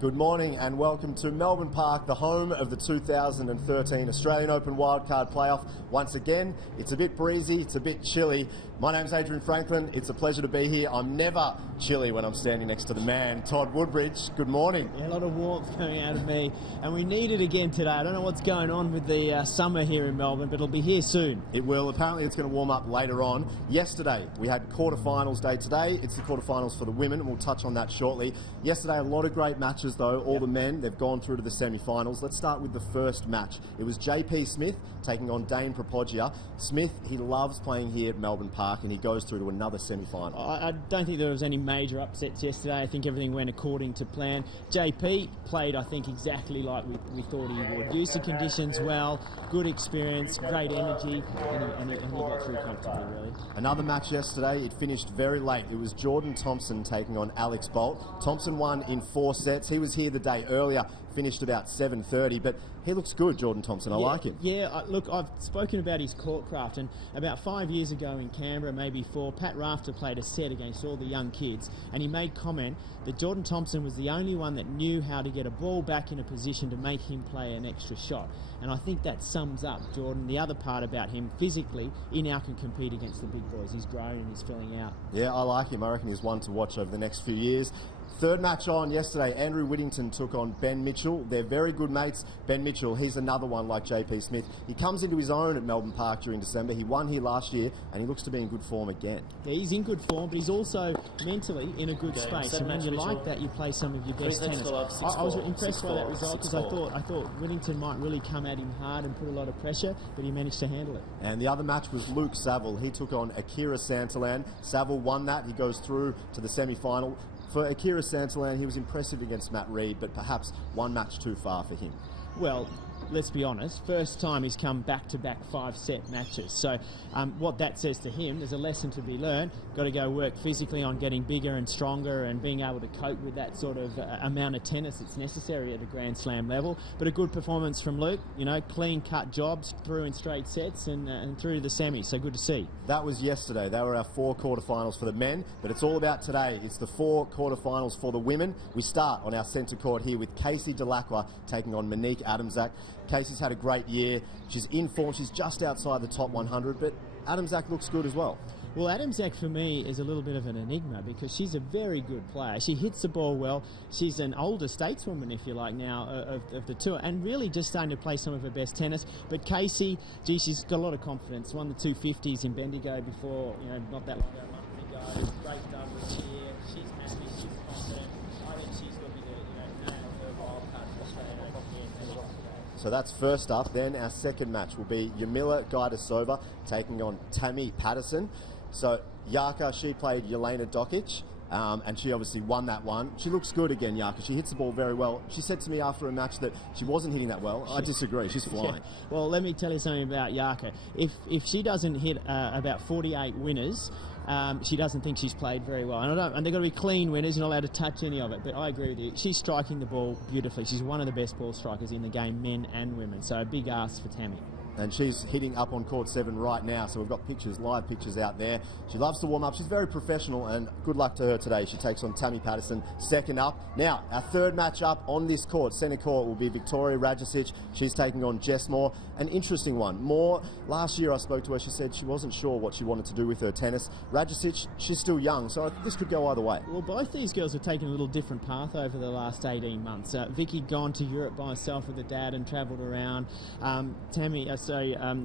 Good morning and welcome to Melbourne Park, the home of the 2013 Australian Open Wildcard Playoff. Once again, it's a bit breezy, it's a bit chilly. My name's Adrian Franklin, it's a pleasure to be here. I'm never chilly when I'm standing next to the man, Todd Woodbridge. Good morning. Yeah, a lot of warmth coming out of me, and we need it again today. I don't know what's going on with the summer here in Melbourne, but it'll be here soon. It will. Apparently it's going to warm up later on. Yesterday we had quarterfinals day. Today it's the quarterfinals for the women, and we'll touch on that shortly. Yesterday a lot of great matches though. All the men, they've gone through to the semi-finals. Let's start with the first match. It was JP Smith taking on Dane Propoggia. Smith, he loves playing here at Melbourne Park, and he goes through to another semi-final. I don't think there was any major upsets yesterday. I think everything went according to plan. JP played, I think, exactly like we thought he would. Used the conditions well, good experience, great energy, and he got through comfortably, really. Another match yesterday, it finished very late. It was Jordan Thompson taking on Alex Bolt. Thompson won in 4 sets. He was here the day earlier, finished about 7:30, but he looks good, Jordan Thompson. I like him. Yeah, look, I've spoken about his court craft, and about 5 years ago in Canberra, maybe 4, Pat Rafter played a set against all the young kids, and he made comment that Jordan Thompson was the only one that knew how to get a ball back in a position to make him play an extra shot. And I think that sums up Jordan. The other part about him, physically, he now can compete against the big boys. He's grown and he's filling out. Yeah, I like him. I reckon he's one to watch over the next few years. Third match on yesterday, Andrew Whittington took on Ben Mitchell. They're very good mates. Ben Mitchell, he's another one like JP Smith. He comes into his own at Melbourne Park during December. He won here last year, and he looks to be in good form again. Yeah, he's in good form, but he's also mentally in a good space. And when you like that, you play some of your best tennis. I was impressed by that result because I thought Whittington might really come at him hard and put a lot of pressure, but he managed to handle it. And the other match was Luke Saville. He took on Akira Santalan. Saville won that. He goes through to the semi-final. For Akira Santalan, he was impressive against Matt Reed, but perhaps one match too far for him. Well, let's be honest, first time he's come back-to-back 5-set matches. So what that says to him, there's a lesson to be learned. Got to go work physically on getting bigger and stronger and being able to cope with that sort of amount of tennis that's necessary at a Grand Slam level. But a good performance from Luke, you know, clean-cut jobs through in straight sets and through to the semis, so good to see. That was yesterday. They were our 4 quarterfinals for the men, but it's all about today. It's the 4 quarterfinals for the women. We start on our centre court here with Casey Dellacqua taking on Monique Adamczak. Casey's had a great year. She's in form. She's just outside the top 100, but Adamczak looks good as well. Well, Adamczak for me is a little bit of an enigma because she's a very good player. She hits the ball well. She's an older stateswoman, if you like, now of the two, and really just starting to play some of her best tennis. But Casey, gee, she's got a lot of confidence. Won the 250s in Bendigo before, you know, not that long ago, a month ago. Great doubles here. She's happy. She's confident. I think she's looking to, nail her wildcard for Australian Open here. So that's first up. Then our second match will be Yamila Gajdosova taking on Tammy Patterson. So Yaka, she played Jelena Dokic, and she obviously won that one. She looks good again, Yaka. She hits the ball very well. She said to me after a match that she wasn't hitting that well. I disagree. She's flying. Yeah. Well, let me tell you something about Yaka. If she doesn't hit about 48 winners, she doesn't think she's played very well. And they've got to be clean winners. You're not allowed to touch any of it. But I agree with you. She's striking the ball beautifully. She's one of the best ball strikers in the game, men and women. So a big ask for Tammy. And she's hitting up on court 7 right now, so we've got pictures, live pictures out there. She loves to warm up. She's very professional, and good luck to her today. She takes on Tammy Patterson, second up. Now, our third match up on this court, centre court, will be Victoria Rajicic. She's taking on Jess Moore. An interesting one. Moore, last year I spoke to her, she said she wasn't sure what she wanted to do with her tennis. Rajicic, she's still young, so this could go either way. Well, both these girls have taken a little different path over the last 18 months. Vicky gone to Europe by herself with her dad and travelled around.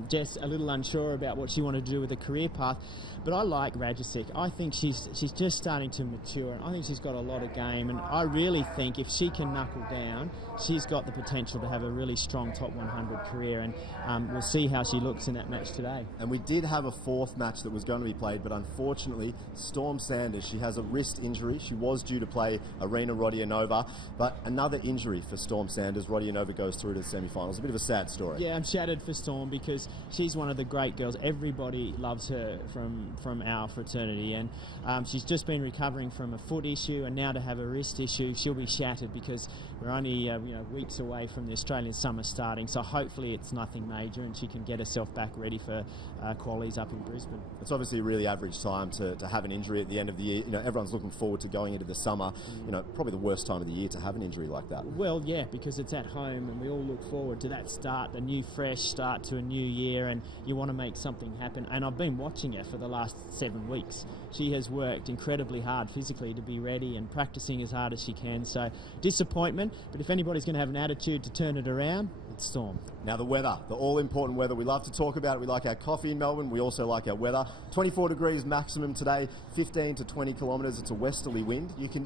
Jess a little unsure about what she wanted to do with her career path, but I like Rajicic. I think she's just starting to mature, and I think she's got a lot of game, and I really think if she can knuckle down, she's got the potential to have a really strong top 100 career, and we'll see how she looks in that match today. And we did have a 4th match that was going to be played, but unfortunately Storm Sanders, she has a wrist injury. She was due to play Arena Rodionova, but another injury for Storm Sanders. Rodionova goes through to the semi-finals. A bit of a sad story. Yeah, I'm shattered for Storm Storm, because she's one of the great girls. Everybody loves her from our fraternity, and she's just been recovering from a foot issue, and now to have a wrist issue, she'll be shattered because we're only weeks away from the Australian summer starting. So hopefully it's nothing major, and she can get herself back ready for qualies up in Brisbane. It's obviously a really average time to have an injury at the end of the year. Everyone's looking forward to going into the summer. Probably the worst time of the year to have an injury like that. Well, yeah, because it's at home, and we all look forward to that start, the new fresh start to a new year, and you want to make something happen. And I've been watching her for the last 7 weeks. She has worked incredibly hard physically to be ready and practicing as hard as she can. So disappointment, but if anybody's going to have an attitude to turn it around, it's Storm. Now the weather, the all-important weather. We love to talk about it. We like our coffee in Melbourne. We also like our weather. 24 degrees maximum today, 15 to 20 kilometres. It's a westerly wind. You can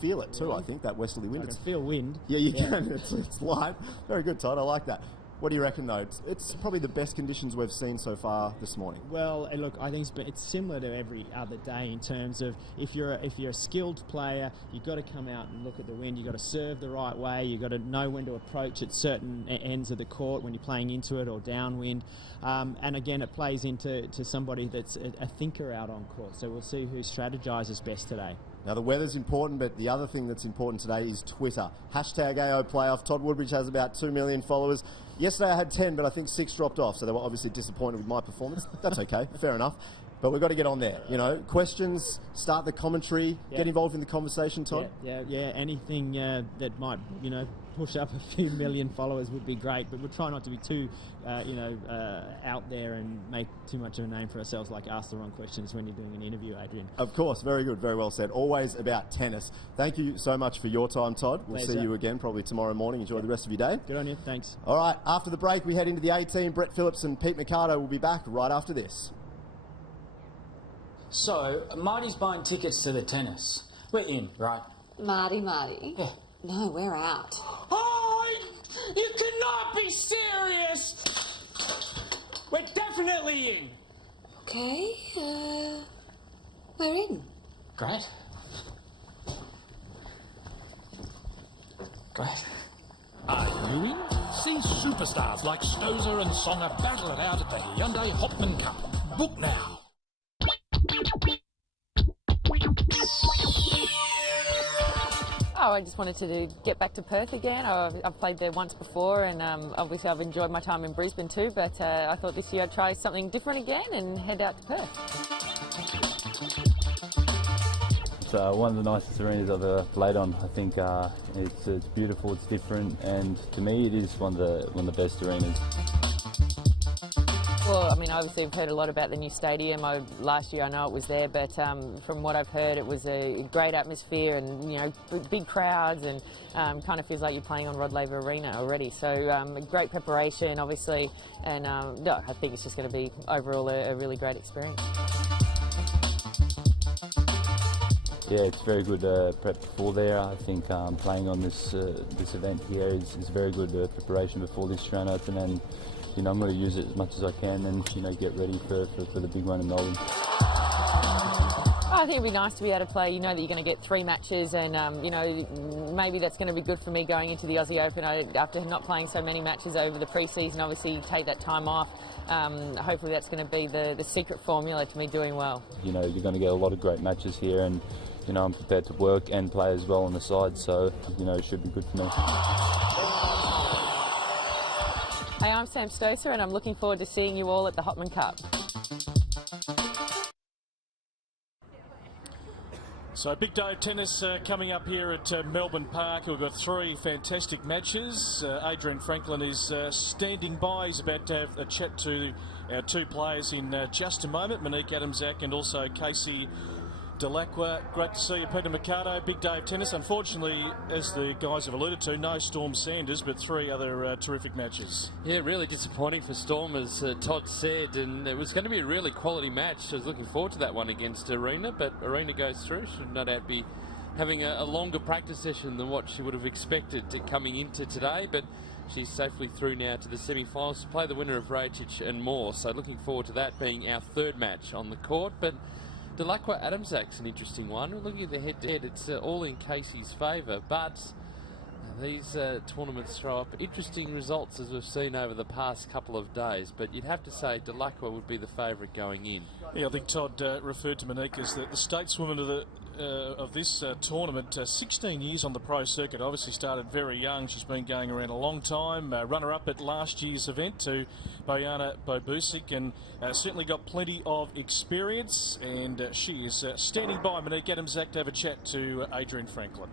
feel it too, I think, that westerly wind. I can feel wind. Yeah, you can. It's light. Very good, Todd. I like that. What do you reckon, though? It's probably the best conditions we've seen so far this morning. Well, look, I think it's similar to every other day in terms of if you're a skilled player, you've got to come out and look at the wind. You've got to serve the right way. You've got to know when to approach at certain ends of the court when you're playing into it or downwind. And again, it plays into somebody that's a thinker out on court. So we'll see who strategises best today. Now, the weather's important, but the other thing that's important today is Twitter. Hashtag AO Playoff. Todd Woodbridge has about 2 million followers. Yesterday I had 10, but I think 6 dropped off, so they were obviously disappointed with my performance. That's okay, fair enough. But we've got to get on there, questions, start the commentary, get involved in the conversation, Todd. Yeah. Anything that might, push up a few million followers would be great, but we'll try not to be too, out there and make too much of a name for ourselves, like ask the wrong questions when you're doing an interview, Adrian. Of course, very good, very well said. Always about tennis. Thank you so much for your time, Todd. We'll see you again probably tomorrow morning. Enjoy the rest of your day. Good on you, thanks. All right, after the break, we head into the 18. Brett Phillips and Pete Mercado will be back right after this. So, Marty's buying tickets to the tennis. We're in, right? Marty? Yeah. No, we're out. Oh, you cannot be serious! We're definitely in! Okay, we're in. Great. Are you in? See superstars like Stozer and Songer battle it out at the Hyundai Hopman Cup. Book now. Oh, I just wanted to get back to Perth again. I've played there once before, and obviously I've enjoyed my time in Brisbane too, but I thought this year I'd try something different again and head out to Perth. It's one of the nicest arenas I've ever played on. I think it's beautiful, it's different, and to me it is one of the best arenas. Well, I mean, obviously I've heard a lot about the new stadium. Last year I know it was there, but from what I've heard, it was a great atmosphere and, big crowds, and kind of feels like you're playing on Rod Laver Arena already. So great preparation, obviously, and no, I think it's just going to be overall a really great experience. Yeah, it's very good prep before there. I think playing on this event here is very good preparation before this Australian Open, and I'm going to use it as much as I can and get ready for the big one in Melbourne. I think it'd be nice to be able to play. You know that you're going to get 3 matches, and maybe that's going to be good for me going into the Aussie Open. After not playing so many matches over the pre-season, obviously take that time off. Hopefully that's going to be the secret formula to me doing well. You're going to get a lot of great matches here, and I'm prepared to work and play as well on the side, so it should be good for me. Hey, I'm Sam Stocer, and I'm looking forward to seeing you all at the Hopman Cup. So big day of tennis coming up here at Melbourne Park. We've got 3 fantastic matches. Adrian Franklin is standing by. He's about to have a chat to our 2 players in just a moment, Monique Adamczak and also Casey Dellacqua. Great to see you, Peter Mercado. Big day of tennis. Unfortunately, as the guys have alluded to, no Storm Sanders, but 3 other terrific matches. Yeah, really disappointing for Storm, as Todd said, and it was going to be a really quality match. I was looking forward to that one against Arena, but Arena goes through. Should no doubt be having a longer practice session than what she would have expected coming into today, but she's safely through now to the semi-finals to play the winner of Rajic and Moore. So looking forward to that being our 3rd match on the court. But Dellacqua Adamczak's an interesting one. Looking at the head-to-head, it's all in Casey's favour, but these tournaments throw up interesting results as we've seen over the past couple of days, but you'd have to say Dellacqua would be the favourite going in. Yeah, I think Todd referred to Monique as the stateswoman of this tournament. 16 years on the pro circuit, obviously started very young. She's been going around a long time. Runner-up at last year's event to Bojana Bobusic, and certainly got plenty of experience, and she is standing by Monique Adamczak to have a chat to Adrian Franklin.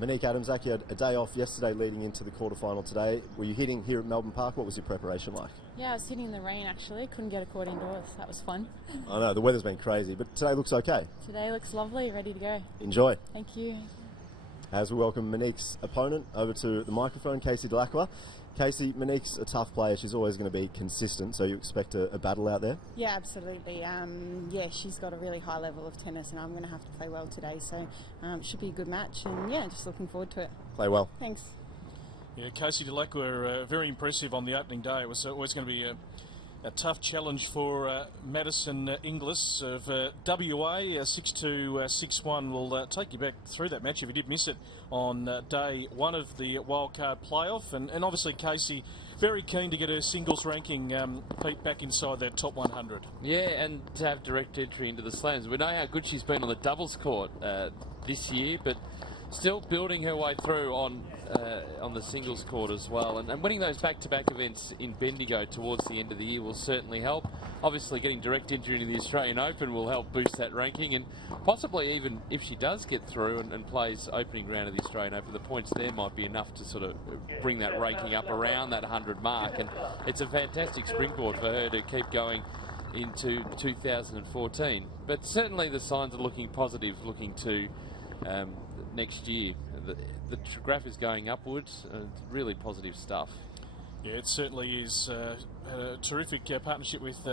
Monique Adamczak, you had a day off yesterday leading into the quarterfinal today. Were you hitting here at Melbourne Park? What was your preparation like? Yeah, I was hitting in the rain actually. Couldn't get a court indoors. That was fun. I know, the weather's been crazy, but today looks okay. Today looks lovely, ready to go. Enjoy. Thank you. As we welcome Monique's opponent over to the microphone, Casey Dellacqua. Casey, Monique's a tough player. She's always going to be consistent, so you expect a battle out there? Yeah, absolutely. Yeah, she's got a really high level of tennis, and I'm going to have to play well today, so should be a good match, and yeah, just looking forward to it. Play well. Thanks. Yeah, Casey Dellacqua very impressive on the opening day. It was always going to be a tough challenge for Madison Inglis of WA. 6-2, 6-1 will take you back through that match if you did miss it on day one of the wildcard playoff. And obviously Casey very keen to get her singles ranking back inside that top 100. Yeah, and to have direct entry into the slams. We know how good she's been on the doubles court this year, but still building her way through on the singles court as well, and winning those back-to-back events in Bendigo towards the end of the year will certainly help. Obviously getting direct entry into the Australian Open will help boost that ranking, and possibly even if she does get through and plays opening round of the Australian Open, the points there might be enough to sort of bring that ranking up around that 100 mark, and it's a fantastic springboard for her to keep going into 2014. But certainly the signs are looking positive, looking to next year. The graph is going upwards. Really positive stuff. Yeah, it certainly is. Had a terrific partnership with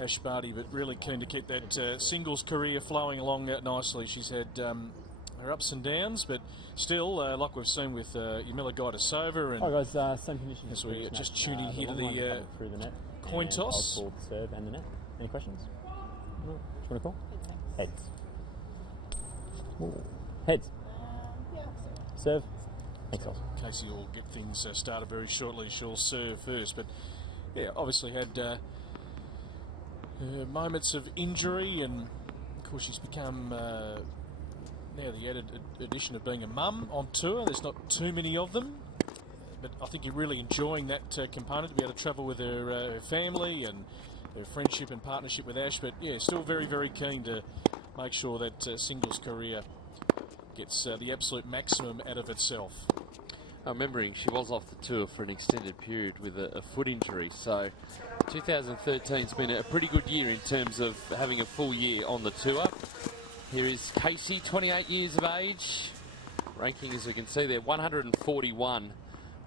Ash Barty, but really keen to keep that singles career flowing along nicely. She's had her ups and downs, but still, like we've seen with Yamila Gajdosova. And hi guys, same condition. as we're just tuning here to the through the net. coin toss. I'll call the serve and the net. Any questions? No. What do you want to call? Heads. Ooh. Heads. Serve. Thanks, Os. Casey will get things started very shortly. She'll serve first, but yeah, obviously had moments of injury, and of course she's become now the added addition of being a mum on tour. There's not too many of them, but I think you're really enjoying that component, to be able to travel with her family and her friendship and partnership with Ash. But yeah, still very, very keen to make sure that singles career gets the absolute maximum out of itself. I'm remembering she was off the tour for an extended period with a foot injury, so 2013's been a pretty good year in terms of having a full year on the tour. Here is Casey, 28 years of age. Ranking, as you can see there, 141.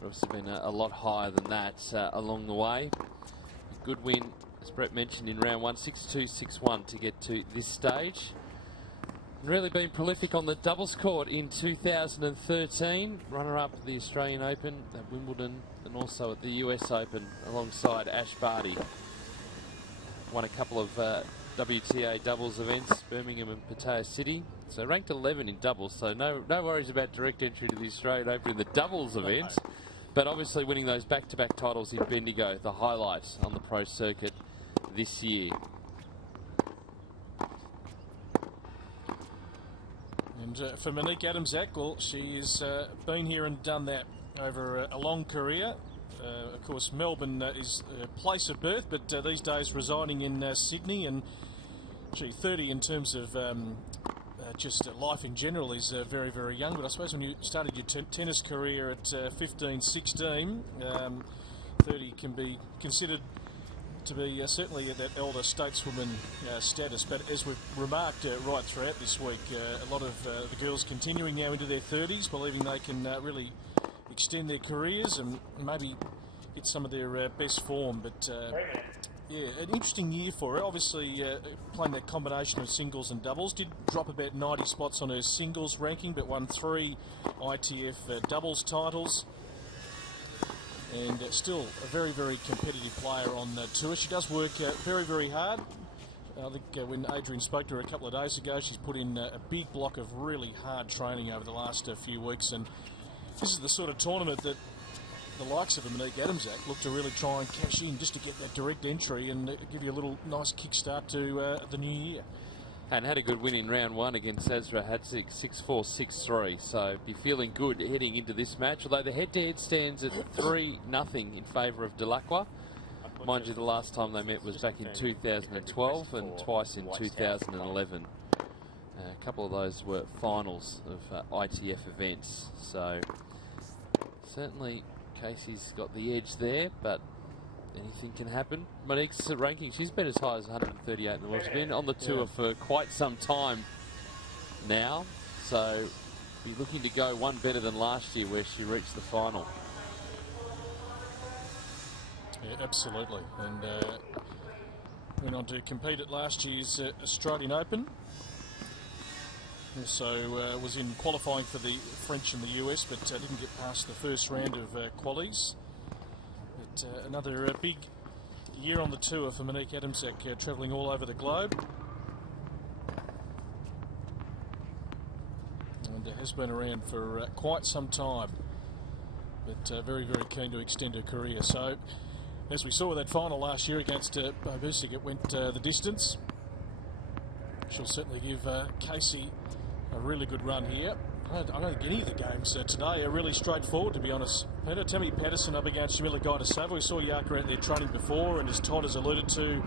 Obviously been a lot higher than that along the way. A good win, as Brett mentioned, in round one, 6-2, 6-1 to get to this stage. Really been prolific on the doubles court in 2013. Runner-up at the Australian Open, at Wimbledon, and also at the US Open alongside Ash Barty. Won a couple of WTA doubles events, Birmingham and Pattaya City. So ranked 11 in doubles, so no worries about direct entry to the Australian Open in the doubles event. But obviously winning those back-to-back titles in Bendigo, the highlight on the pro circuit this year. And for Monique Adamczak, well, she's been here and done that over a long career. Of course, Melbourne is a place of birth, but these days residing in Sydney, and 30 in terms of just life in general is very, very young. But I suppose when you started your tennis career at 15, 16, 30 can be considered to be certainly at that elder stateswoman status. But as we've remarked right throughout this week, a lot of the girls continuing now into their 30s, believing they can really extend their careers and maybe hit some of their best form. But yeah, an interesting year for her. Obviously playing that combination of singles and doubles. Did drop about 90 spots on her singles ranking, but won 3 ITF doubles titles. And still a very, very competitive player on the tour. She does work very, very hard. I think when Adrian spoke to her a couple of days ago, she's put in a big block of really hard training over the last few weeks, and This is the sort of tournament that the likes of Monique Adamczak look to really try and cash in just to get that direct entry and give you a little nice kickstart to the new year. And had a good win in round one against Adamczak, 6-4, 6-3. So be feeling good heading into this match. Although the head-to-head stands at 3-0 in favour of Dellacqua. Mind you, the last time they met was back in 2012 and twice in 2011. A couple of those were finals of ITF events. So certainly Casey's got the edge there, but anything can happen. Monique's ranking, she's been as high as 138 in the world. She's been on the tour for quite some time now, so be looking to go one better than last year where she reached the final. Yeah, absolutely. And went on to compete at last year's Australian Open. Also was in qualifying for the French and the US, but didn't get past the first round of qualies. But another big year on the tour for Monique Adamczak, travelling all over the globe. And has been around for quite some time, but very, very keen to extend her career. So, as we saw with that final last year against Bobusik, it went the distance. She'll certainly give Casey a really good run here. I don't think any of the games today are really straightforward, to be honest. Peter, Tammy Patterson up against Gajdosova. We saw Yarka out there training before, and as Todd has alluded to,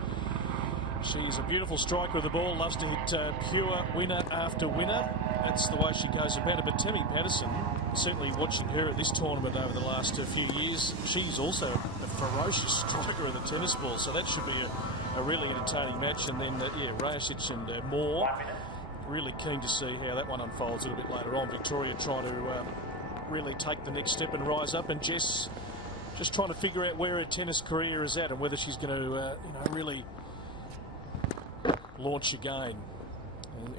she's a beautiful striker of the ball, loves to hit pure winner after winner. That's the way she goes about it. But Tammy Patterson, certainly watching her at this tournament over the last few years, she's also a ferocious striker of the tennis ball, so that should be a really entertaining match. And then, yeah, Rajasic and Moore. Really keen to see how that one unfolds a little bit later on. Victoria trying to really take the next step and rise up, and Jess just trying to figure out where her tennis career is at and whether she's going to, you know, really launch again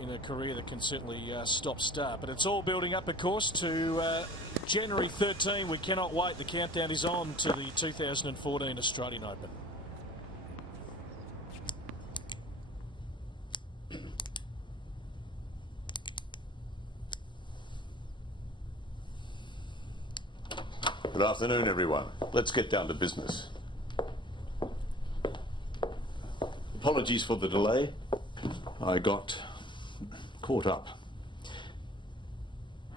in a career that can certainly stop-start. But it's all building up, of course, to January 13. We cannot wait. The countdown is on to the 2014 Australian Open. Good afternoon, everyone. Let's get down to business. Apologies for the delay. I got caught up.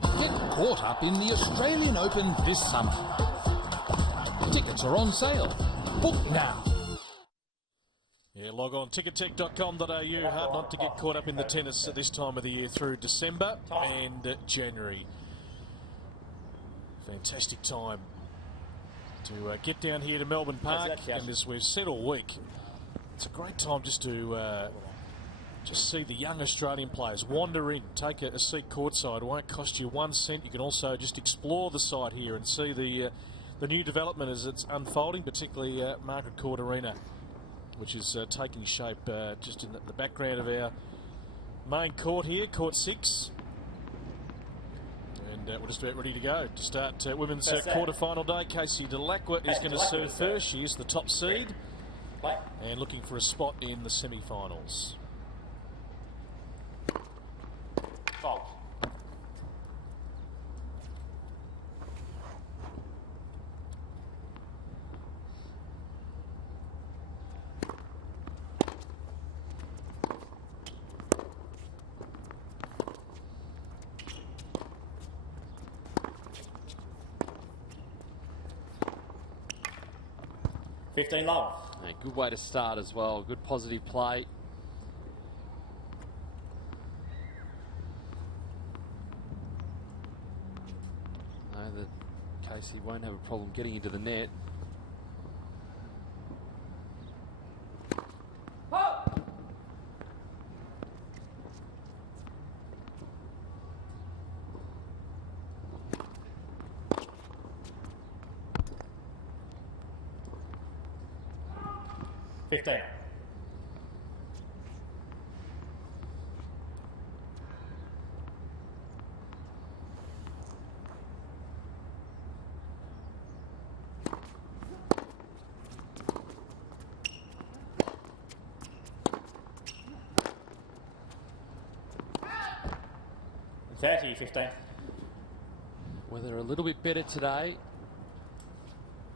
Get caught up in the Australian Open this summer. Tickets are on sale. Book now. Yeah, log on tickettech.com.au. Hard not to get caught up in the tennis at this time of the year through December and January. Fantastic time to get down here to Melbourne Park, and as we've said all week, it's a great time just to just see the young Australian players wander in, take a seat courtside. It won't cost you 1 cent. You can also just explore the site here and see the new development as it's unfolding, particularly Margaret Court Arena, which is taking shape just in the background of our main court here, Court 6. And we're just about ready to go to start women's quarterfinal day. Casey Dellacqua is going to serve first. She is the top seed and looking for a spot in the semi-finals. Fault. $15 love. A good way to start as well. Good positive play. No, that Casey won't have a problem getting into the net. $15. $30, $15. Weather a little bit better today.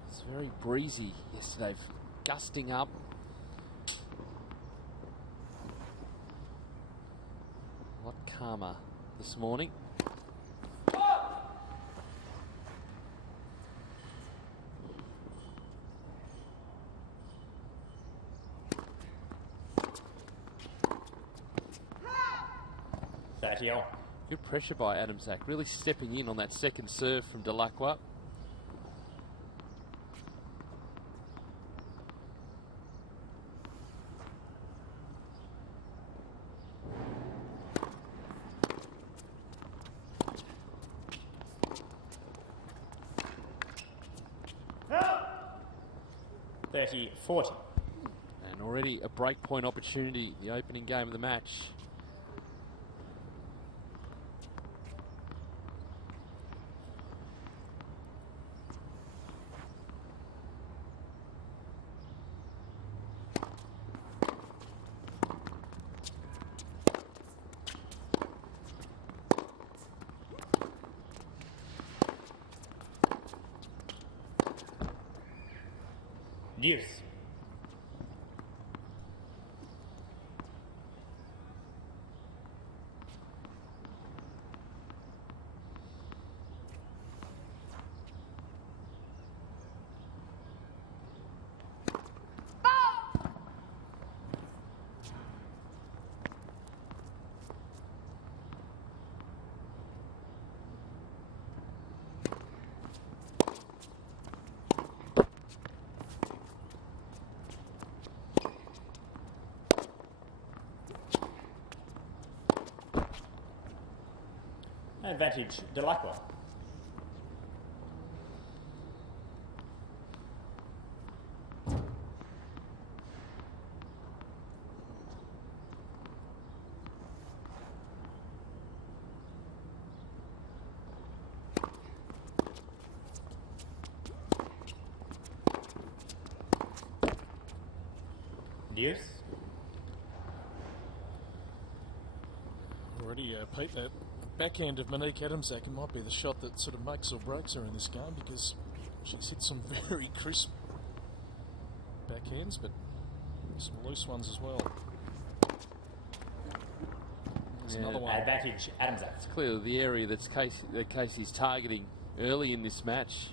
It's very breezy yesterday, gusting up. A lot calmer this morning. Good pressure by Adamczak, really stepping in on that second serve from Dellacqua. And already a breakpoint opportunity, the opening game of the match. Deuce. Advantage, Dellacqua. Deuce. Already, Pete, that backhand of Monique Adamczak, it might be the shot that sort of makes or breaks her in this game, because she's hit some very crisp backhands, but some loose ones as well. There's another one. Advantage, Adamczak. It's clearly the area that Casey's targeting early in this match.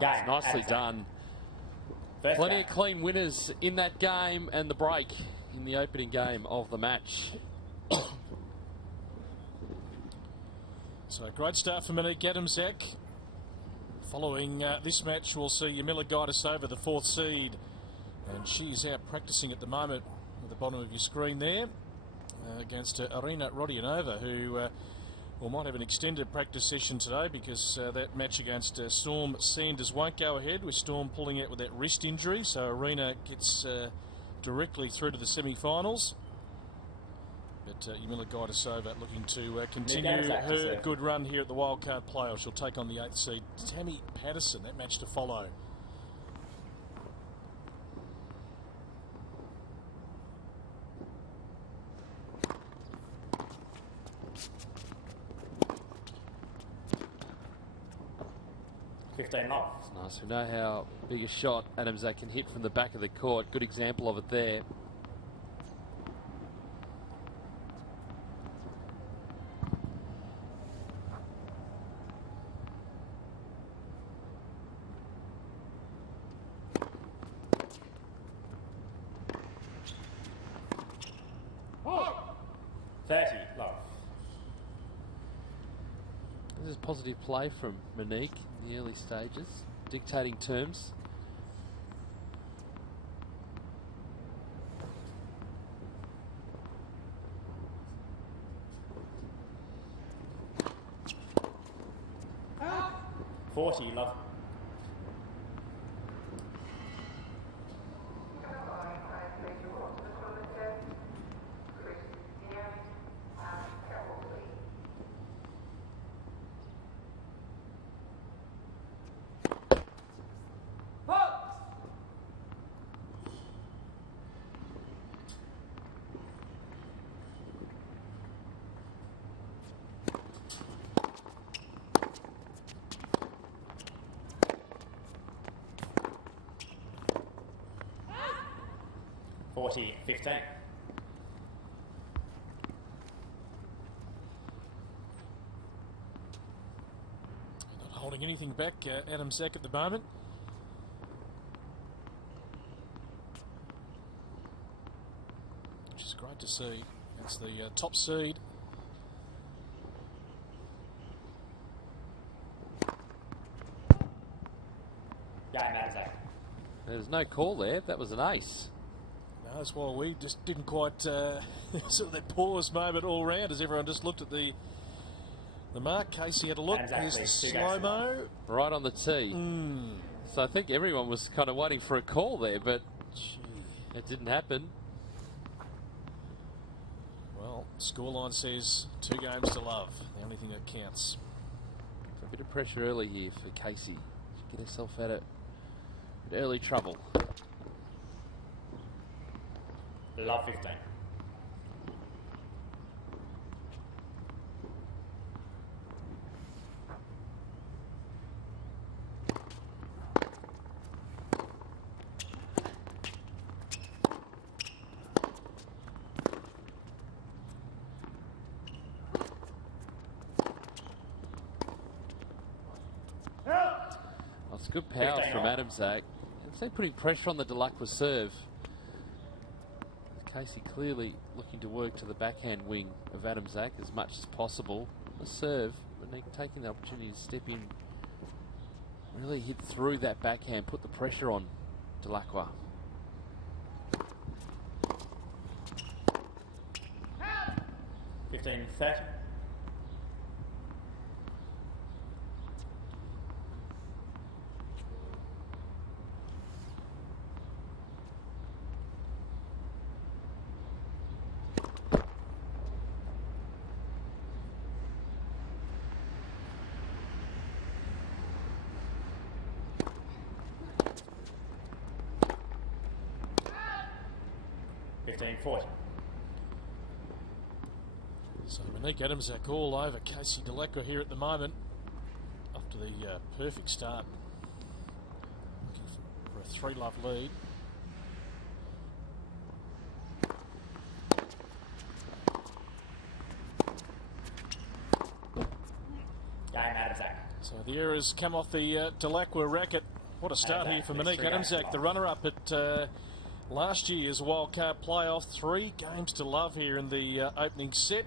Game. Nicely done. Plenty of clean winners in that game and the break in the opening game of the match. So a great start for Monique Adamczak. Following this match, we'll see Yamila Gajdosova, the 4th seed, and she's out practicing at the moment at the bottom of your screen there against Arina Rodionova, who might have an extended practice session today, because that match against Storm Sanders won't go ahead, with Storm pulling out with that wrist injury. So Arina gets directly through to the semi-finals. But Yamila Gajdosova looking to continue her good run here at the Wildcard playoff. She'll take on the 8th seed, Tammy Patterson, that match to follow. It's nice. We know how big a shot Adamczak can hit from the back of the court. Good example of it there. This is positive play from Monique in the early stages, dictating terms. 40, love. Forty, 15. Not holding anything back, Adamczak at the moment. Which is great to see. That's the top seed. Game, Adamczak. There's no call there. That was an ace. No, that's why we just didn't quite sort of that pause moment all round as everyone just looked at the mark. Casey had a look. Here's the slow-mo. Right on the tee. So I think everyone was kind of waiting for a call there, but it didn't happen. Well, scoreline says 2 games to love. The only thing that counts. A bit of pressure early here for Casey. She get herself out of early trouble. Love 15. That's good power from Adamczak. It's like putting pressure on the Dellacqua serve. Casey clearly looking to work to the backhand wing of Adamczak as much as possible. The serve, but they're taking the opportunity to step in, really hit through that backhand, put the pressure on Dellacqua. $15, 30. $15.40. So Monique Adamczak all over Casey Dellacqua here at the moment after the perfect start. Looking for a 3-love lead. Game, Adamczak. So the errors come off the Dellacqua racket. What a start here for Monique Adamczak, the runner-up at last year's Wildcard playoff. 3 games to love here in the opening set.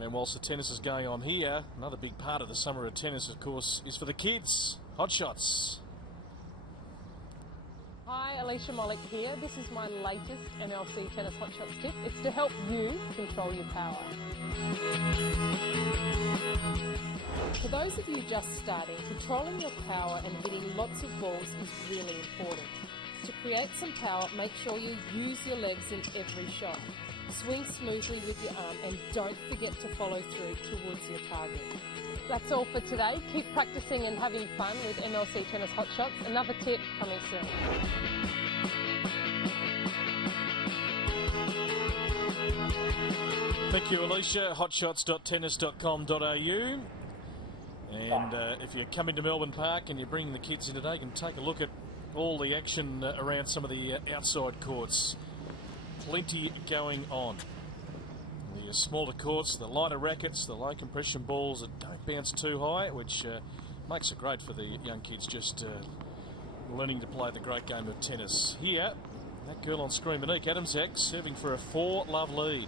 And whilst the tennis is going on here, another big part of the summer of tennis, of course, is for the kids. Hot shots. Hi, Alicia Mollick here. This is my latest MLC Tennis Hot Shots tip. It's to help you control your power. For those of you just starting, controlling your power and hitting lots of balls is really important. To create some power, make sure you use your legs in every shot. Swing smoothly with your arm and don't forget to follow through towards your target. That's all for today. Keep practicing and having fun with MLC Tennis Hot Shots. Another tip coming soon. Thank you, Alicia. hotshots.tennis.com.au. And if you're coming to Melbourne Park and you're bringing the kids in today, you can take a look at all the action around some of the outside courts. Plenty going on. The smaller courts, the lighter rackets, the low compression balls that don't bounce too high, which makes it great for the young kids just learning to play the great game of tennis. Here, that girl on screen, Monique Adamczak, serving for a 4-love lead.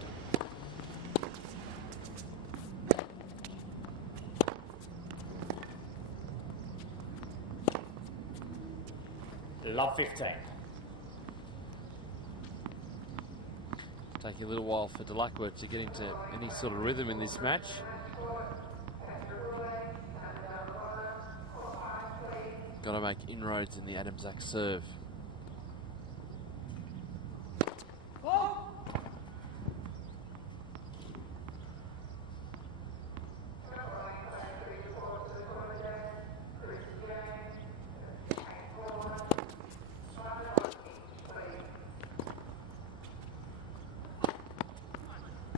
Love 15. Take a little while for Dellacqua to get into any sort of rhythm in this match. Got to make inroads in the Adamczak serve.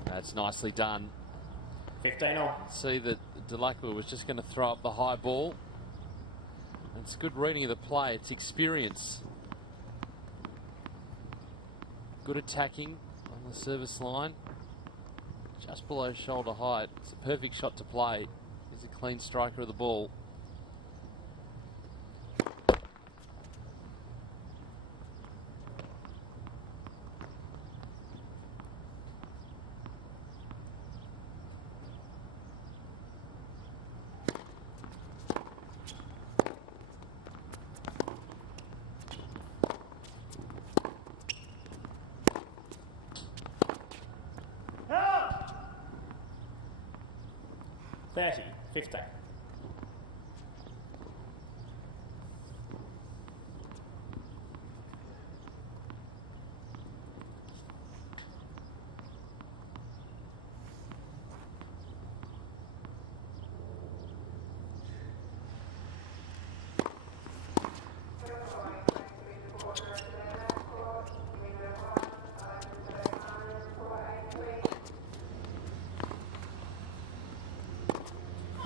That's nicely done. 15-all. See that Dellacqua was just going to throw up the high ball. It's good reading of the play. It's experience. Good attacking on the service line. Just below shoulder height. It's a perfect shot to play. He's a clean striker of the ball. Help! 30, 15.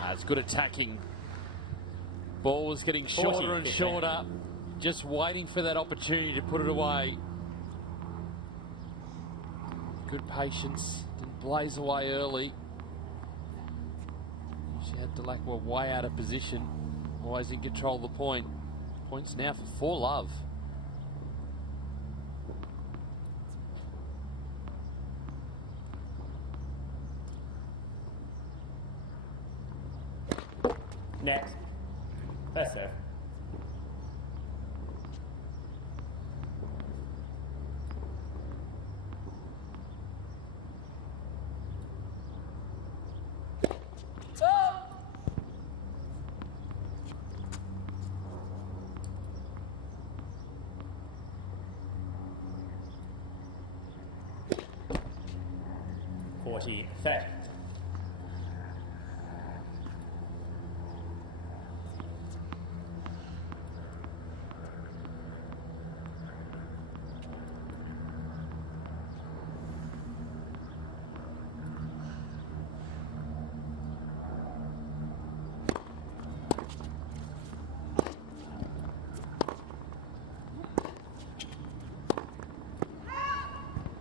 That's good attacking. Ball was getting shorter and shorter. Just waiting for that opportunity to put it away. Good patience. Didn't blaze away early. She had Dellacqua way out of position. Always in control of the point. Points now for 4-love. Next. First serve. Forty, 30.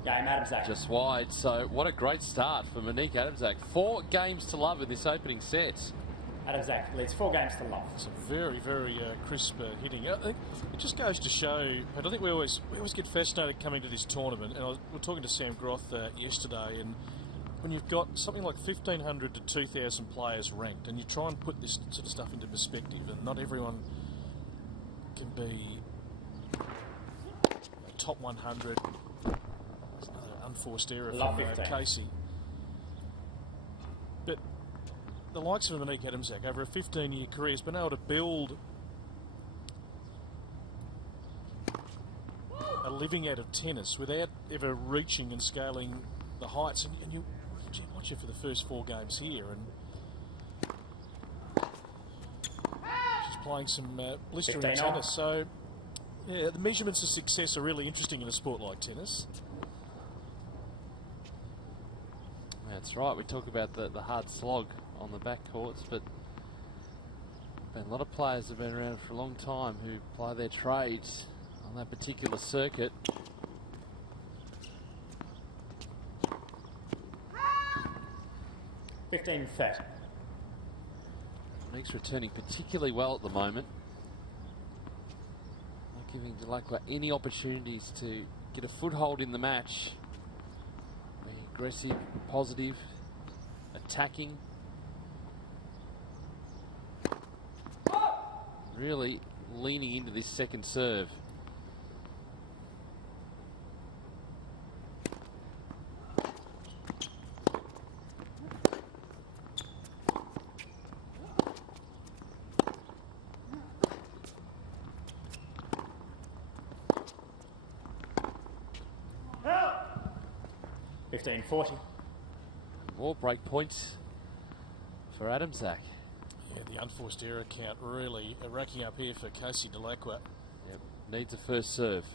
Game Adamczak. Just wide, so what a great start for Monique Adamczak. 4 games to love in this opening set. Adamczak leads 4 games to love. Some very, very crisp hitting. I think it just goes to show, but I think we always get fascinated coming to this tournament, and we're talking to Sam Groth yesterday, and when you've got something like 1,500 to 2,000 players ranked, and you try and put this sort of stuff into perspective, and not everyone can be top 100. Unforced error from Casey. But the likes of Monique Adamczak over a 15-year career has been able to build a living out of tennis without ever reaching and scaling the heights. And you watch it for the first 4 games here, and she's playing some blistering tennis. So yeah, the measurements of success are really interesting in a sport like tennis. That's right, we talk about the hard slog on the back courts, but a lot of players have been around for a long time who ply their trades on that particular circuit. $15.30. Monique's returning particularly well at the moment. Not giving Dellacqua any opportunities to get a foothold in the match. Aggressive, positive, attacking. Really leaning into this second serve. 15-40. More break points for Adamczak. Yeah, the unforced error count really racking up here for Casey Dellacqua. Yep, needs a first serve.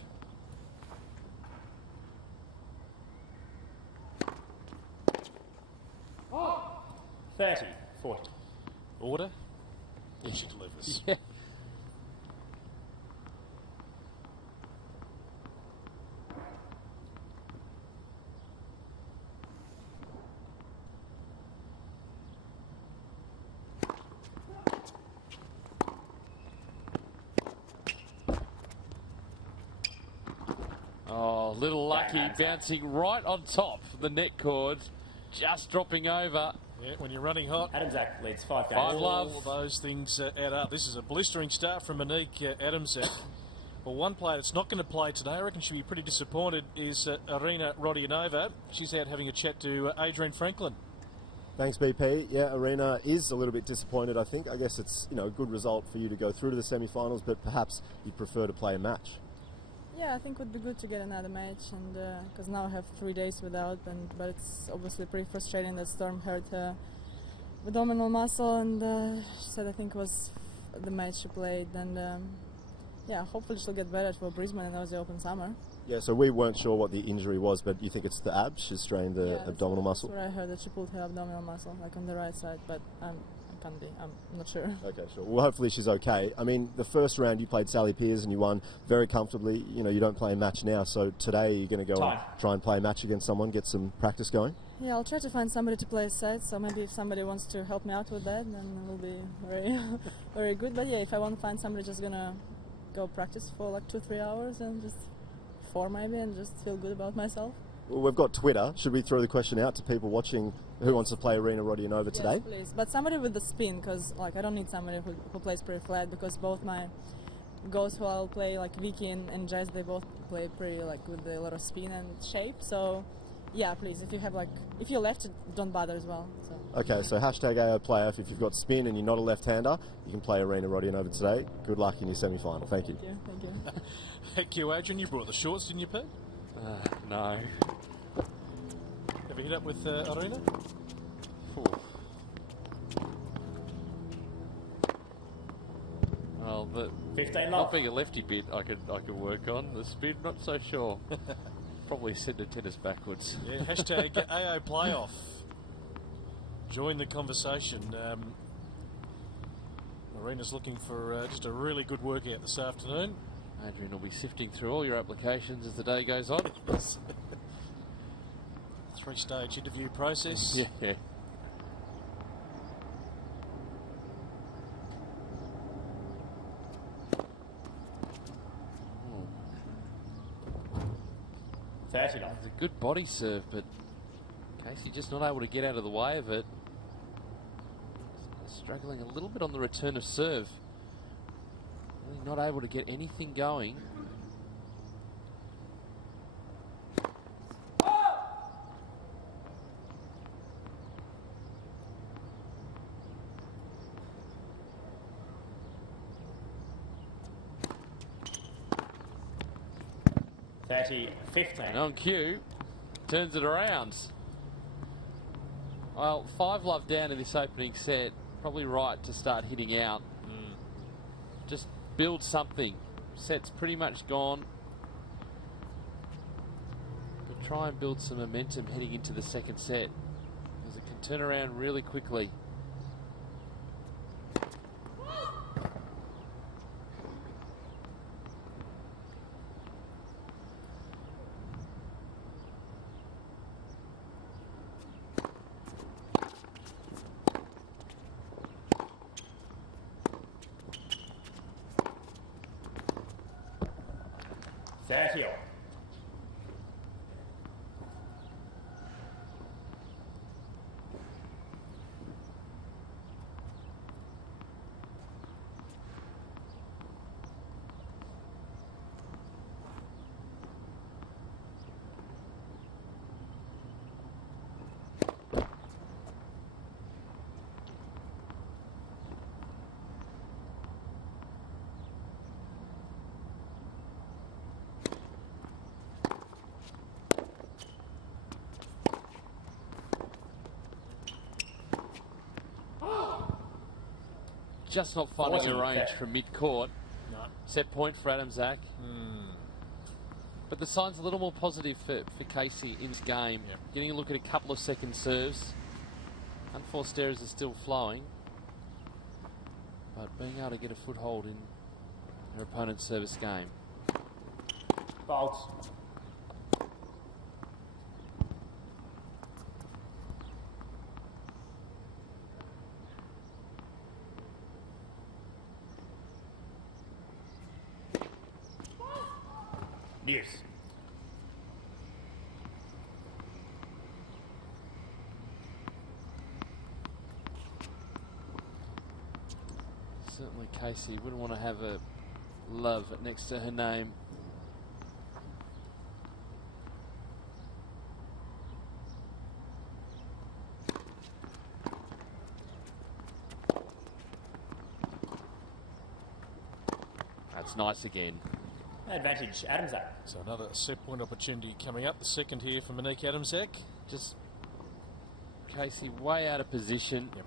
Oh. 30-40. Order, then she delivers. Yeah. Oh, little lucky, bouncing right on top of the net cord, just dropping over. Yeah, when you're running hot. Adamczak leads 5 games. All those things add up. This is a blistering start from Monique Adamczak. Well, one player that's not going to play today, I reckon she'll be pretty disappointed, is Irina Rodionova. She's out having a chat to Adrian Franklin. Thanks, BP. Yeah, Irina is a little bit disappointed, I think. I guess it's, a good result for you to go through to the semi-finals, but perhaps you'd prefer to play a match. Yeah, I think it would be good to get another match, and because now I have 3 days without, but it's obviously pretty frustrating that Storm hurt her abdominal muscle, and she said I think it was the match she played, and yeah, hopefully she'll get better for Brisbane and the Open Summer. Yeah, so we weren't sure what the injury was, but you think it's the abs? She's strained the abdominal muscle? That's what I heard, that she pulled her abdominal muscle, like on the right side, but I'm not sure. Okay, sure. Well, hopefully she's okay. I mean, the first round you played Sally Piers and you won very comfortably. You don't play a match now, so today you're going to go and try and play a match against someone, get some practice going? Yeah, I'll try to find somebody to play a set, so maybe if somebody wants to help me out with that, then it will be very, very good. But yeah, if I want to find somebody, just going to go practice for like 2-3 hours and just 4 maybe, and just feel good about myself. Well, we've got Twitter. Should we throw the question out to people watching who wants to play Irina Rodionova today? Yes, please. But somebody with the spin, because I don't need somebody who plays pretty flat, because both my girls who I'll play, like Vicky and Jess, they both play pretty with a lot of spin and shape. So yeah, please, if you're left, don't bother as well. So. Okay, so hashtag AO playoff. If you've got spin and you're not a left-hander, you can play Irina Rodionova today. Good luck in your semi-final. Thank you. Thank you. Thank you, Adrian. You brought the shorts, didn't you, Pete? No. Have you hit up with Irina? Well, the 15 not being a lefty bit, I could work on. The spin, not so sure. Probably send the tennis backwards. Yeah, hashtag AO playoff. Join the conversation. Irina's looking for just a really good workout this afternoon. Adrian will be sifting through all your applications as the day goes on. 3-stage interview process. Yeah. $30. It's a good body serve, but Casey just not able to get out of the way of it. Struggling a little bit on the return of serve. Really not able to get anything going. $30-15. On cue, turns it around. Well, 5-love down in this opening set. Probably right to start hitting out. Just build something. Set's pretty much gone. But try and build some momentum heading into the second set, because it can turn around really quickly. just not finding a range from mid-court. No. Set point for Adamczak. But the sign's a little more positive for Casey in this game. Yep. Getting a look at a couple of second serves. Unforced errors are still flowing. But being able to get a foothold in her opponent's service game. Fault. Yes. Certainly Casey wouldn't want to have a love next to her name. That's nice again. Advantage, Adamczak. So another set point opportunity coming up. The second here for Monique Adamczak. Just Casey way out of position. Yep.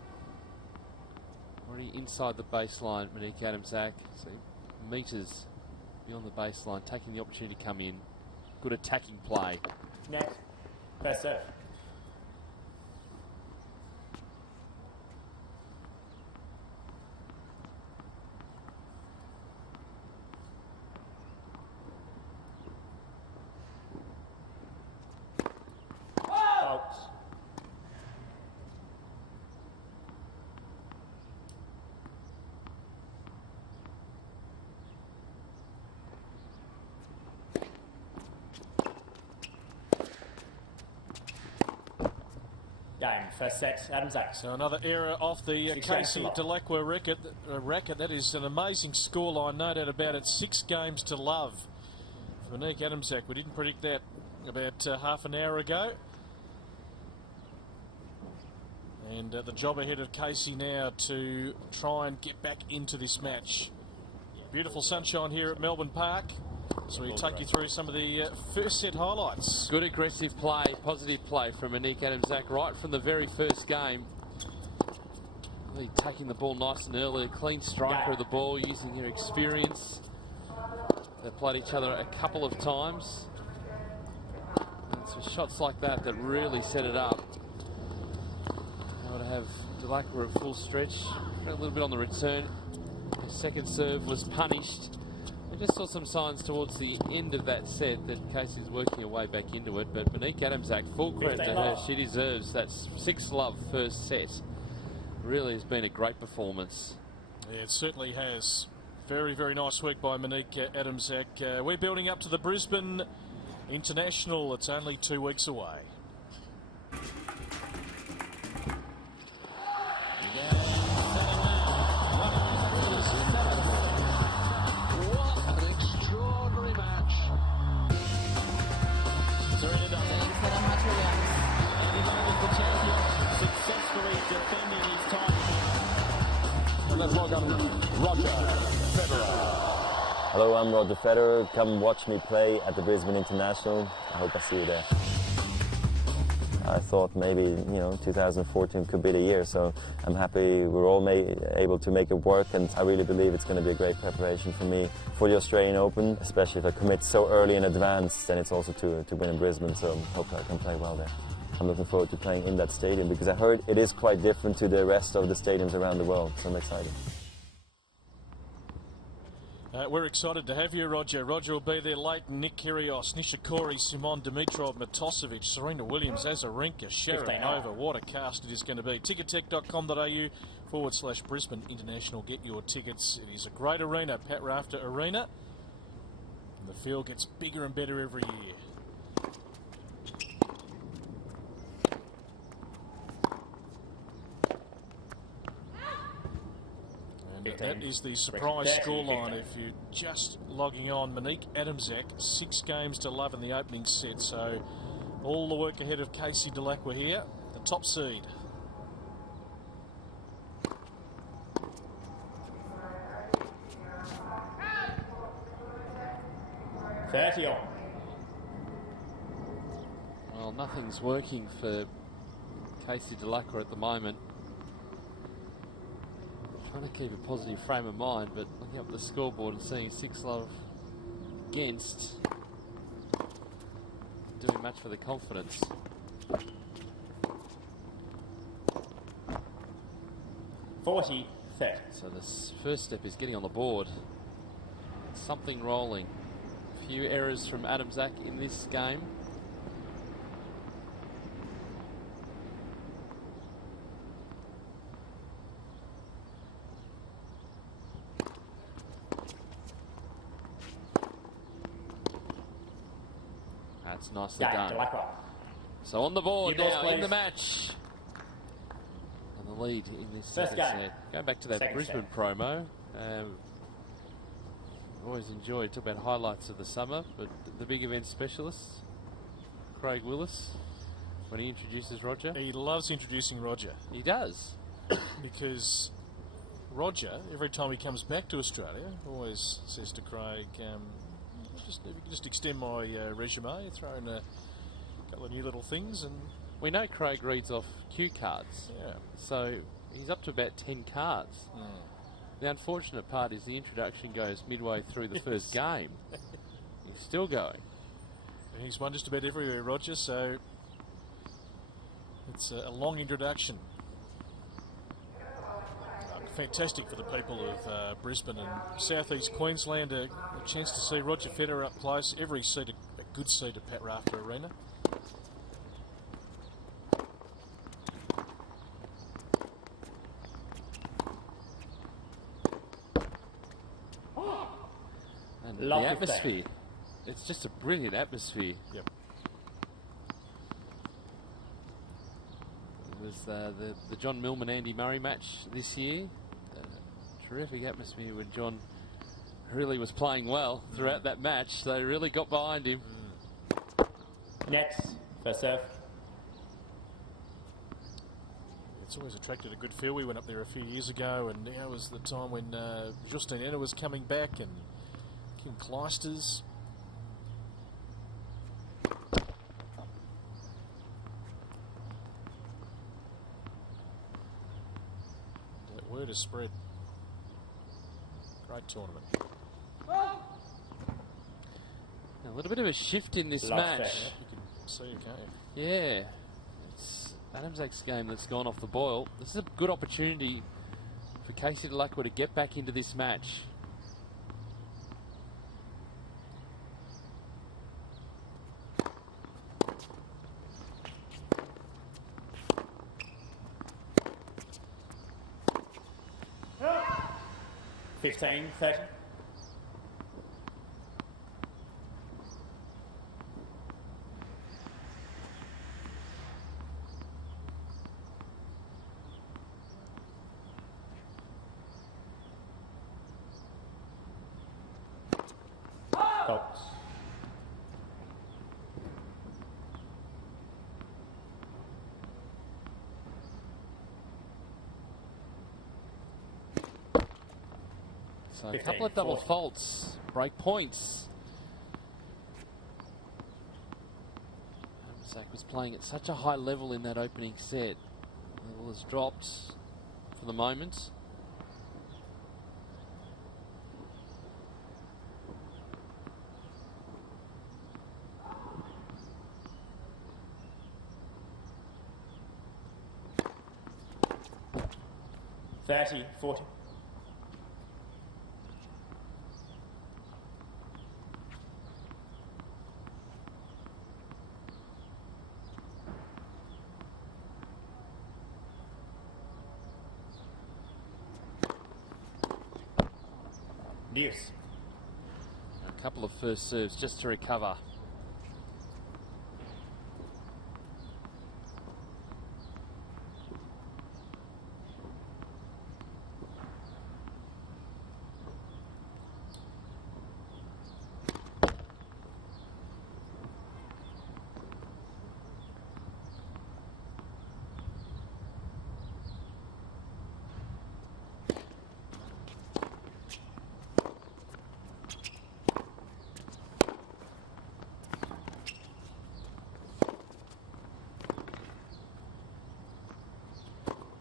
Already inside the baseline, Monique Adamczak. So metres beyond the baseline, taking the opportunity to come in. Good attacking play. Next. First serve. Game, first set, Adamczak. So another error off the Casey Dellacqua racket. That is an amazing scoreline, no doubt about it. 6 games to love for Monique Adamczak. We didn't predict that about half an hour ago. And the job ahead of Casey now to try and get back into this match. Beautiful sunshine here at Melbourne Park. So we take you through some of the first set highlights. Good aggressive play, positive play from Monique Adamczak right from the very first game. Really taking the ball nice and early, a clean striker of the ball, using her experience. They played each other a couple of times. And it's shots like that that really set it up. Now to have Dellacqua at full stretch, a little bit on the return. Her second serve was punished. We just saw some signs towards the end of that set that Casey's working her way back into it, but Monique Adamczak, full credit to her, she deserves that 6-love first set. Really has been a great performance. Yeah, it certainly has. Very, very nice work by Monique Adamczak. We're building up to the Brisbane International. It's only 2 weeks away. Let's welcome Roger Federer. Hello, I'm Roger Federer. Come watch me play at the Brisbane International. I hope I see you there. I thought maybe, 2014 could be the year, so I'm happy we're all able to make it work, and I really believe it's going to be a great preparation for me for the Australian Open, especially if I commit so early in advance, then it's also to win in Brisbane, so I hope I can play well there. I'm looking forward to playing in that stadium because I heard it is quite different to the rest of the stadiums around the world, so I'm excited. We're excited to have you, Roger. Roger will be there late. Nick Kyrgios, Nishikori, Simon Dimitrov, Matosevic, Serena Williams, Azarenka, Sharapova. What a cast it is going to be. Tickettech.com.au/Brisbane International. Get your tickets. It is a great arena, Pat Rafter Arena. And the field gets bigger and better every year. That is the surprise scoreline if you're just logging on. Monique Adamczak, 6 games to love in the opening set. So all the work ahead of Casey Dellacqua here, the top seed. Well, nothing's working for Casey Dellacqua at the moment. Trying to keep a positive frame of mind, but looking up at the scoreboard and seeing 6-love against, doing much for the confidence. So this first step is getting on the board. Something rolling. A few errors from Adamczak in this game. That's nicely done. Dellacqua. So on the board New balls, now in please. the match. And the lead in this First second game. set. Going back to that Second Brisbane set. promo. Always enjoyed, talk about highlights of the summer, but the big event specialist, Craig Willis, when he introduces Roger. He loves introducing Roger. He does. Because Roger, every time he comes back to Australia, always says to Craig, if you could just extend my resume, throw in a couple of new little things. And we know Craig reads off cue cards. Yeah. So he's up to about 10 cards. The unfortunate part is the introduction goes midway through the first game. He's still going. And he's won just about everywhere, Roger, so it's a long introduction. Fantastic for the people of Brisbane and southeast Queensland. A chance to see Roger Federer up close. Every seat a good seat at Pat Rafter Arena. And Love the the atmosphere. It's just a brilliant atmosphere. Yep. It was the John Millman Andy Murray match this year. Terrific atmosphere when John really was playing well throughout that match. They really got behind him. Next, first serve. It's always attracted a good feel. We went up there a few years ago, and now was the time when Justine Enna was coming back and Kim Kleisters. That word has spread. Great tournament. A little bit of a shift in this Love match. that. You can see it, can't you? Yeah. It's Adamczak's game that's gone off the boil. This is a good opportunity for Casey Dellacqua to get back into this match. Fifteen, 30. Box. So a 15, couple of double 40. faults, break points. Adamczak was playing at such a high level in that opening set. Level has dropped for the moment. $30, 40. Deuce. A couple of first serves just to recover.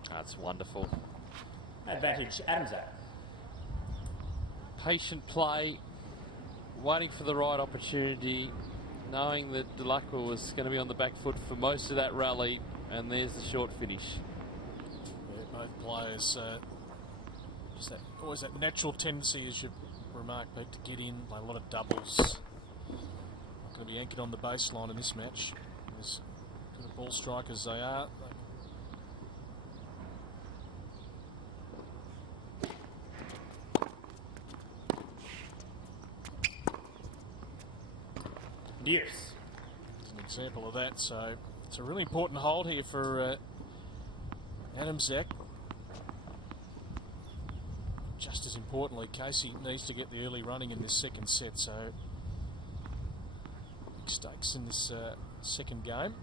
That's wonderful. Advantage, Adamczak. Patient play, waiting for the right opportunity, knowing that Dellacqua was going to be on the back foot for most of that rally, and there's the short finish. Yeah, both players, just always that natural tendency, as you remarked, Pete, to get in, play a lot of doubles. Not going to be anchored on the baseline in this match. As good ball strikers they are. Yes. It's an example of that, so it's a really important hold here for Adamczak. Just as importantly, Casey needs to get the early running in this second set, so big stakes in this second game.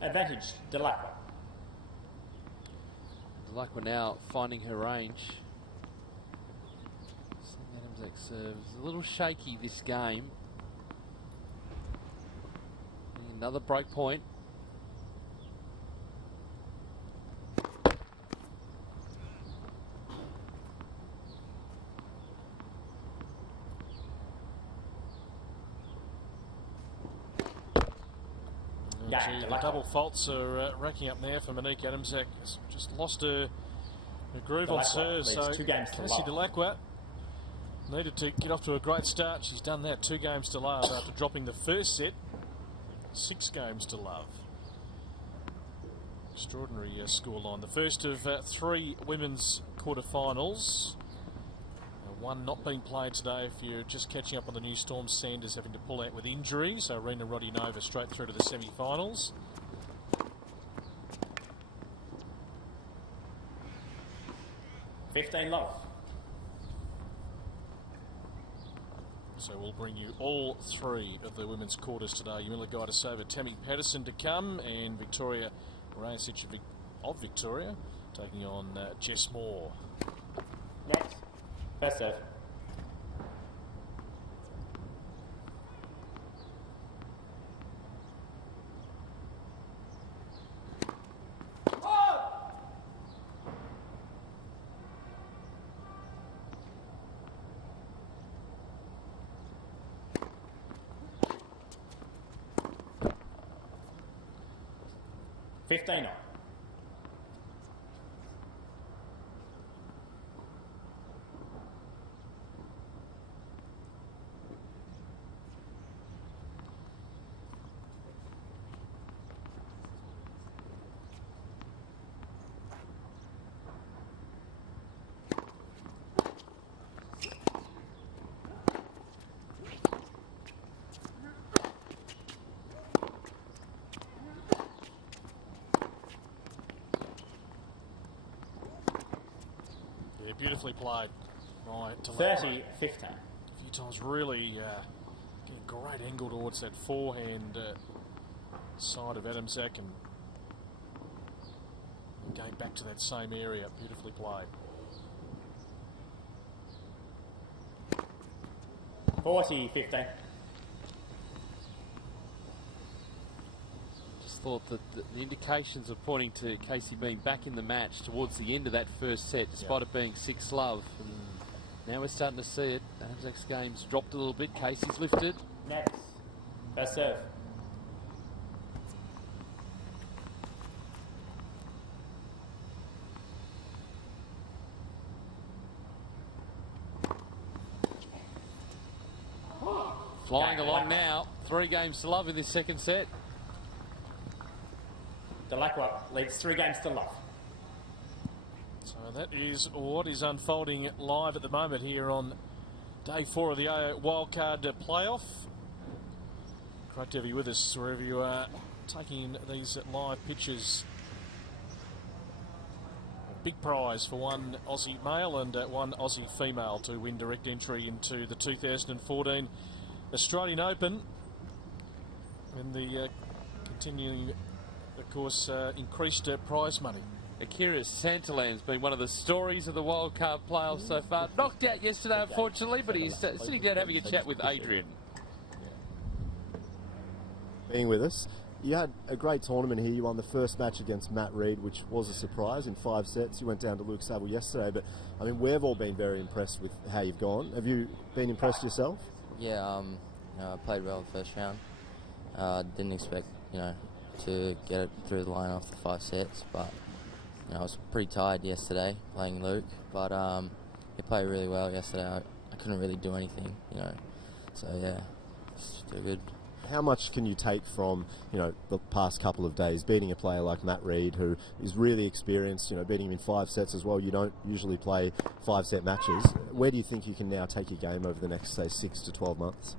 Advantage, Dellacqua. Dellacqua now finding her range. Adamczak serves a little shaky this game. Another break point. The double faults are racking up now for Monique Adamczak. Just lost her groove on serve. So Casey Dellacqua needed to get off to a great start. She's done that. 2 games to love after dropping the first set. 6 games to love. Extraordinary scoreline. The first of 3 women's quarterfinals. One not being played today. If you're just catching up on the new Storm, Sanders having to pull out with injury. So Rena Rodionova straight through to the semi-finals. Love. So we'll bring you all 3 of the women's quarters today. Yamila Gajdosova, Tammy Patterson to come, and Victoria Rajasic of Victoria taking on Jess Moore. Next. First serve. $15 on. Beautifully played by Dellacqua. 30-15. A few times really getting a great angle towards that forehand side of Adamczak and going back to that same area. Beautifully played. 40-15. Thought that the indications are pointing to Casey being back in the match towards the end of that first set, despite it being 6-love. Now we're starting to see it. Adamczak's game's dropped a little bit. Casey's lifted. Next. First serve. Flying along now. 3 games to love in this second set. Dellacqua leads 3 games to love. So that is what is unfolding live at the moment here on day 4 of the Wildcard playoff. Great to have you with us wherever you are taking in these live pictures. A big prize for 1 Aussie male and 1 Aussie female to win direct entry into the 2014 Australian Open. And the continuing, of course, increased prize money. Akira Santalam's been one of the stories of the Wildcard playoffs so far. Knocked out yesterday, unfortunately, but he's sitting down having a chat with Adrian. Being with us. You had a great tournament here. You won the first match against Matt Reid, which was a surprise in 5 sets. You went down to Luke Saville yesterday, but I mean, we've all been very impressed with how you've gone. Have you been impressed yourself? Yeah, I played well the first round. Didn't expect, to get it through the line after 5 sets, but I was pretty tired yesterday playing Luke, but he played really well yesterday. I couldn't really do anything, so yeah, it's still good. How much can you take from, the past couple of days, beating a player like Matt Reid, who is really experienced, beating him in 5 sets as well? You don't usually play 5-set matches. Where do you think you can now take your game over the next, say, 6 to 12 months?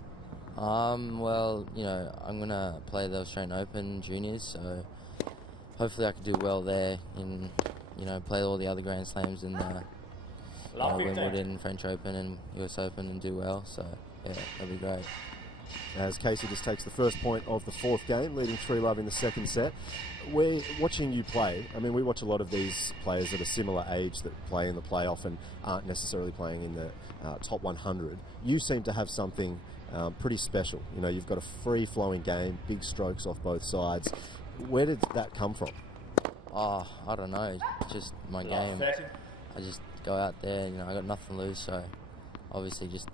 Well, I'm going to play the Australian Open Juniors, so hopefully I could do well there and, play all the other Grand Slams in the Wimbledon, French Open and US Open and do well, so yeah, that'd be great. As Casey just takes the first point of the 4th game, leading 3-love in the 2nd set. We're watching you play. I mean, we watch a lot of these players at a similar age that play in the playoff and aren't necessarily playing in the top 100. You seem to have something pretty special. You've got a free-flowing game, big strokes off both sides. Where did that come from? Oh, I don't know. Just my game. I just go out there. I got nothing to lose, so obviously just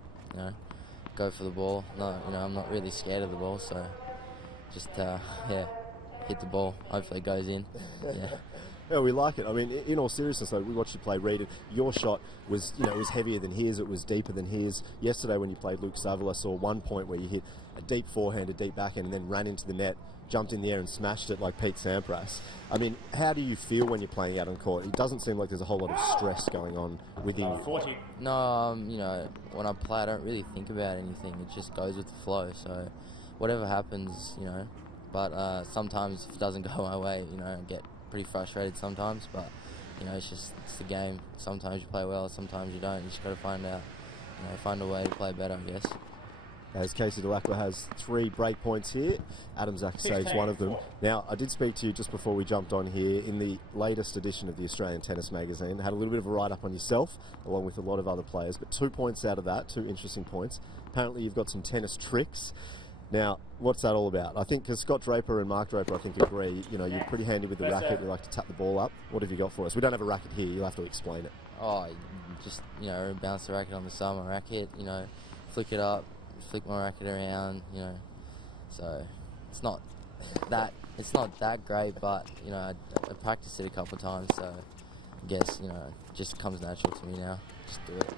go for the ball. No, I'm not really scared of the ball, so just hit the ball. Hopefully it goes in. Yeah. Yeah, we like it. I mean, in all seriousness, though, we watched you play Reid. Your shot was, it was heavier than his. It was deeper than his. Yesterday, when you played Luke Saville, I saw one point where you hit a deep forehand, a deep backhand, and then ran into the net, jumped in the air and smashed it like Pete Sampras. I mean, how do you feel when you're playing out on court? It doesn't seem like there's a whole lot of stress going on within you. No, when I play, I don't really think about anything. It just goes with the flow. So whatever happens, But sometimes if it doesn't go my way, I get pretty frustrated sometimes. But it's the game. Sometimes you play well, sometimes you don't. You just got to find a way to play better, I guess. As Casey Dellacqua has 3 break points here, Adamczak saves one of them. Now, I did speak to you just before we jumped on here in the latest edition of the Australian Tennis Magazine. Had a little bit of a write-up on yourself, along with a lot of other players, but 2 points out of that, 2 interesting points. Apparently, you've got some tennis tricks. Now, what's that all about? I think, because Scott Draper and Mark Draper, I think, agree, you're pretty handy with the racket, you like to tap the ball up. What have you got for us? We don't have a racket here, you'll have to explain it. Oh, just, bounce the racket on the side of my racket, flick it up, flick my racket around, so it's not that great, but I practiced it a couple of times, so I guess it just comes natural to me now. Just do it.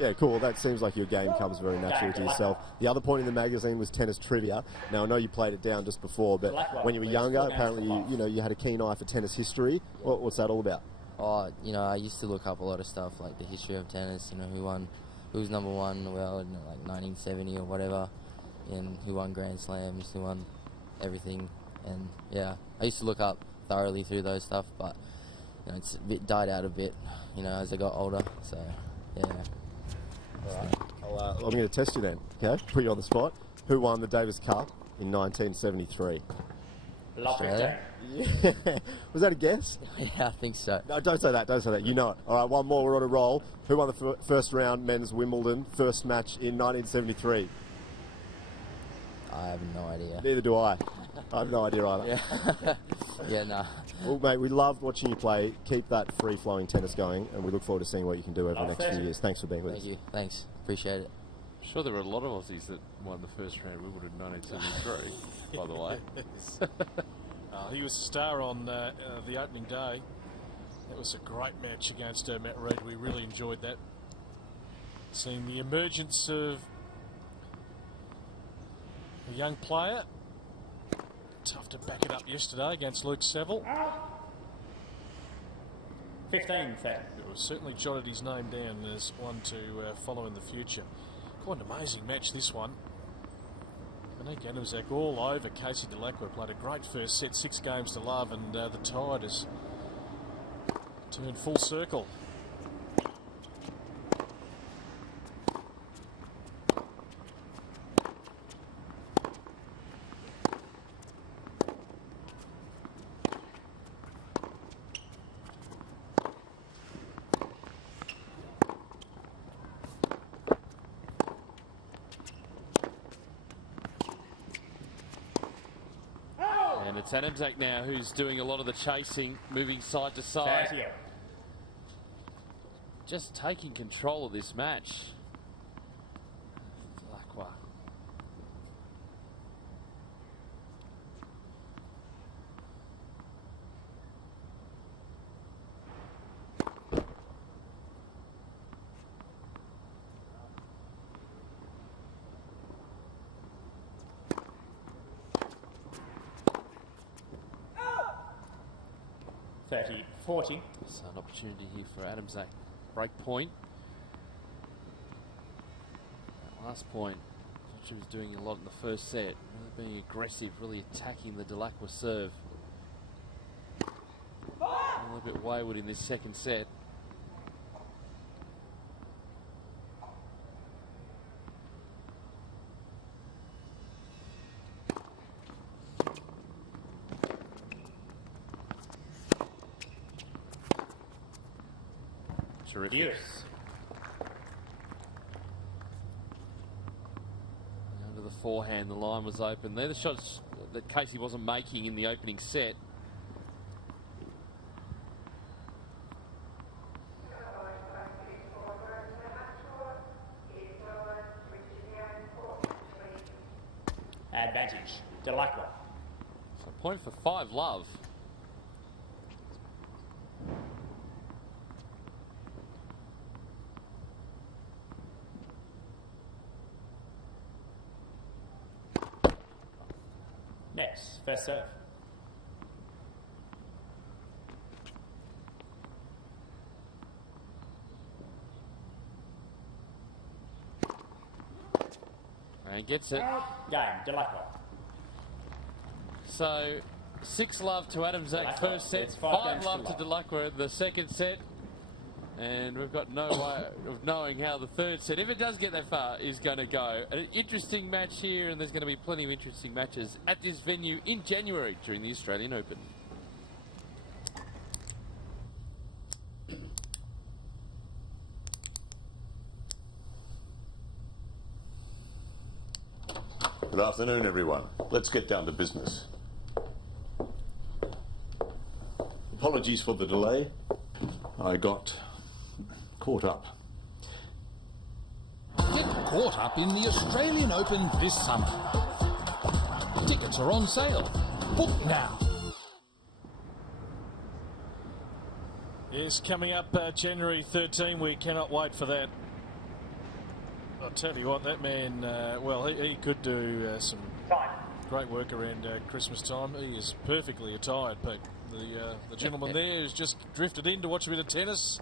Yeah, cool. That seems like your game comes very naturally to yourself. The other point in the magazine was tennis trivia. Now, I know you played it down just before, but when you were younger, apparently you had a keen eye for tennis history. What's that all about? Oh, I used to look up a lot of stuff, like the history of tennis, who was number 1 in the world in like 1970 or whatever, and who won Grand Slams, who won everything. And yeah, I used to look up thoroughly through those stuff, but it's died out a bit, as I got older. So yeah. All right. I'm going to test you then. Okay, put you on the spot. Who won the Davis Cup in 1973? Australia? Yeah. Was that a guess? Yeah, I think so. No, don't say that. Don't say that. You know it. All right, one more. We're on a roll. Who won the first round men's Wimbledon first match in 1973? I have no idea. Neither do I. I have no idea either. Yeah. Yeah, no. Well, mate, we loved watching you play. Keep that free-flowing tennis going, and we look forward to seeing what you can do over the next few years. Thanks for being with us. Thank you. Thanks. Appreciate it. I'm sure there were a lot of Aussies that won the first round Wimbledon in 1973, by the way. He was a star on the opening day. That was a great match against Matt Reid. We really enjoyed that. Seeing the emergence of a young player. Tough to back it up yesterday against Luke Saville. 15, fair. It was certainly jotted his name down as one to follow in the future. Quite an amazing match, this one. Gajdosova all over Casey Dellacqua. Played a great first set, 6 games to love, and the tide has turned full circle. it's Adamczak now who's doing a lot of the chasing, moving side to side. Just taking control of this match. Dellacqua. So an opportunity here for Adamczak. Break point. That last point, she was doing a lot in the first set. Really being aggressive, really attacking the Dellacqua serve. A little bit wayward in this second set. Terrific. Yes. Under the forehand, the line was open. They're the shots that Casey wasn't making in the opening set. Advantage, Dellacqua. So point for 5-love. Next, first serve. And gets it. Game, Dellacqua. So 6-love to Adamczak Dellacqua. first set, It's 5-love 5-love to Dellacqua the second set. And we've got no way of knowing how the third set, if it does get that far, is going to go. An interesting match here, and there's going to be plenty of interesting matches at this venue in January during the Australian Open. Good afternoon, everyone. Let's get down to business. Apologies for the delay. I got caught up. Get caught up in the Australian Open this summer. Tickets are on sale. Book now. Yes, coming up January 13, we cannot wait for that. I'll tell you what, that man, well, he could do some great work around Christmas time. He is perfectly attired, but the gentleman there has just drifted in to watch a bit of tennis.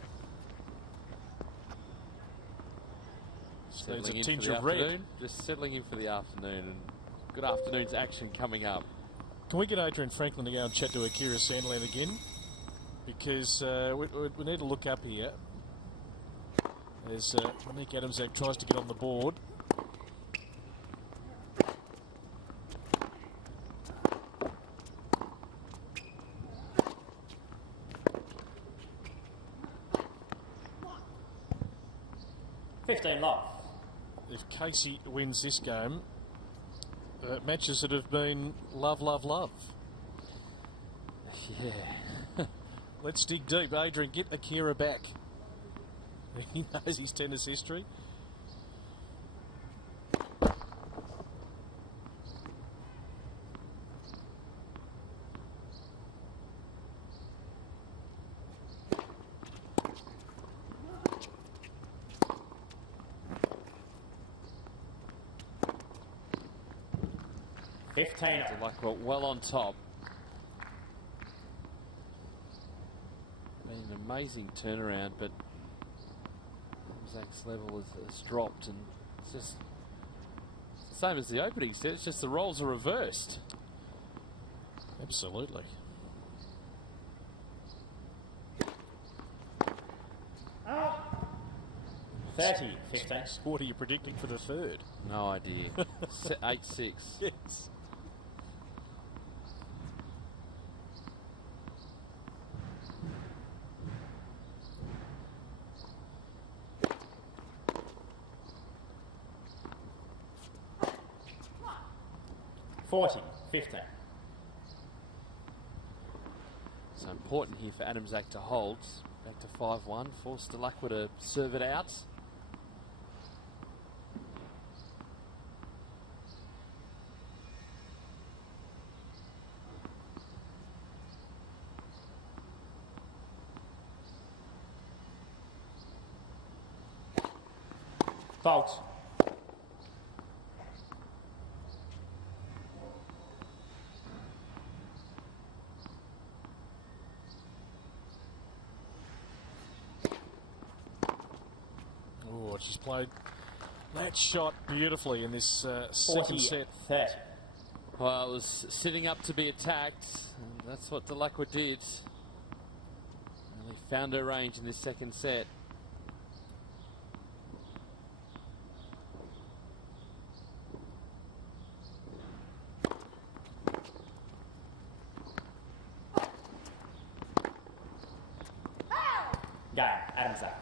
There's a tinge of red. Just settling in for the afternoon, and good afternoon's action coming up. Can we get Adrian Franklin to go and chat to Akira Sandland again? Because we need to look up here. As Nick Adamczak tries to get on the board. $15-love. If Casey wins this game, matches that have been love, love, love. Yeah. Let's dig deep. Adrian, get Akira back. He knows his tennis history. Dellacqua well on top. Been an amazing turnaround, but Adamczak's level has dropped, and it's just the same as the opening set. It's just the roles are reversed. Absolutely. Oh. 30-15. What are you predicting for the third? No idea. 8-6. Yes. $40-15. So important here for Adamczak to hold. Back to 5-1, force Dellacqua to serve it out. Fault. Oh, she's played that shot beautifully in this second set. 30. Well, it was sitting up to be attacked, and that's what Dellacqua did. Really found her range in this second set. Game, Adamczak.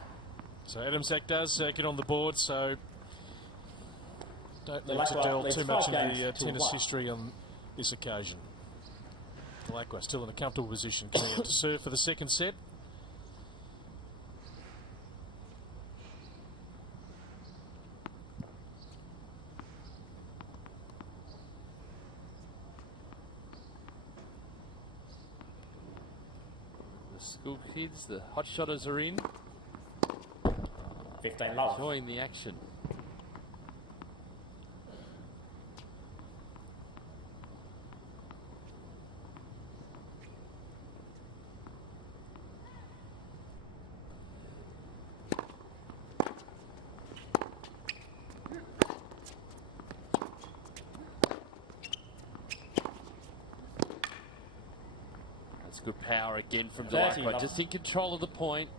So Adamczak does get on the board, so don't need to Dellacqua delve leads too much 5 into the games to tennis 1. history on this occasion. Dellacqua still in a comfortable position, coming out to serve for the second set. The school kids, the hot shotters are in. 15 love. Enjoying the action. That's good power again from 30 Dellacqua, love. just in control of the point.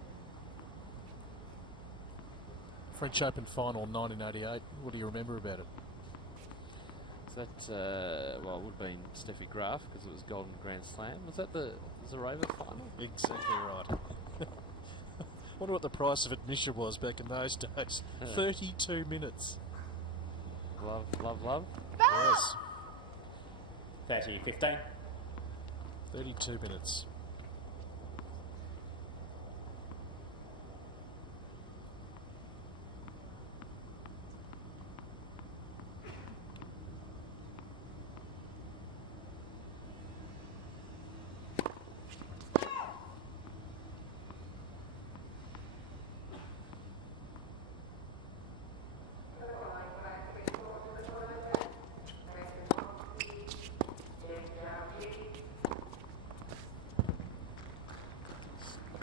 French Open final 1988. What do you remember about it? Is that, well, it would have been Steffi Graf because it was Golden Grand Slam. Was that the Zareva final? Exactly right. Wonder what the price of admission was back in those days. 32 minutes. Love, love, love. Yes. 30, 15. 32 minutes.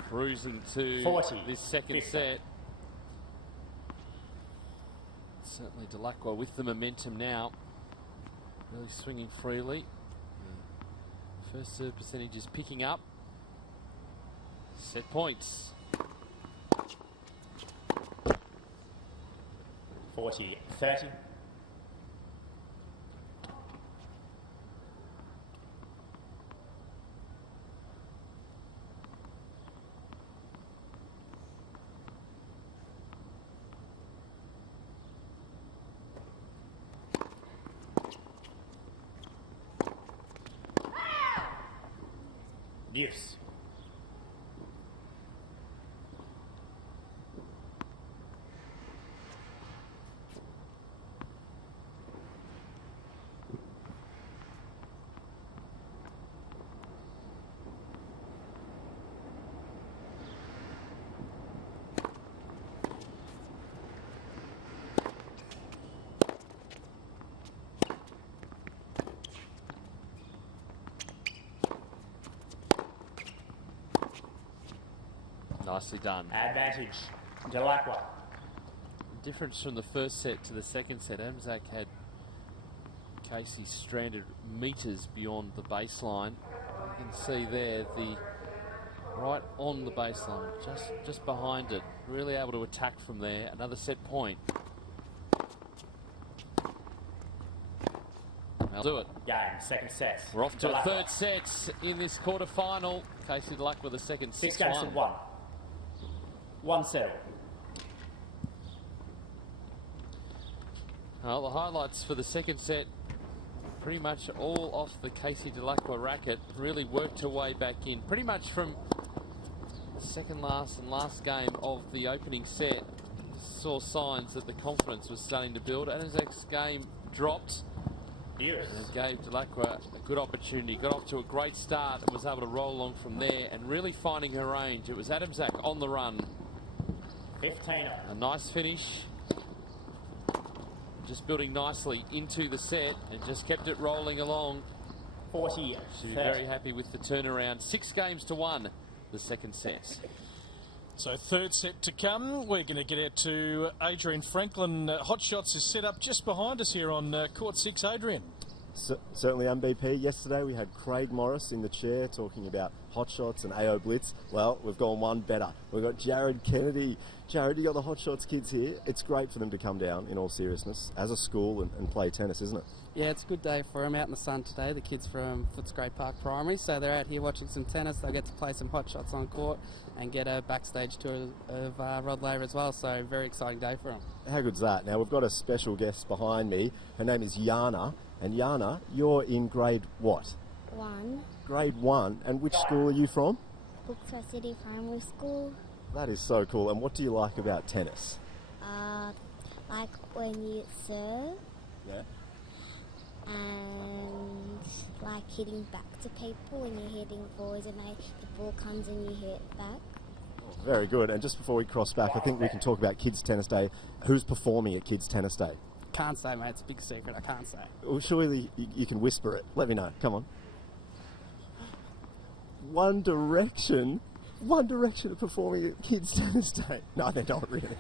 Cruising to 40, this second 50. set. Certainly Dellacqua with the momentum now. Really swinging freely. First serve percentage is picking up. Set points. 40, 30. Deuce. Nicely done. Advantage, Dellacqua. Difference from the first set to the second set. Adamczak had Casey stranded meters beyond the baseline. You can see there the right on the baseline, just behind it. Really able to attack from there. Another set point. They'll do it. Game, second set. We're off to Dellacqua. a third set in this quarterfinal. Casey Dellacqua the second 6 games to 1. 1 settle. Well, the highlights for the second set pretty much all off the Casey Dellacqua racket. Really worked her way back in. Pretty much from second last and last game of the opening set, saw signs that the confidence was starting to build. Adamczak's game dropped. Yes. And it gave Dellacqua a good opportunity. Got off to a great start and was able to roll along from there and really finding her range. It was Adamczak on the run. 15. A nice finish. Just building nicely into the set and just kept it rolling along. 40. She's very happy with the turnaround. 6 games to 1, the second set. So third set to come. We're going to get out to Adrian Franklin. Hot Shots is set up just behind us here on court 6. Adrian. Certainly MVP. Yesterday we had Craig Morris in the chair talking about Hot Shots and AO Blitz. Well, we've gone one better. We've got Jared Kennedy. Jared, you got the Hot Shots kids here. It's great for them to come down, in all seriousness, as a school and play tennis, isn't it? Yeah, it's a good day for them out in the sun today. The kids from Footscray Park Primary, so they're out here watching some tennis. They get to play some Hot Shots on court and get a backstage tour of Rod Laver as well, so very exciting day for them. How good's that? Now, we've got a special guest behind me. Her name is Yana. And Yana, you're in grade what? 1. Grade 1. And which school are you from? Bookside City Primary School. That is so cool. And what do you like about tennis? Like when you serve. Yeah. And like hitting back to people when you're hitting balls and the ball comes and you hit it back. Very good. And just before we cross back, I think we can talk about Kids Tennis Day. Who's performing at Kids Tennis Day? Can't say, mate. It's a big secret. I can't say. Well, surely you can whisper it. Let me know. Come on. One Direction are performing at Kids Tennis Day. No, they're not really.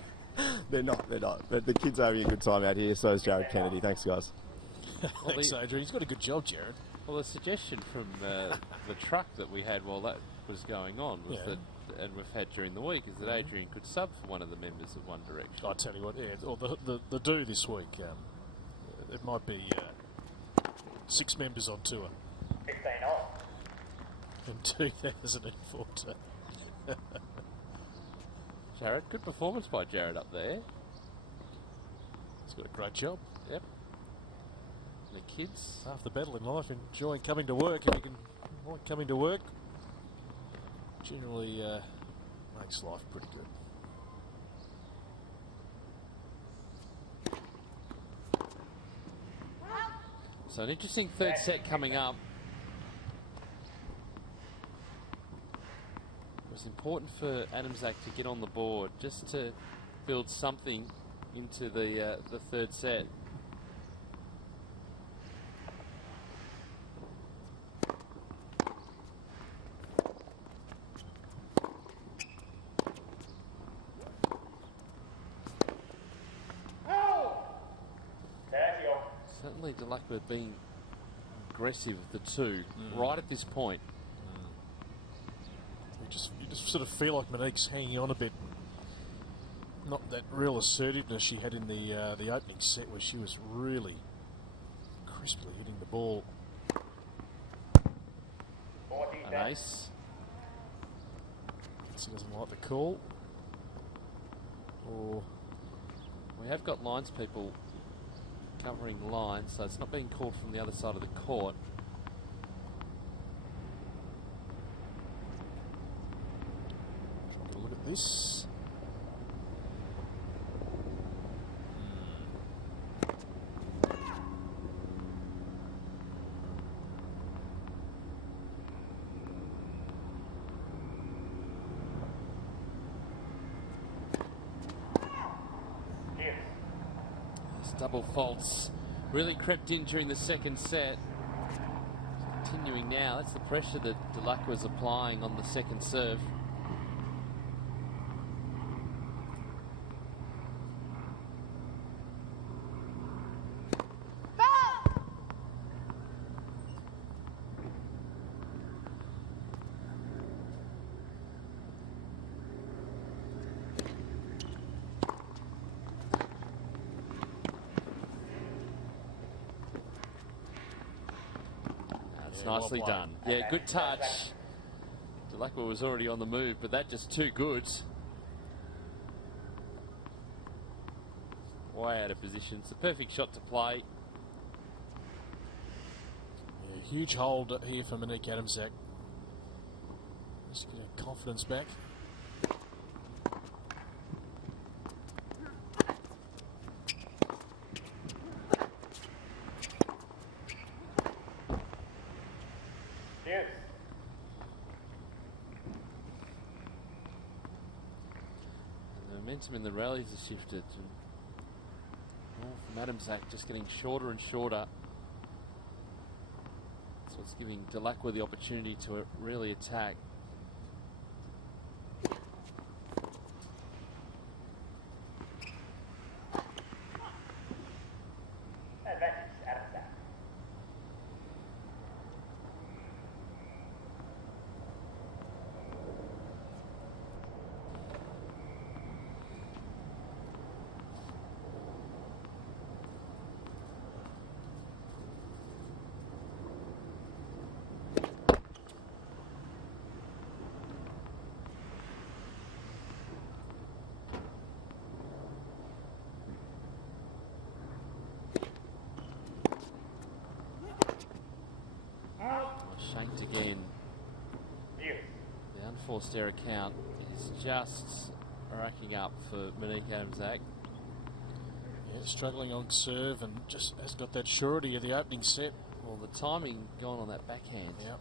They're not. But the kids are having a good time out here. So is Jared Kennedy. Thanks, guys. Thanks, Adrian. He's got a good job, Jared. Well, the suggestion from the truck that we had while that was going on was that, and we've had during the week, is that Adrian could sub for one of the members of One Direction. I tell you what, or the do this week. It might be 6 members on tour. 15 on. In 2014. Jared, good performance by Jared up there. He's got a great job. Yep. The kids. Half the battle in life, enjoying coming to work. If you can like coming to work, generally makes life pretty good. So an interesting third set coming up. It was important for Adamczak to get on the board just to build something into the third set. Certainly Dellacqua being aggressive with the 2 right at this point. You just sort of feel like Monique's hanging on a bit. Not that real assertiveness she had in the opening set, where she was really crisply hitting the ball. An ace. She doesn't like the call. Or we have got lines people covering lines, so it's not being called from the other side of the court. Trying to look at this. Double faults really crept in during the second set. Continuing now, that's the pressure that Dellacqua is applying on the second serve. Nicely done. Yeah, good touch. Dellacqua was already on the move, but that just too good. Way out of position. It's a perfect shot to play. huge hold here for Monique Adamczak. Just get her confidence back. Yes. The momentum in the rallies has shifted. From Adamczak just getting shorter and shorter. So it's giving Dellacqua the opportunity to really attack. Shanked again. The unforced error count is just racking up for Monique Adamczak. Yeah, struggling on serve and just hasn't got that surety of the opening set. Well, the timing gone on that backhand. Yep.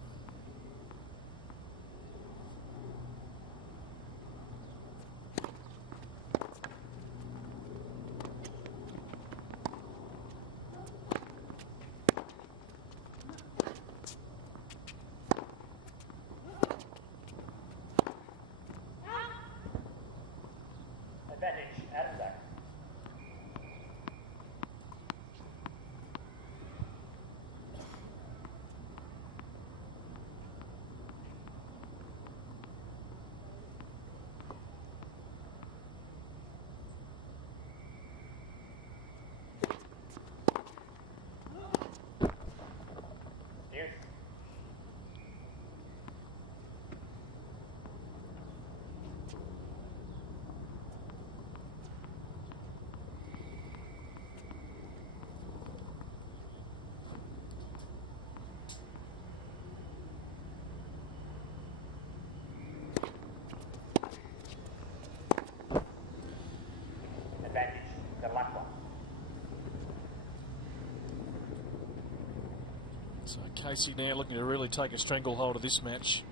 So Casey now looking to really take a stranglehold of this match.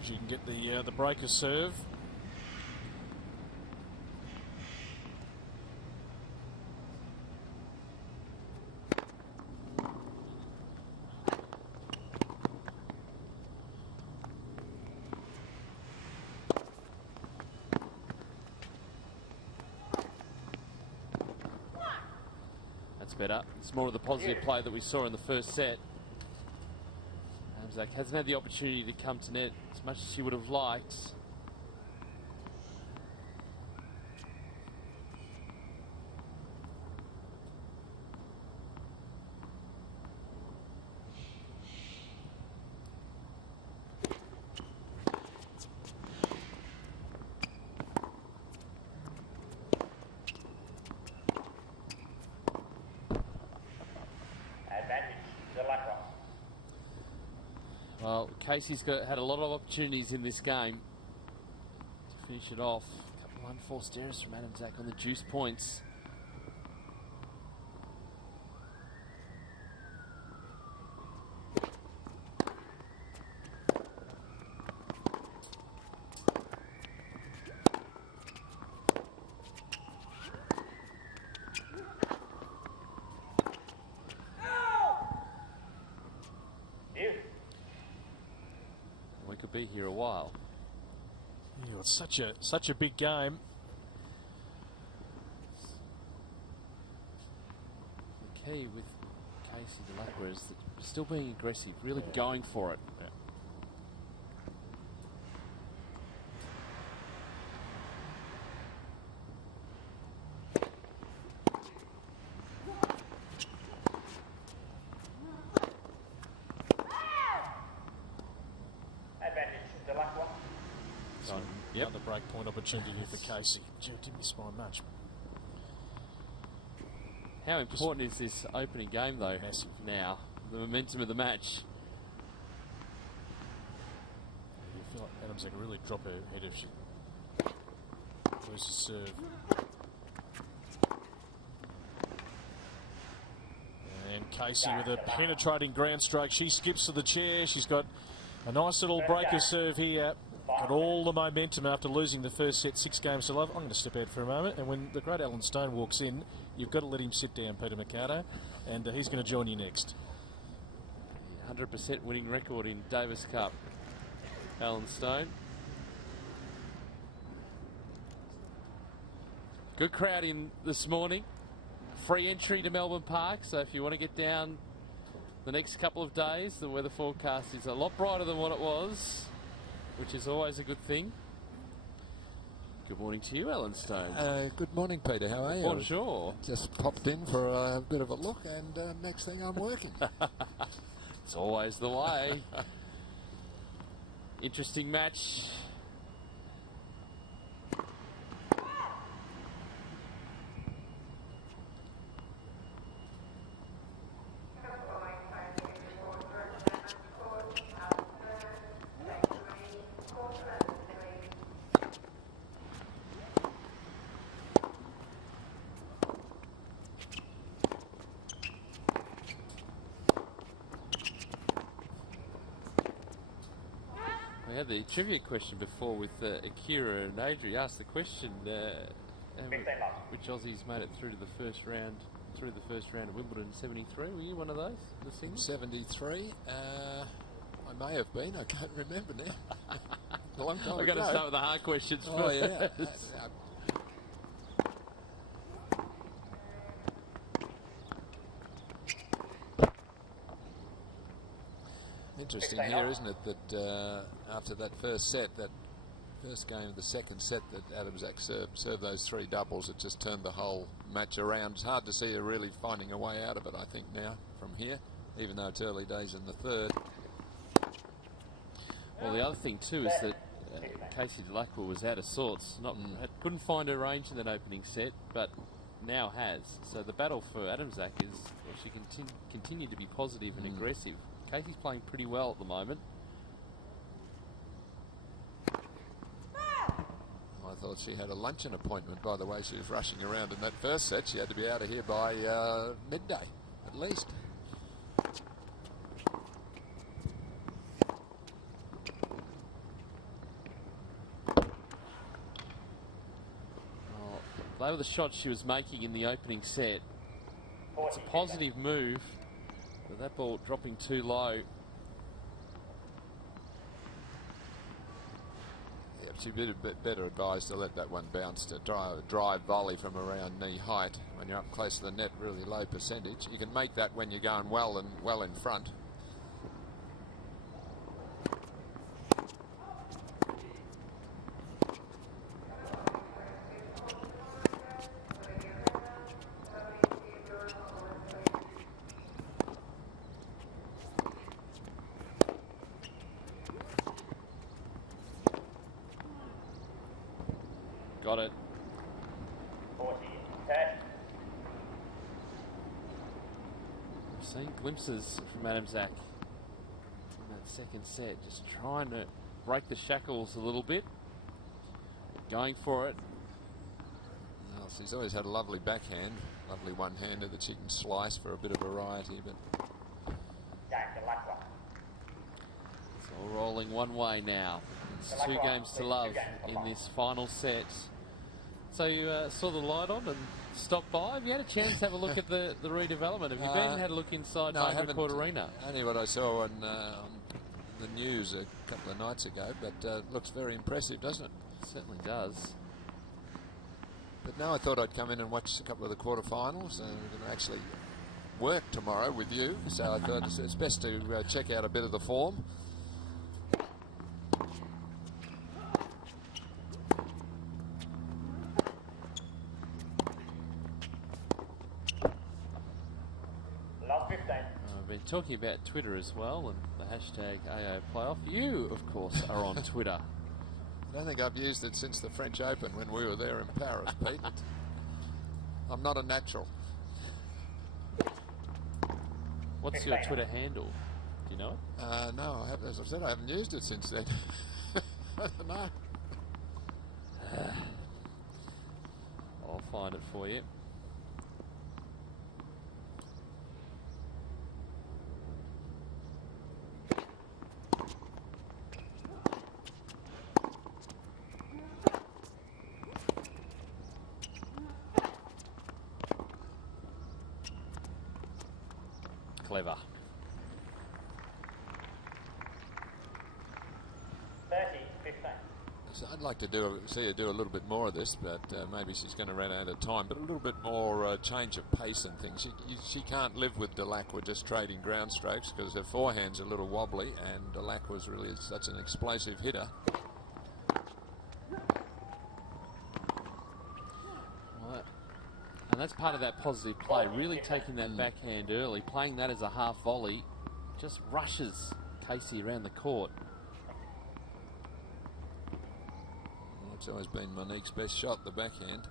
As you can get the breaker serve. Better. It's more of the positive play that we saw in the first set. Adamczak hasn't had the opportunity to come to net as much as she would have liked. Well, Casey's had a lot of opportunities in this game to finish it off. A couple of unforced errors from Adamczak on the juice points. Could be here a while. Yeah, it's such a big game. The key with Casey Dellacqua is that still being aggressive, really going for it. Another break point opportunity here for Casey. Gee, it didn't miss by much. How important is this opening game, though, now? The momentum of the match. You feel like Adamczak could really drop her head if she loses serve. And Casey with a penetrating ground stroke. She skips to the chair. She's got a nice little breaker serve here. Got all the momentum after losing the first set, 6 games to love. I'm going to step out for a moment. And when the great Alan Stone walks in, you've got to let him sit down, Peter Mercado. And he's going to join you next. 100% winning record in Davis Cup. Alan Stone. Good crowd in this morning. Free entry to Melbourne Park, so if you want to get down the next couple of days, the weather forecast is a lot brighter than what it was, which is always a good thing. Good morning to you, Alan Stone. Good morning, Peter. How are you? Bonjour. Just popped in for a bit of a look, and next thing I'm working. It's always the way. Interesting match. We had the trivia question before with Akira and Adri asked the question which Aussies made it through to the first round of Wimbledon 73. Were you one of those? The singles? 73. I may have been. I can't remember now. A long time We're going to start with the hard questions first. Oh, yeah. Interesting here, isn't it, that after that first set, that first game of the second set, that Adamczak served those 3 doubles, it just turned the whole match around. It's hard to see her really finding a way out of it, I think, now from here, even though it's early days in the third. Well, the other thing too is that Casey Dellacqua was out of sorts. Couldn't find her range in that opening set, but now has. So the battle for Adamczak is she can continue to be positive and aggressive. Casey's playing pretty well at the moment. I thought she had a luncheon appointment, by the way. She was rushing around in that first set. She had to be out of here by midday, at least. They were the shots she was making in the opening set. It's a positive move, but that ball dropping too low. Yeah, she'd be a bit better advised to let that one bounce, to drive volley from around knee height. When you're up close to the net, really low percentage. You can make that when you're going well in front. Got it. We've seen glimpses from Adamczak in that second set, just trying to break the shackles a little bit. Going for it. Well, she's always had a lovely backhand, lovely one-hander that she can slice for a bit of variety, but it's all rolling one way now. It's 2 games to love in this final set. So you saw the light on and stopped by. Have you had a chance to have a look at the redevelopment? Have you been and had a look inside Margaret Court Arena? Only what I saw on the news a couple of nights ago, but looks very impressive, doesn't it? Certainly does. But now I thought I'd come in and watch a couple of the quarterfinals, and we're going to actually work tomorrow with you, so I thought it's best to check out a bit of the form. I've been talking about Twitter as well, and the hashtag AO Playoff. You, of course, are on Twitter. I don't think I've used it since the French Open when we were there in Paris, Pete. I'm not a natural. What's your Twitter handle? Do you know it? No, I haven't, as I've said, I haven't used it since then. I don't know. I'll find it for you. Clever. 30-15. So I'd like to see her do a little bit more of this, but maybe she's going to run out of time. But a little bit more change of pace and things. She can't live with Dellacqua just trading ground strokes because her forehand's a little wobbly, and Dellacqua's really such an explosive hitter. Right. And that's part of that positive play, really taking that backhand early, playing that as a half volley, just rushes Casey around the court. It's always been Monique's best shot, the backhand.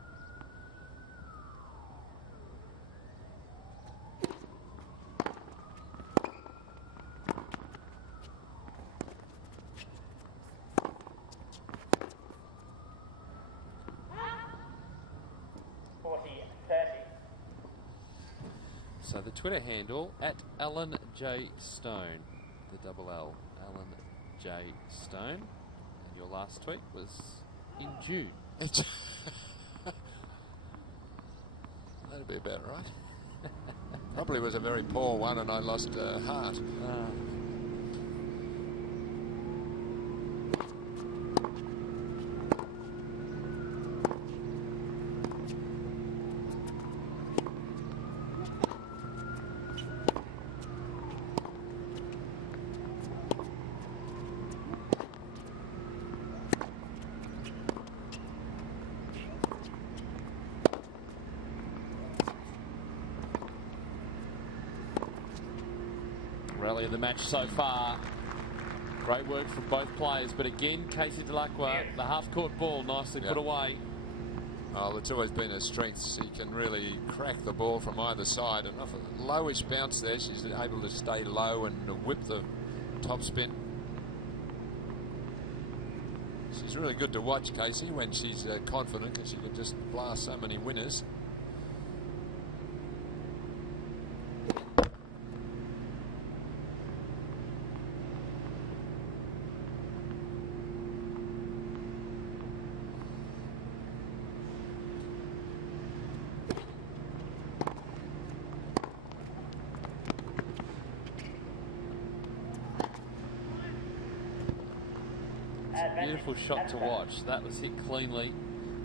So the Twitter handle at Alan J. Stone, the double L, Alan J. Stone. And your last tweet was in June. That'd be about right. Probably was a very poor one, and I lost heart. Rally of the match so far. Great work from both players, but again, Casey Dellacqua, the half-court ball nicely put away. Oh, it's always been her strength. She can really crack the ball from either side, and off a lowish bounce there, she's able to stay low and whip the topspin. She's really good to watch, Casey, when she's confident, because she can just blast so many winners. Beautiful shot to watch. That was hit cleanly.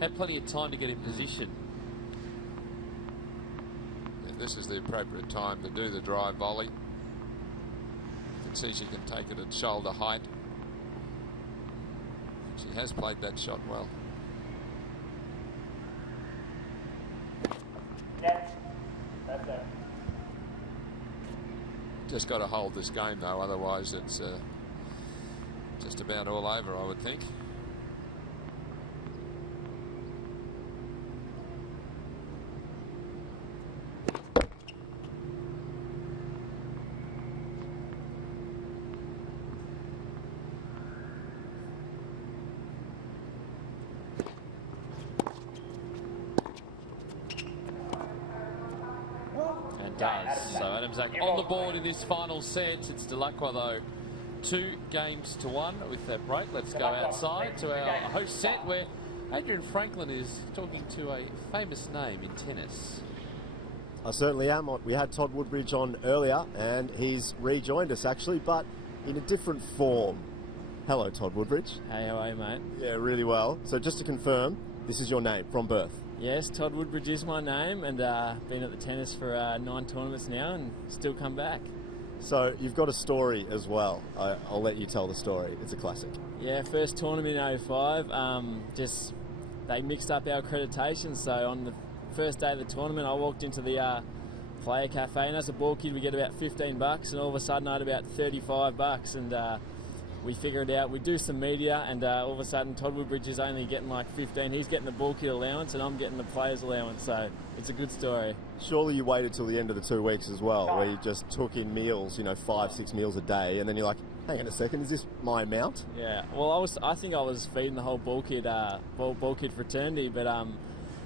Had plenty of time to get in position. And this is the appropriate time to do the drive volley. You can see she can take it at shoulder height. She has played that shot well. That's it. Just got to hold this game though, otherwise it's just about all over, I would think. And does. So Adamczak on the board in this final set. It's Dellacqua though. 2-1 with that break. Let's go outside to our host set where Adrian Franklin is talking to a famous name in tennis. I certainly am. We had Todd Woodbridge on earlier and he's rejoined us actually, but in a different form. Hello, Todd Woodbridge. Hey, how are you, mate? Yeah, really well. So just to confirm, this is your name from birth? Yes, Todd Woodbridge is my name, and been at the tennis for 9 tournaments now and still come back. So you've got a story as well. I'll let you tell the story. It's a classic. Yeah, first tournament in 05. They mixed up our accreditation. So on the first day of the tournament, I walked into the player cafe, and as a ball kid, we get about $15, and all of a sudden I had about $35, and we figure it out. We do some media, and all of a sudden Todd Woodbridge is only getting like 15. He's getting the ball kit allowance, and I'm getting the players allowance. So it's a good story. Surely you waited till the end of the 2 weeks as well, where you just took in meals, 5-6 meals a day, and then you're like, hang on a second, is this my amount? Yeah. Well, I think I was feeding the whole ball kid fraternity, but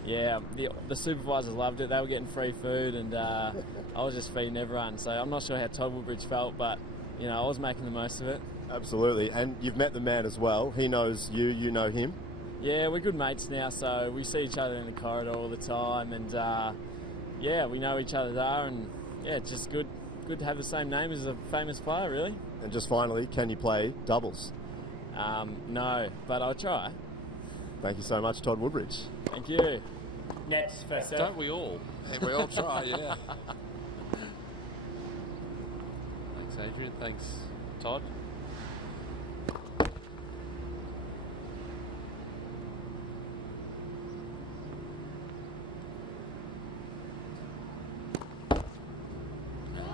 yeah, the supervisors loved it. They were getting free food, and I was just feeding everyone. So I'm not sure how Todd Woodbridge felt, but I was making the most of it. Absolutely. And you've met the man as well. He knows you, you know him. Yeah, we're good mates now, so we see each other in the corridor all the time, and yeah, we know each other there, and yeah, it's just good to have the same name as a famous player, really. And just finally, can you play doubles? No, but I'll try. Thank you so much, Todd Woodbridge. Thank you. Nets first serve. Don't we all? And we all try, yeah. Thanks, Adrian. Thanks, Todd.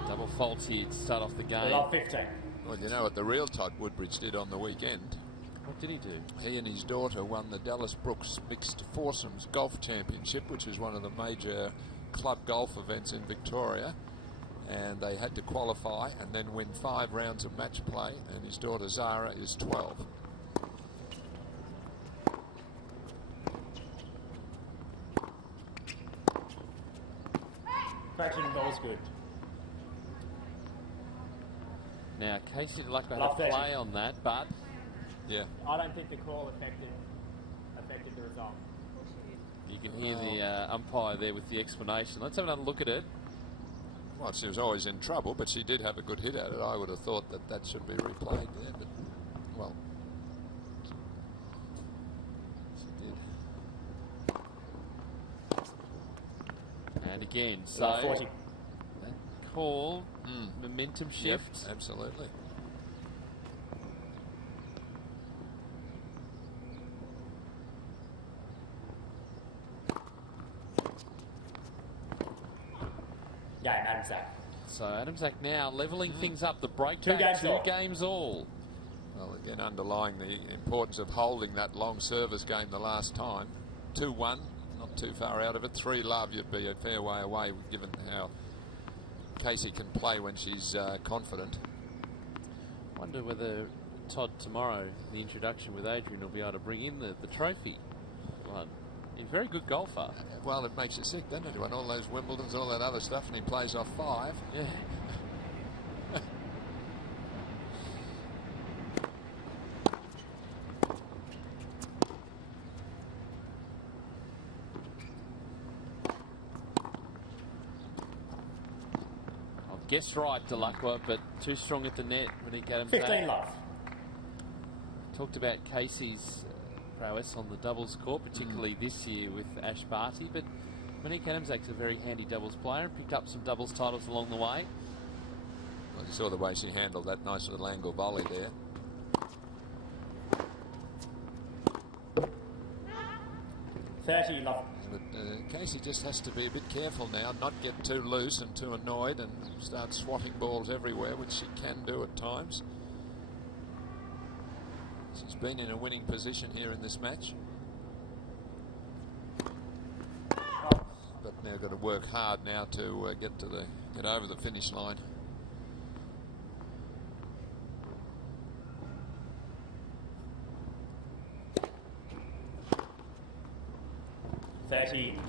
Double faults here to start off the game. Love 15. Well, you know what the real Todd Woodbridge did on the weekend? What did he do? He and his daughter won the Dallas Brooks Mixed Foursomes Golf Championship, which is one of the major club golf events in Victoria. And they had to qualify and then win 5 rounds of match play, and his daughter Zara is 12. Fraction ball's good. Now, Casey Dellacqua had Love a play on that, but yeah, I don't think the call affected the result. you can hear the umpire there with the explanation. Let's have another look at it. Well, she was always in trouble, but she did have a good hit at it. I would have thought that should be replayed there, but well, she did. And again, so 40. that call, momentum shift. Yep, absolutely. Game, Adamczak. So Adamczak now levelling things up. The break Two back, games all. games all. Well, again, underlying the importance of holding that long service game the last time. 2-1, not too far out of it. 3-love, you'd be a fair way away, given how Casey can play when she's confident. Wonder whether Todd tomorrow, the introduction with Adrian, will be able to bring in the trophy. Well, he's a very good golfer. Well, it makes you sick, doesn't it? When all those Wimbledons, all that other stuff, and he plays off 5. Yeah. Guess right, Dellacqua, but too strong at the net when he got him 15 love. Talked about Casey's prowess on the doubles court, particularly this year with Ash Barty, but Monique Adamczak's a very handy doubles player and picked up some doubles titles along the way. Well, you saw the way she handled that nice little angle volley there. Love. But Casey just has to be a bit careful now, not get too loose and too annoyed and start swatting balls everywhere, which she can do at times. She's been in a winning position here in this match. But now got to work hard now to get over the finish line.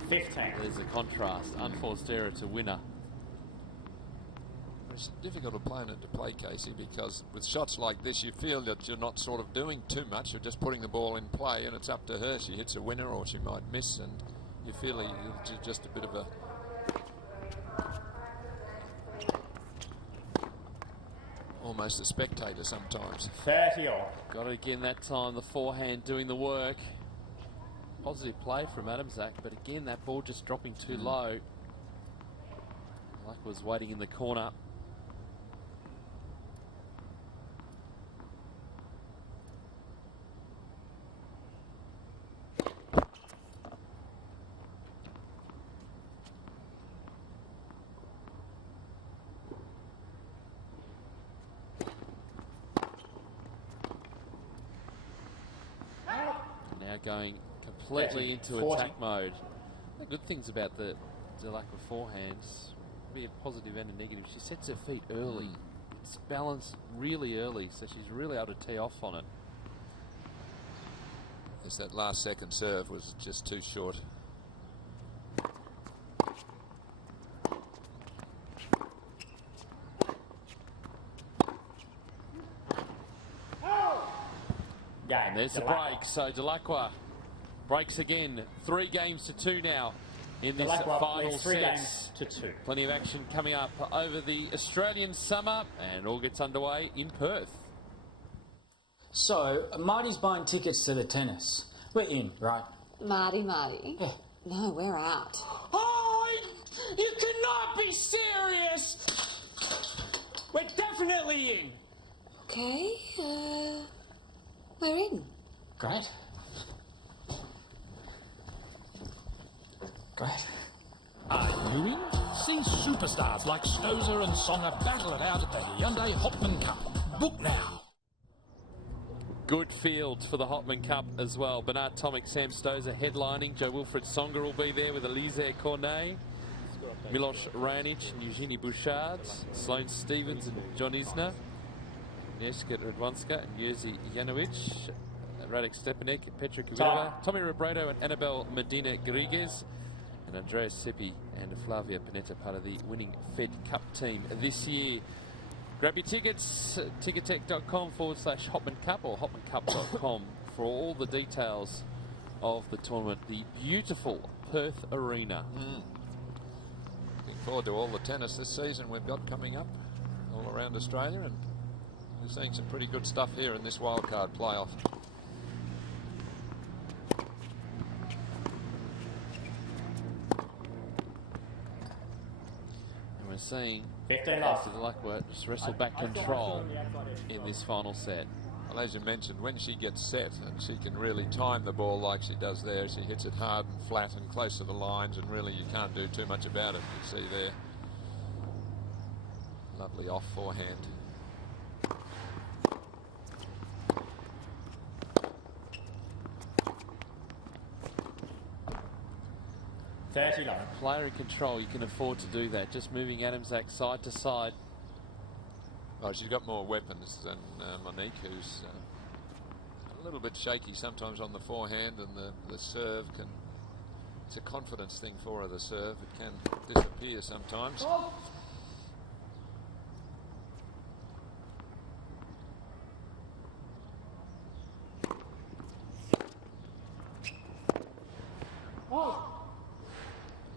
There's a contrast. Unforced error to winner. It's a difficult opponent to play, Casey, because with shots like this, you feel that you're not sort of doing too much. You're just putting the ball in play, and it's up to her. She hits a winner, or she might miss, and you feel you're just a bit of a almost a spectator sometimes. 30 all. Got it again that time. The forehand doing the work. Positive play from Adamczak, but again that ball just dropping too low. Like was waiting in the corner. going completely into 40. attack mode. The good things about the Dellacqua forehands, be a positive and a negative. She sets her feet early. It's balanced really early, so she's really able to tee off on it. Yes, that last second serve was just too short. And there's the break. So Dellacqua breaks again. 3 games to 2 now in this final three set. games to 2. Plenty of action coming up over the Australian summer, and it all gets underway in Perth. So, Marty's buying tickets to the tennis. We're in, right? Marty. Yeah. No, we're out. Oh, you cannot be serious! We're definitely in. Okay, we're in. Great. Great. Are you in? See superstars like Stozer and Songer battle it out at the Hyundai Hopman Cup. Book now. Good field for the Hopman Cup as well. Bernard Tomic, Sam Stozer headlining. Joe Wilfred Songer will be there with Elise Cornet, Milos Raonic and Eugenie Bouchard, Sloane Stevens and John Isner, Agnieszka Radwanska and Jerzy Janowicz, Radek Stepanek, Petra Kvitova, Tommy Robredo and Annabelle Medina Garrigues, and Andreas Seppi and Flavia Panetta, part of the winning Fed Cup team this year. Grab your tickets, tickettech.com/Hopman Cup or hopmancup.com for all the details of the tournament. The beautiful Perth Arena. Looking forward to all the tennis this season we've got coming up all around Australia, and we're seeing some pretty good stuff here in this wildcard playoff. And we're seeing 15 left. Dellacqua just wrestle back control in this final set. Well, as you mentioned, when she gets set and she can really time the ball like she does there, she hits it hard and flat and close to the lines, and really you can't do too much about it. You see there, lovely off forehand. Player in control, you can afford to do that. Just moving Adamczak side to side. Oh, she's got more weapons than Monique, who's a little bit shaky sometimes on the forehand, and the serve can. It's a confidence thing for her, the serve. It can disappear sometimes. Oh.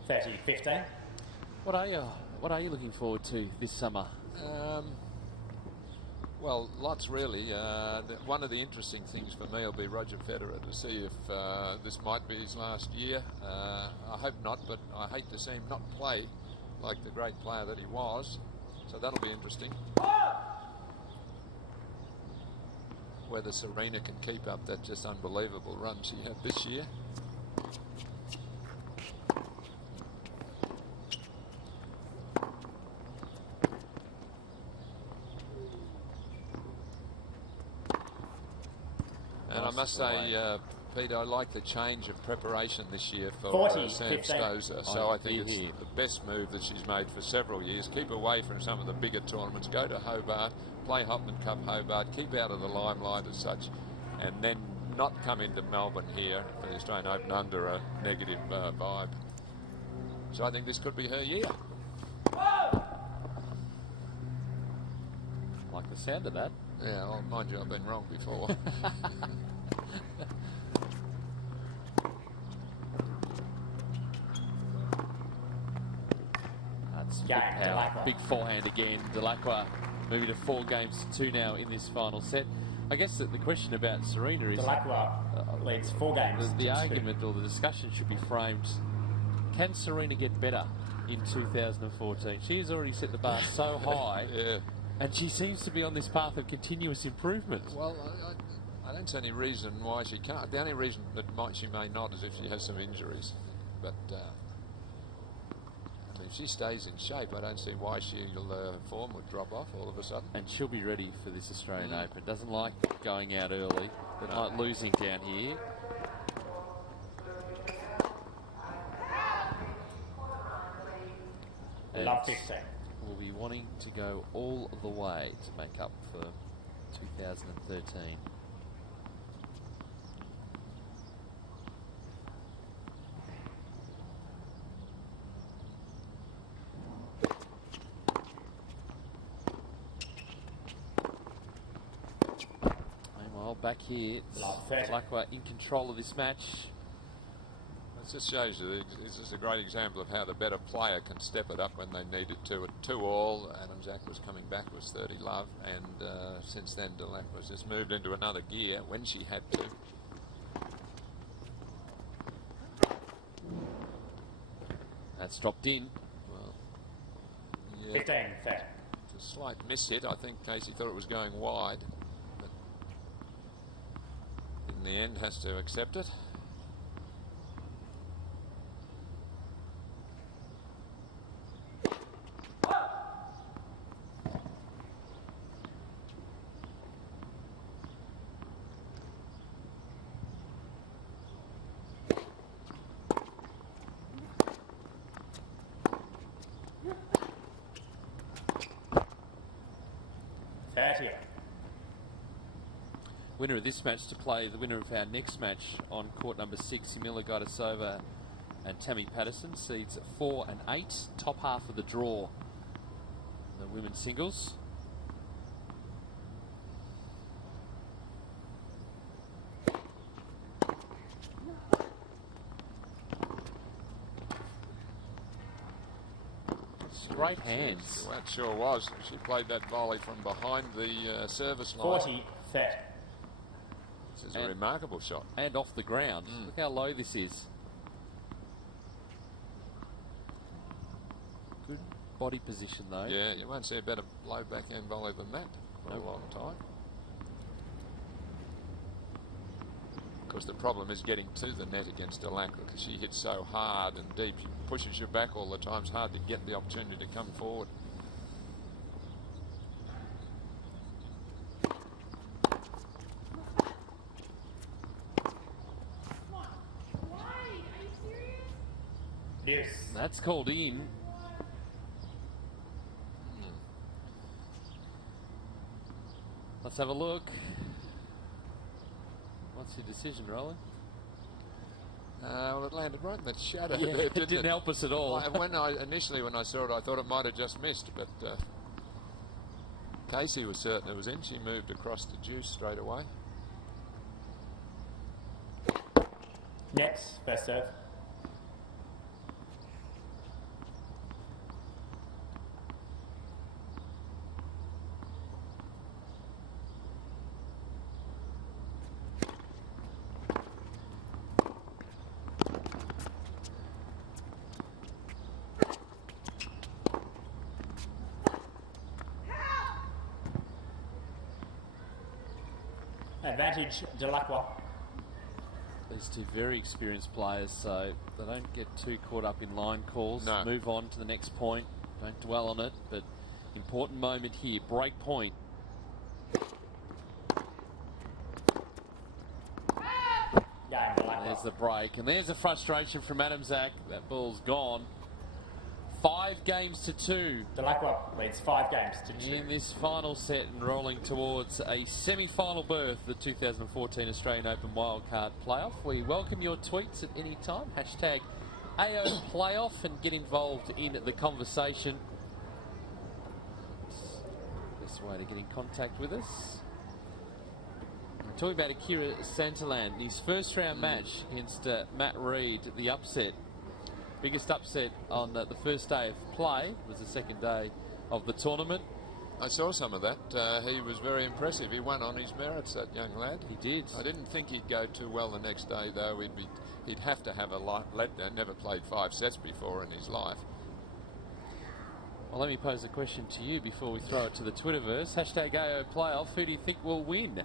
30-15. What are you looking forward to this summer? Well, lots really. One of the interesting things for me will be Roger Federer, to see if this might be his last year. I hope not, but I hate to see him not play like the great player that he was. So that'll be interesting. Whether Serena can keep up that just unbelievable run she had this year. And I must say, Pete, I like the change of preparation this year for Sam Stozer. So I think it's the best move that she's made for several years. Keep away from some of the bigger tournaments. Go to Hobart, play Hopman Cup Hobart, keep out of the limelight as such, and then not come into Melbourne here for the Australian Open under a negative vibe. So I think this could be her year. Like the sound of that. Yeah, well, mind you, I've been wrong before. That's big power. Big forehand again. Dellacqua moving to 4 games to 2 now in this final set. I guess that the question about Serena is... Dellacqua leads 4 games. The argument or the discussion should be framed, can Serena get better in 2014? She has already set the bar so high. Yeah. And she seems to be on this path of continuous improvement. Well, I don't see any reason why she can't. The only reason that she may not is if she has some injuries. But I mean, if she stays in shape, I don't see why her form would drop off all of a sudden. And she'll be ready for this Australian Open. Doesn't like going out early. Doesn't like losing down here. 15. will be wanting to go all the way to make up for 2013. Meanwhile, back here, Dellacqua in control of this match. It just shows you, this is a great example of how the better player can step it up when they need it to. At 2-all, Adamczak was coming back, was 30 love, and since then Dellacqua's just moved into another gear when she had to. That's dropped in. Well, yeah. 15, fair. It's a slight miss hit. I think Casey thought it was going wide, but in the end has to accept it. Winner of this match to play the winner of our next match on court number 6, Gajdosova and Tammy Patterson. Seeds 4 and 8, top half of the draw. The women's singles. Great hands. That sure was. She played that volley from behind the service line. 40, fair. This is a remarkable shot. And off the ground. Look how low this is. Good body position though. Yeah, you won't see a better low backhand volley than that for a long time. Of course, the problem is getting to the net against Dellacqua because she hits so hard and deep. She pushes you back all the time. It's hard to get the opportunity to come forward. Yes. That's called in. Let's have a look. What's your decision, Roland? Well, it landed right in that shadow. Yeah, there, it didn't help us at all. Initially, when I saw it, I thought it might have just missed, but Casey was certain it was in. She moved across the juice straight away. Next, first serve. Advantage, Dellacqua. These two very experienced players, so they don't get too caught up in line calls. No. Move on to the next point. Don't dwell on it, but important moment here. Break point. There's the break, and there's the frustration from Adamczak. That ball's gone. 5 games to 2. Dellacqua leads 5 games to 2. In this final set and rolling towards a semi-final berth, the 2014 Australian Open Wildcard Playoff. We welcome your tweets at any time. Hashtag AO Playoff and get involved in the conversation. It's the best way to get in contact with us. We're talking about Akira Santaland, his first round match against Matt Reed, the upset. Biggest upset on the first day of play was the second day of the tournament. I saw some of that. He was very impressive. He won on his merits, that young lad. He did. I didn't think he'd go too well the next day, though. He'd have to have a letdown. Never played 5 sets before in his life. Well, let me pose a question to you before we throw it to the Twitterverse. Hashtag AO Playoff. Who do you think will win?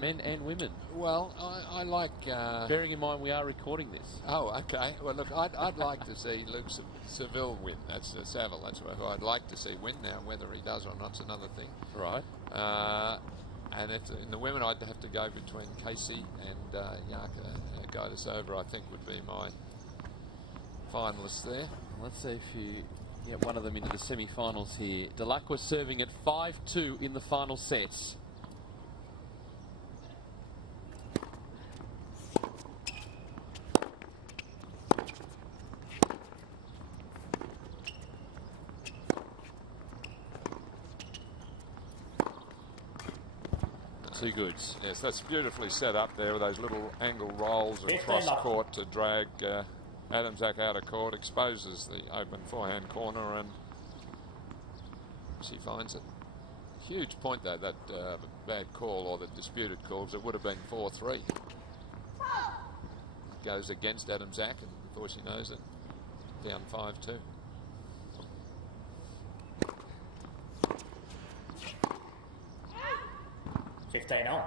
Men and women. Well, I like... bearing in mind we are recording this. Oh, okay. Well, look, I'd like to see Luke Saville win. That's Saville. That's who I'd like to see win. Now, whether he does or not's another thing. Right. And if in the women, I'd have to go between Casey and Gajdosova, I think would be my finalists there. Let's see if you get one of them into the semi-finals here. Dellacqua serving at 5-2 in the final sets. Two goods. Yes, that's beautifully set up there with those little angle rolls across court to drag Adamczak out of court, exposes the open forehand corner, and she finds it. Huge point though, that bad call or the disputed calls. It would have been 4-3. It goes against Adamczak, and before she knows it, down 5-2. On.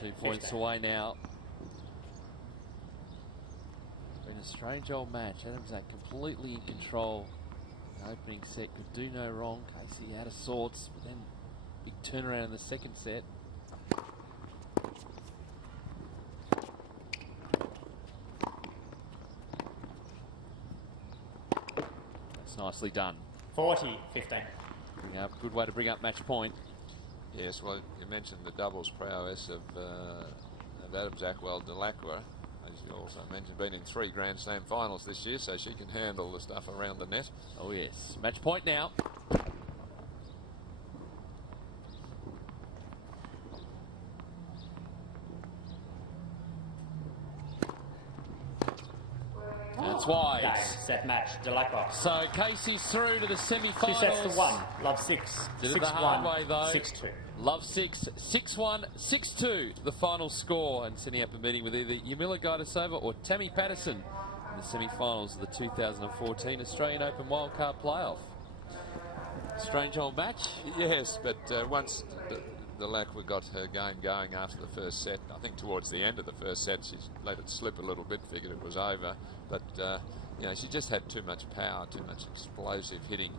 Two points away now. Been a strange old match. Adamczak completely in control. The opening set could do no wrong. Casey out of sorts, but then big turnaround in the second set. That's nicely done. 40-15. Yeah, good way to bring up match point. Yes, well, you mentioned the doubles prowess of Adamczak. Well, Dellacqua, as you also mentioned, been in 3 Grand Slam finals this year, so she can handle the stuff around the net. Oh yes, match point now. That's wide. Game, set match, Dellacqua. So Casey's through to the semi-finals. 2 sets to 1. Love 6. Did it the hard way though. 6-2. Love 6, 6-1, 6-2. The final score, and setting up a meeting with either Yamila Gajdosova or Tammy Patterson in the semi-finals of the 2014 Australian Open Wildcard Playoff. Strange old match. Yes, but once Dellacqua got her game going after the first set, I think towards the end of the first set, she let it slip a little bit, figured it was over. But, you know, she just had too much power, too much explosive hitting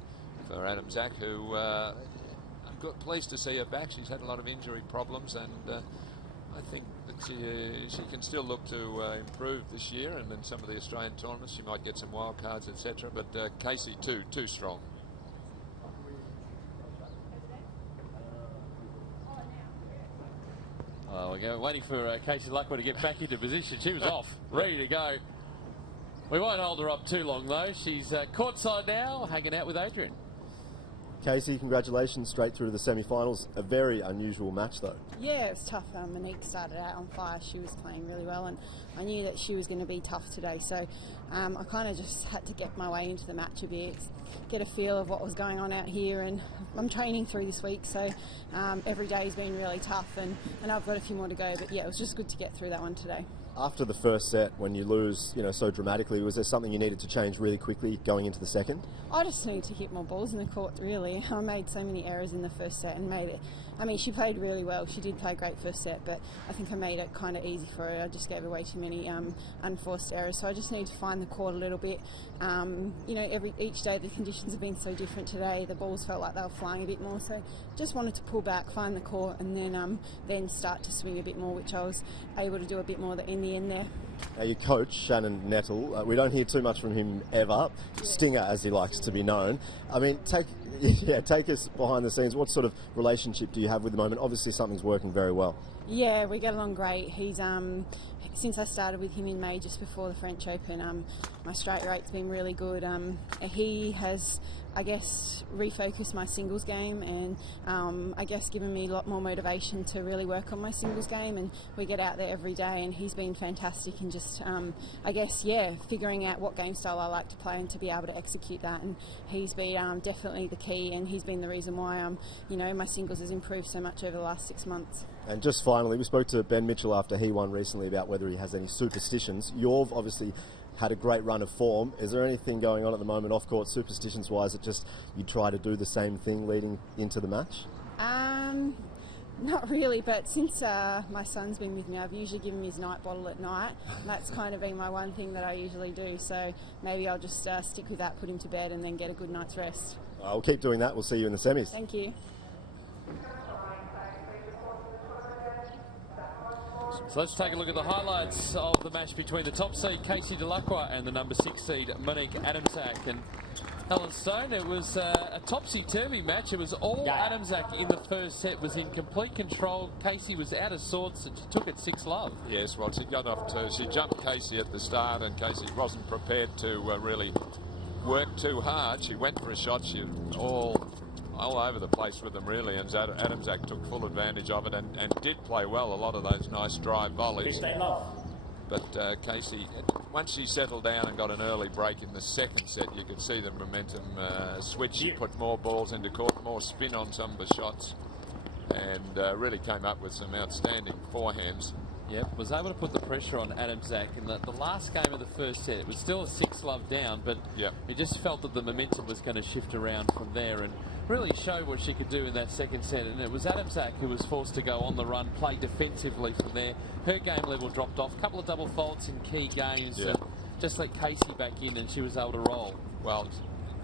for Adamczak, who I'm pleased to see her back. She's had a lot of injury problems, and I think that she can still look to improve this year, and in some of the Australian tournaments she might get some wild cards, etc. But Casey too strong. Oh, we're waiting for Casey Dellacqua to get back into position. She was off, ready to go. We won't hold her up too long though. She's courtside now, hanging out with Adrian. Casey, congratulations, straight through to the semi-finals. A very unusual match though. Yeah, it was tough. Monique started out on fire. She was playing really well, and I knew that she was going to be tough today. So I kind of just had to get my way into the match a bit, get a feel of what was going on out here, and I'm training through this week, so every day has been really tough, and I've got a few more to go. But yeah, it was just good to get through that one today. After the first set, when you lose, so dramatically, was there something you needed to change really quickly going into the second? I just needed to hit more balls in the court, really. I made so many errors in the first set and made it. I mean, she played really well. She did play great first set, but I think I made it kind of easy for her. I just gave her way too many unforced errors. So I just need to find the court a little bit. Each day the conditions have been so different today. The balls felt like they were flying a bit more. So just wanted to pull back, find the court, and then start to swing a bit more, which I was able to do a bit more in the end there. Now, your coach, Shannon Nettle, we don't hear too much from him ever. Stinger, as he likes to be known. I mean, take us behind the scenes. What sort of relationship do you have with the moment? Obviously, something's working very well. Yeah, we get along great. He's since I started with him in May, just before the French Open, my straight rate's been really good. He has, I guess, refocused my singles game, and I guess given me a lot more motivation to really work on my singles game, and we get out there every day, and he's been fantastic in just figuring out what game style I like to play and to be able to execute that, and he's been definitely the key, and he's been the reason why my singles has improved so much over the last 6 months. And just finally, we spoke to Ben Mitchell after he won recently about whether he has any superstitions. You've obviously had a great run of form. Is there anything going on at the moment off-court, superstitions-wise, that just you try to do the same thing leading into the match? Not really, but since my son's been with me, I've usually given him his night bottle at night. And that's kind of been my one thing that I usually do. So maybe I'll just stick with that, put him to bed, and then get a good night's rest. We'll keep doing that. We'll see you in the semis. Thank you. So let's take a look at the highlights of the match between the top seed Casey Dellacqua and the number 6 seed Monique Adamczak. And Helen Stone, it was a topsy-turvy match. It was all Adamczak in the first set, was in complete control. Casey was out of sorts and she took it 6-love. Yes, well, she jumped Casey at the start, and Casey wasn't prepared to really work too hard. She went for a shot. She all over the place with them, really, and Adamczak took full advantage of it and did play well. A lot of those nice drive volleys. But Casey, once she settled down and got an early break in the second set, you could see the momentum switch. She put more balls into court, more spin on some of the shots, and really came up with some outstanding forehands. Yep, was able to put the pressure on Adamczak in the last game of the first set. It was still a 6-love down, but he just felt that the momentum was going to shift around from there and really show what she could do in that second set. And it was Adamczak who was forced to go on the run, play defensively from there. Her game level dropped off. A couple of double faults in key games. Just let Casey back in and she was able to roll. Well,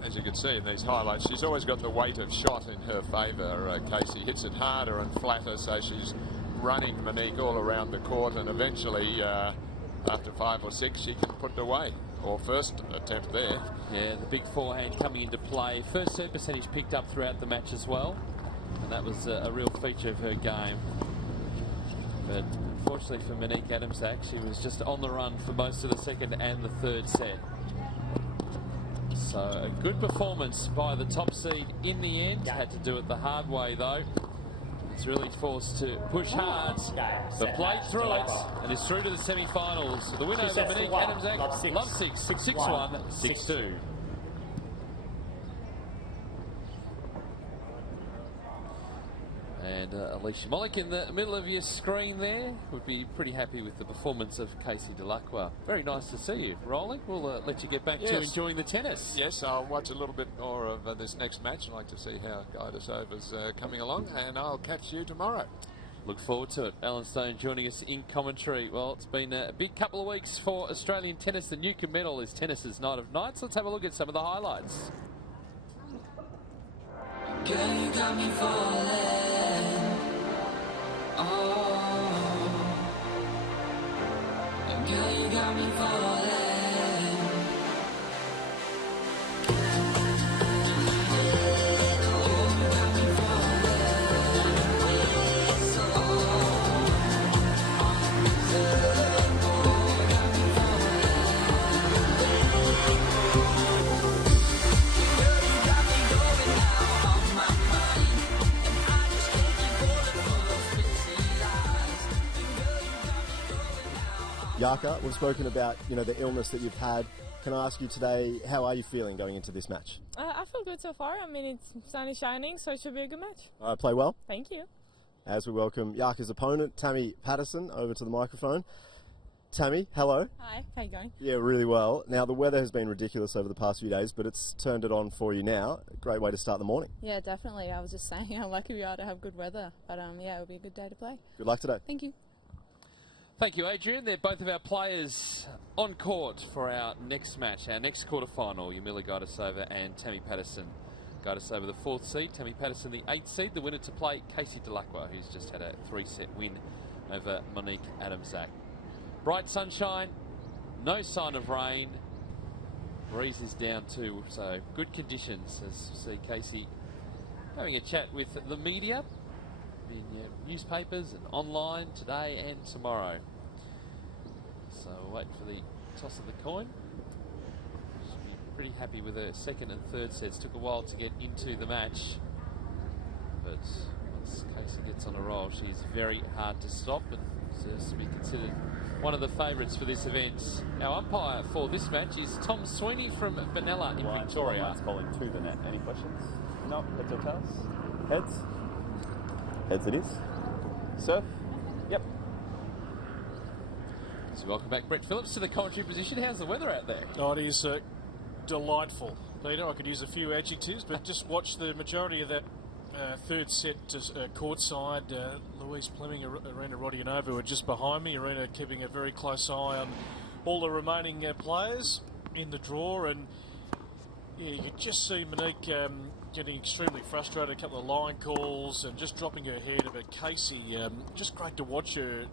as you can see in these highlights, she's always got the weight of shot in her favour. Casey hits it harder and flatter, so she's running Monique all around the court, and eventually after 5 or 6 she can put it away, or first attempt there. Yeah, the big forehand coming into play. First serve percentage picked up throughout the match as well, and that was a real feature of her game. But unfortunately for Monique Adamczak, she was just on the run for most of the second and the third set. So a good performance by the top seed in the end. Had to do it the hard way though. It's really forced to push hard, but played through it and is through to the semi-finals. The winner over Monique Adamczak, love 6, 6-1, 6-2. And Alicia Mollick in the middle of your screen there would be pretty happy with the performance of Casey Dellacqua. Very nice to see you rolling. We'll let you get back to enjoying the tennis. Yes, I'll watch a little bit more of this next match. I'd like to see how Gajdosova's coming along, and I'll catch you tomorrow. Look forward to it. Alan Stone joining us in commentary. Well, it's been a big couple of weeks for Australian tennis. The Newcomb Medal is Tennis's Night of Nights. Let's have a look at some of the highlights. Girl, you got me falling. Oh, girl, you got me falling. Yaka, we've spoken about, the illness that you've had. Can I ask you today, how are you feeling going into this match? I feel good so far. I mean, it's sun is shining, so it should be a good match. Play well? Thank you. As we welcome Yaka's opponent, Tammy Patterson, over to the microphone. Tammy, hello. Hi, how you going? Yeah, really well. Now, the weather has been ridiculous over the past few days, but it's turned it on for you now. A great way to start the morning. Yeah, definitely. I was just saying how lucky we are to have good weather. But yeah, it'll be a good day to play. Good luck today. Thank you. Thank you, Adrian. They're both of our players on court for our next match, our next quarterfinal. Yamila Gajdosova and Tammy Patterson. Gajdosova the 4th seed, Tammy Patterson the 8th seed. The winner to play, Casey Dellacqua, who's just had a 3-set win over Monique Adamczak. Bright sunshine, no sign of rain. Breeze is down too, so good conditions as you see Casey having a chat with the media in newspapers and online today and tomorrow. So we'll wait for the toss of the coin. She'll be pretty happy with her second and third sets. Took a while to get into the match, but once Casey gets on a roll, she's very hard to stop and deserves to be considered one of the favourites for this event. Our umpire for this match is Tom Sweeney from Benalla in Victoria. Calling to the net. Any questions? No, heads or tails? Heads? Heads it is. Surf? Yep. As we welcome back Brett Phillips to the commentary position. How's the weather out there? Oh, it is delightful, Peter. I could use a few adjectives, but just watch the majority of that third set courtside. Louise Fleming, Irina Rodionova are just behind me. Irina keeping a very close eye on all the remaining players in the draw, and yeah, you could just see Monique getting extremely frustrated, a couple of line calls and just dropping her head. But Casey, just great to watch her,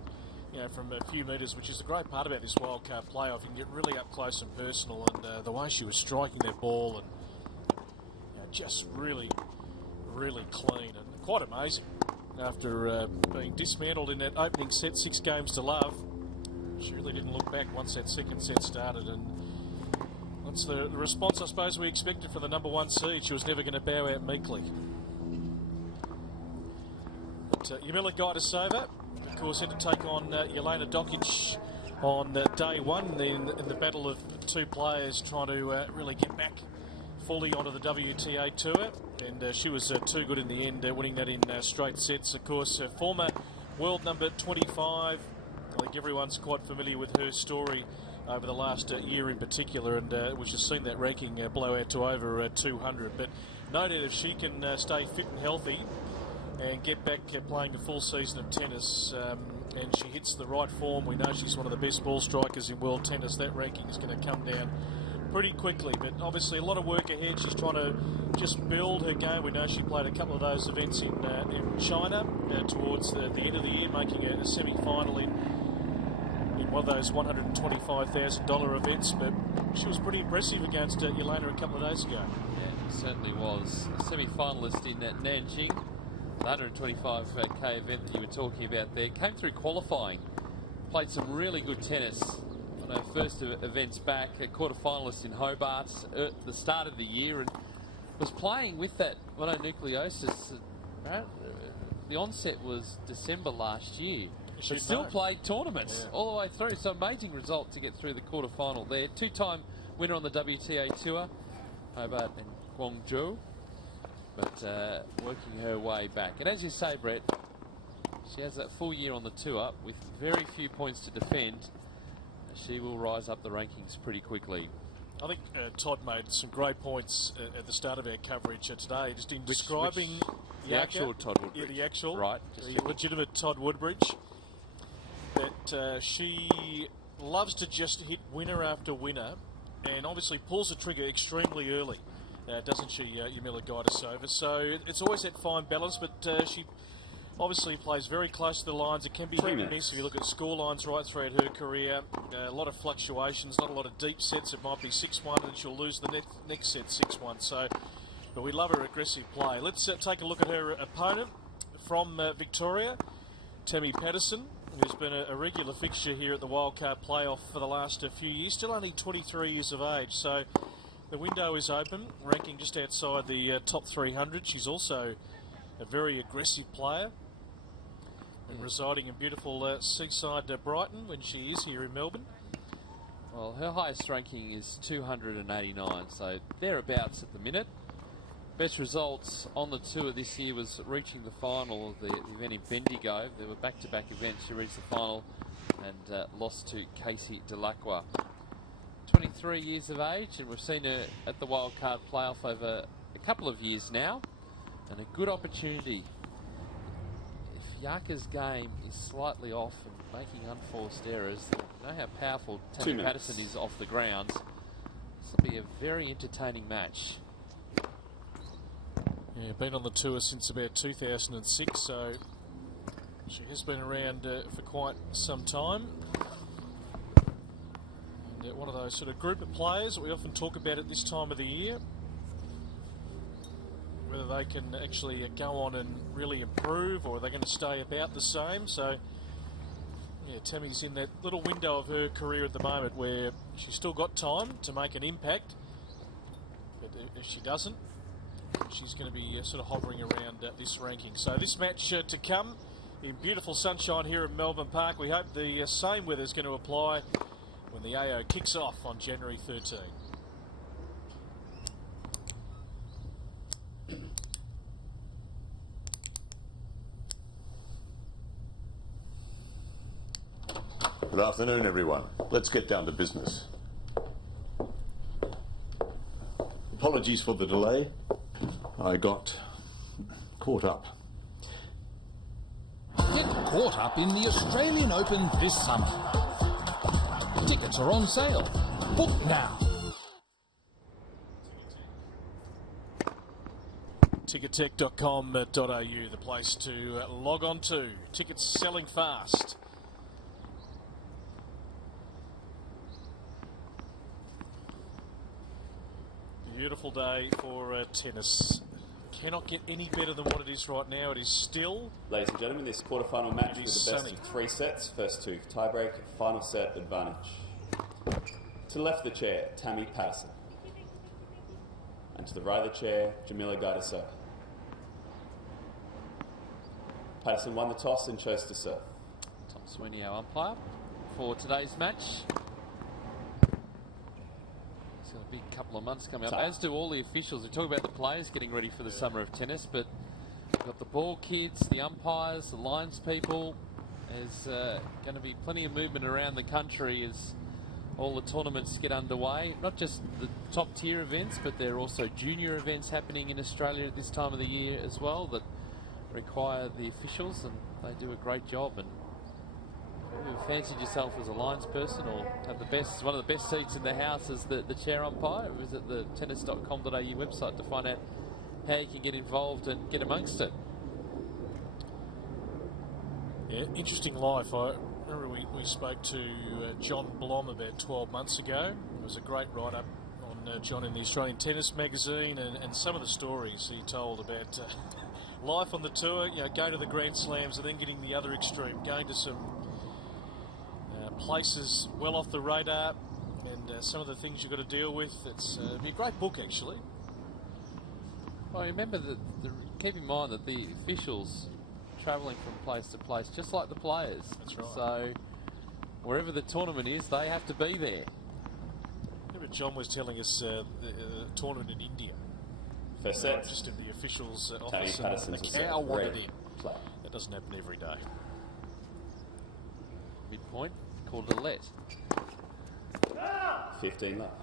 you know, from a few metres, which is the great part about this wildcard playoff. You can get really up close and personal, and the way she was striking that ball, and you know, just really clean and quite amazing. After being dismantled in that opening set, 6 games to love, she really didn't look back once that second set started, and that's the response I suppose we expected for the number 1 seed. She was never going to bow out meekly. But Jarmila Gajdosova, of course, had to take on Jelena Dokic on day 1 in the battle of 2 players trying to really get back fully onto the WTA Tour, and she was too good in the end, winning that in straight sets. Of course, former world number 25. I think everyone's quite familiar with her story over the last year in particular, and which has seen that ranking blow out to over 200. But no doubt if she can stay fit and healthy and get back playing a full season of tennis, and she hits the right form, we know she's one of the best ball strikers in world tennis, that ranking is going to come down pretty quickly. But obviously a lot of work ahead. She's trying to just build her game. We know she played a couple of those events in China towards the end of the year, making a semi-final in one of those $125,000 events, but she was pretty impressive against Jelena a couple of days ago. Yeah, certainly was. A semi-finalist in Nanjing, the 125k event that you were talking about there. Came through qualifying, played some really good tennis on her first events back, a quarterfinalist in Hobart at the start of the year, and was playing with that mononucleosis. The onset was December last year. She still played tournaments all the way through, so amazing result to get through the quarterfinal there. 2-time winner on the WTA Tour, Hobart and Guangzhou, but working her way back. And as you say, Brett, she has that full year on the tour with very few points to defend. She will rise up the rankings pretty quickly. I think Todd made some great points at the start of our coverage today, just in describing the actual Todd Woodbridge. Yeah, the actual, right, the legitimate Todd Woodbridge. That she loves to just hit winner after winner, and obviously pulls the trigger extremely early, doesn't she, Jarmila Gajdosova? So it's always that fine balance, but she obviously plays very close to the lines. It can be hit and miss if you look at score lines right throughout her career. A lot of fluctuations, not a lot of deep sets. It might be 6-1 and she'll lose the next set 6-1. So, but we love her aggressive play. Let's take a look at her opponent from Victoria, Tammy Patterson, who's been a regular fixture here at the Wildcard playoff for the last few years. Still only 23 years of age, so the window is open, ranking just outside the top 300. She's also a very aggressive player, and residing in beautiful seaside Brighton when she is here in Melbourne. Well, her highest ranking is 289, so thereabouts at the minute. Best results on the tour this year was reaching the final of the event in Bendigo. There were back-to-back events. She reached the final and lost to Casey Dellacqua. 23 years of age, and we've seen her at the wildcard playoff over a couple of years now, and a good opportunity. If Yaka's game is slightly off and making unforced errors, you know how powerful Tammy Patterson is off the ground. This will be a very entertaining match. Yeah, been on the tour since about 2006, so she has been around for quite some time. And one of those sort of group of players that we often talk about at this time of the year, whether they can actually go on and really improve, or are they going to stay about the same. So yeah, Tammy's in that little window of her career at the moment where she's still got time to make an impact, but if she doesn't, she's going to be sort of hovering around this ranking. So this match to come in beautiful sunshine here at Melbourne Park. We hope the same weather is going to apply when the AO kicks off on January 13. Good afternoon, everyone. Let's get down to business. Apologies for the delay. I got caught up. Get caught up in the Australian Open this summer. Tickets are on sale. Book now. Tickettech.com.au, the place to log on to. Tickets selling fast. Beautiful day for tennis. Cannot get any better than what it is right now. It is still... Ladies and gentlemen, this quarterfinal match with the best of 3 sets. First to tiebreak, final set advantage. To the left of the chair, Tammy Patterson. And to the right of the chair, Jamila Gajdosova. Patterson won the toss and chose to serve. Tom Sweeney, our umpire, for today's match. It's got a big couple of months coming up, as do all the officials. We talk about the players getting ready for the summer of tennis, but we've got the ball kids, the umpires, the lines people. There's going to be plenty of movement around the country as all the tournaments get underway. Not just the top tier events, but there are also junior events happening in Australia at this time of the year as well that require the officials, and they do a great job. And if you fancied yourself as a lines person or have the best, one of the best seats in the house as the chair umpire, visit the tennis.com.au website to find out how you can get involved and get amongst it. Yeah, interesting life. I remember we spoke to John Blom about 12 months ago. It was a great write-up on John in the Australian Tennis magazine, and some of the stories he told about life on the tour, you know, go to the Grand Slams and then getting the other extreme, going to some places well off the radar, and some of the things you've got to deal with. It'd be a great book, actually. Well, remember that keep in mind that the officials travelling from place to place, just like the players. That's right. So wherever the tournament is, they have to be there. Remember John was telling us the tournament in India. First set. Just in the officials' Tammy office, Patterson and the was cow wanted red in. play. That doesn't happen every day. Midpoint, called a let. 15 left.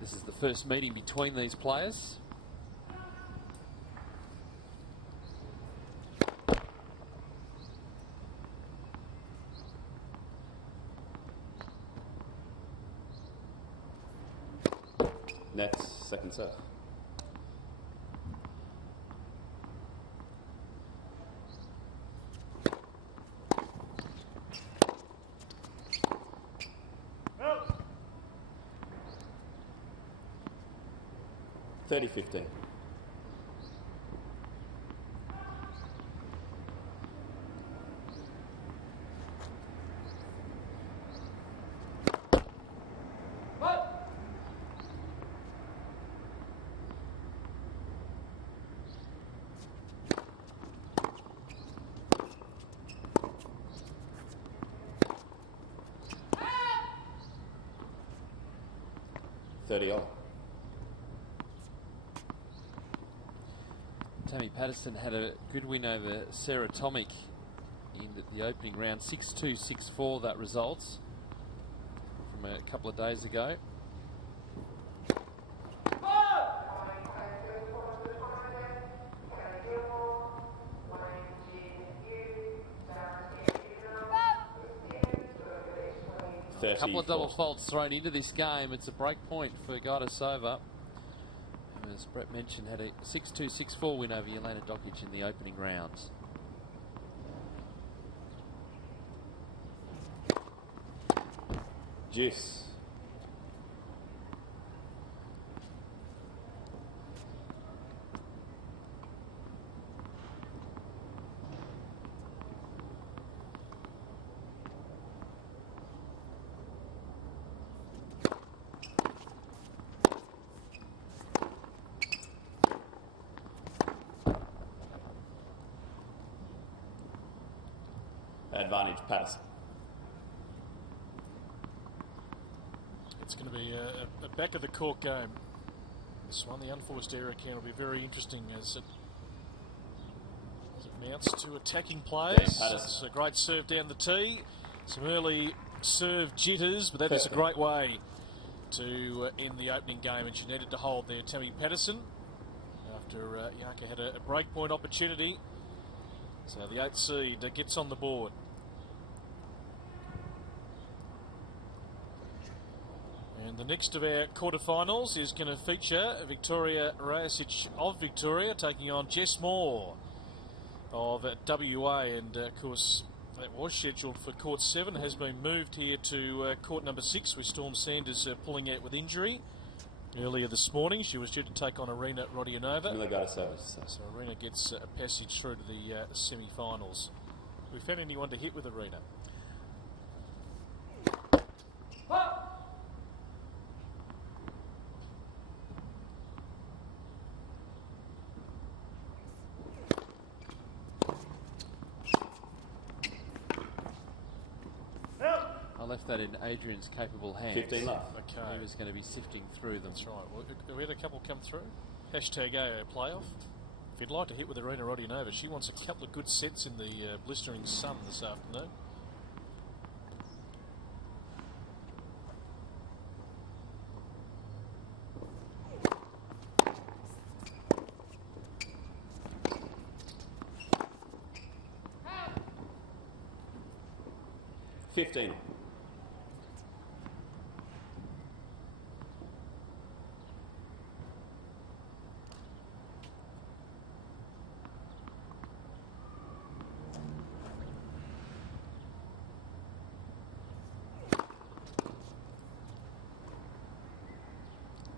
This is the first meeting between these players. Next, second serve. Oh. 30-15. All. Tammy Patterson had a good win over Sarah Tomic in the opening round, 6-2, 6-4 that results from a couple of days ago. A couple of double faults thrown into this game. It's a break point for Gajdosova. As Brett mentioned, had a 6-2, 6-4 win over Jelena Dokic in the opening rounds. Juice. Advantage Patterson. It's going to be a back of the court game. This one, the unforced error count will be very interesting as it mounts to attacking players. It's a great serve down the tee. Some early serve jitters, but that is a great way to end the opening game, and she needed to hold there, Tammy Patterson, after Yarka had a breakpoint opportunity. So the 8th seed gets on the board. And the next of our quarterfinals is going to feature Victoria Rajasic of Victoria taking on Jess Moore of WA, and of course that was scheduled for court 7, has been moved here to court number 6 with Storm Sanders pulling out with injury. Earlier this morning she was due to take on Arena Rodionova. So Arena gets a passage through to the semi-finals. Have we found anyone to hit with Arena? I left that in Adrian's capable hands. 15 left. Okay. He was going to be sifting through them. That's right. Well, we had a couple come through. Hashtag AO playoff. If you'd like to hit with Arena Rodionova, she wants a couple of good sets in the blistering sun this afternoon. $15.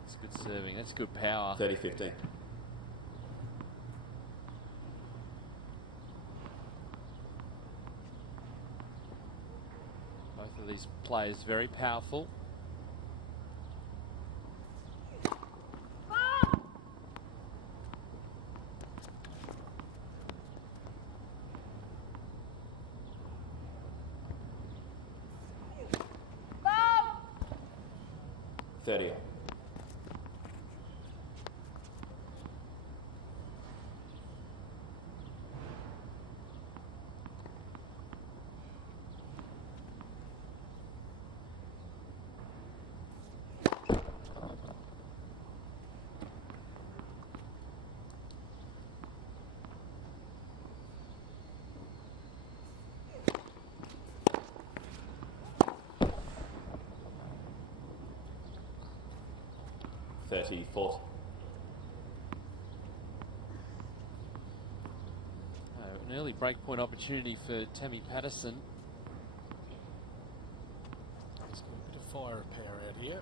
That's good serving. That's good power. 30-15. Both of these players very powerful. An early breakpoint opportunity for Tammy Patterson. There's a bit of fire and power out here.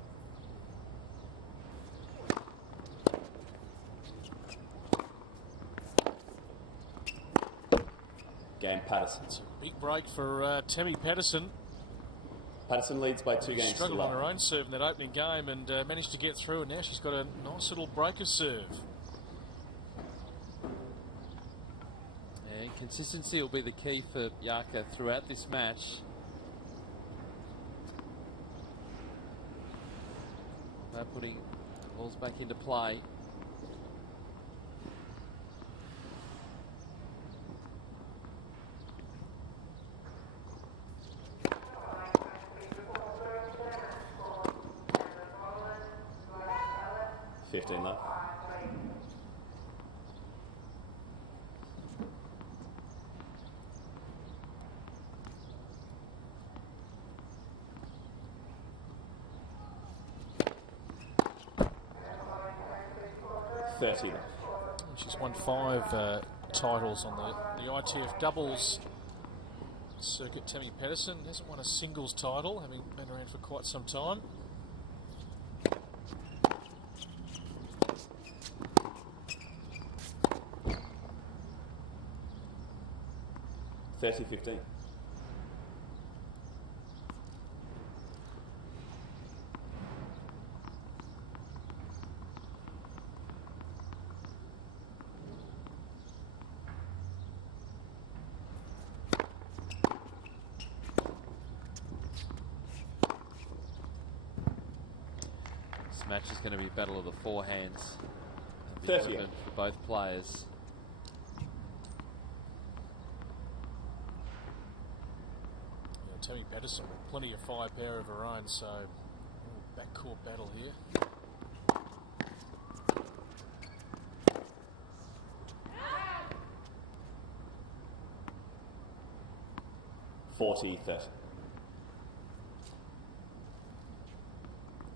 Game Patterson. It's a big break for Tammy Patterson. Patterson leads by 2 games to struggled love. on her own serve in that opening game and managed to get through, and now she's got a nice little break of serve. And consistency will be the key for Yarka throughout this match. About putting balls back into play. Left. She's won 5 titles on the ITF doubles circuit. Tammy Patterson hasn't won a singles title, having been around for quite some time. $30-15. This match is going to be a battle of the forehands. 30. For both players. Tammy Patterson with plenty of firepower of her own, so backcourt battle here.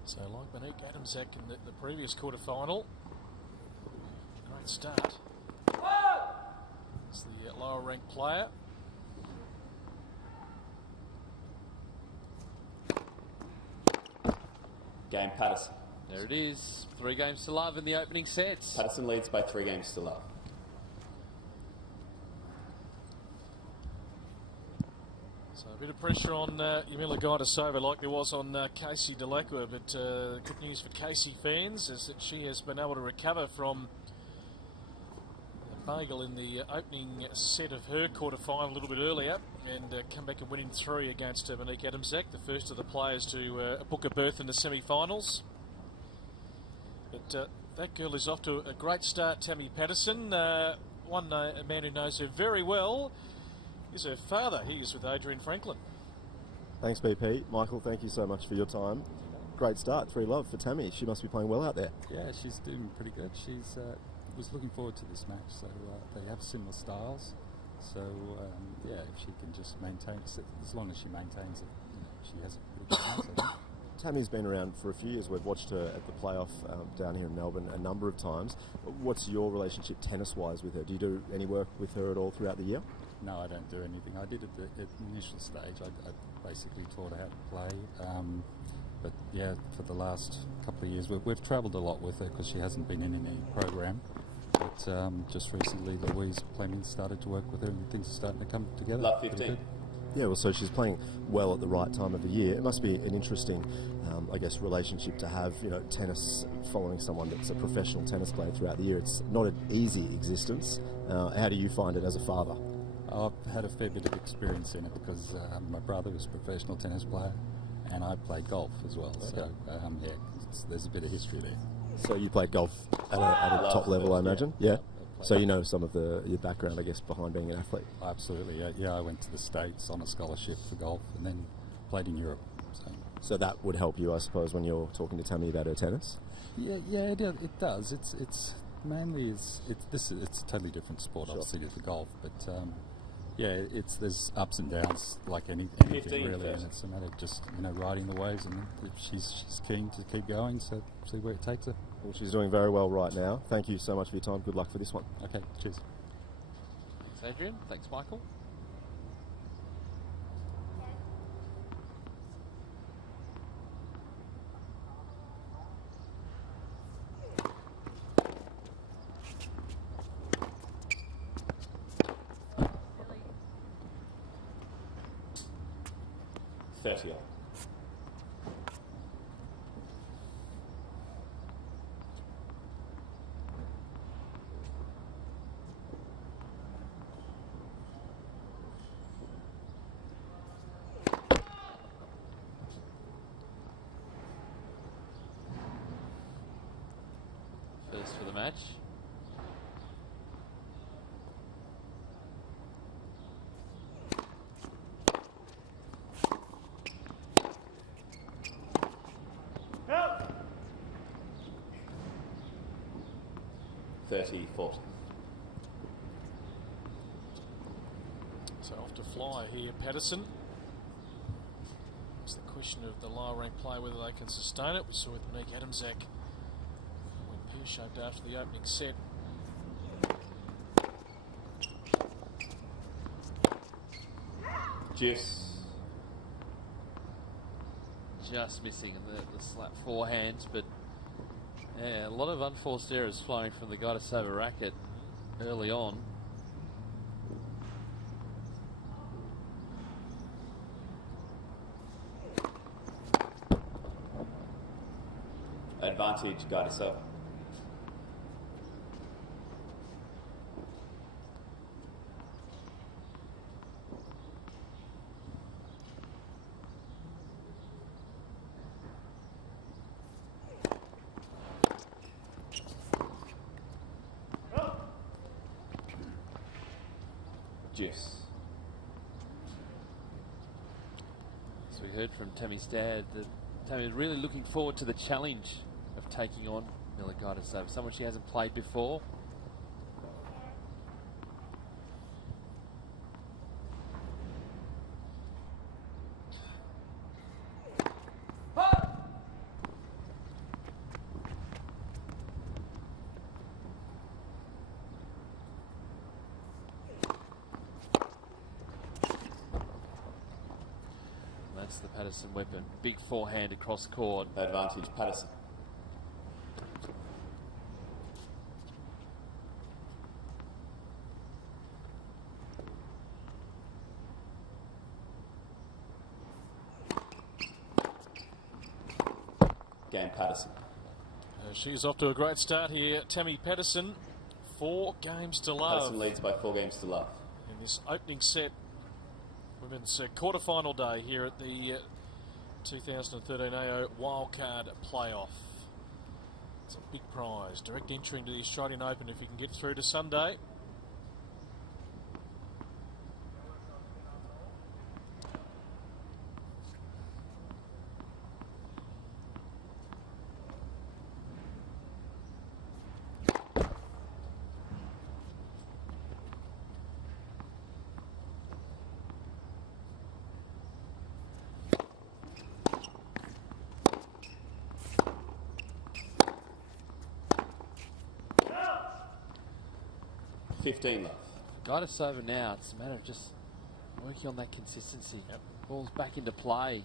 So like Monique Adamczak in the previous quarterfinal, great start. It's the lower ranked player. Game Patterson. There it is. 3 games to love in the opening sets. Patterson leads by 3 games to love. So a bit of pressure on Yamila Gajdosova like there was on Casey Dellacqua, but good news for Casey fans is that she has been able to recover from a bagel in the opening set of her quarterfinal a little bit earlier and come back and win in 3 against Monique Adamczak, the first of the players to book a berth in the semi-finals. But that girl is off to a great start, Tammy Patterson. One man who knows her very well is her father. He is with Adrian Franklin. Thanks, BP. Michael, thank you so much for your time. Great start, 3 love for Tammy. She must be playing well out there. Yeah, she's doing pretty good. She's was looking forward to this match. So they have similar styles. So yeah, if she can just maintain, as long as she maintains it, she has a pretty good chance, I think. Tammy's been around for a few years. We've watched her at the playoff down here in Melbourne a number of times. What's your relationship tennis-wise with her? Do you do any work with her at all throughout the year? No, I don't do anything. I did at the initial stage. I basically taught her how to play. But yeah, for the last couple of years, we've travelled a lot with her because she hasn't been in any program. But just recently, Louise Fleming started to work with her, and things are starting to come together. Love 15. Yeah, well, so she's playing well at the right time of the year. It must be an interesting, I guess, relationship to have, tennis, following someone that's a professional tennis player throughout the year. It's not an easy existence. How do you find it as a father? I've had a fair bit of experience in it because my brother is a professional tennis player and I play golf as well. Okay. So, yeah, there's a bit of history there. So you played golf at a top level, I imagine? Yeah. So you know some of your background, I guess, behind being an athlete? Absolutely, yeah. I went to the States on a scholarship for golf and then played in Europe. So that would help you, I suppose, when you're talking to Tammy about her tennis? Yeah, it does. It's mainly, it's a totally different sport, obviously, to the golf, but yeah, there's ups and downs like anything really, and it's a matter of just riding the waves, and if she's keen to keep going, so see where it takes her. Well, she's doing very well right now. Thank you so much for your time. Good luck for this one. Okay, cheers. Thanks, Adrian. Thanks, Michael. First for the match. Yep. 30-40. So off to fly here, Patterson. It's the question of the lower ranked player whether they can sustain it. We saw with Monique Adamczak when pear-shaped after the opening set. Just missing the slap forehand, but yeah, a lot of unforced errors flowing from the Gajdosova racket early on. Advantage, Gajdosova. Juice. As we heard from Tammy's dad, that Tammy is really looking forward to the challenge of taking on Miller Gajdosova, someone she hasn't played before. That's the Patterson weapon. Big forehand across court. Advantage Patterson. Game Patterson. She's off to a great start here. Tammy Patterson, 4 games to love. Patterson leads by 4 games to love. In this opening set, women's quarterfinal day here at the 2013 AO Wildcard playoff. It's a big prize. Direct entry into the Australian Open if you can get through to Sunday. Left. Gajdosova now, it's a matter of just working on that consistency. Yep. Ball's back into play.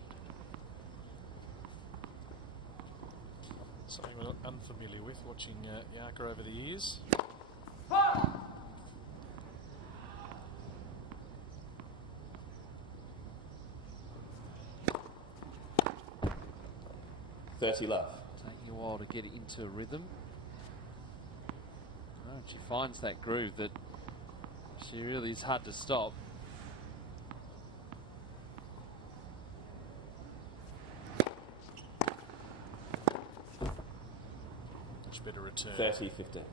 Something we're not unfamiliar with, watching Yarka over the years. .30 left. Taking a while to get into a rhythm. She finds that groove that she really is hard to stop. Much better return. 30-15.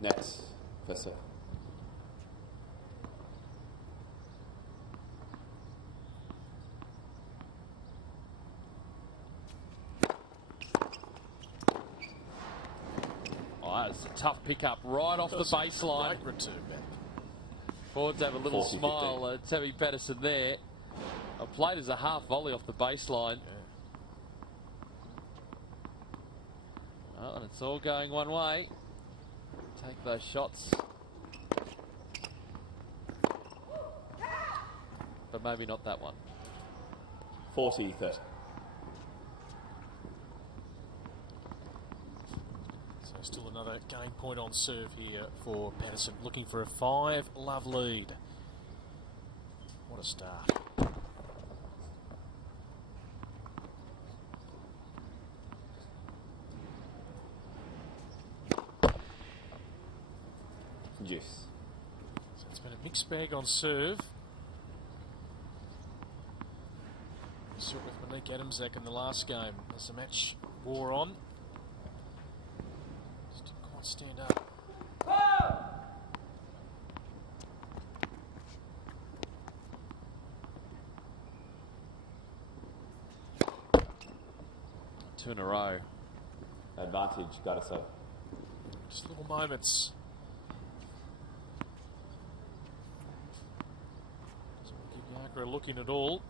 Nets, first serve. Oh, that's a tough pickup right off the baseline. Great return back. Forwards have a little 40-15. smile. Tammy Patterson there. Played as a half volley off the baseline. Yeah. Oh, and it's all going one way. Take those shots. But maybe not that one. 40-30. So still another game point on serve here for Patterson, looking for a 5-love lead. What a start. Juice. So it's been a mixed bag on serve. We saw it with Monique Adamczak in the last game as the match wore on. Just didn't quite stand up. Two in a row. Advantage, Gajdosova. Just little moments. Give Yarka a look in at all.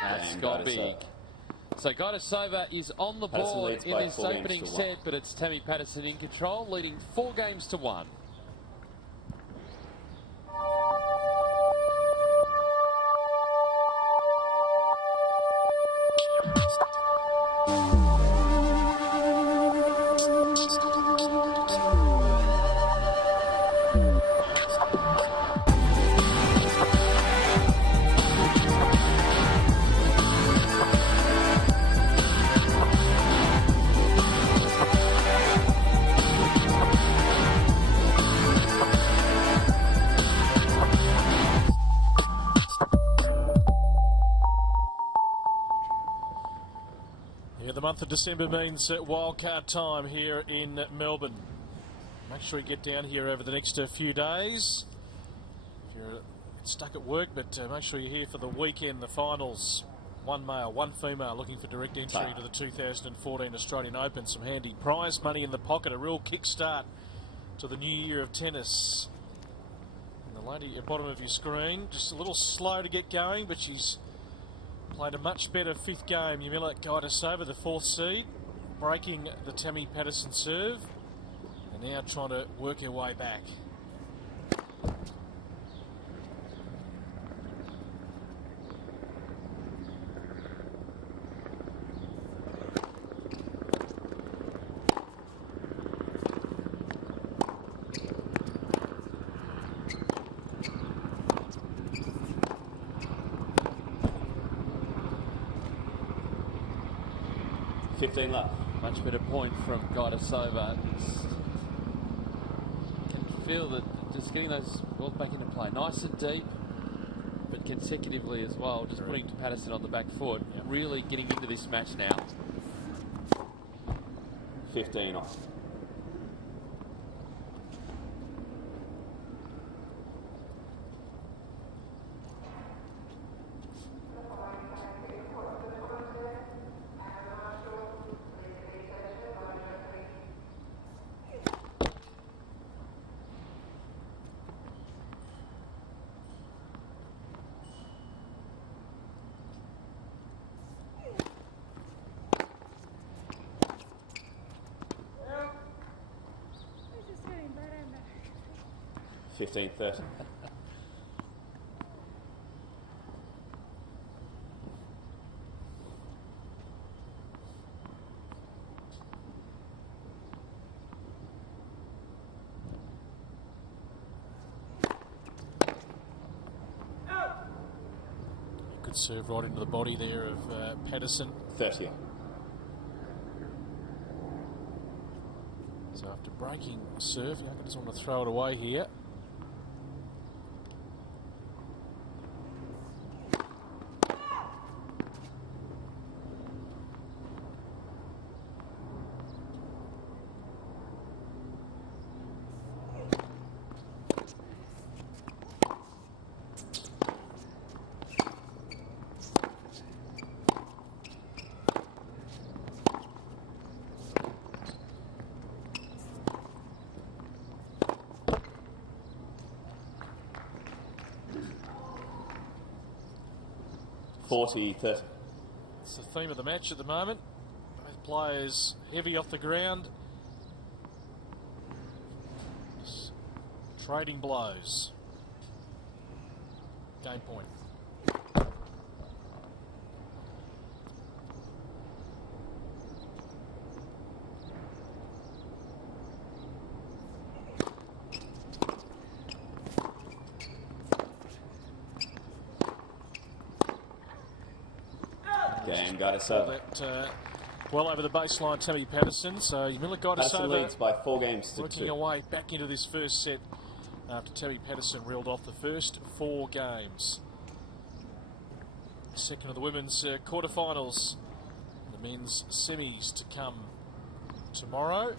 That's got big. So Gajdosova is on the board in this opening set, but it's Tammy Patterson in control, leading 4 games to 1. December means wildcard time here in Melbourne. Make sure you get down here over the next few days. If you're stuck at work, but make sure you're here for the weekend, the finals. One male, one female looking for direct entry to the 2014 Australian Open. Some handy prize money in the pocket, a real kickstart to the new year of tennis. And the lady at the bottom of your screen, just a little slow to get going, but she's played a much better fifth game. Yamila Gajdosova, the fourth seed, breaking the Tammy Patterson serve, and now trying to work her way back. Much better point from Gajdosova. Can feel that just getting those balls back into play, nice and deep, but consecutively as well. Just putting Patterson on the back foot, really getting into this match now. 15 off. $15.30. Good serve right into the body there of Patterson. 30. So after breaking serve, Yaka doesn't want to throw it away here. $40.30. It's the theme of the match at the moment. Both players heavy off the ground. Just trading blows. Game point. Game Gajdosova. Well over the baseline, Tammy Patterson. So Yamila Patterson Gajdosova leads by 4 games to working 2. her way back into this first set after Tammy Patterson reeled off the first 4 games. Second of the women's quarterfinals. The men's semis to come tomorrow.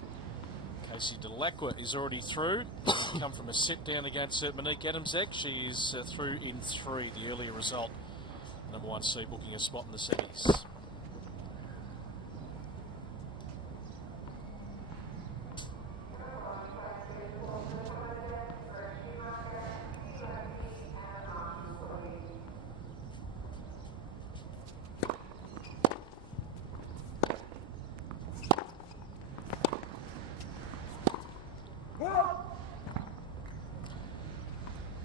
Casey Dellacqua is already through. Come from a set down against Monique Adamczak. She is through in 3, the earlier result. Number 1 seed booking a spot in the semis.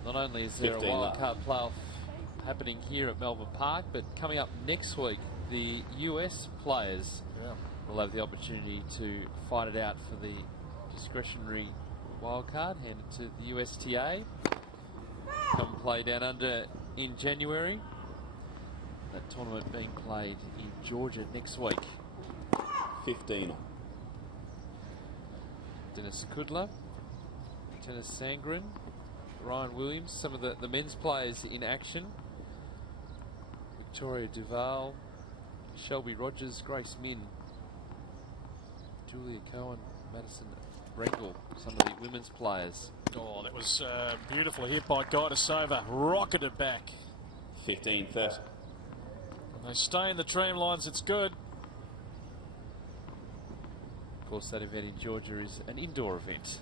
Not only is there a wildcard playoff happening here at Melbourne Park, but coming up next week, the US players will have the opportunity to fight it out for the discretionary wildcard handed to the USTA. Come play down under in January. That tournament being played in Georgia next week. 15. Dennis Kudla, Tennis Sangren, Ryan Williams, some of the men's players in action. Victoria Duval, Shelby Rogers, Grace Min Julia Cohen, Madison Brengel, some of the women's players. Oh, that was beautifully hit by Gajdosova. Rocketed back. 15-30. And they stay in the tram lines. It's good. Of course, that event in Georgia is an indoor event.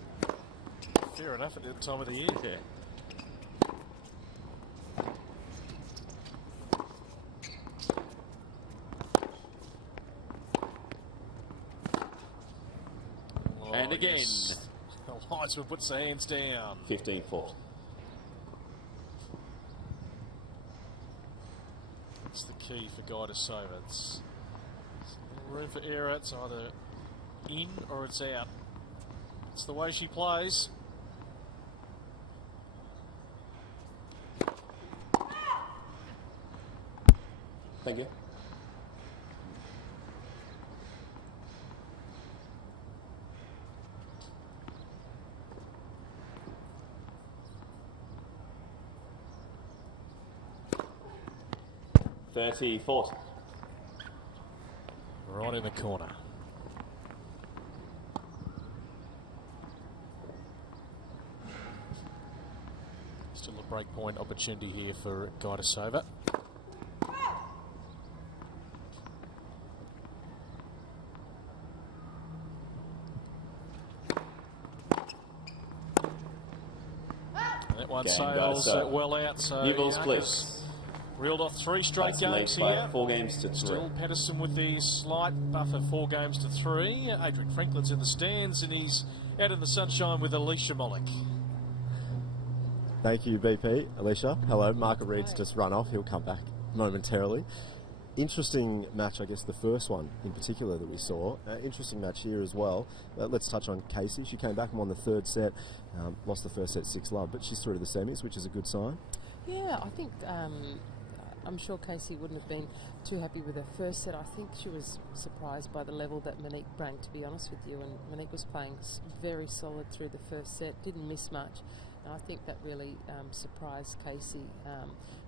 Fair enough at the time of the year. Yeah. And again. Yes. Heisman puts the hands down. 15-4. That's the key for Gajdosova. It's room for error. It's either in or it's out. It's the way she plays. Thank you. $30-40. Right in the corner. Still a break point opportunity here for Gajdosova. That one sails well out, so New ball splits. Reeled off 3 straight Patterson games leads here. by 4 games to 3. Still Patterson with the slight buffer, 4 games to 3. Adrian Franklin's in the stands and he's out in the sunshine with Alicia Mollick. Thank you, BP. Alicia, hello. Margaret Reed's just run off. He'll come back momentarily. Interesting match, I guess, the first one in particular that we saw. Interesting match here as well. Let's touch on Casey. She came back and won the 3rd set. Lost the first set 6-love, but she's through to the semis, which is a good sign. Yeah, I think I'm sure Casey wouldn't have been too happy with her first set. I think she was surprised by the level that Monique brought, to be honest with you. And Monique was playing very solid through the first set, didn't miss much. And I think that really surprised Casey.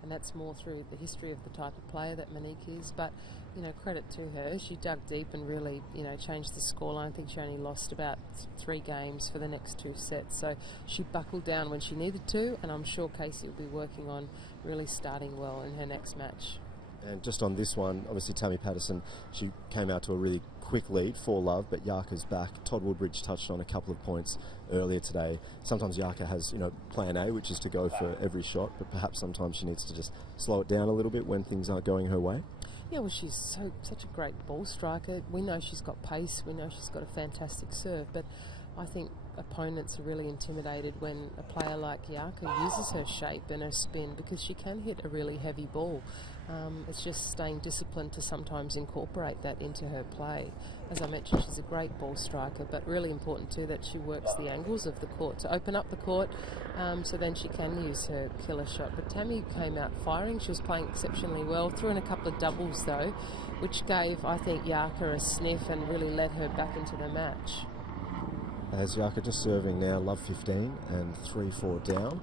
And that's more through the history of the type of player that Monique is. But, you know, credit to her. She dug deep and really, you know, changed the scoreline. I think she only lost about 3 games for the next 2 sets. So she buckled down when she needed to. And I'm sure Casey will be working on really starting well in her next match. And just on this one, obviously Tammy Patterson, she came out to a really quick lead, 4-love, but Yarka's back. Todd Woodbridge touched on a couple of points earlier today. Sometimes Yarka has, you know, plan A, which is to go for every shot, but perhaps sometimes she needs to just slow it down a little bit when things aren't going her way. Yeah, well, she's such a great ball striker. We know she's got pace. We know she's got a fantastic serve, but I think opponents are really intimidated when a player like Yarka uses her shape and her spin, because she can hit a really heavy ball. It's just staying disciplined to sometimes incorporate that into her play. As I mentioned, she's a great ball striker, but really important too that she works the angles of the court to open up the court, so then she can use her killer shot. But Tammy came out firing. She was playing exceptionally well, threw in a couple of doubles though, which gave, I think, Yarka a sniff and really led her back into the match. As Yarka just serving now, love 15 and 3-4 down.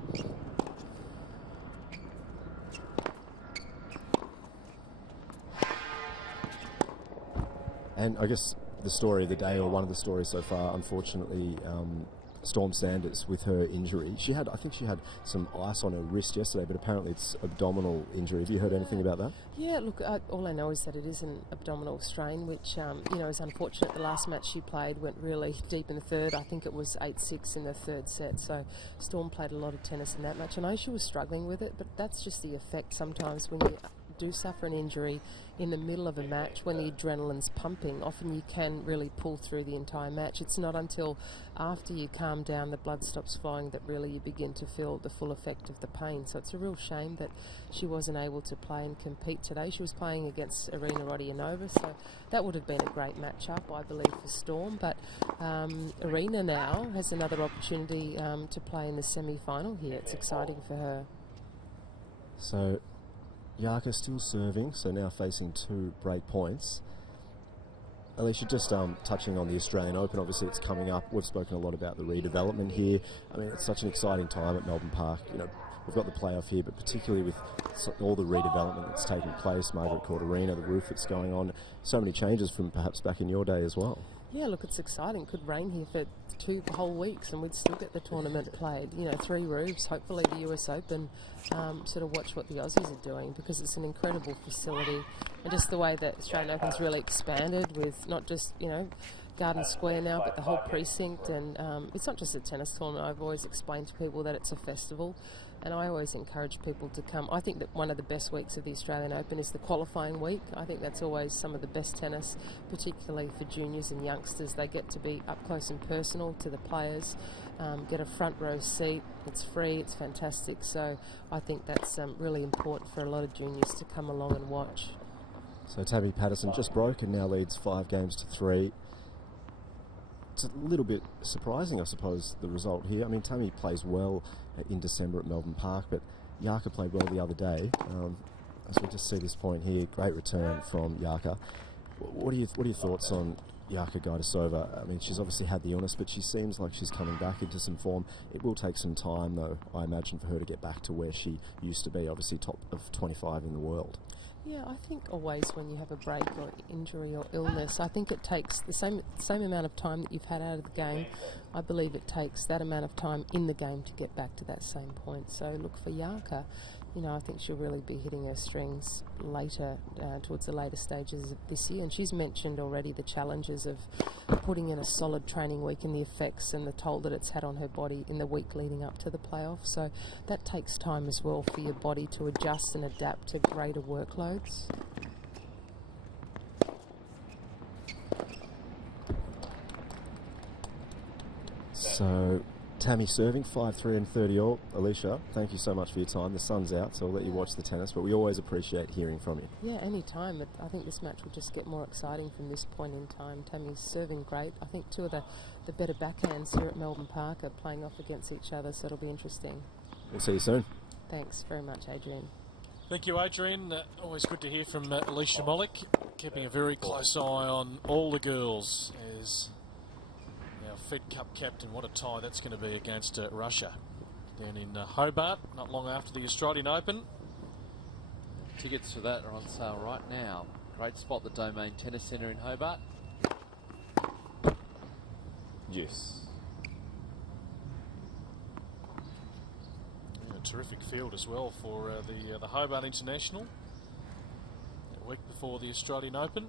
And I guess the story of the day, or one of the stories so far, unfortunately, Storm Sanders with her injury. I think she had some ice on her wrist yesterday, but apparently it's abdominal injury. Have you heard anything about that? Yeah, look, all I know is that it is an abdominal strain, which, you know, is unfortunate. The last match she played went really deep in the third. I think it was 8-6 in the 3rd set. So Storm played a lot of tennis in that match. I know she was struggling with it, but that's just the effect sometimes when you do suffer an injury in the middle of a match, when the adrenaline's pumping. Often you can really pull through the entire match. It's not until after you calm down, the blood stops flowing, that really you begin to feel the full effect of the pain. So it's a real shame that she wasn't able to play and compete today. She was playing against Irina Rodionova, so that would have been a great matchup, I believe, for Storm. But Irina now has another opportunity to play in the semi-final here. It's exciting for her. So Yarka still serving, so now facing 2 break points. Alicia, just touching on the Australian Open, obviously it's coming up. We've spoken a lot about the redevelopment here. I mean, it's such an exciting time at Melbourne Park. You know, we've got the playoff here, but particularly with all the redevelopment that's taking place, Margaret Court Arena, the roof that's going on, so many changes from perhaps back in your day as well. Yeah, look, it's exciting. It could rain here for 2 whole weeks and we'd still get the tournament played. 3 roofs, hopefully the US Open, sort of watch what the Aussies are doing, because it's an incredible facility. And just the way that Australian Open's really expanded with not just, Garden Square now, but the whole precinct. And it's not just a tennis tournament. I've always explained to people that it's a festival, and I always encourage people to come. I think that one of the best weeks of the Australian Open is the qualifying week. I think that's always some of the best tennis, particularly for juniors and youngsters. They get to be up close and personal to the players, get a front row seat. It's free, it's fantastic. So I think that's really important for a lot of juniors to come along and watch. So Tammy Patterson just broke and now leads 5 games to 3. It's a little bit surprising, I suppose, the result here. I mean, Tammy plays well in December at Melbourne Park, but Yarka played well the other day. As we just see this point here, great return from Yarka. What are your thoughts on Yarka Gajdosova? I mean, she's obviously had the illness, but she seems like she's coming back into some form. It will take some time, though, I imagine, for her to get back to where she used to be, obviously top of 25 in the world. Yeah, I think always when you have a break or injury or illness, I think it takes the same amount of time that you've had out of the game. I believe it takes that amount of time in the game to get back to that same point. So look for Yarka. I think she'll really be hitting her strings later, towards the later stages of this year. And she's mentioned already the challenges of putting in a solid training week and the effects and the toll that it's had on her body in the week leading up to the playoffs. So that takes time as well for your body to adjust and adapt to greater workloads. So Tammy serving 5-3 and 30 all. Alicia, thank you so much for your time. The sun's out, so I'll let you watch the tennis, but we always appreciate hearing from you. Yeah, any time. I think this match will just get more exciting from this point in time. Tammy's serving great. I think 2 of the better backhands here at Melbourne Park are playing off against each other, so it'll be interesting. We'll see you soon. Thanks very much, Adrian. Thank you, Adrian. Always good to hear from Alicia Mollick, keeping a very close eye on all the girls as our Fed Cup captain. What a tie that's going to be against Russia down in Hobart, not long after the Australian Open. Tickets for that are on sale right now. Great spot, the Domain Tennis Centre in Hobart. Yes. A terrific field as well for the Hobart International. A week before the Australian Open.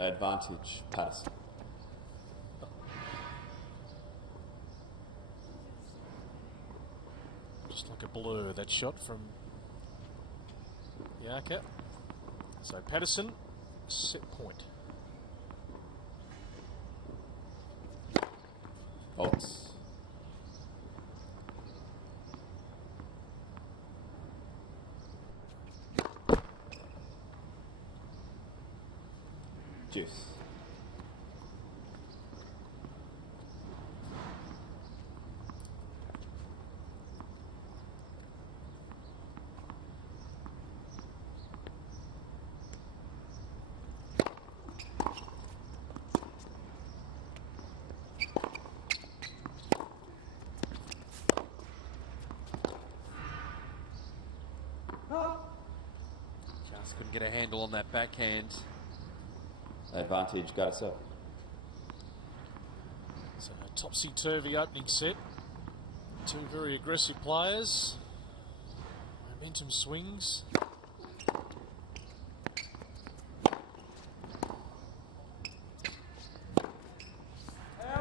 Advantage, Patterson. Just like a blur, that shot from Yarka. So Patterson, set point. Bolts. Juice. Just couldn't get a handle on that backhand. Advantage, Gajdosova. So a topsy-turvy opening set. 2 very aggressive players. Momentum swings.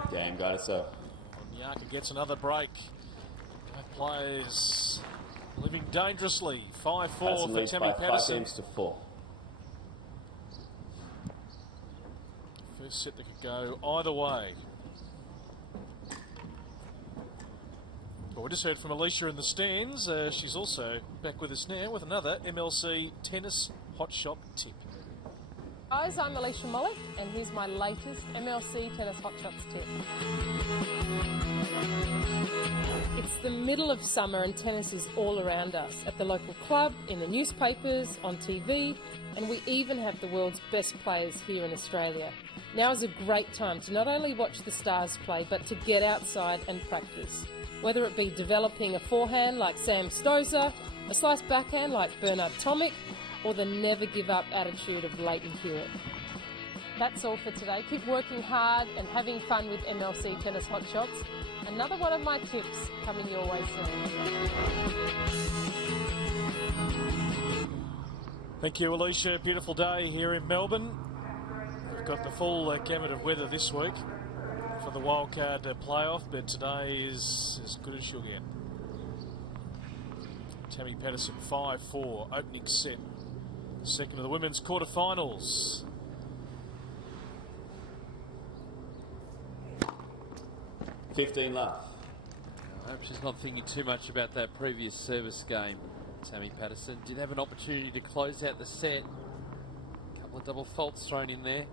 Game, Gajdosova. Yarka gets another break. Both players living dangerously. 5-4 for Tammy Patterson. 5 games to 4. First set that could go either way. Well, we just heard from Alicia in the stands. She's also back with us now with another MLC tennis hot shot tip. Guys, I'm Alicia Mollick, and here's my latest MLC Tennis Hot Shots tip. It's the middle of summer and tennis is all around us, at the local club, in the newspapers, on TV, and we even have the world's best players here in Australia. Now is a great time to not only watch the stars play, but to get outside and practice. Whether it be developing a forehand like Sam Stosur, a slice backhand like Bernard Tomic, or the never-give-up attitude of Leighton Hewitt. That's all for today. Keep working hard and having fun with MLC Tennis Hot Shots. Another one of my tips coming your way soon. Thank you, Alicia. Beautiful day here in Melbourne. We've got the full gamut of weather this week for the Wildcard playoff, but today is as good as you'll get. Tammy Patterson 5-4, opening set. Second of the women's quarterfinals. $15 left. I hope she's not thinking too much about that previous service game. Tammy Patterson did have an opportunity to close out the set. A couple of double faults thrown in there.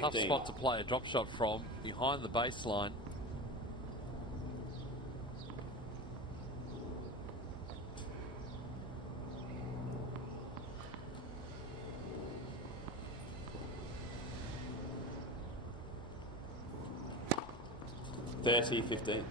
Tough spot to play a drop shot from, behind the baseline. $30-15.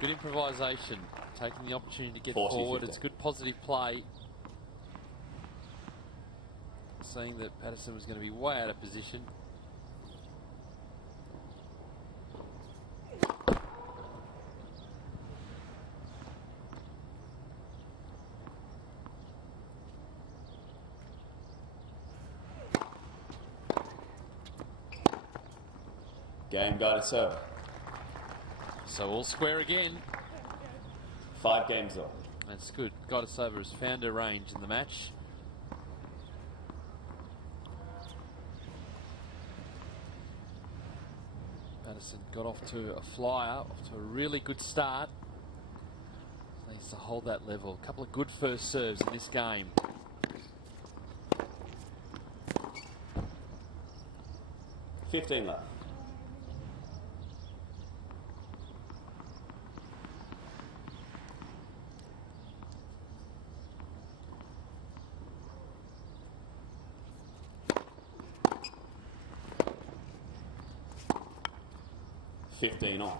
Good improvisation, taking the opportunity to get 40, forward. 50. It's good positive play. Seeing that Patterson was going to be way out of position. Game Gajdosova. So all square again. 5 games off. That's good. Gajdosova has found her range in the match. Patterson got off to a flyer, off to a really good start. Needs to hold that level. A couple of good first serves in this game. $15 left. $15 on.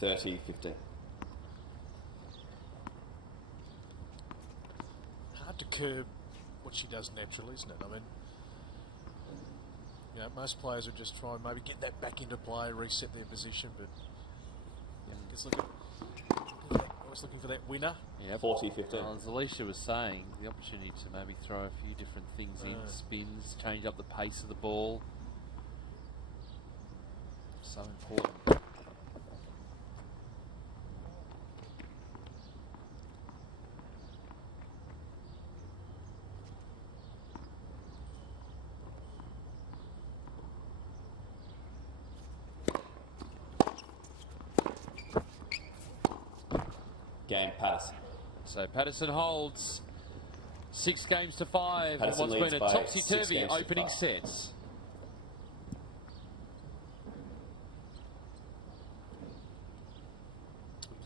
$30-15. Hard to curb what she does naturally, isn't it? I mean, you know, most players would just try and maybe get that back into play, reset their position, but just always looking for that winner. Yeah, 40-15. Well, as Alicia was saying, the opportunity to maybe throw a few different things in, spins, change up the pace of the ball. So important. Game Patterson. So Patterson holds 6 games to 5 in Patterson what's leads been a by 6 topsy-turvy games to opening 5. sets.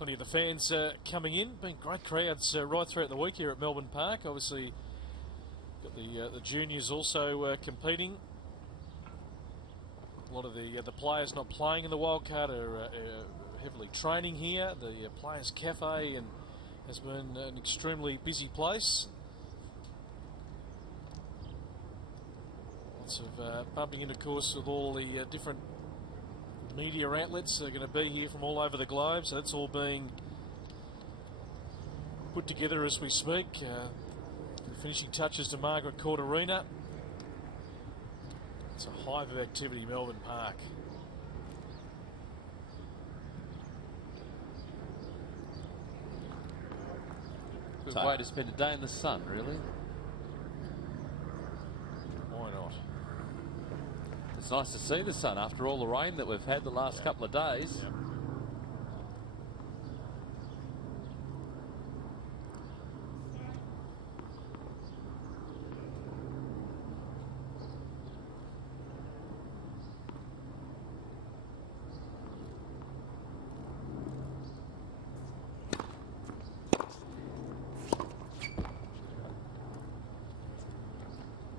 plenty of the fans coming in. Been great crowds right throughout the week here at Melbourne Park. Obviously, got the juniors also competing. A lot of the players not playing in the Wildcard are heavily training here. The Players Cafe has been an extremely busy place. Lots of bumping in, of course, with all the different media outlets that are going to be here from all over the globe. So that's all being put together as we speak. Finishing touches to Margaret Court Arena. It's a hive of activity, Melbourne Park. Good way to spend a day in the sun, really. Why not? It's nice to see the sun after all the rain that we've had the last couple of days. Yep.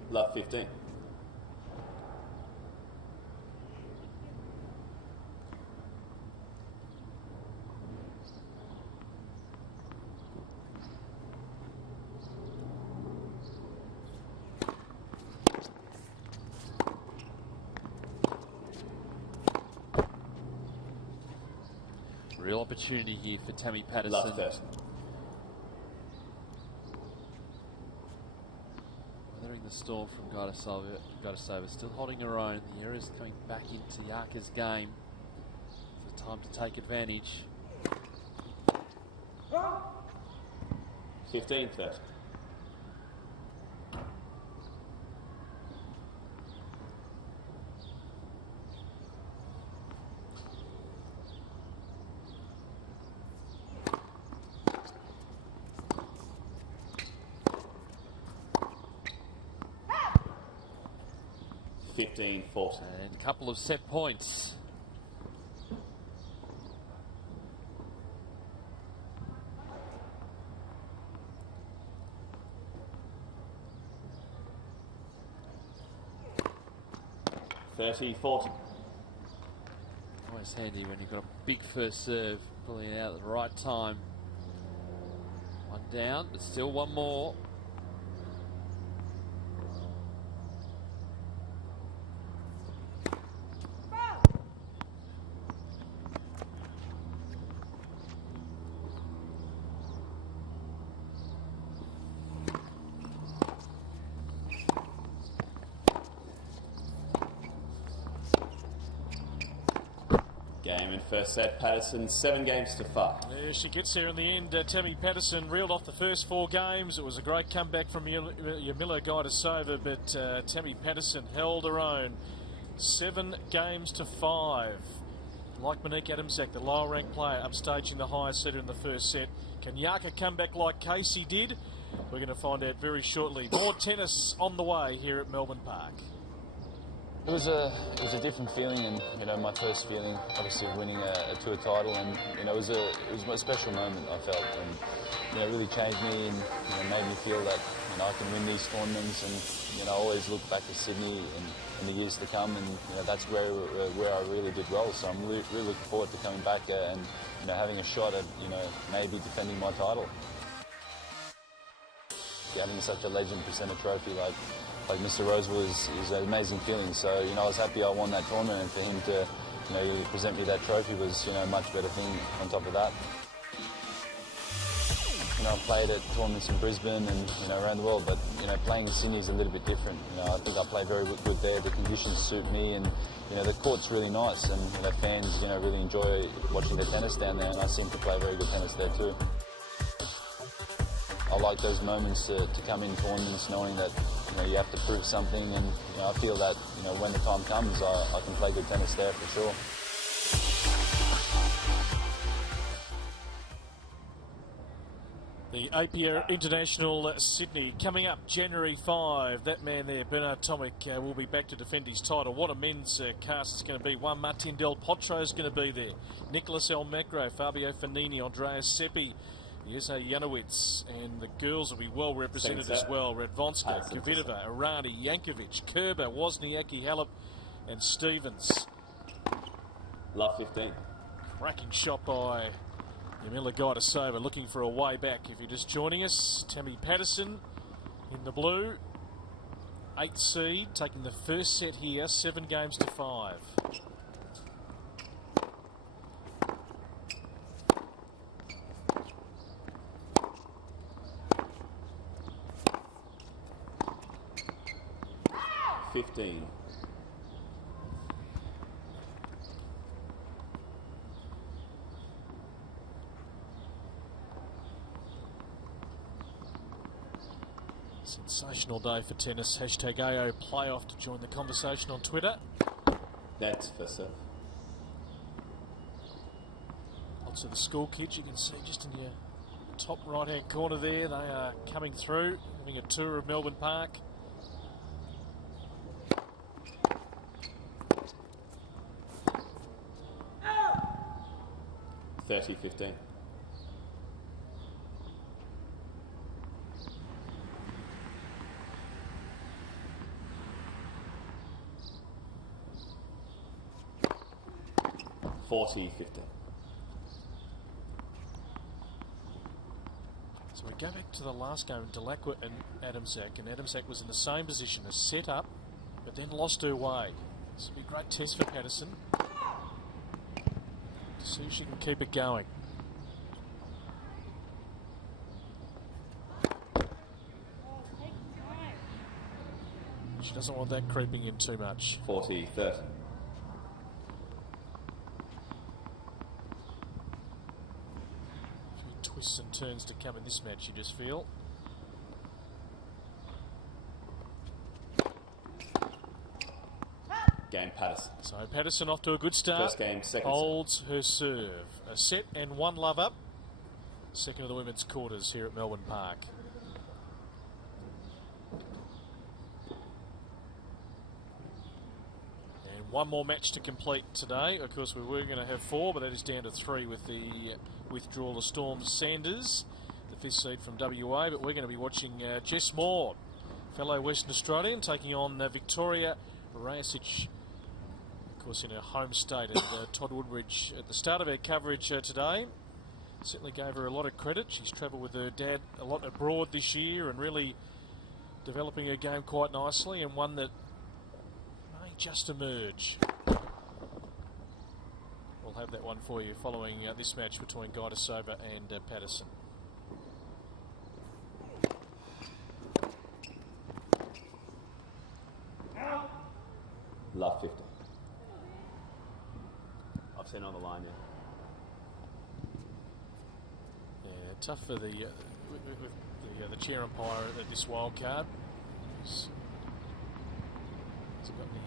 Love 15. Real opportunity here for Tammy Patterson. Love 13. Weathering the storm from Gajdosova, still holding her own. The error's coming back into Yarka's game. It's a time to take advantage. 15, 13. And a couple of set points. Always handy when you've got a big first serve, pulling it out at the right time. One down, but still one more. Game in first set, Patterson 7 games to 5. There she gets there in the end. Tammy Patterson reeled off the first 4 games. It was a great comeback from Yamila Gajdosova, but Tammy Patterson held her own. 7 games to 5. Like Monique Adamczak, the lower ranked player, upstaging the highest setter in the first set. Can Yarka come back like Casey did? We're going to find out very shortly. More tennis on the way here at Melbourne Park. It was a different feeling, and my first feeling, obviously, of winning a tour title, and it was a special moment, I felt, and it really changed me and made me feel that I can win these tournaments, and I always look back to Sydney in the years to come, and that's where I really did well. So I'm really looking forward to coming back and having a shot at maybe defending my title. Having such a legend present a trophy like Mr. Rosewood is an amazing feeling. So I was happy I won that tournament, and for him to present me that trophy was a much better thing on top of that. I've played at tournaments in Brisbane and around the world, but playing in Sydney is a little bit different. I think I play very good there. The conditions suit me, and the court's really nice, and fans really enjoy watching the tennis down there, and I seem to play very good tennis there too. I like those moments to come in tournaments knowing that you have to prove something, and I feel that when the time comes, I can play good tennis there for sure. The APR International Sydney coming up January 5. That man there, Bernard Tomic, will be back to defend his title. What a men's cast it's going to be. Juan Martin Del Potro is going to be there. Nicholas Almagro, Fabio Fanini, Andreas Seppi, Jeza Janowitz, and the girls will be well represented as well. Radvonska, Kvitova, Arani, Yankovic, Kerber, Wozniacki, Halep, and Stevens. Love 15. Cracking shot by Yamila Gajdosova, looking for a way back. If you're just joining us, Tammy Patterson in the blue, 8th seed, taking the first set here, 7 games to 5. Sensational day for tennis. Hashtag AO Playoff to join the conversation on Twitter. That's for serve. Lots of the school kids you can see just in your top right hand corner there. They are coming through, having a tour of Melbourne Park. $30-15. $40-15. So we go back to the last game, Dellacqua and Adamczak, and Adamczak was in the same position as set up, but then lost her way. This will be a great test for Patterson to see if she can keep it going. She doesn't want that creeping in too much. 40-30. Twists and turns to come in this match, you just feel. Game Patterson. So Patterson off to a good start. First game, second holds her serve. A set and 1 love up. Second of the women's quarters here at Melbourne Park. And 1 more match to complete today. Of course, we were going to have 4, but that is down to 3 with the withdrawal of Storm Sanders, the 5th seed from WA. But we're going to be watching Jess Moore, fellow Western Australian, taking on Victoria Rajasic, of course, in her home state. And Todd Woodbridge, at the start of her coverage today, certainly gave her a lot of credit. She's travelled with her dad a lot abroad this year and really developing her game quite nicely, and one that may just emerge. We'll have that one for you following this match between Gajdosova and Patterson. Love 50. I've seen on the line, Yeah, tough for the chair umpire at this wild card. He's got the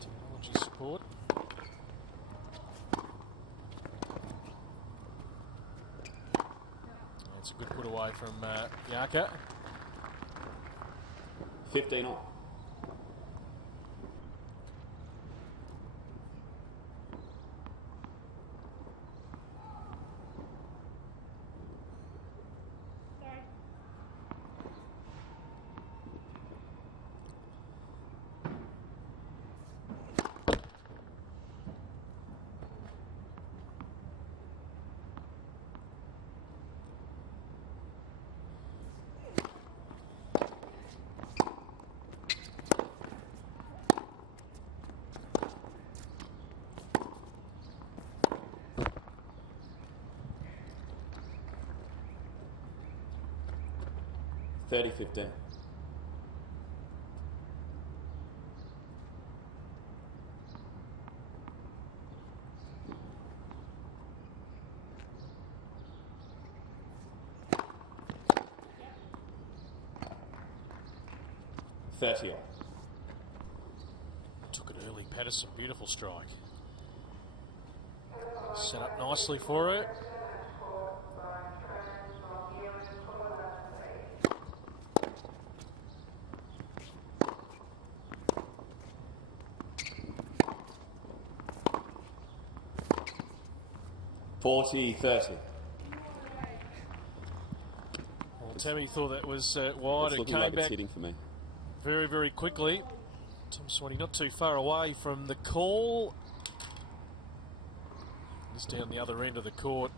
technology support. That's a good put away from Yaka. 15 on. $30-15. $30 on. Took it early, Patterson. Beautiful strike. Set up nicely for her. (40-30). Well, Tammy thought that was wide and came like back it's hitting for me. very, very quickly. Tom Swanee not too far away from the call. Just down the other end of the court.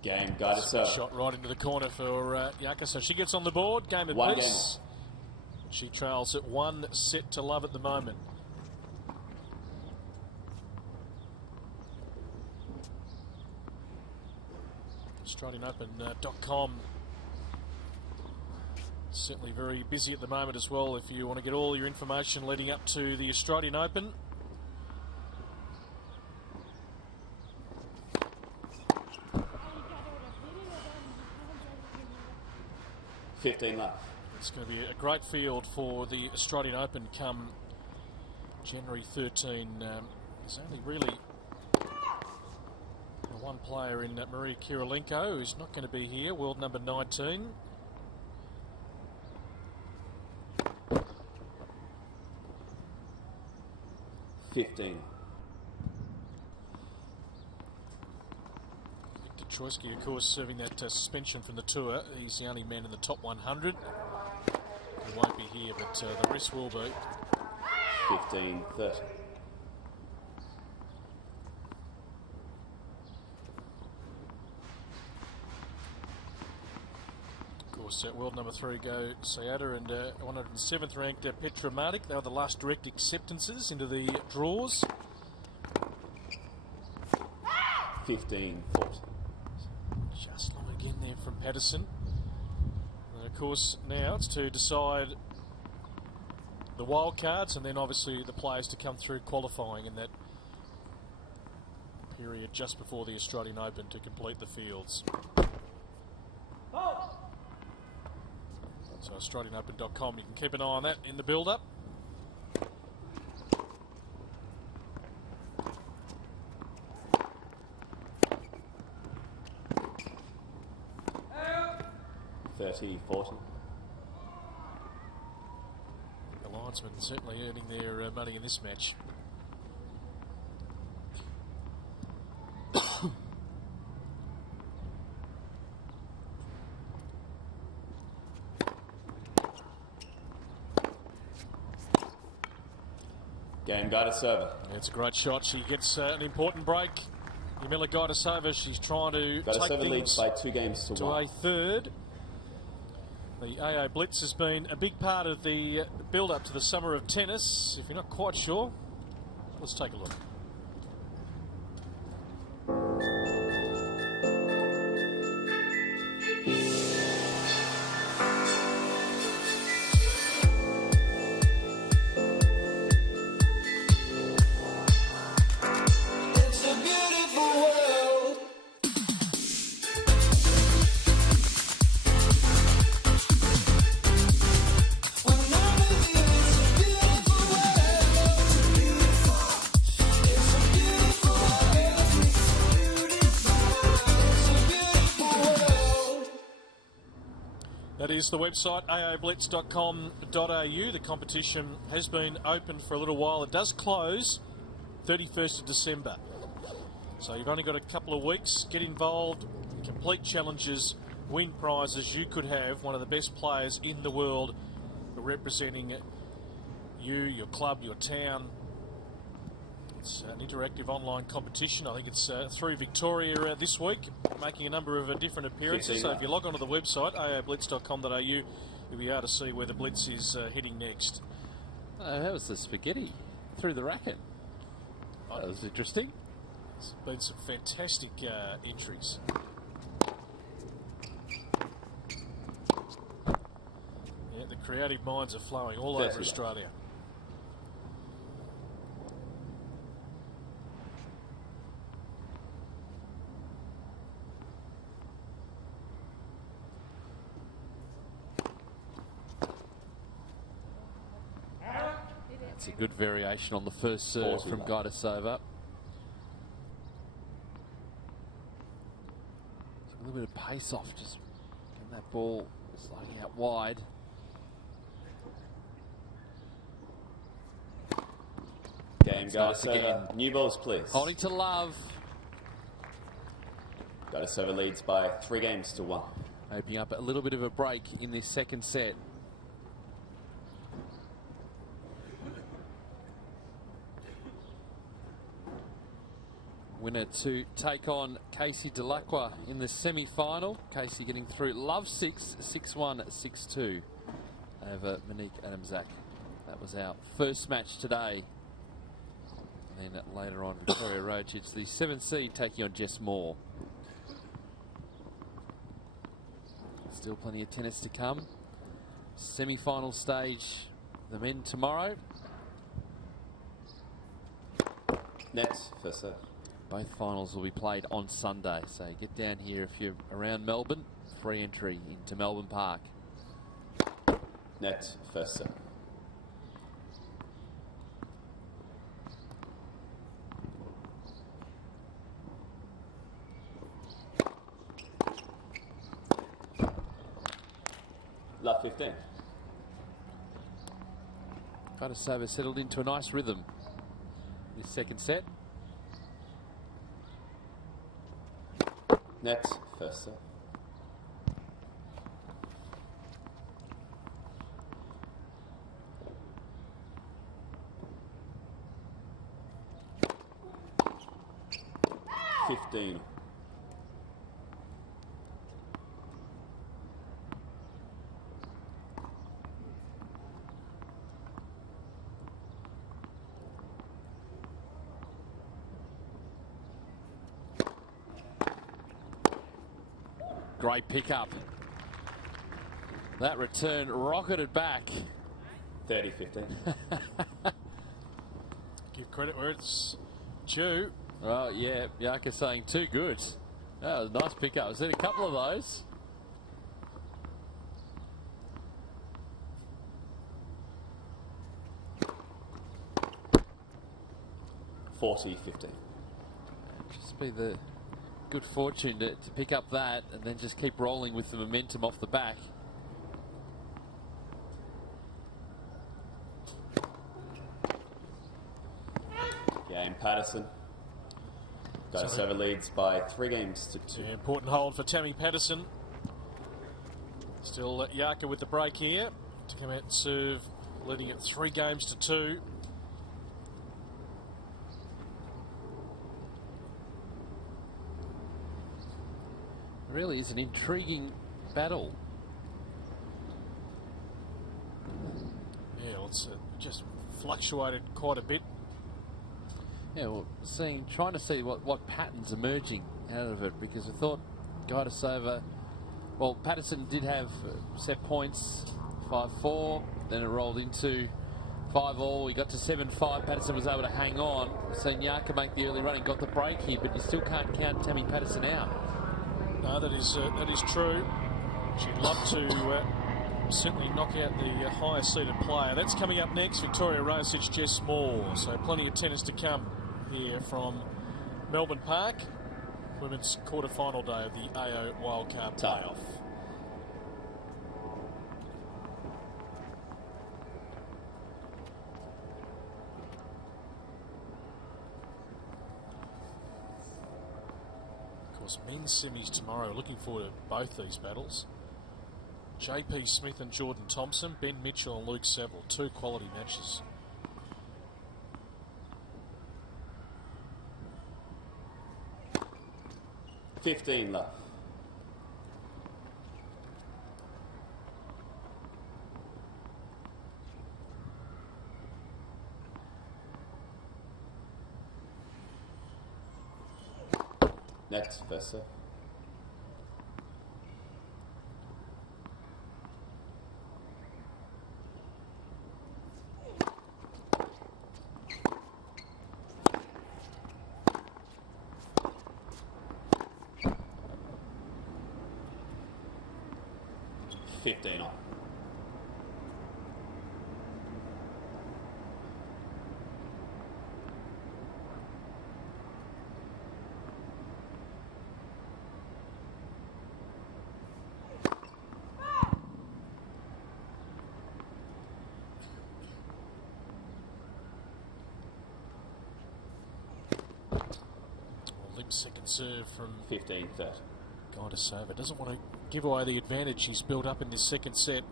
Game, Gajdosova. Shot right into the corner for Yaka, so she gets on the board. Game of peace. She trails at 1-0 at the moment. AustralianOpen.com. Certainly very busy at the moment as well if you want to get all your information leading up to the Australian Open. Left. It's going to be a great field for the Australian Open come January 13. There's only really one player in Maria Kirilenko who's not going to be here, world number 19. Troitsky, of course, serving that suspension from the tour. He's the only man in the top 100. He won't be here, but the rest will be. 15-30. Of course, world number 3 go Sayada and 107th ranked Petra Martic. They were the last direct acceptances into the draws. 15-40. Just long again there from Patterson. And of course, now it's to decide the wildcards and then obviously the players to come through qualifying in that period just before the Australian Open to complete the fields. So AustralianOpen.com, you can keep an eye on that in the build-up. (30-40). The linesmen certainly earning their money in this match. Game, Gajdosova. It's a great shot. She gets an important break. Yamila Gajdosova, she's trying to take things leads by 2 games to 1. a third. The AA Blitz has been a big part of the build-up to the summer of tennis. If you're not quite sure, let's take a look. That is the website, aablitz.com.au. The competition has been open for a little while. It does close 31st of December. So you've only got a couple of weeks. Get involved, complete challenges, win prizes. You could have one of the best players in the world representing you, your club, your town. It's an interactive online competition. I think it's through Victoria this week, making a number of different appearances. So if you log onto the website, aablitz.com.au, you'll be able to see where the Blitz is heading next. That was the spaghetti through the racket. That was interesting. There's been some fantastic entries. Yeah, the Creative minds are flowing all over Australia. That's a good variation on the first serve from Gajdosova. A little bit of pace off, just getting that ball sliding out wide. Game Gajdosova. New balls, please. Holding to love. Gajdosova leads by 3 games to 1. Opening up a little bit of a break in this second set. Winner to take on Casey Dellacqua in the semi-final. Casey getting through love 6, 6-1, 6-2 over Monique Adamczak. That was our first match today. And then later on, Victoria Roach, it's the 7th seed taking on Jess Moore. Still plenty of tennis to come. Semi-final stage, the men tomorrow. Nets first serve. Both finals will be played on Sunday, so get down here if you're around Melbourne. Free entry into Melbourne Park. Net first serve. Love 15. Gajdosova settled into a nice rhythm this second set. Nets first serve. $15. Great pickup. That return rocketed back. 30-15. Give credit where it's due. Oh, yeah. Yaka saying too good. That was a nice pickup. I've seen a couple of those. $40-15. Just be the good fortune to pick up that and then just keep rolling with the momentum off the back. Game Patterson. Gajdosova leads by 3 games to 2. Yeah, important hold for Tammy Patterson. Still Yaka with the break here to come out and serve, leading at 3 games to 2. Really is an intriguing battle. Yeah, well, it's just fluctuated quite a bit. Yeah, well, trying to see what patterns emerging out of it, because I thought Gajdosova, well, Patterson did have set points 5-4, then it rolled into 5-all. He got to 7-5. Patterson was able to hang on. Seen Yaka make the early run and got the break here, but you still can't count Tammy Patterson out. No, that is true. She'd love to certainly knock out the higher seeded player. That's coming up next. Victoria Rosic, Jess Moore. So plenty of tennis to come here from Melbourne Park. Women's quarterfinal day of the AO Wildcard playoff. Men's semis tomorrow. Looking forward to both these battles. JP Smith and Jordan Thompson, Ben Mitchell and Luke Seville. 2 quality matches. $15 left. Next, first serve. 15 on. Second serve from 15-30. Gajdosova. Doesn't want to give away the advantage he's built up in this second set.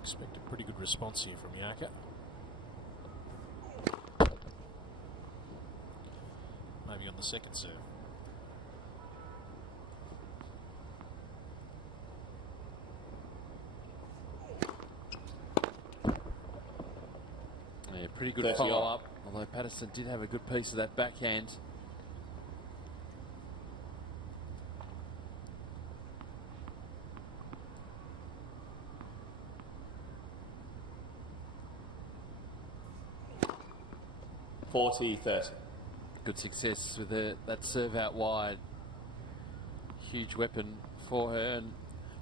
Expect a pretty good response here from Yaka. Maybe on the second serve. Pretty good follow-up, although Patterson did have a good piece of that backhand. (40-30). Good success with that serve out wide. Huge weapon for her, and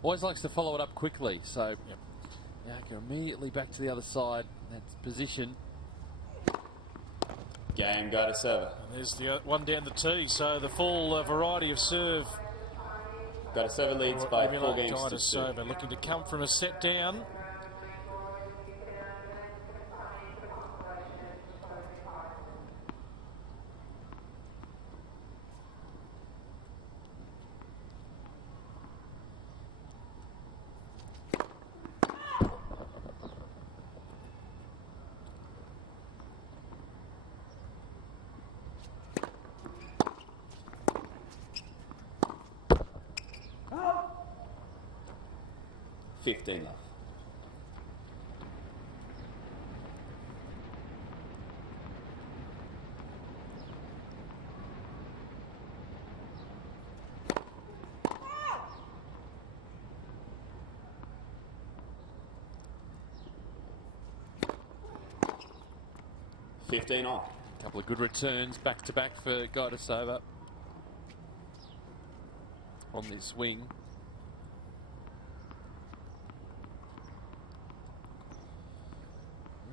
always likes to follow it up quickly. So Yaka immediately back to the other side. That's position. Game Gajdosova. And there's the one down the tee, so the full variety of serve. Gajdosova leads by 4 games to 2. Gajdosova looking to come from a set down. Love. (15 on). A couple of good returns back to back for Gajdosova on this wing.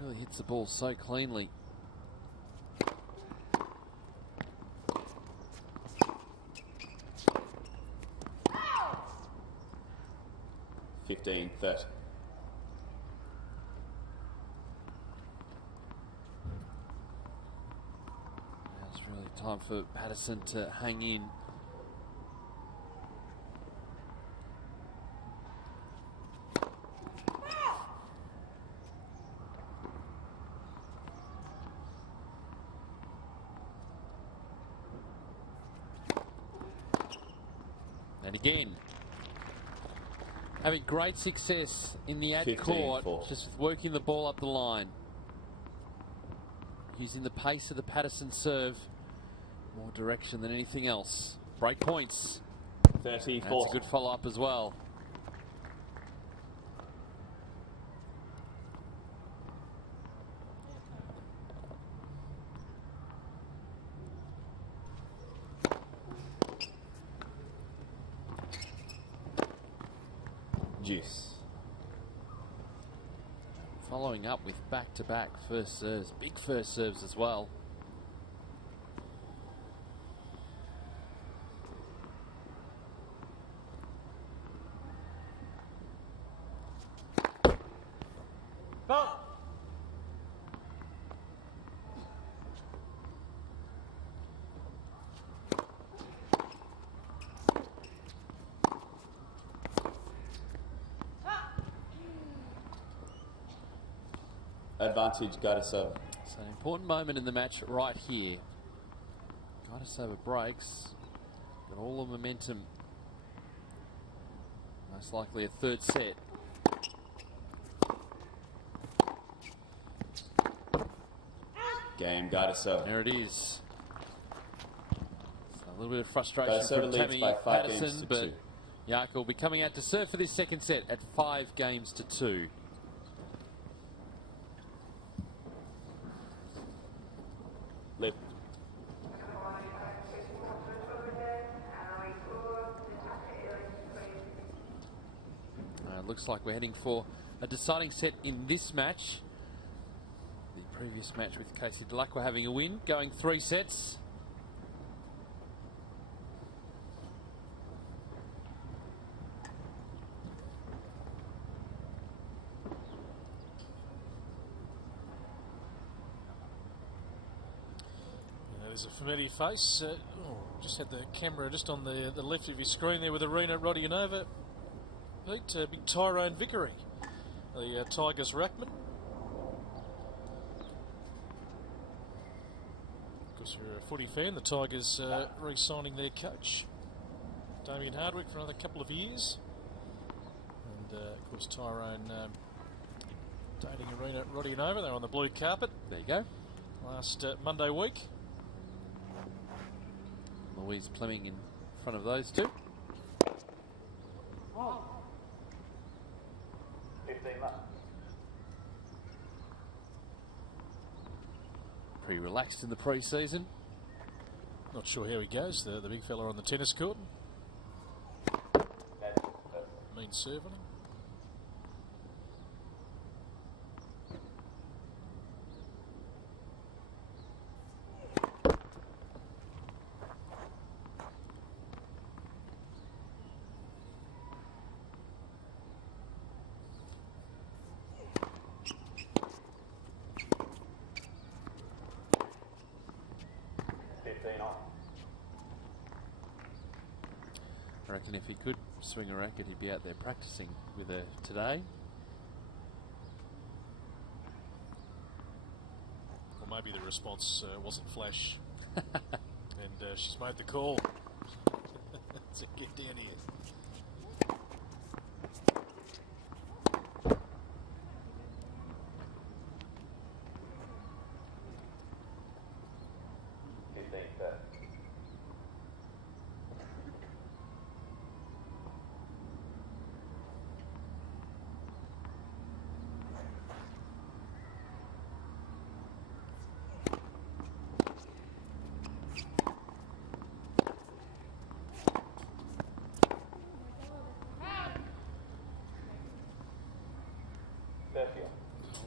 Really hits the ball so cleanly. (15-30). Now it's really time for Patterson to hang in. And again, having great success in the ad court, just with working the ball up the line. Using the pace of the Patterson serve, more direction than anything else. Break points. 34. That's a good follow-up as well. Juice. Following up with back-to-back first serves, big first serves as well. Advantage Gajdosova. It's an important moment in the match right here. Gajdosova breaks, got all the momentum. Most likely a third set. Game Gajdosova. There it is. So a little bit of frustration Gajdosova from leads Tammy by 5 Patterson, games to but 2. Yaka will be coming out to serve for this second set at 5 games to 2. Lip. looks like we're heading for a deciding set in this match. The previous match with Casey Dellacqua having a win, going 3 sets. There's a familiar face. Just had the camera just on the left of your screen there with Arena Rodionova. Pete, big Tyrone Vickery, the Tigers ruckman. Of course, you're a footy fan. The Tigers re-signing their coach, Damien Hardwick, for another couple of years. And of course, Tyrone dating Arena Rodionova. They're on the blue carpet. There you go. Last Monday week. Louise Fleming in front of those two. 15 left. Pretty relaxed in the pre-season. Not sure how he goes, the big fella on the tennis court. Mean serve on him. I reckon if he could swing a racket, he'd be out there practicing with her today. Or maybe the response wasn't flash. And she's made the call. So get down here.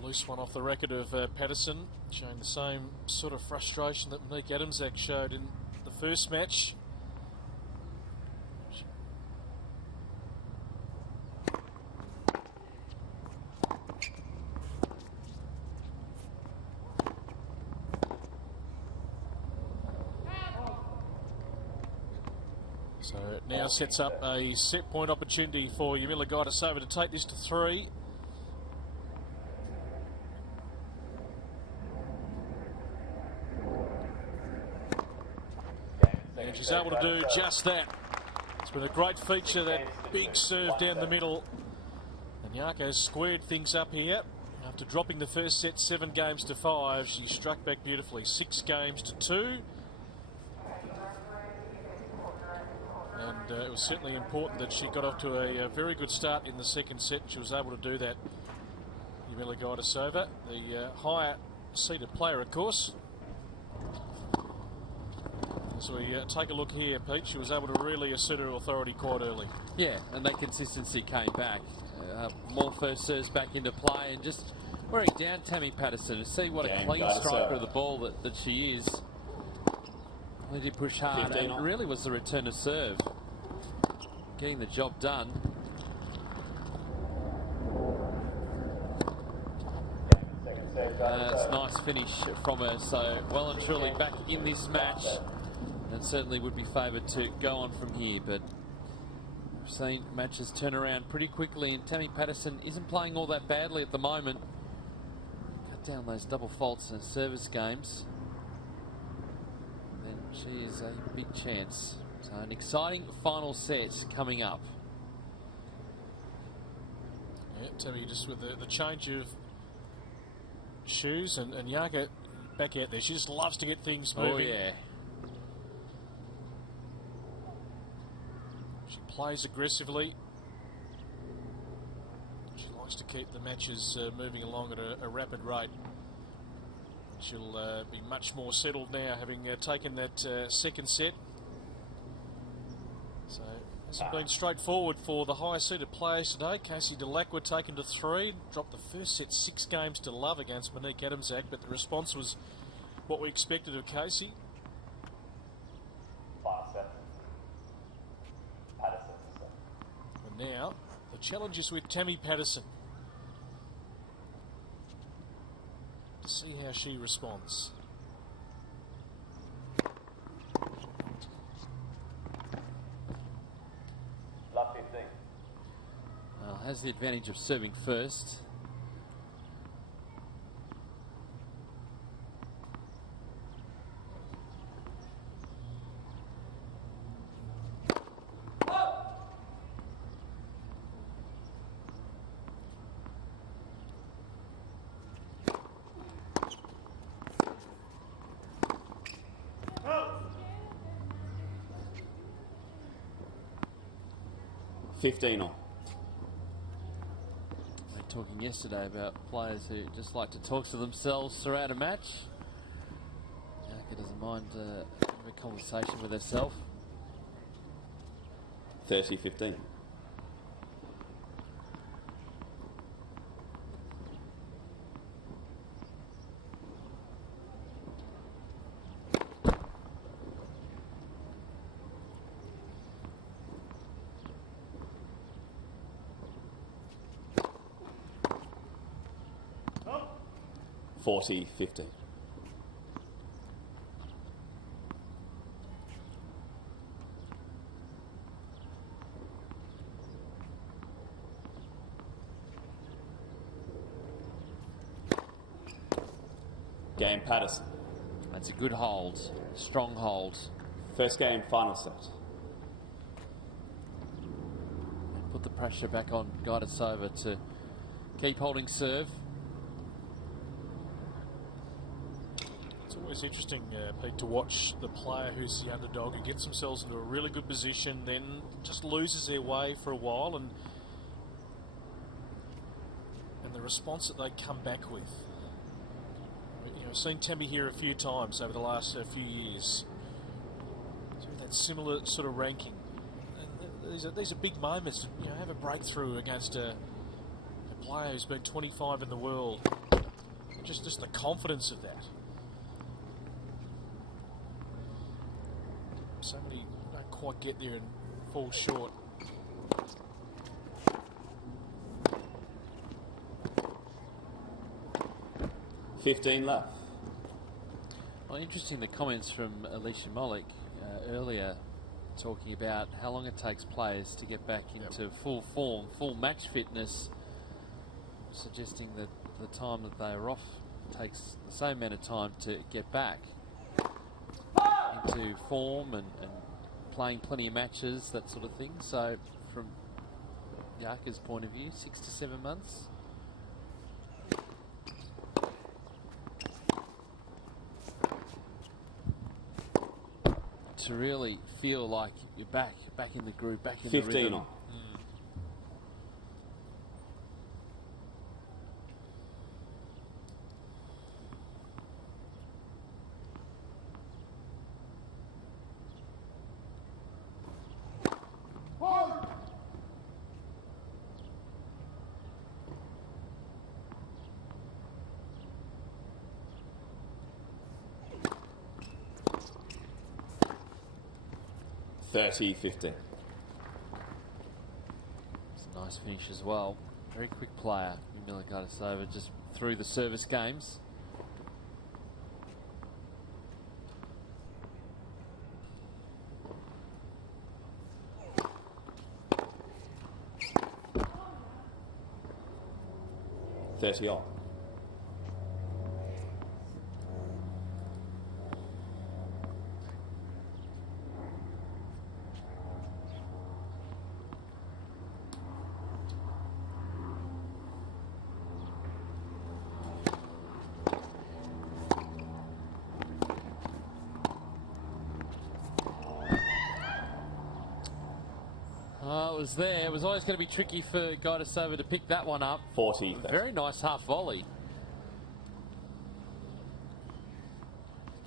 Loose one off the record of Patterson, showing the same sort of frustration that Monique Adamczak showed in the first match. So it now sets up a set point opportunity for Yamila Gajdosova to take this to 3. And she's able to do just that. It's been a great feature, that big serve down the middle. And Yarko squared things up here. After dropping the first set 7 games to 5, she struck back beautifully, 6 games to 2. And it was certainly important that she got off to a very good start in the second set. She was able to do that, Yamila Gajdosova, the higher seeded player, of course. As we take a look here, Pete, she was able to really assert her authority quite early. Yeah, and that consistency came back. More first serves back into play, and just wearing down Tammy Patterson to see what a clean striker of the ball that she is. They did push hard, and it really was the return of serve, getting the job done. It's a nice finish from her, so well and truly back in this match, and certainly would be favoured to go on from here, but we've seen matches turn around pretty quickly, and Tammy Patterson isn't playing all that badly at the moment. Cut down those double faults in her service games, and then she is a big chance. So an exciting final set coming up. Yeah, Tammy just with the change of shoes, and Yarko back out there. She just loves to get things moving. Oh yeah. She plays aggressively. She likes to keep the matches moving along at a rapid rate. She'll be much more settled now, having taken that second set. So Hasn't been straightforward for the higher seeded players today. Casey Dellacqua taken to 3, dropped the first set 6 games to love against Monique Adamczak, but the response was what we expected of Casey. Patterson. And now the challenge is with Tammy Patterson. To see how she responds. Love 15. Well, has the advantage of serving first. We're talking yesterday about players who just like to talk to themselves throughout a match. Dellacqua doesn't mind having a conversation with herself. 30-15. $40-15. Game Patterson. That's a good hold, strong hold. First game, final set. And put the pressure back on Gajdosova to keep holding serve. It's always interesting, Pete, to watch the player who's the underdog who gets themselves into a really good position, then just loses their way for a while, and the response that they come back with. You know, I've seen Tammy here a few times over the last few years. So that similar sort of ranking. And these are big moments. You know, have a breakthrough against a player who's been 25 in the world. Just the confidence of that. So many don't quite get there and fall short. $15 left. Well, interesting the comments from Alicia Mollick earlier, talking about how long it takes players to get back into full form, full match fitness, suggesting that the time that they are off takes the same amount of time to get back into form and playing plenty of matches, that sort of thing. So from Dellacqua's point of view, 6 to 7 months. To really feel like you're back in the group, back in the rhythm. 15 on. $30-15. It's a nice finish as well. Very quick player, Gajdosova, just through the service games. $30 on. It was there. It was always going to be tricky for Gajdosova to pick that one up. 40. Very nice half volley.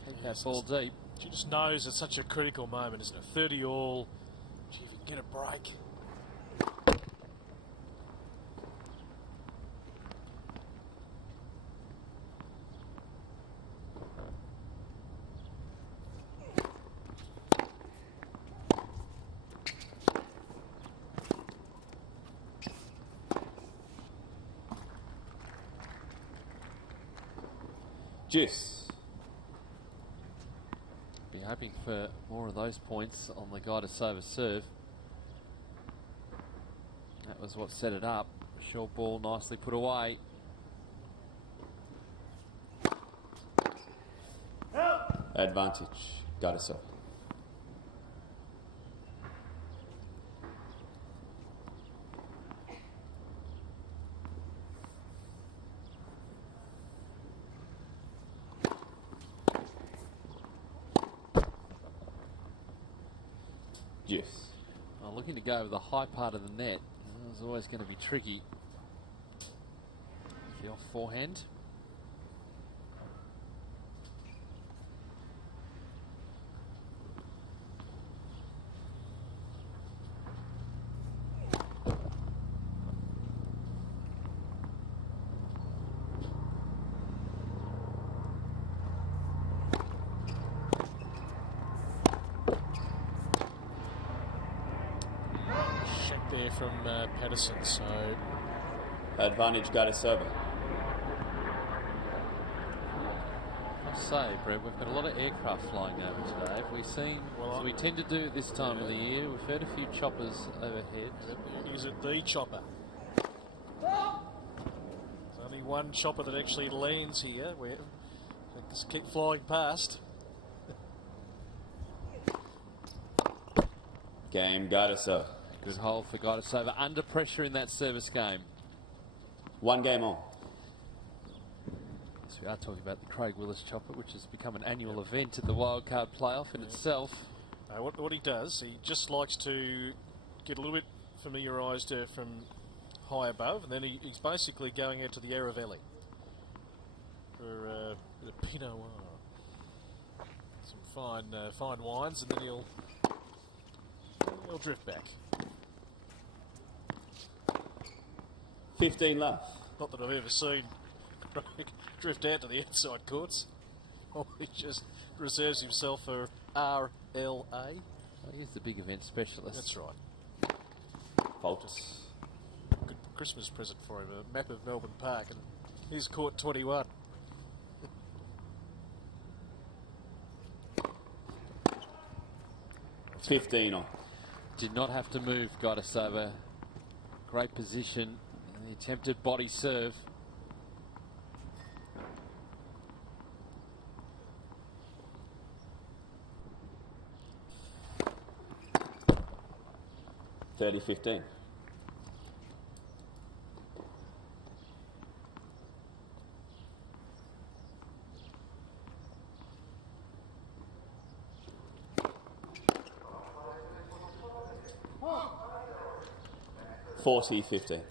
Keep that ball deep. She just knows it's such a critical moment, isn't it? 30 all. Gee, if you get a break. Juice. Be hoping for more of those points on the Gajdosova serve. That was what set it up. Short ball nicely put away. Advantage, Gajdosova. Yes. Well, looking to go over the high part of the net. It was always going to be tricky. The off forehand. There from Patterson, so advantage Gajdosova. I say, Brett, we've got a lot of aircraft flying over today. Have we seen? Well, so we tend to do it this time of the year. We've heard a few choppers overhead. Is it the chopper? There's only one chopper that actually lands here. We just keep flying past. Game Gajdosova. Good hole for Gajdosova. Under pressure in that service game. 1 game on. So we are talking about the Craig Willis chopper, which has become an annual event at the Wildcard playoff in itself. What he does, he just likes to get a little bit familiarised from high above, and then he's basically going out to the Yarra Valley for the Pinot Noir. Some fine wines, and then he'll drift back. 15 left. Not that I've ever seen Craig drift out to the outside courts. Or he just reserves himself for RLA. Well, he's the big event specialist. That's right. Faults. Good Christmas present for him, a map of Melbourne Park, and he's court 21. $15 on. Did not have to move Gajdosova. Great position. And the attempted body serve. $30-15. $40-15.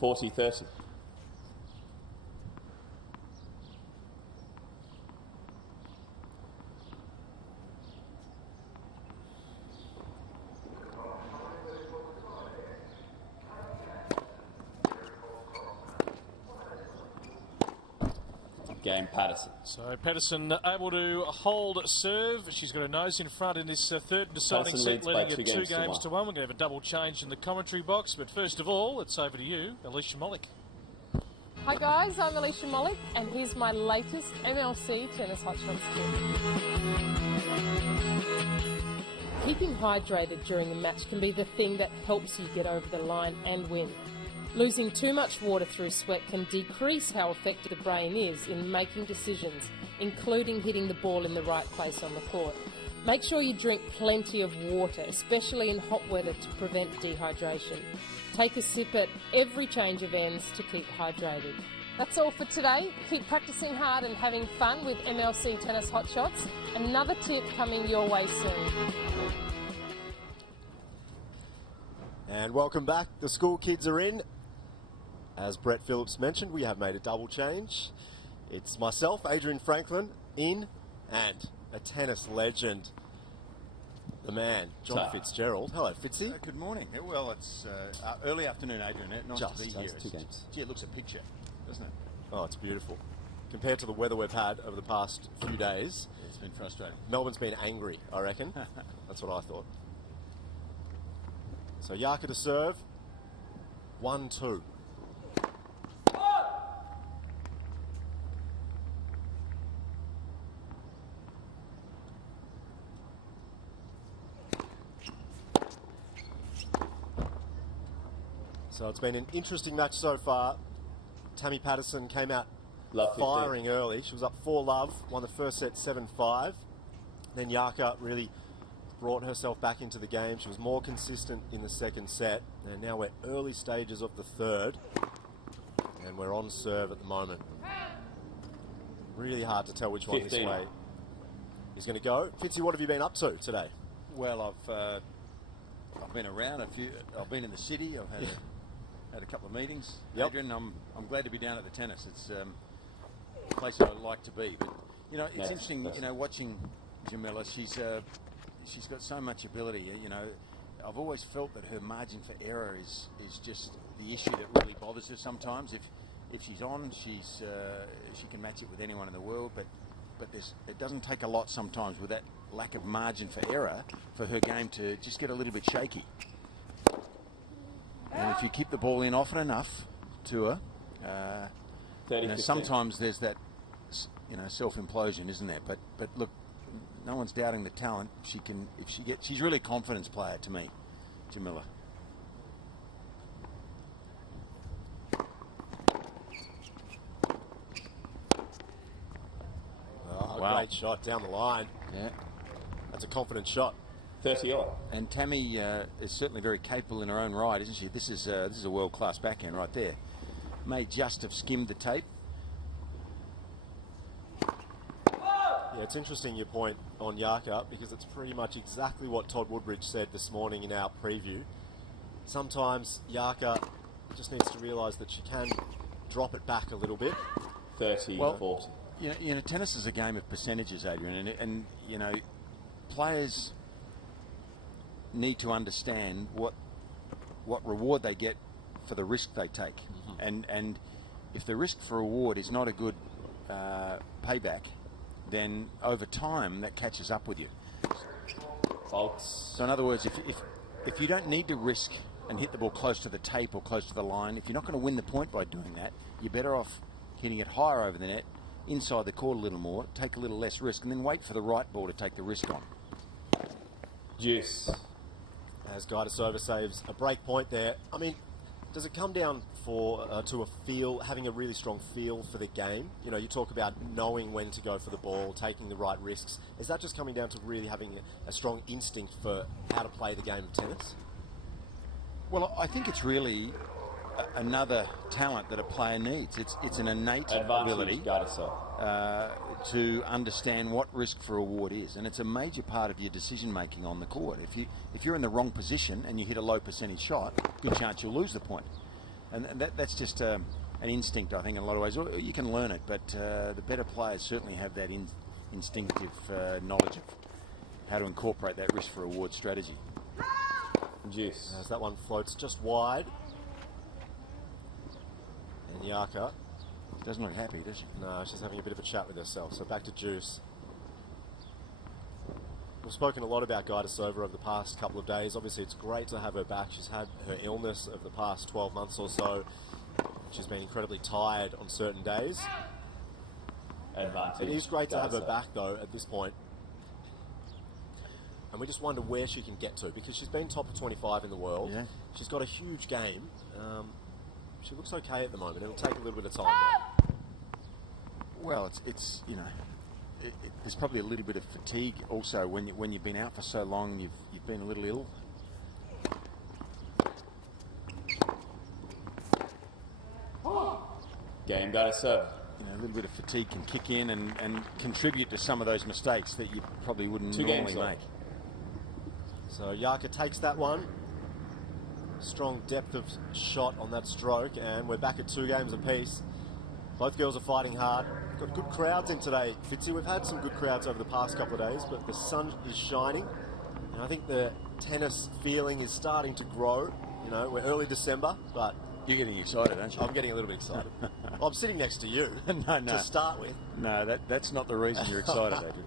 $40-30. Game Patterson. So Patterson able to hold serve. She's got her nose in front in this third and deciding set, leading it 2 games to 1. We're going to have a double change in the commentary box. But first of all, it's over to you, Alicia Mollick. Hi guys, I'm Alicia Mollick, and here's my latest MLC Tennis Hot Shots tip. Keeping hydrated during the match can be the thing that helps you get over the line and win. Losing too much water through sweat can decrease how effective the brain is in making decisions including hitting the ball in the right place on the court. Make sure you drink plenty of water, especially in hot weather, to prevent dehydration. Take a sip at every change of ends to keep hydrated. That's all for today. Keep practicing hard and having fun with MLC Tennis Hot Shots. Another tip coming your way soon. And welcome back. The school kids are in. As Brett Phillips mentioned, we have made a double change. It's myself, Adrian Franklin, in, and a tennis legend, the man, John Fitzgerald. Hello, Fitzy. Good morning. Well, it's early afternoon, Adrian. Nice to be here. Two games. Gee, it looks a picture, doesn't it? Oh, it's beautiful. Compared to the weather we've had over the past few days. It's been frustrating. Melbourne's been angry, I reckon. That's what I thought. So Yarka to serve. 1-2. So it's been an interesting match so far. Tammy Patterson came out firing early. She was up 4-love, won the first set 7-5. Then Yarka really brought herself back into the game. She was more consistent in the second set. And now we're early stages of the third. And we're on serve at the moment. Really hard to tell which one this way is going to go. Fitzy, what have you been up to today? Well, I've been around a few. I've been in the city. I've had a couple of meetings. Yep. Adrian, I'm glad to be down at the tennis. It's a place that I like to be. But you know, it's interesting. You know, watching Jamila, she's got so much ability. You know, I've always felt that her margin for error is just the issue that really bothers her sometimes. If she's on, she can match it with anyone in the world. But it doesn't take a lot sometimes with that lack of margin for error for her game to just get a little bit shaky. And if you keep the ball in often enough to her, you know, sometimes there's that, you know, self-implosion, isn't there? But look, no one's doubting the talent. She's really a confidence player to me, Jamila. Oh, wow. Great shot down the line. Yeah. That's a confident shot. 30-odd. And Tammy is certainly very capable in her own right, isn't she? This is a world-class backhand right there. May just have skimmed the tape. Yeah, it's interesting your point on Yarka, because it's pretty much exactly what Todd Woodbridge said this morning in our preview. Sometimes Yarka just needs to realise that she can drop it back a little bit. 30, 40. You know, tennis is a game of percentages, Adrian, and you know, players need to understand what reward they get for the risk they take. And if the risk for reward is not a good payback, then over time that catches up with you. So in other words, if you don't need to risk and hit the ball close to the tape or close to the line, if you're not going to win the point by doing that, you're better off hitting it higher over the net, inside the court a little more, take a little less risk, and then wait for the right ball to take the risk on. Juice. As Gajdosova saves a break point there. I mean, does it come down to a feel, having a really strong feel for the game? You know, you talk about knowing when to go for the ball, taking the right risks. Is that just coming down to really having a strong instinct for how to play the game of tennis? Well, I think it's really another talent that a player needs. It's an innate ability to understand what risk for reward is, and it's a major part of your decision making on the court. If you're in the wrong position and you hit a low percentage shot, good chance you'll lose the point. And that's just an instinct, I think, in a lot of ways. You can learn it, but the better players certainly have that instinctive knowledge of how to incorporate that risk for reward strategy. Juice. As that one floats just wide. And Yarka doesn't look happy, does she? No, she's having a bit of a chat with herself. So back to Juice. We've spoken a lot about Gajdosova over the past couple of days. Obviously, it's great to have her back. She's had her illness of the past 12 months or so. She's been incredibly tired on certain days. Advantage. It is great to have her back, though, at this point. And we just wonder where she can get to, because she's been top of 25 in the world. Yeah. She's got a huge game. She looks okay at the moment. It'll take a little bit of time, though. Well, it's you know, there's probably a little bit of fatigue also when you've been out for so long and you've been a little ill. Game Gajdosova. A little bit of fatigue can kick in and contribute to some of those mistakes that you probably wouldn't normally make. So Jarka takes that one. Strong depth of shot on that stroke, and we're back at 2 games apiece. Both girls are fighting hard. Got good crowds in today, Fitzy. We've had some good crowds over the past couple of days, but the sun is shining, and I think the tennis feeling is starting to grow. You know, we're early December, but you're getting excited, aren't you? I'm getting a little bit excited. Well, I'm sitting next to you. No. To start with. No, that's not the reason you're excited, Adrian.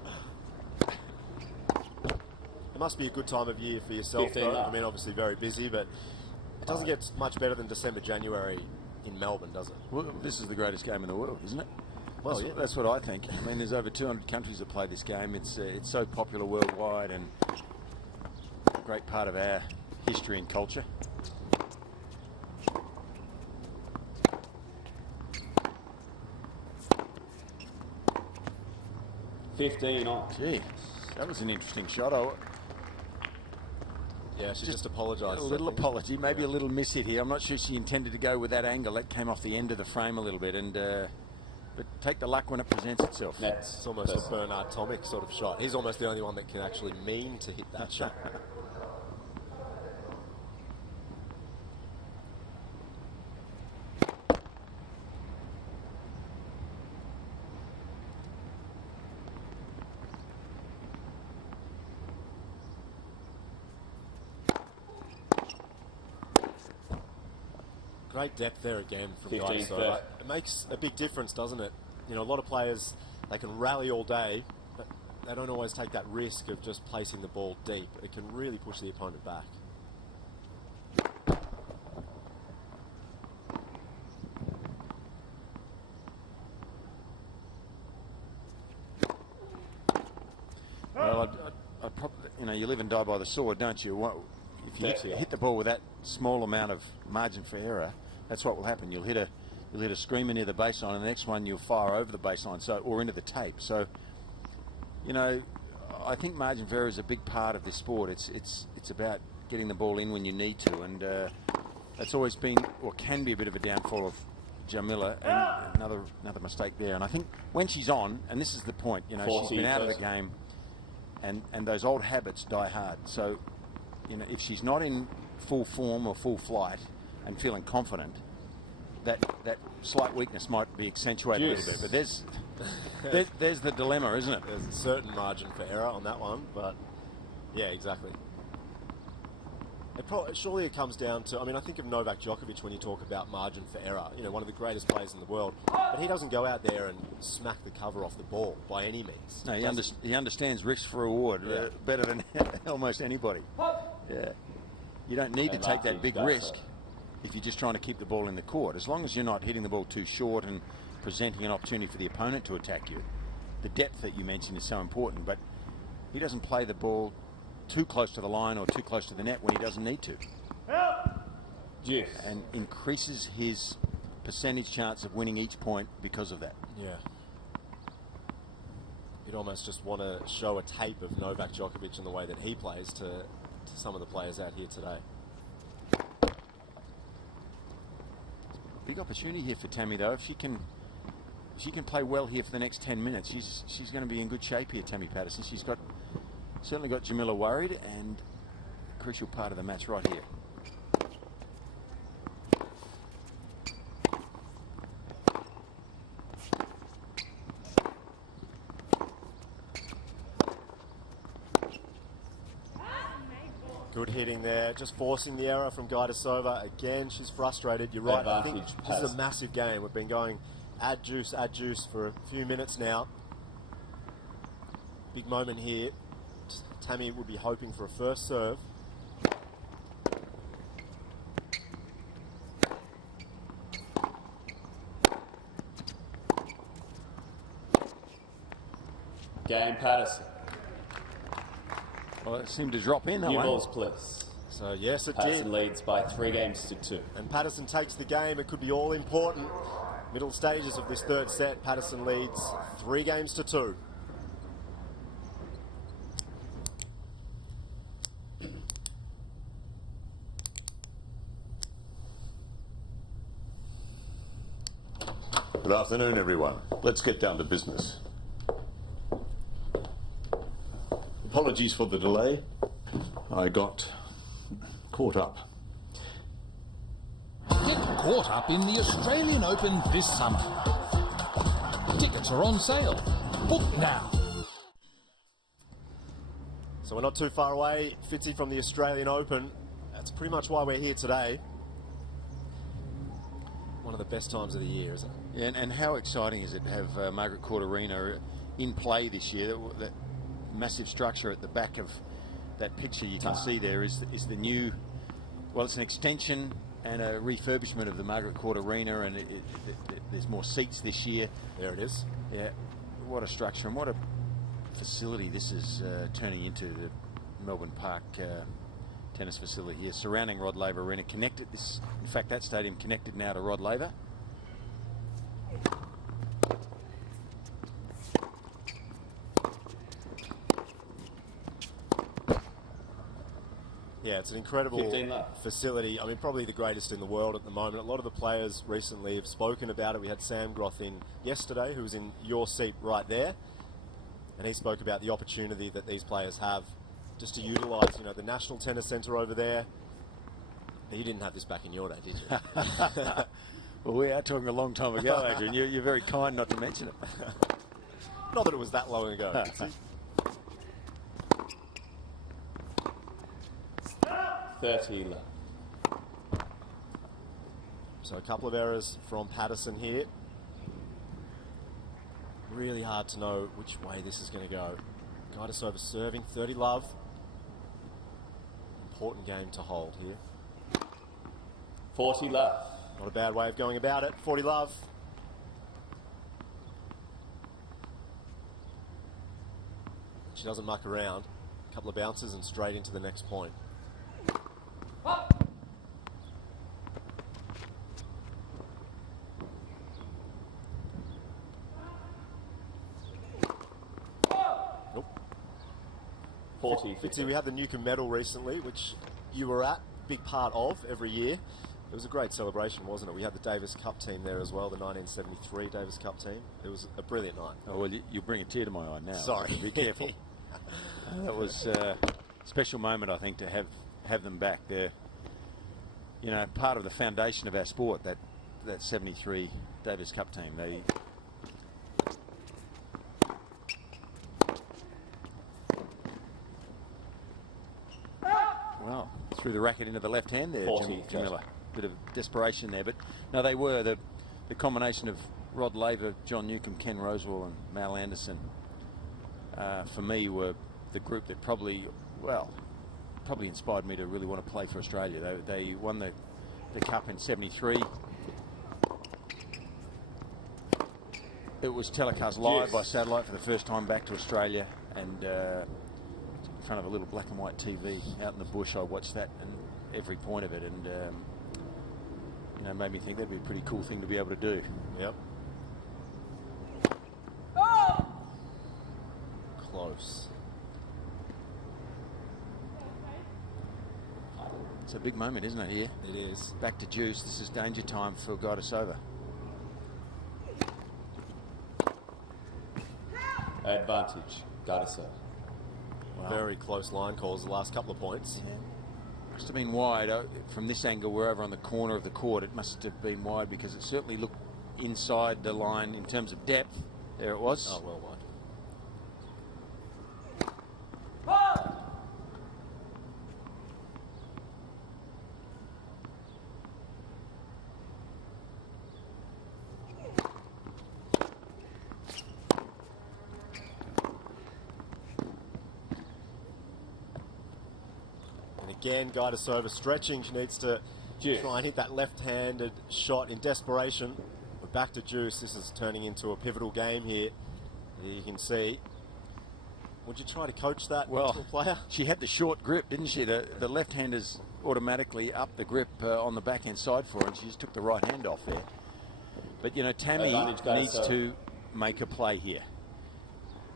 It must be a good time of year for yourself, though. I mean, obviously very busy, but it doesn't get much better than December, January in Melbourne, does it? Well, this is the greatest game in the world, isn't it? Well, that's what I think. I mean, there's over 200 countries that play this game. It's so popular worldwide and a great part of our history and culture. Gee, that was an interesting shot. Yeah, she just apologised. A little apology, maybe a little miss hit here. I'm not sure she intended to go with that angle. That came off the end of the frame a little bit, and but take the luck when it presents itself. It's almost a Bernard Tomic sort of shot. He's almost the only one that can actually mean to hit that shot. Great depth there again from Gajdosova. It makes a big difference, doesn't it? You know, a lot of players, they can rally all day, but they don't always take that risk of just placing the ball deep. It can really push the opponent back. Well, I'd probably, you know, you live and die by the sword, don't you? If you hit the ball with that small amount of margin for error, that's what will happen. You'll hit a screamer near the baseline, and the next one you'll fire over the baseline, or into the tape. So, you know, I think margin for error is a big part of this sport. It's about getting the ball in when you need to, and that's always been, or can be, a bit of a downfall of Jamila. And another mistake there. And I think when she's on, and this is the point, you know, she's been out of the game, and those old habits die hard. So, you know, if she's not in full form or full flight and feeling confident, that slight weakness might be accentuated a little bit. But there's the dilemma, isn't it? There's a certain margin for error on that one, but yeah, exactly. Surely it comes down to, I mean, I think of Novak Djokovic when you talk about margin for error. You know, one of the greatest players in the world, but he doesn't go out there and smack the cover off the ball by any means. No, he understands risk for reward better than almost anybody. Yeah, you don't need to take that big risk if you're just trying to keep the ball in the court. As long as you're not hitting the ball too short and presenting an opportunity for the opponent to attack you. The depth that you mentioned is so important, but he doesn't play the ball too close to the line or too close to the net when he doesn't need to. Yes. And increases his percentage chance of winning each point because of that. Yeah. You'd almost just want to show a tape of Novak Djokovic and the way that he plays to some of the players out here today. Big opportunity here for Tammy, though. If she can play well here for the next 10 minutes, she's going to be in good shape here, Tammy Patterson. She's certainly got Jamila worried, and a crucial part of the match right here. Good hitting there, just forcing the error from Gajdosova. Again, she's frustrated. You're right. I think this is a massive game. We've been going add juice for a few minutes now. Big moment here. Tammy would be hoping for a first serve. Game Patterson. Well, it seemed to drop in that New one. balls, please. So, yes, it Patterson did. leads by 3 games to 2. And Patterson takes the game. It could be all important. Middle stages of this third set, Patterson leads 3 games to 2. Good afternoon, everyone. Let's get down to business. Apologies for the delay. I got caught up. Get caught up in the Australian Open this summer. Tickets are on sale. Book now. So we're not too far away, Fitzy, from the Australian Open. That's pretty much why we're here today. One of the best times of the year, isn't it? Yeah, and how exciting is it to have Margaret Court Arena in play this year? That massive structure at the back of that picture you can see there is the new, well, it's an extension and a refurbishment of the Margaret Court Arena, and there's more seats this year. There it is. Yeah, what a structure and what a facility this is turning into, the Melbourne Park tennis facility here, surrounding Rod Laver Arena, connected this, in fact that stadium connected now to Rod Laver. Yeah, it's an incredible facility. I mean, probably the greatest in the world at the moment. A lot of the players recently have spoken about it. We had Sam Groth in yesterday, who was in your seat right there, and he spoke about the opportunity that these players have just to utilise, you know, the National Tennis Centre over there. You didn't have this back in your day, did you? Well, we are talking a long time ago, Adrian. You're very kind not to mention it. Not that it was that long ago. 30 left. So a couple of errors from Patterson here. Really hard to know which way this is going to go. Gajdosova serving, 30 love. Important game to hold here. 40 left. Not a bad way of going about it. 40 love. She doesn't muck around. A couple of bounces and straight into the next point. Fitzy, we had the Newcomb Medal recently, which you were at, big part of every year. It was a great celebration, wasn't it? We had the Davis Cup team there as well, the 1973 Davis Cup team. It was a brilliant night. Oh, well, you bring a tear to my eye now. Sorry. Be careful. That was a special moment, I think, to have them back. They're, you know, part of the foundation of our sport, that 73 Davis Cup team. They... Well, threw the racket into the left hand there, Jamila. Bit of desperation there, but no, they were the combination of Rod Laver, John Newcomb, Ken Rosewell and Mal Anderson, for me, were the group that probably inspired me to really want to play for Australia. They won the Cup in '73. It was telecast live by satellite for the first time back to Australia, and in front of a little black and white TV out in the bush. I watched that and every point of it, and you know, made me think that'd be a pretty cool thing to be able to do. Yep. Close. It's a big moment, isn't it, here? It is. Back to deuce. This is danger time for Gajdosova. Advantage, Gajdosova. Wow. Very close line calls the last couple of points. Yeah. Must have been wide. From this angle, we're over on the corner of the court. It must have been wide because it certainly looked inside the line in terms of depth. There it was. Oh, well wide. Again, Gajdosova stretching. She needs to try and hit that left-handed shot in desperation. We're back to deuce. This is turning into a pivotal game here. You can see. Would you try to coach that player? She had the short grip, didn't she? The left-handers automatically up the grip on the backhand side for her, and she just took the right hand off there. But, you know, Tammy needs to make a play here.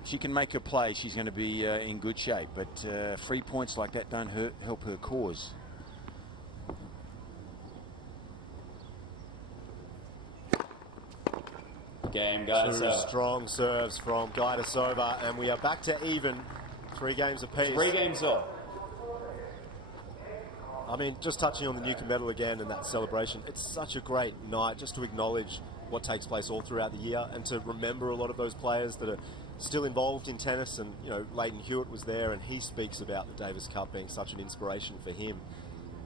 If she can make a play, she's going to be in good shape. But free points like that don't help her cause. game, Two Gajdosova. strong serves from Gajdosova, and we are back to even. 3 games apiece. 3 games all. I mean, just touching on the Newcomb medal again and that celebration, it's such a great night just to acknowledge what takes place all throughout the year and to remember a lot of those players that are still involved in tennis. And, you know, Leighton Hewitt was there and he speaks about the Davis Cup being such an inspiration for him.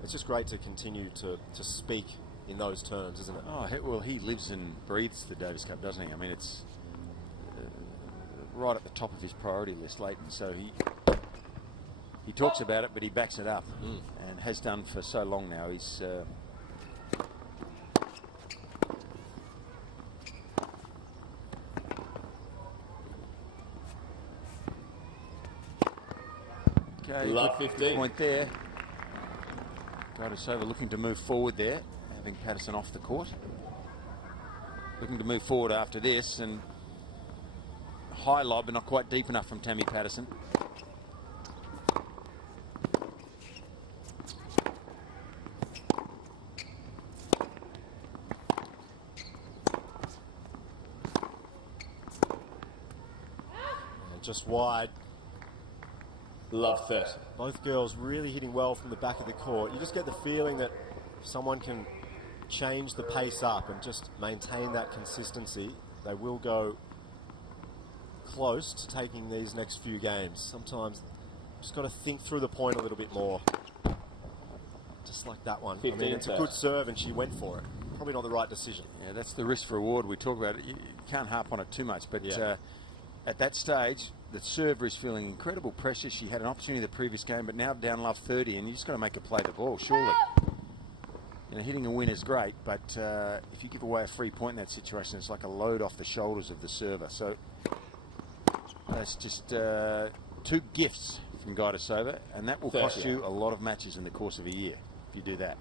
It's just great to continue to speak in those terms, isn't it? Oh, well, he lives and breathes the Davis Cup, doesn't he? I mean, it's right at the top of his priority list, Leighton. So he talks about it, but he backs it up and has done for so long now. He's okay, Love good 15. point there. Gajdosova looking to move forward there, having Patterson off the court. Looking to move forward after this, and high lob, but not quite deep enough from Tammy Patterson. And just wide. Love 30. Both girls really hitting well from the back of the court. You just get the feeling that if someone can change the pace up and just maintain that consistency, they will go close to taking these next few games. Sometimes just got to think through the point a little bit more. Just like that one. I mean, it's a good serve and she went for it. Probably not the right decision. Yeah, that's the risk for reward. We talk about it. You can't harp on it too much, but at that stage, the server is feeling incredible pressure. She had an opportunity the previous game, but now down love 30, and you just got to make her play the ball, surely. You know, hitting a win is great, but if you give away a free point in that situation, it's like a load off the shoulders of the server. So that's just 2 gifts from Gajdosova, and that will cost you a lot of matches in the course of a year if you do that.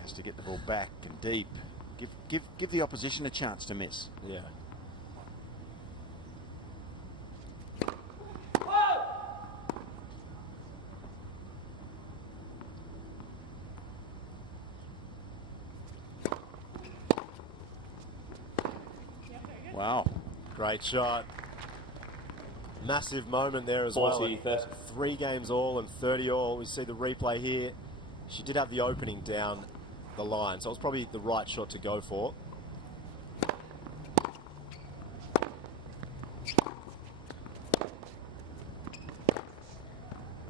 Has to get the ball back and deep. Give the opposition a chance to miss. Yeah. Wow. Great shot. Massive moment there as 40, well. 30. 3 games all and 30 all. We see the replay here. She did have the opening down the line, so it was probably the right shot to go for.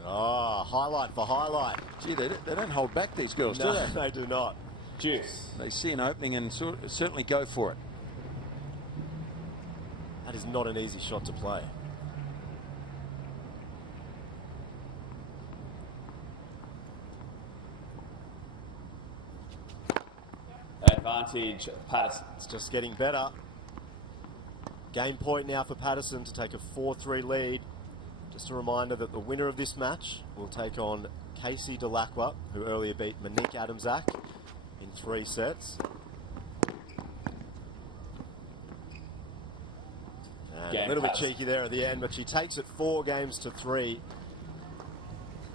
Ah, highlight for highlight. Gee, they don't hold back, these girls, No, do they? they do not. Juice. They see an opening and certainly go for it. That is not an easy shot to play. Advantage, Patterson. It's just getting better. Game point now for Patterson to take a 4-3 lead. Just a reminder that the winner of this match will take on Casey Dellacqua, who earlier beat Monique Adamczak in 3 sets. And a little bit cheeky there at the end, but she takes it 4 games to 3.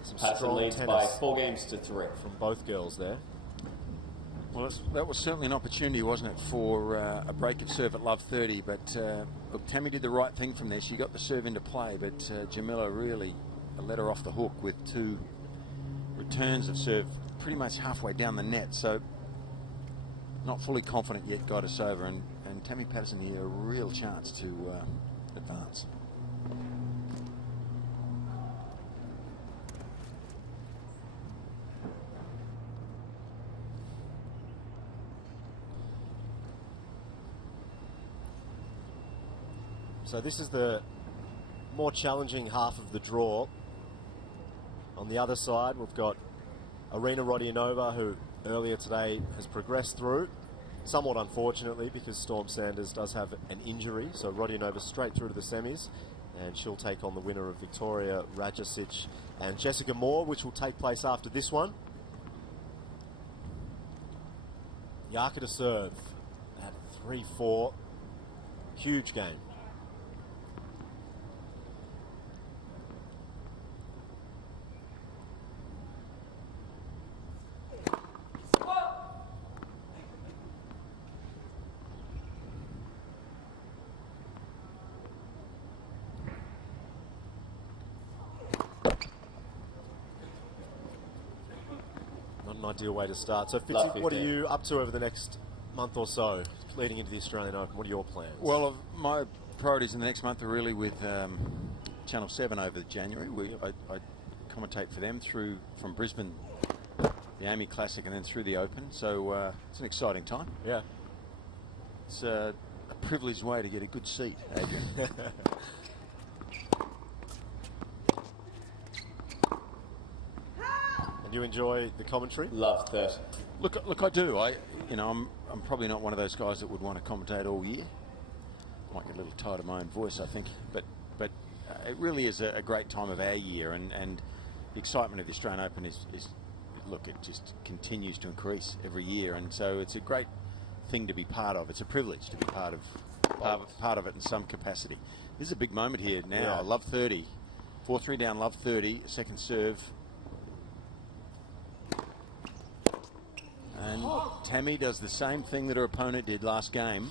Some Patterson strong leads tennis by 4 games to 3. from both girls there. Well, that was certainly an opportunity, wasn't it, for a break of serve at love 30. But look, Tammy did the right thing from there. She got the serve into play, but Jamila really let her off the hook with 2 returns of serve pretty much halfway down the net. So not fully confident yet, Gajdosova, and Tammy Patterson here a real chance to advance. So this is the more challenging half of the draw. On the other side, we've got Arina Rodionova, who earlier today has progressed through, somewhat unfortunately, because Storm Sanders does have an injury. So Rodionova straight through to the semis, and she'll take on the winner of Victoria Rajicic and Jessica Moore, which will take place after this one. Yarka to serve at 3-4. Huge game. ideal way to start. So, Fitzy, what are you up to over the next month or so, leading into the Australian Open? What are your plans? Well, my priorities in the next month are really with Channel 7 over January. I commentate for them from Brisbane, the Amy Classic, and then through the Open. So it's an exciting time. Yeah. It's a privileged way to get a good seat, Adrian. And you enjoy the commentary? Love 30. Look, I do. I'm probably not one of those guys that would want to commentate all year. Might get a little tired of my own voice, I think. But it really is a great time of our year, and the excitement of the Australian Open is look, it just continues to increase every year, and so it's a great thing to be part of. It's a privilege to be part of it in some capacity. This is a big moment here now. Yeah. Love 30, 4-3 down, love 30, second serve. And Tammy does the same thing that her opponent did last game.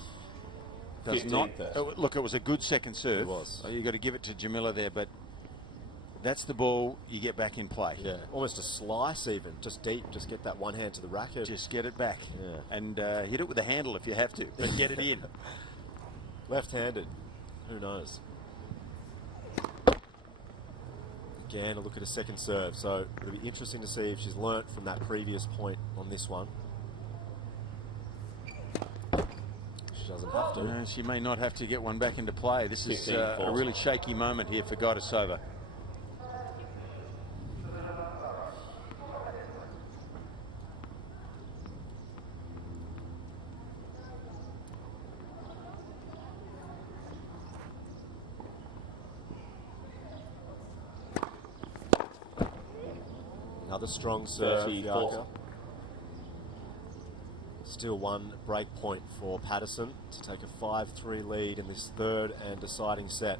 Does not look. It was a good second serve. It was. You've got to give it to Jamila there, but that's the ball you get back in play. Yeah, almost a slice even, just deep. Just get that one hand to the racket. Just get it back. Yeah. And hit it with a handle if you have to, but get it in. Left-handed. Who knows? Again, a look at a second serve. So it'll be interesting to see if she's learnt from that previous point on this one. She doesn't have to. No, she may not have to get one back into play. This is a really shaky moment here for Gajdosova. Another strong serve. Still one break point for Patterson to take a 5-3 lead in this third and deciding set.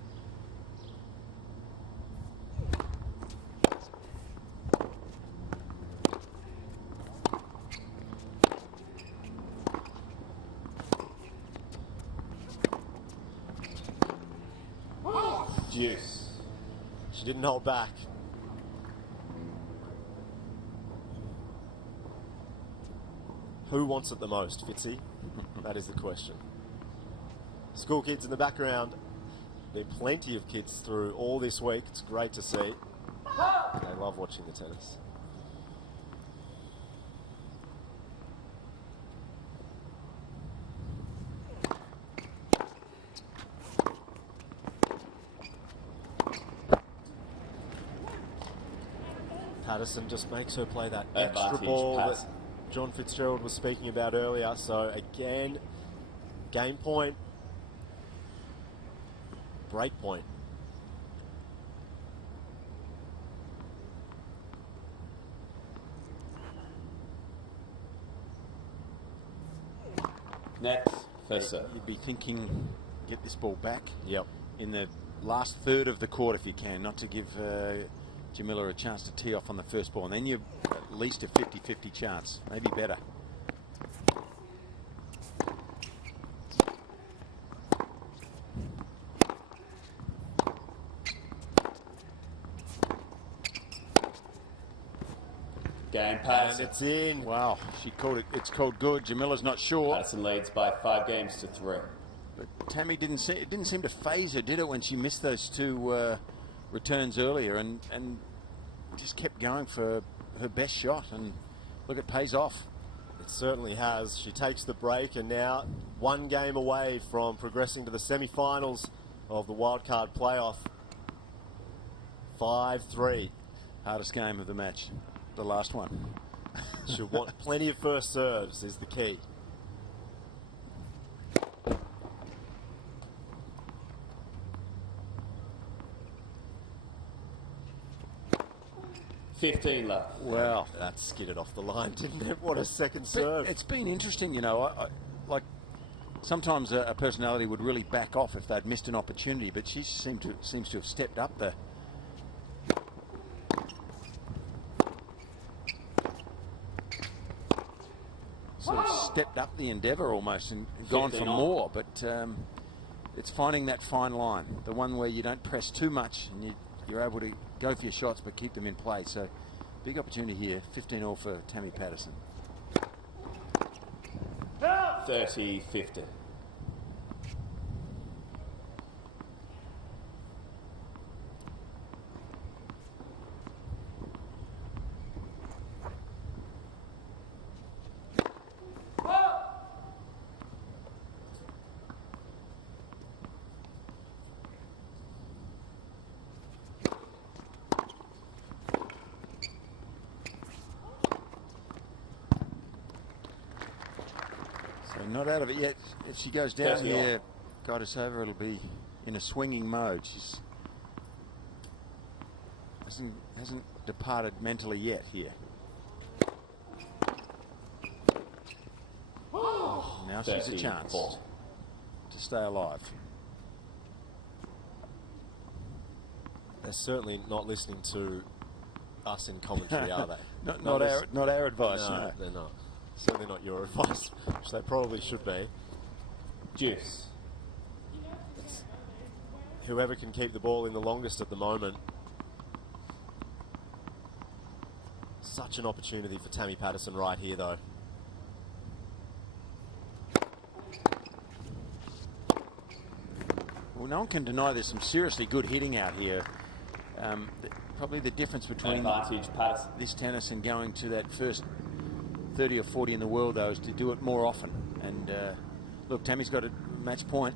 Deuce. She didn't hold back. Who wants it the most, Fitzy? That is the question. School kids in the background. There are plenty of kids through all this week. It's great to see. They love watching the tennis. Patterson just makes her play that extra ball that John Fitzgerald was speaking about earlier. So again, game point, break point. Next, first serve. You'd be thinking, get this ball back. Yep. In the last third of the court if you can, not to give Jamila a chance to tee off on the first ball, and then you've at least a 50-50 chance, maybe better. Game pass. And it's in. Wow, she called it. It's called good. Jamila's not sure. Patterson leads by 5 games to 3. But Tammy didn't seem to phase her, did it, when she missed those two returns earlier, and just kept going for her best shot, and look, it pays off. It certainly has. She takes the break, and now one game away from progressing to the semi-finals of the Wildcard playoff. 5-3. Hardest game of the match, the last one. She'll want plenty of first serves is the key. Left. Wow. That skidded off the line, didn't it? What a second serve. It's been interesting, you know. I like sometimes a personality would really back off if they'd missed an opportunity, but she seems to have stepped up the endeavour almost and gone for more, but it's finding that fine line, the one where you don't press too much and you're able to go for your shots but keep them in play. So Big opportunity here. 15-all for Tammy Patterson. 30-50. Not out of it yet. If she goes down here, Gajdosova, it'll be in a swinging mode. She's hasn't departed mentally yet here. Now she's a chance to stay alive. They're certainly not listening to us in commentary, are they? not our advice. No, they're not. Certainly not your advice, which they probably should be. Juice. It's whoever can keep the ball in the longest at the moment. Such an opportunity for Tammy Patterson right here, though. Well, no one can deny there's some seriously good hitting out here. Probably the difference between this tennis and going to that first 30 or 40 in the world, though, is to do it more often. And look, Tammy's got a match point.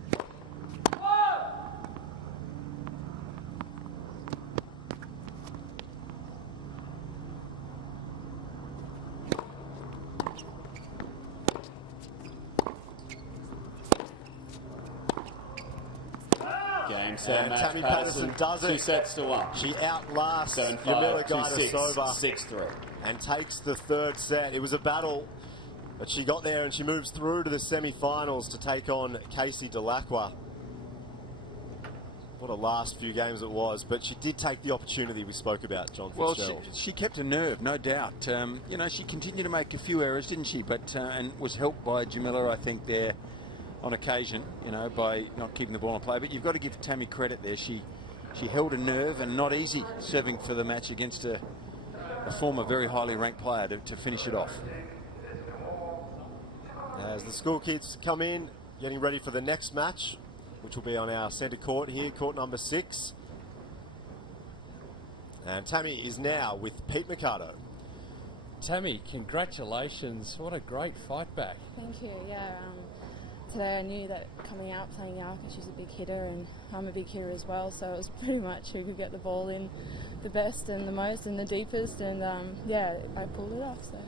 Game, set, match. Tammy Patterson does it. 2-1. She outlasts 7-5, Gajdosova 6-3. and takes the third set. It was a battle, but she got there and she moves through to the semi-finals to take on Dellacqua. What a last few games it was, but she did take the opportunity we spoke about, John Fitzgerald. Well, she kept her nerve, no doubt. You know, she continued to make a few errors, didn't she? But and was helped by Jamila, I think, there on occasion, you know, by not keeping the ball in play. But you've got to give Tammy credit there. She held a nerve, and not easy serving for the match against a former very highly ranked player to finish it off. As the school kids come in, getting ready for the next match, which will be on our centre court here, court number 6. And Tammy is now with Pete Mercado. Tammy, congratulations. What a great fight back. Thank you. Yeah, today I knew that coming out playing Yarka, she's a big hitter and I'm a big hitter as well, so it was pretty much who could get the ball in the best and the most and the deepest, and yeah, I pulled it off. So.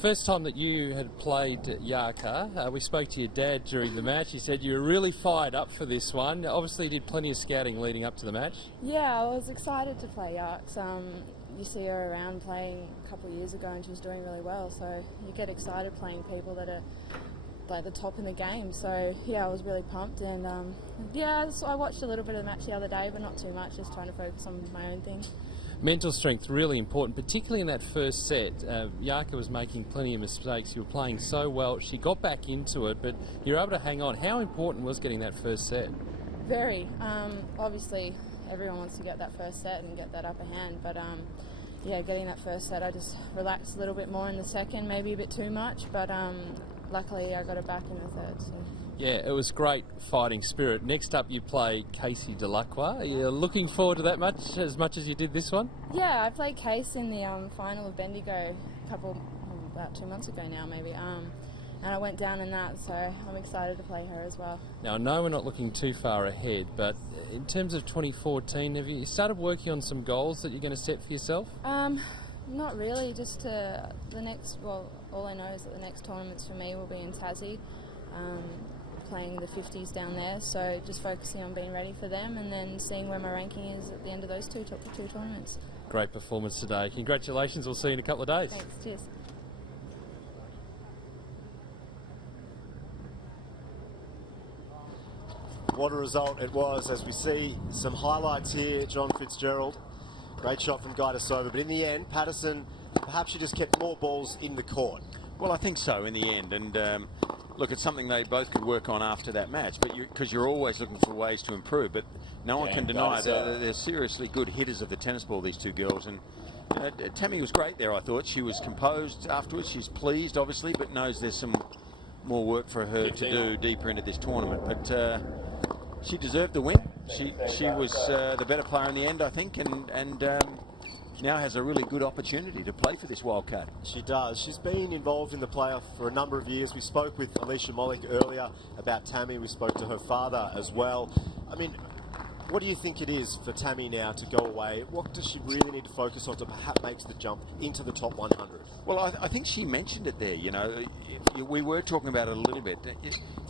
First time that you had played Yarka, we spoke to your dad during the match. He said you were really fired up for this one. Obviously you did plenty of scouting leading up to the match. Yeah, I was excited to play Yarks. You see her around playing a couple of years ago and she was doing really well, so you get excited playing people that are like the top in the game. So yeah, I was really pumped, and yeah, so I watched a little bit of the match the other day, but not too much, just trying to focus on my own thing. Mental strength really important, particularly in that first set. Yarka was making plenty of mistakes. You were playing so well. She got back into it, but you're able to hang on. How important was getting that first set? Very. Obviously, everyone wants to get that first set and get that upper hand, but yeah, getting that first set, I just relaxed a little bit more in the second, maybe a bit too much, but luckily I got it back in the third. So. Yeah, it was great fighting spirit. Next up you play Dellacqua. Are you looking forward to that much as you did this one? Yeah, I played Case in the final of Bendigo about 2 months ago now maybe, and I went down in that, so I'm excited to play her as well. Now I know we're not looking too far ahead, but in terms of 2014, have you started working on some goals that you're going to set for yourself? Not really, just the next, well, all I know is that the next tournaments for me will be in Tassie. Playing the 50s down there, so just focusing on being ready for them and then seeing where my ranking is at the end of those two tournaments. Great performance today. Congratulations. We'll see you in a couple of days. Thanks. Cheers. What a result it was, as we see some highlights here. John Fitzgerald, great shot from Gajdosova, but in the end, Patterson, perhaps she just kept more balls in the court. Well, I think so in the end, and look, it's something they both could work on after that match, but because you're always looking for ways to improve. But no one can deny they're seriously good hitters of the tennis ball, these two girls. And Tammy was great there, I thought. She was composed afterwards. She's pleased, obviously, but knows there's some more work for her to do deeper into this tournament. But she deserved the win. She was the better player in the end, I think, and now has a really good opportunity to play for this wildcard. She does. She's been involved in the playoff for a number of years. We spoke with Alicia Mollick earlier about Tammy. We spoke to her father as well. I mean, what do you think it is for Tammy now to go away? What does she really need to focus on to perhaps make the jump into the top 100? Well, I think she mentioned it there. You know, we were talking about it a little bit.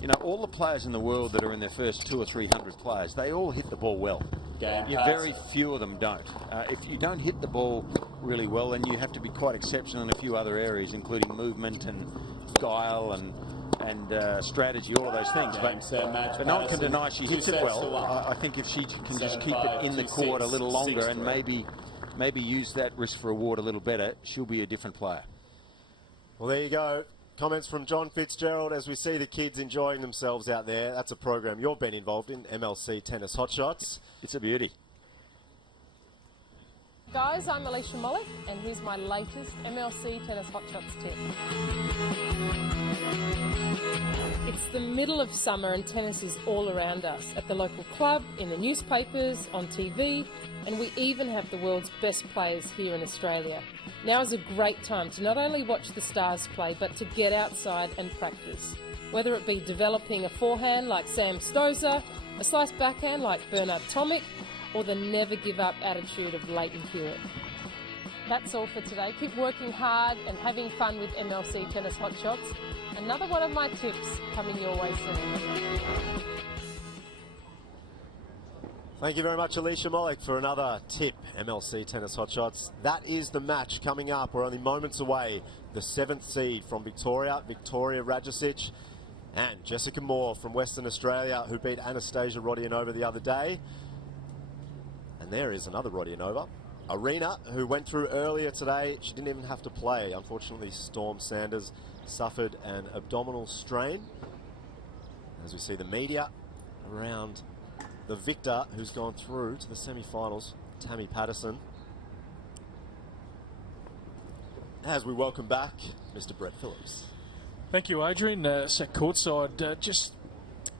You know, all the players in the world that are in their first 200 or 300 players, they all hit the ball well. Very few of them don't. If you don't hit the ball really well, then you have to be quite exceptional in a few other areas, including movement and guile and strategy, all of those things. But no one can deny she hits it well. I think if she can just keep it in the court a little longer and maybe use that risk for reward a little better, she'll be a different player. Well, there you go. Comments from John Fitzgerald as we see the kids enjoying themselves out there. That's a program you've been involved in, MLC Tennis Hotshots. It's a beauty. Guys, I'm Alicia Mollick, and here's my latest MLC Tennis Hotshots tip. It's the middle of summer and tennis is all around us, at the local club, in the newspapers, on TV, and we even have the world's best players here in Australia. Now is a great time to not only watch the stars play, but to get outside and practice. Whether it be developing a forehand like Sam Stosur, a slice backhand like Bernard Tomic, or the never-give-up attitude of Leighton Hewitt. That's all for today. Keep working hard and having fun with MLC Tennis Hotshots. Another one of my tips coming your way soon. Thank you very much, Alicia Mollick, for another tip, MLC Tennis Hotshots. That is the match coming up. We're only moments away. The 7th seed from Victoria, Victoria Radjicic, and Jessica Moore from Western Australia, who beat Anastasia Rodionova the other day. And there is another Rodionova, Arena, who went through earlier today. She didn't even have to play. Unfortunately, Storm Sanders suffered an abdominal strain. As we see the media around the victor, who's gone through to the semi-finals, Tammy Patterson. As we welcome back Mr. Brett Phillips. Thank you, Adrian. Sat courtside just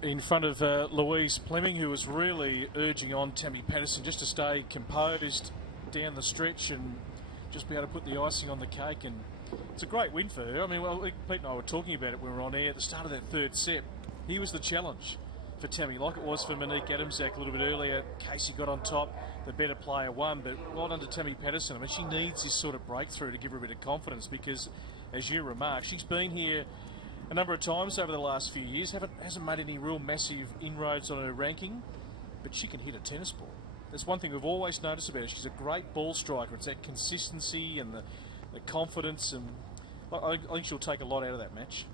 in front of Louise Fleming, who was really urging on Tammy Patterson just to stay composed down the stretch and just be able to put the icing on the cake. And it's a great win for her. I mean, well, Pete and I were talking about it when we were on air at the start of that third set. He was the challenge for Tammy, like it was for Monique Adamczak a little bit earlier. Casey got on top, the better player won, but right under Tammy Patterson. I mean, she needs this sort of breakthrough to give her a bit of confidence because, as you remarked, she's been here a number of times over the last few years, hasn't made any real massive inroads on her ranking, but she can hit a tennis ball. That's one thing we've always noticed about her. She's a great ball striker. It's that consistency and the confidence, and I think she'll take a lot out of that match.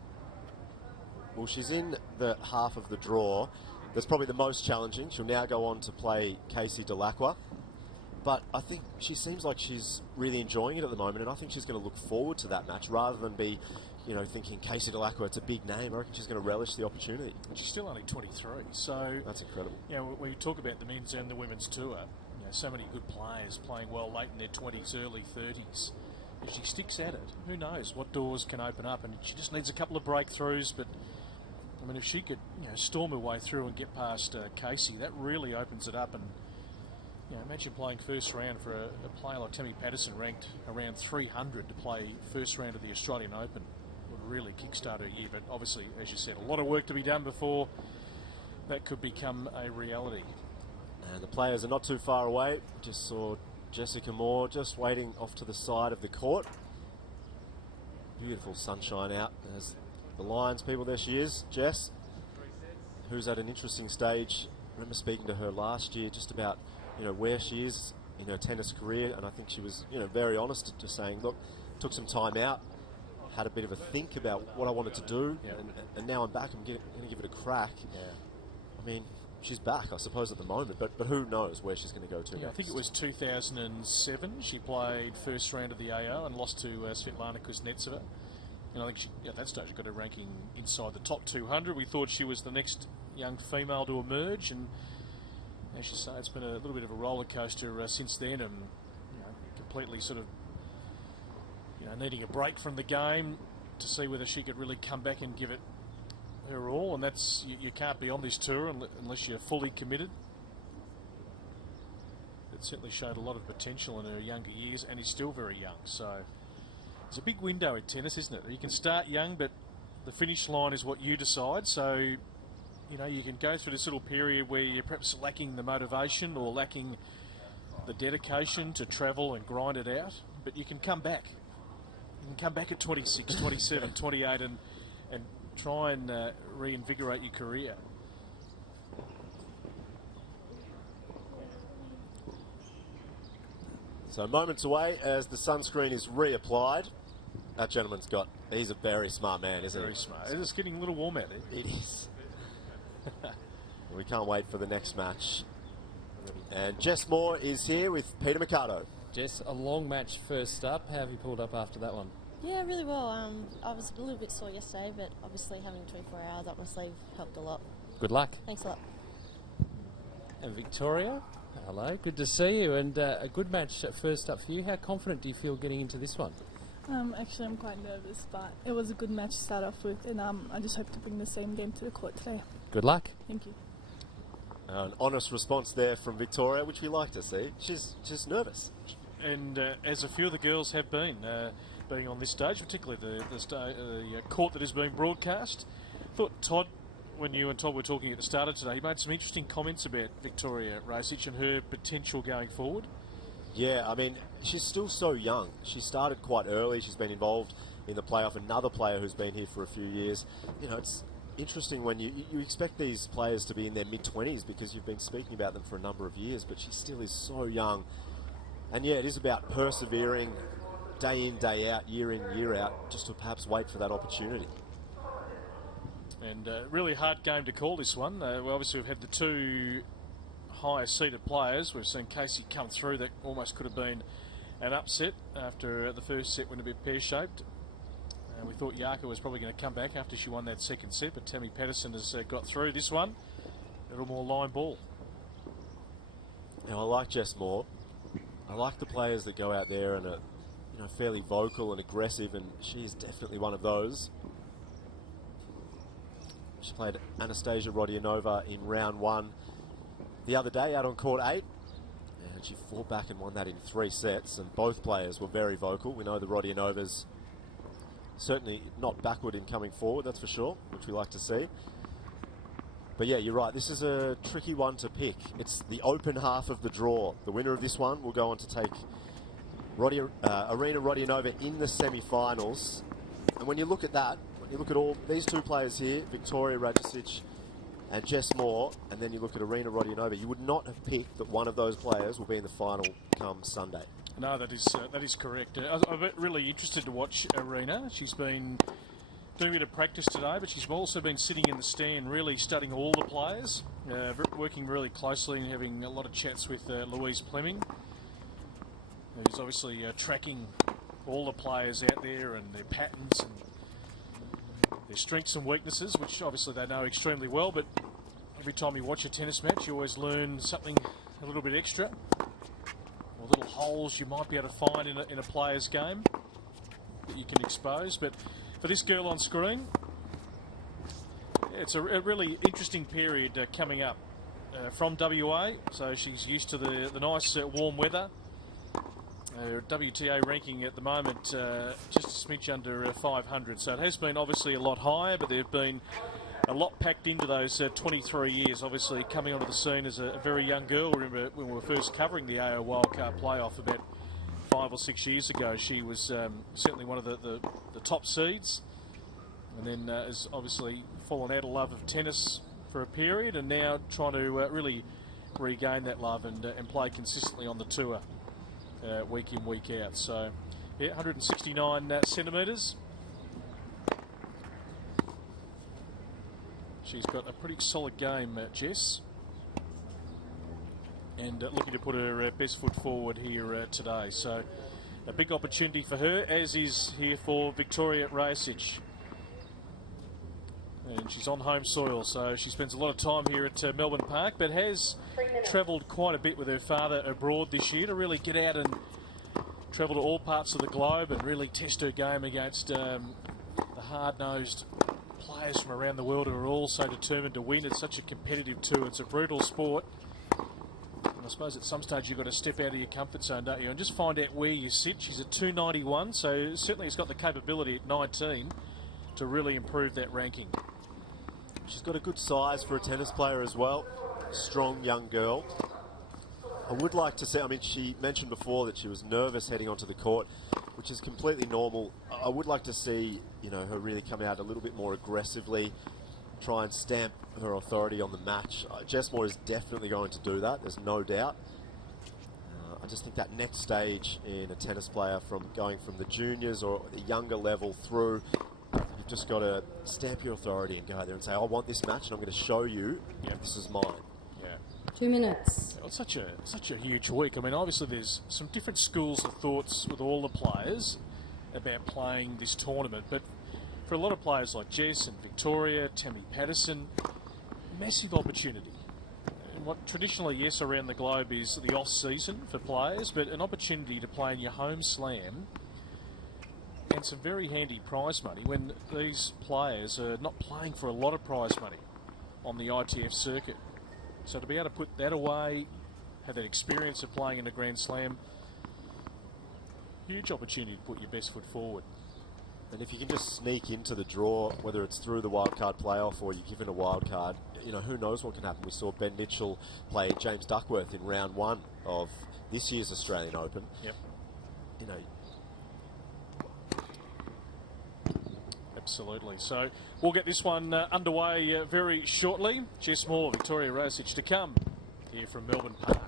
Well, she's in the half of the draw. That's probably the most challenging. She'll now go on to play Casey Dellacqua. But I think she seems like she's really enjoying it at the moment, and I think she's going to look forward to that match rather than be, you know, thinking Casey Dellacqua, it's a big name. I reckon she's going to relish the opportunity. And she's still only 23, so that's incredible. You know, when you talk about the men's and the women's tour, you know, so many good players playing well late in their 20s, early 30s. If she sticks at it, who knows what doors can open up, and she just needs a couple of breakthroughs. But I mean, if she could, you know, storm her way through and get past Casey, that really opens it up. And you know, imagine playing first round for a player like Tammy Patterson, ranked around 300, to play first round of the Australian Open. Would really kickstart her year. But obviously, as you said, a lot of work to be done before that could become a reality. And the players are not too far away. Just saw Jessica Moore just waiting off to the side of the court. Beautiful sunshine out. There's the Lions people. There she is, Jess, who's at an interesting stage. I remember speaking to her last year just about, you know, where she is in her tennis career, and I think she was, you know, very honest, just saying, look, took some time out, had a bit of a think about what I wanted to do, and now I'm back. I'm going to give it a crack. I mean, she's back, I suppose, at the moment, but who knows where she's going to go to next. I think it was 2007. She played first round of the AO and lost to Svetlana Kuznetsova. And I think she, at that stage, got her ranking inside the top 200. We thought she was the next young female to emerge, and as you say, it's been a little bit of a roller coaster since then, and completely sort of needing a break from the game to see whether she could really come back and give it her all. And that's you can't be on this tour unless you're fully committed. It certainly showed a lot of potential in her younger years, and is still very young. So it's a big window in tennis, isn't it? You can start young, but the finish line is what you decide. So, you can go through this little period where you're perhaps lacking the motivation or lacking the dedication to travel and grind it out, but you can come back. You can come back at 26, 27, 28 and try and reinvigorate your career. So moments away as the sunscreen is reapplied. That gentleman's he's a very smart man, isn't he? Very smart. It's getting a little warm out there. It is. We can't wait for the next match. And Jess Moore is here with Peter Mercado. Jess, a long match first up. How have you pulled up after that one? Yeah, really well. I was a little bit sore yesterday, but obviously having 24 hours up my sleeve helped a lot. Good luck. Thanks a lot. And Victoria, hello. Good to see you. And a good match first up for you. How confident do you feel getting into this one? Actually, I'm quite nervous, but it was a good match to start off with, and I just hope to bring the same game to the court today. Good luck. Thank you. An honest response there from Victoria, which we like to see. She's nervous. And as a few of the girls have been, being on this stage, particularly the court that is being broadcast. I thought Todd, when you and Todd were talking at the start of today, he made some interesting comments about Victoria Rasic and her potential going forward. Yeah, I mean, she's still so young. She started quite early. She's been involved in the playoff. Another player who's been here for a few years. It's interesting when you expect these players to be in their mid-20s because you've been speaking about them for a number of years, but she still is so young. And yeah, it is about persevering day in, day out, year in, year out, just to perhaps wait for that opportunity. And really hard game to call this one. Obviously we've had the two highest seeded players. We've seen Casey come through. That almost could have been an upset after the first set went a bit pear-shaped. We thought Dellacqua was probably going to come back after she won that second set, but Tammy Patterson has got through this one. A little more line ball. Now I like Jess Moore. I like the players that go out there and are fairly vocal and aggressive, and she is definitely one of those. She played Anastasia Rodionova in round one the other day out on court 8, and she fought back and won that in 3 sets, and both players were very vocal. We know the Rodionovas certainly not backward in coming forward, that's for sure, which we like to see. But yeah, you're right, this is a tricky one to pick. It's the open half of the draw. The winner of this one will go on to take Arina Rodionova in the semi-finals. And when you look at that, when you look at all these two players here, Victoria Rasic and Jess Moore, and then you look at Arina Rodionova, you would not have picked that one of those players will be in the final come Sunday. No, that is correct. I'm really interested to watch Arina. She's been doing a bit of practice today, but she's also been sitting in the stand really studying all the players, working really closely and having a lot of chats with Louise Fleming, who's obviously tracking all the players out there and their patterns and their strengths and weaknesses, which obviously they know extremely well, but every time you watch a tennis match you always learn something a little bit extra, or little holes you might be able to find in a player's game that you can expose. But for this girl on screen, it's a really interesting period coming up from WA, so she's used to the nice warm weather. WTA ranking at the moment just a smidge under 500, so it has been obviously a lot higher, but there have been a lot packed into those 23 years. Obviously coming onto the scene as a very young girl. Remember when we were first covering the AO Wildcard playoff about 5 or 6 years ago, she was certainly one of the top seeds, and then has obviously fallen out of love of tennis for a period, and now trying to really regain that love and play consistently on the tour. Week in, week out. So, yeah, 169 centimetres. She's got a pretty solid game, Jess. And looking to put her best foot forward here today. So, A big opportunity for her, as is here for Victoria Rajasic. And she's on home soil, so she spends a lot of time here at Melbourne Park, but has travelled quite a bit with her father abroad this year to really get out and travel to all parts of the globe and really test her game against the hard-nosed players from around the world who are all so determined to win. It's such a competitive tour. It's a brutal sport. And I suppose at some stage you've got to step out of your comfort zone, don't you, and just find out where you sit. She's at 291, so certainly has got the capability at 19 to really improve that ranking. She's got a good size for a tennis player as well. Strong young girl. I would like to see, I mean, she mentioned before that she was nervous heading onto the court, which is completely normal. I would like to see, you know, her really come out a little bit more aggressively, try and stamp her authority on the match. Jess Moore is definitely going to do that, there's no doubt. I just think that next stage in a tennis player, from going from the juniors or the younger level through, you've just got to stamp your authority and go there and say, I want this match and I'm going to show you this is mine. 2 minutes. Well, it's such a huge week. I mean, obviously there's some different schools of thoughts with all the players about playing this tournament, but for a lot of players like Jess and Victoria, Tammy Patterson, massive opportunity. And what traditionally, yes, around the globe is the off-season for players, but an opportunity to play in your home slam and some very handy prize money when these players are not playing for a lot of prize money on the ITF circuit. So to be able to put that away, have that experience of playing in a Grand Slam, huge opportunity to put your best foot forward. And if you can just sneak into the draw, whether it's through the wildcard playoff or you're given a wildcard, you know, who knows what can happen. We saw Ben Mitchell play James Duckworth in round 1 of this year's Australian Open. Yep. You know, absolutely. So we'll get this one underway very shortly. Jess Moore, Victoria Rajasic to come here from Melbourne Park.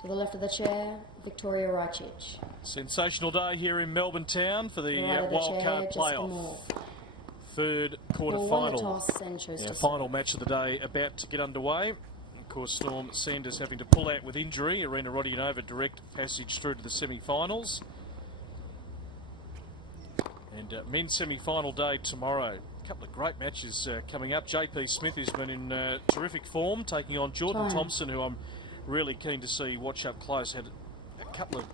To the left of the chair, Victoria Rajasic. Sensational day here in Melbourne town for the wildcard playoff. Third quarterfinal. Final match of the day about to get underway. Of course, Storm Sanders having to pull out with injury. Irina Rodionova direct passage through to the semi-finals. And men's semi-final day tomorrow. A couple of great matches coming up. JP Smith has been in terrific form, taking on Jordan Thompson, who I'm really keen to see watch up close. Had a couple of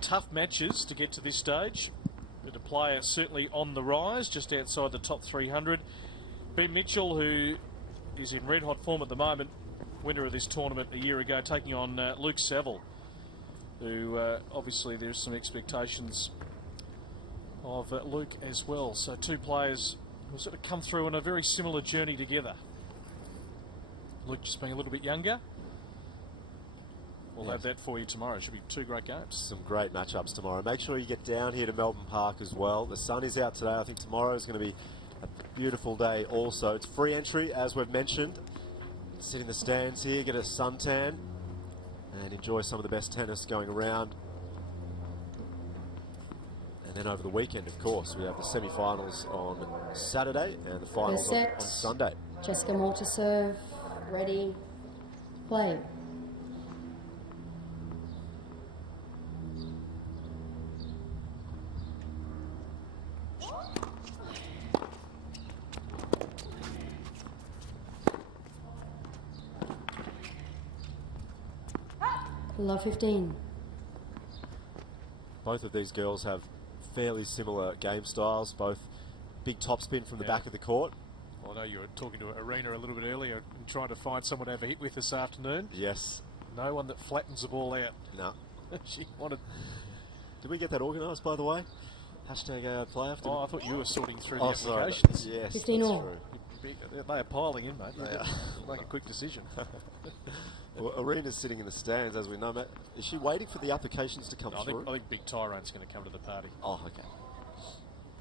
tough matches to get to this stage, but a player certainly on the rise, just outside the top 300. Ben Mitchell, who is in red hot form at the moment, winner of this tournament a year ago, taking on Luke Saville, who obviously there's some expectations of Luke as well. So two players who sort of come through on a very similar journey together. Luke just being a little bit younger. We'll have that for you tomorrow. It should be two great games. Some great matchups tomorrow. Make sure you get down here to Melbourne Park as well. The sun is out today. I think tomorrow is going to be a beautiful day also. It's free entry, as we've mentioned. Sit in the stands here, get a suntan, and enjoy some of the best tennis going around. And then over the weekend, of course, we have the semi-finals on Saturday and the finals on Sunday. Jessica Moore to serve. Ready. Play. Love 15. Both of these girls have fairly similar game styles, both big topspin from the back of the court. Well, I know you were talking to Irina a little bit earlier and trying to find someone to have a hit with this afternoon. Yes. No one that flattens the ball out. No. She wanted... Did we get that organised, by the way? Hashtag playoff. Oh, I thought you were sorting through the Sorry. applications. Yes, 15 all. They are piling in, mate. They are. Make a quick decision. Well, Arena's sitting in the stands, as we know, Matt. Is she waiting for the applications to come through? I think Big Tyrone's going to come to the party. Oh, okay.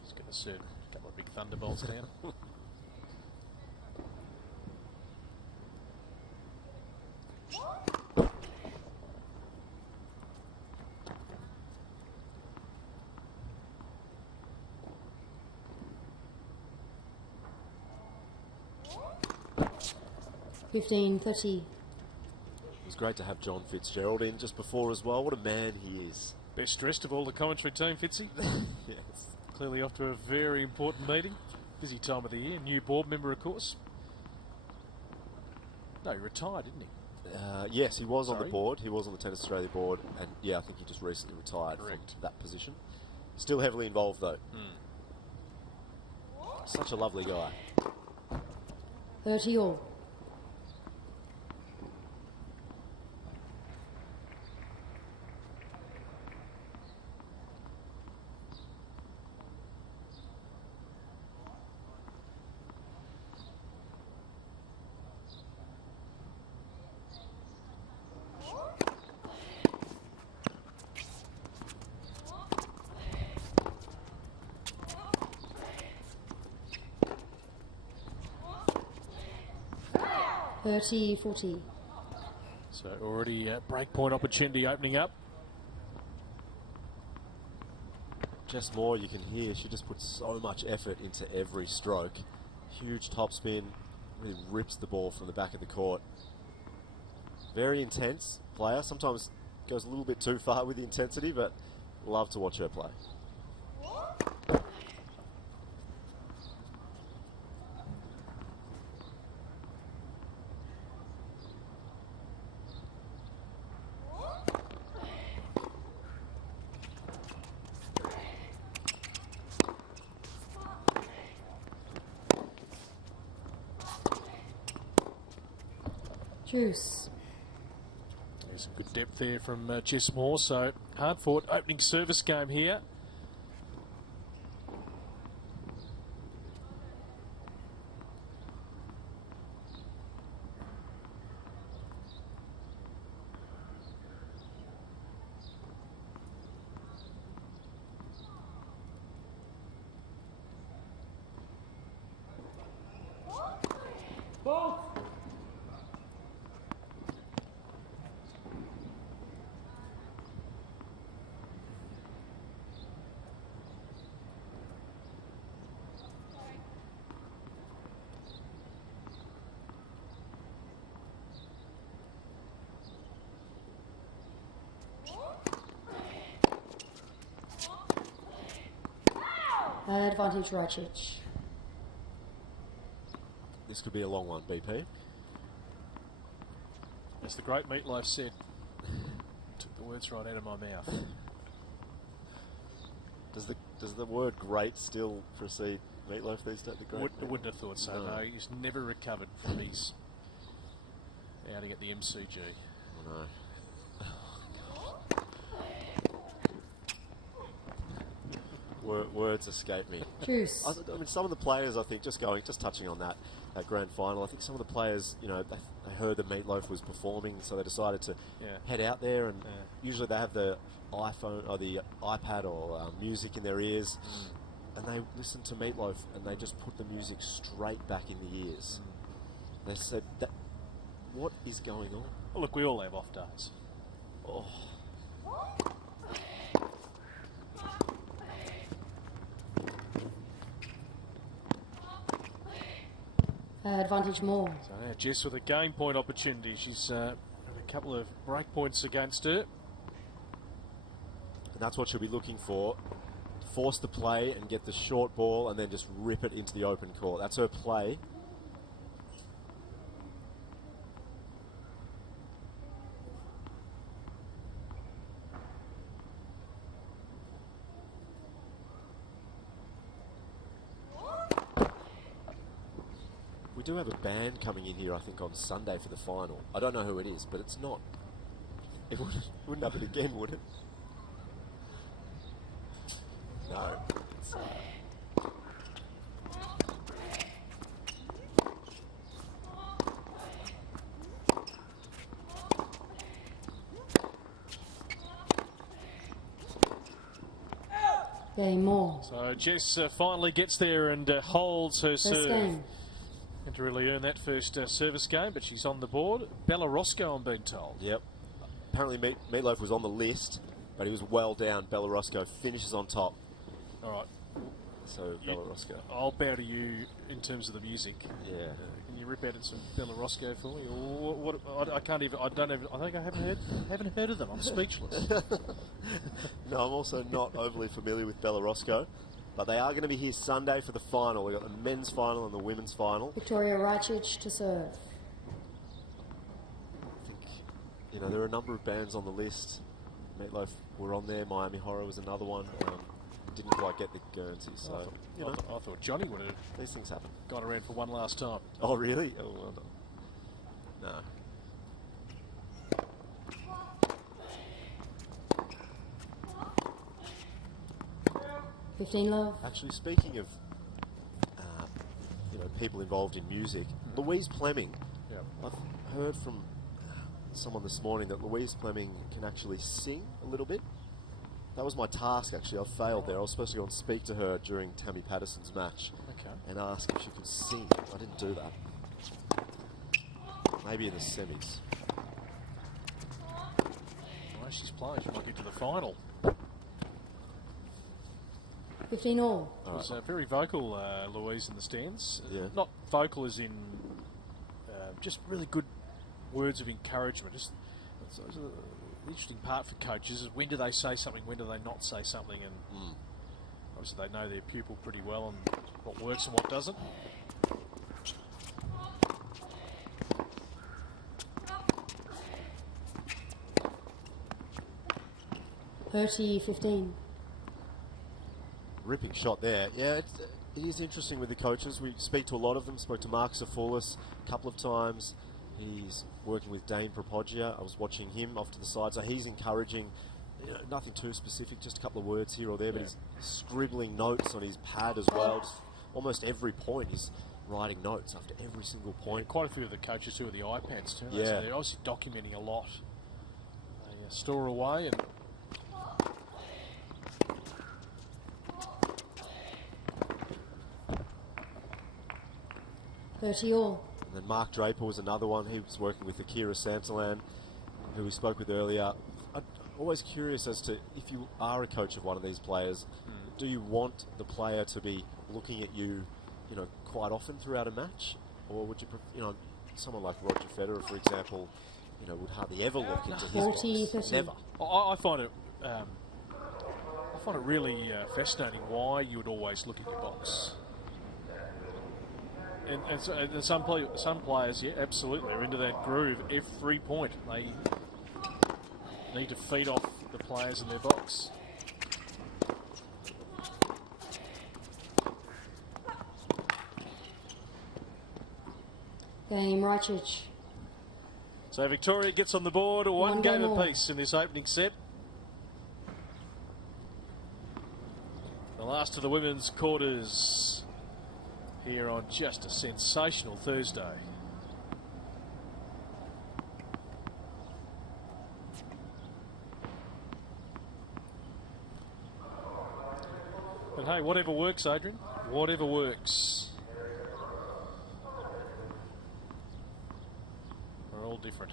He's going to serve a couple of big thunderbolts down. $15.30. It was great to have John Fitzgerald in just before as well. What a man he is. Best dressed of all the commentary team, Fitzy. Yes. Clearly off to a very important meeting. Busy time of the year. New board member, of course. No, he retired, didn't he? Yes, he was on the board. He was on the Tennis Australia board. And yeah, I think he just recently retired from that position. Still heavily involved, though. Such a lovely guy. 30 all. $30.40. So already a breakpoint opportunity opening up. Jess Moore, you can hear, she just puts so much effort into every stroke. Huge topspin, really rips the ball from the back of the court. Very intense player, sometimes goes a little bit too far with the intensity, but love to watch her play. Juice. There's some good depth there from Jess Moore, so hard fought opening service game here. Advantage Rajic. This could be a long one, BP. As the great Meatloaf said, took the words right out of my mouth. Does the word great still precede Meatloaf these days? Wouldn't have thought so, no. He's never recovered from his outing at the MCG. Oh, no. Words escape me. Juice. I mean, some of the players, I think, just touching on that grand final, I think some of the players, you know, they heard that Meatloaf was performing, so they decided to head out there, and usually they have the iPhone or the iPad or music in their ears, and they listen to Meatloaf, and they just put the music straight back in the ears. They said, what is going on? Well, look, we all have off days. Oh. Advantage Moore. So now Jess with a game point opportunity. She's got a couple of break points against her. And that's what she'll be looking for. Force the play and get the short ball and then just rip it into the open court. That's her play. We do have a band coming in here, I think, on Sunday for the final. I don't know who it is, but it's not. It wouldn't happen again, would it? No. Game more. So Jess finally gets there and holds her serve. Game. And to really earn that first service game, but she's on the board. Bella Roscoe, I'm being told. Yep. Apparently Meatloaf was on the list, but he was well down. Bella Roscoe finishes on top. All right. So Bella Roscoe. I'll bow to you in terms of the music. Yeah. Can you rip out some Bella Roscoe for me? Or what? I can't even. I don't even. I think I haven't heard of them. I'm speechless. No, I'm also not overly familiar with Bella Roscoe, but they are going to be here Sunday for the final. We've got the men's final and the women's final. Victoria Rajcic to serve. I think, you know, there are a number of bands on the list. Meatloaf were on there. Miami Horror was another one. Didn't quite get the Guernsey, so I thought Johnny would have. These things happen. Got around for one last time. Oh, really? Oh, well done. No. 15 love. Actually, speaking of you know, people involved in music, Louise Fleming. Yeah. I've heard from someone this morning that Louise Fleming can actually sing a little bit. That was my task, actually. I failed there. I was supposed to go and speak to her during Tammy Patterson's match and ask if she could sing. I didn't do that. Maybe in the semis. Well, she's playing. She might get to the final. 15 all. She's very vocal, Louise, in the stands. Yeah. Not vocal as in just really good words of encouragement. Just the interesting part for coaches is when do they say something, when do they not say something, and obviously they know their pupil pretty well and what works and what doesn't. $30-15. Ripping shot there. Yeah, it is interesting with the coaches. We speak to a lot of them. Spoke to Mark Safoulis a couple of times. He's working with Dane Propoggia. I was watching him off to the side, so he's encouraging. You know, nothing too specific, just a couple of words here or there, but he's scribbling notes on his pad as well. Just almost every point he's writing notes after every single point. Yeah, quite a few of the coaches too with the iPads too. Yeah. So they're obviously documenting a lot. They store away and. 30 all. And then Mark Draper was another one. He was working with Akira Santalan, who we spoke with earlier. I'm always curious as to if you are a coach of one of these players, do you want the player to be looking at you, you know, quite often throughout a match, or would you, you know, someone like Roger Federer, for example, you know, would hardly ever look into his box. Never. I find it. I find it really fascinating why you would always look at your box. And some players, yeah, absolutely, are into that groove every point. They need to feed off the players in their box. Game Rajcic. So Victoria gets on the board, one game apiece in this opening set. The last of the women's quarters here on just a sensational Thursday. But hey, whatever works, Adrian. Whatever works. We're all different.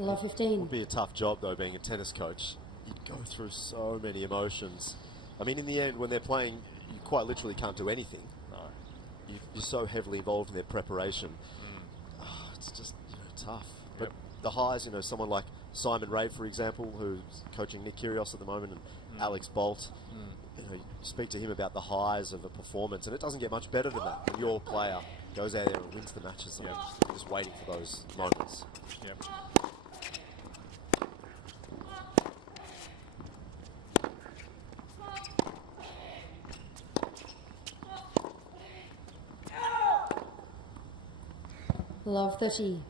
Love 15. It would be a tough job, though, being a tennis coach. You'd go through so many emotions. I mean, in the end, when they're playing, you quite literally can't do anything. No. You're so heavily involved in their preparation. Oh, it's just, you know, tough. But the highs, you know, someone like Simon Ray, for example, who's coaching Nick Kyrgios at the moment, and Alex Bolt, you know, you speak to him about the highs of a performance, and it doesn't get much better than that. When your player goes out there and wins the matches, and you're just waiting for those moments. Yep. Love 30.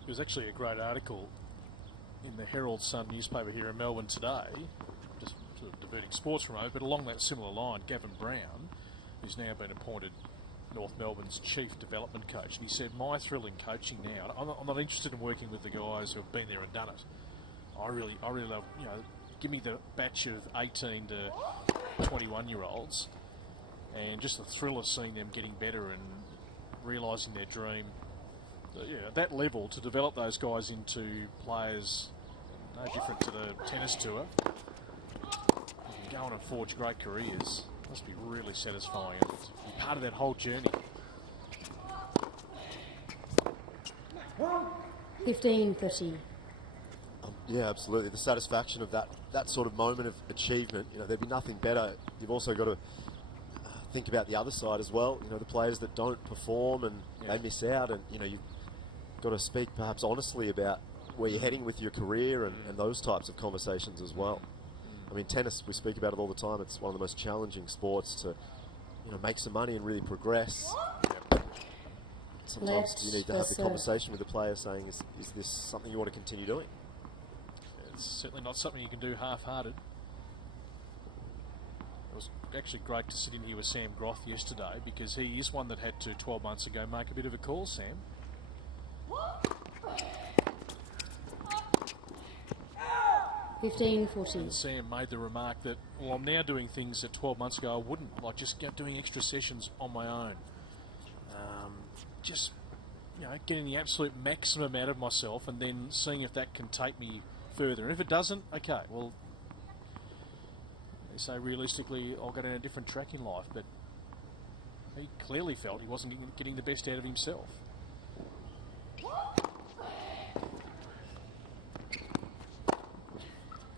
It was actually a great article in the Herald Sun newspaper here in Melbourne today, just sort of diverting sports from it, but along that similar line, Gavin Brown, who's now been appointed North Melbourne's chief development coach, and he said, my thrill in coaching now, I'm not interested in working with the guys who have been there and done it. I really love, you know, give me the batch of 18 to 21-year-olds, and just the thrill of seeing them getting better and realising their dream. At that level, to develop those guys into players no different to the tennis tour, you can go on and forge great careers. Must be really satisfying and to be part of that whole journey. 15:30. Yeah, absolutely. The satisfaction of that sort of moment of achievement, you know, there'd be nothing better. You've also got to think about the other side as well. You know, the players that don't perform and they miss out, and you know, you've got to speak perhaps honestly about where you're heading with your career and those types of conversations as well. I mean, tennis, we speak about it all the time. It's one of the most challenging sports to, you know, make some money and really progress. Sometimes you need to have the conversation with the player saying, is this something you want to continue doing? It's certainly not something you can do half-hearted. It was actually great to sit in here with Sam Groth yesterday, because he is one that had to 12 months ago make a bit of a call, Sam. 15:40. Sam made the remark that, well, I'm now doing things that 12 months ago I wouldn't, like just doing extra sessions on my own. Just, you know, getting the absolute maximum out of myself and then seeing if that can take me further. And if it doesn't, okay, well, they say realistically I'll go down a different track in life, but he clearly felt he wasn't getting the best out of himself.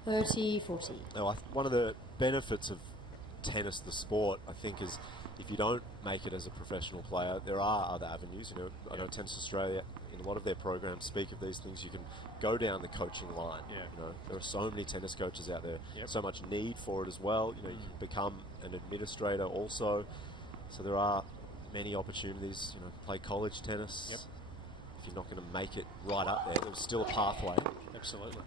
$30.40. Now, one of the benefits of tennis, the sport, I think, is if you don't make it as a professional player, there are other avenues. You know, I know Tennis Australia, in a lot of their programs, speak of these things. You can go down the coaching line. You know, there are so many tennis coaches out there, so much need for it as well. You know, you can become an administrator also. So there are many opportunities. You know, play college tennis. If you're not going to make it right up there, there's still a pathway. Absolutely.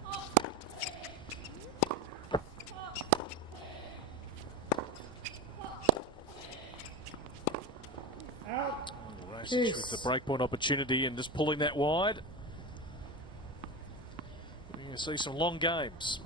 With the breakpoint opportunity and just pulling that wide. We're going to see some long games.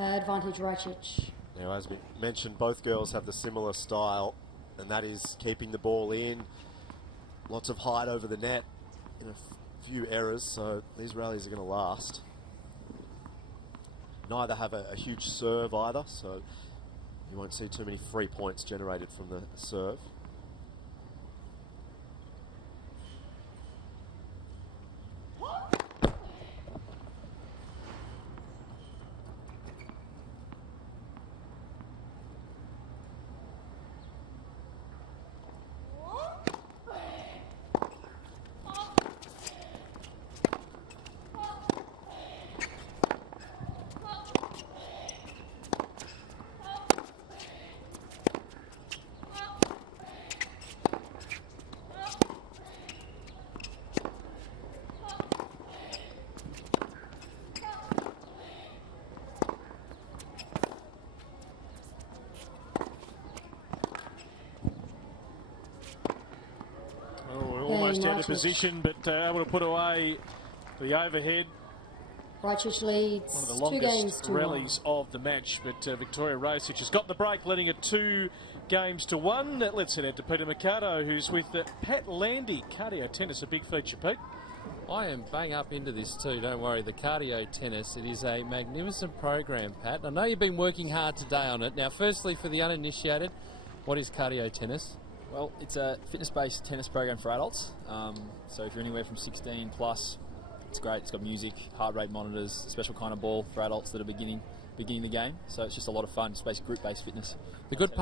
Advantage Rajic. Now, as we mentioned, both girls have the similar style, and that is keeping the ball in. Lots of height over the net, and a few errors, so these rallies are going to last. Neither have a huge serve either, so you won't see too many free points generated from the serve. Almost out of position, but able to put away the overhead. Rajic leads one of the longest rallies of the match, but Victoria Rosic has got the break, leading it 2 games to 1. Let's head out to Peter Mercado, who's with Pat Landy. Cardio tennis, a big feature, Pete. I am bang up into this too, don't worry. The cardio tennis, it is a magnificent program, Pat. I know you've been working hard today on it. Now, firstly, for the uninitiated, what is cardio tennis? Well, it's a fitness-based tennis program for adults. So if you're anywhere from 16 plus, it's great. It's got music, heart rate monitors, a special kind of ball for adults that are beginning the game. So it's just a lot of fun. It's basically group-based fitness. The good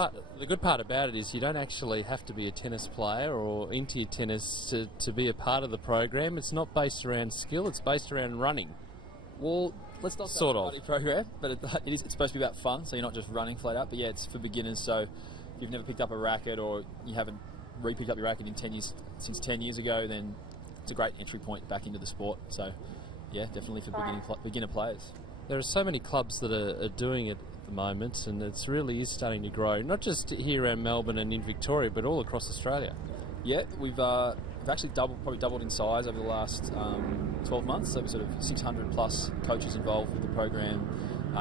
part about it is you don't actually have to be a tennis player or into your tennis to be a part of the program. It's not based around skill. It's based around running. Well, let's not sort of program, but it's supposed to be about fun. So you're not just running flat out. But yeah, it's for beginners. So if you've never picked up a racket or you haven't re-picked up your racket since 10 years ago, then it's a great entry point back into the sport. So yeah, definitely for beginner players. There are so many clubs that are doing it at the moment, and it's really is starting to grow, not just here around Melbourne and in Victoria, but all across Australia. Yeah, we've actually probably doubled in size over the last 12 months. So we're sort of 600 plus coaches involved with the program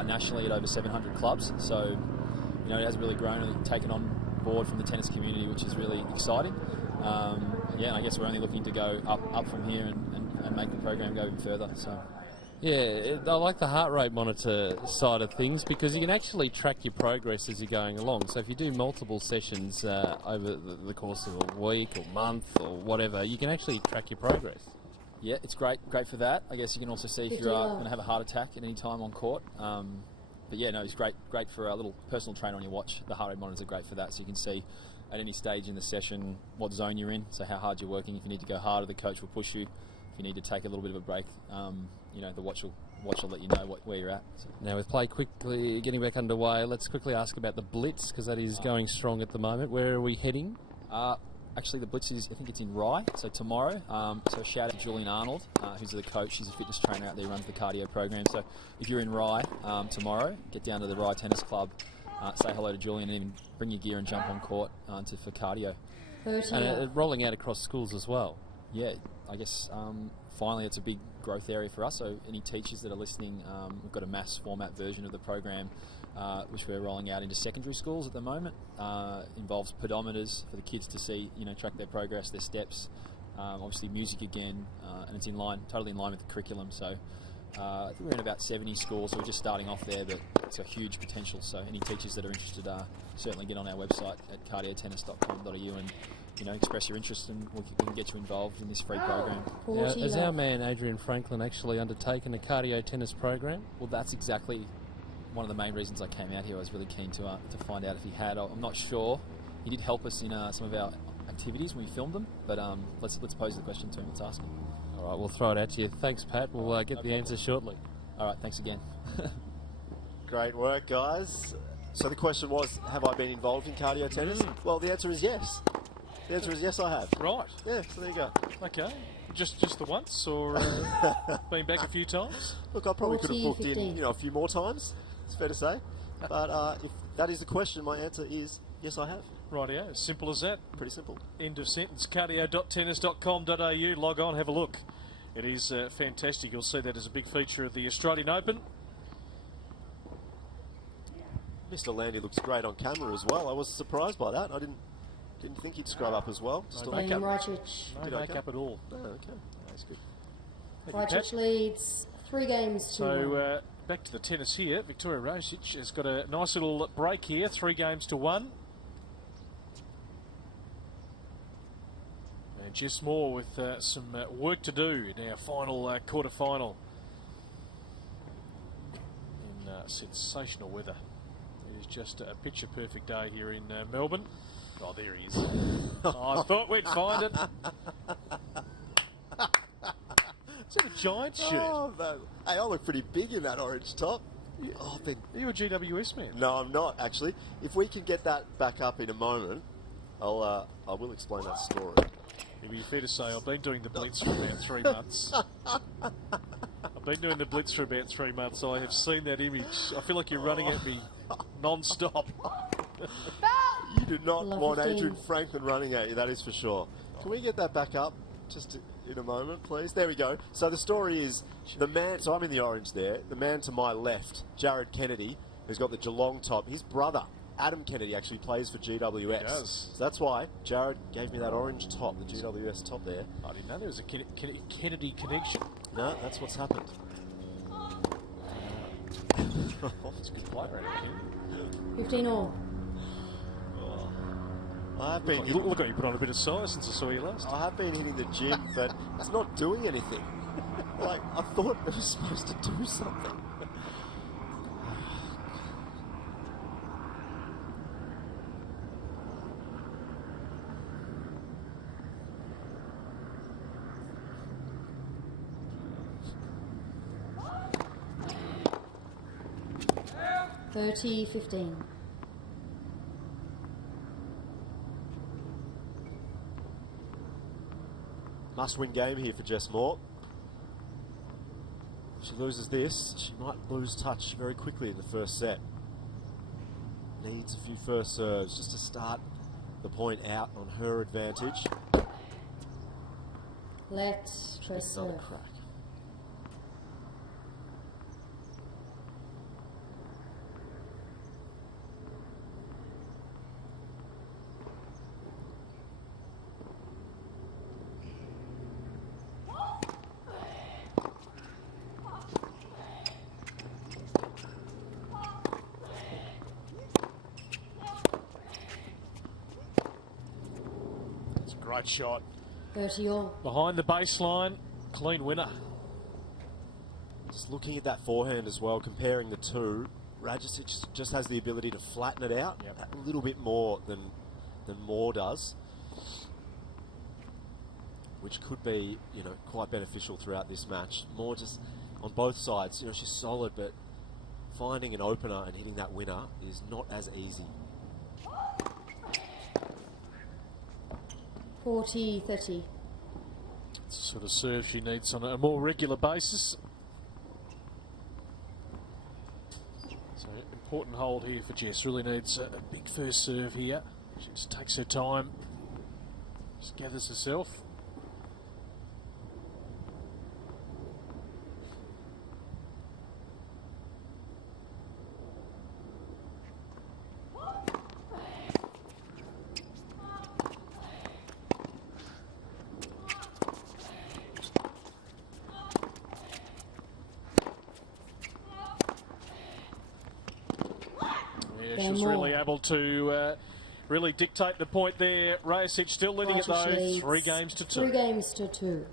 nationally at over 700 clubs. So it has really grown and taken on board from the tennis community, which is really exciting. And I guess we're only looking to go up from here and make the program go even further. So. Yeah, I like the heart rate monitor side of things because you can actually track your progress as you're going along. So if you do multiple sessions over the course of a week or month or whatever, you can actually track your progress. Yeah, it's great for that. I guess you can also see if you're going to have a heart attack at any time on court. But yeah, no, it's great for a little personal trainer on your watch. The heart rate monitors are great for that, so you can see at any stage in the session what zone you're in, so how hard you're working. If you need to go harder, the coach will push you. If you need to take a little bit of a break, the watch will let you know where you're at. So. Now with play quickly getting back underway, let's quickly ask about the Blitz because that is going strong at the moment. Where are we heading? Actually, the Blitz I think it's in Rye, so tomorrow. So shout out to Julian Arnold, who's the coach. He's a fitness trainer out there, runs the cardio program. So if you're in Rye tomorrow, get down to the Rye Tennis Club, say hello to Julian, and even bring your gear and jump on court for cardio. And rolling out across schools as well. Yeah, I guess finally it's a big growth area for us. So any teachers that are listening, we've got a mass format version of the program which we're rolling out into secondary schools at the moment. Involves pedometers for the kids to see, track their progress, their steps. Obviously music again, and it's totally in line with the curriculum. So I think we're in about 70 schools, so we're just starting off there, but it's a huge potential. So any teachers that are interested, certainly get on our website at cardiotennis.com.au and express your interest, and we can get you involved in this free program. Has our man Adrian Franklin actually undertaken a cardio tennis program? Well, that's exactly one of the main reasons I came out here. I was really keen to find out if he had. I'm not sure. He did help us in some of our activities when we filmed them, but let's pose the question to him. Let's ask him. All right, we'll throw it at you. Thanks, Pat. We'll get the answer shortly. All right, thanks again. Great work, guys. So the question was, have I been involved in cardio tennis? Well, the answer is yes. The answer is yes, I have. Right. Yeah, so there you go. Okay. Just the once, or been back a few times? Look, I probably could have booked in, a few more times. It's fair to say. But if that is the question, my answer is yes, I have. Rightio. As simple as that. Pretty simple. End of sentence. Cardio.tennis.com.au. Log on, have a look. It is fantastic. You'll see that as a big feature of the Australian Open. Mr. Landy looks great on camera as well. I was surprised by that. I didn't think he'd scrub up as well. No makeup. No makeup at all. Oh, okay. That's good. Rajic leads 3 games to So back to the tennis here. Victoria Rosic has got a nice little break here. 3 games to 1. And Jess Moore with some work to do in our final quarter-final in sensational weather. It is just a picture-perfect day here in Melbourne. Oh, there he is. I thought we'd find it. Is that a giant shirt? Oh, no. Hey, I look pretty big in that orange top. Are you a GWS man? No, I'm not, actually. If we can get that back up in a moment, I will explain that story. It'd be fair to say I've been doing the Blitz for about 3 months. I've been doing the Blitz for about 3 months. I have seen that image. I feel like you're running at me non-stop. You do not want Adrian Franklin running at you, that is for sure. Can we get that back up just in a moment, please? There we go. So the story is, so I'm in the orange there, the man to my left, Jared Kennedy, who's got the Geelong top, his brother, Adam Kennedy, actually plays for GWS. He does. So that's why Jared gave me that orange top, the GWS top there. I didn't know there was a Kennedy connection. No, that's what's happened. It's a good player, 15 all. I I've been. You look like you put on a bit of size since I saw you last. I have been hitting the gym, but it's not doing anything. Like, I thought it was supposed to do something. $30-15. Must-win game here for Jess Moore. If she loses this, she might lose touch very quickly in the first set. Needs a few first serves just to start the point out on her advantage. Let's first Another serve. crack. It's a great shot. 30 all. Behind the baseline, clean winner. Just looking at that forehand as well, comparing the two, Radicic just has the ability to flatten it out a little bit more than Moore does, which could be, you know, quite beneficial throughout this match. Moore just on both sides, you know, she's solid, but finding an opener and hitting that winner is not as easy. 40-30. It's the sort of serve she needs on a more regular basis. So important hold here for Jess. Really needs a big first serve here. She just takes her time, just gathers herself. She was really able to really dictate the point there. Radicic still leading it though, 3 games to 2. 3 games to 2.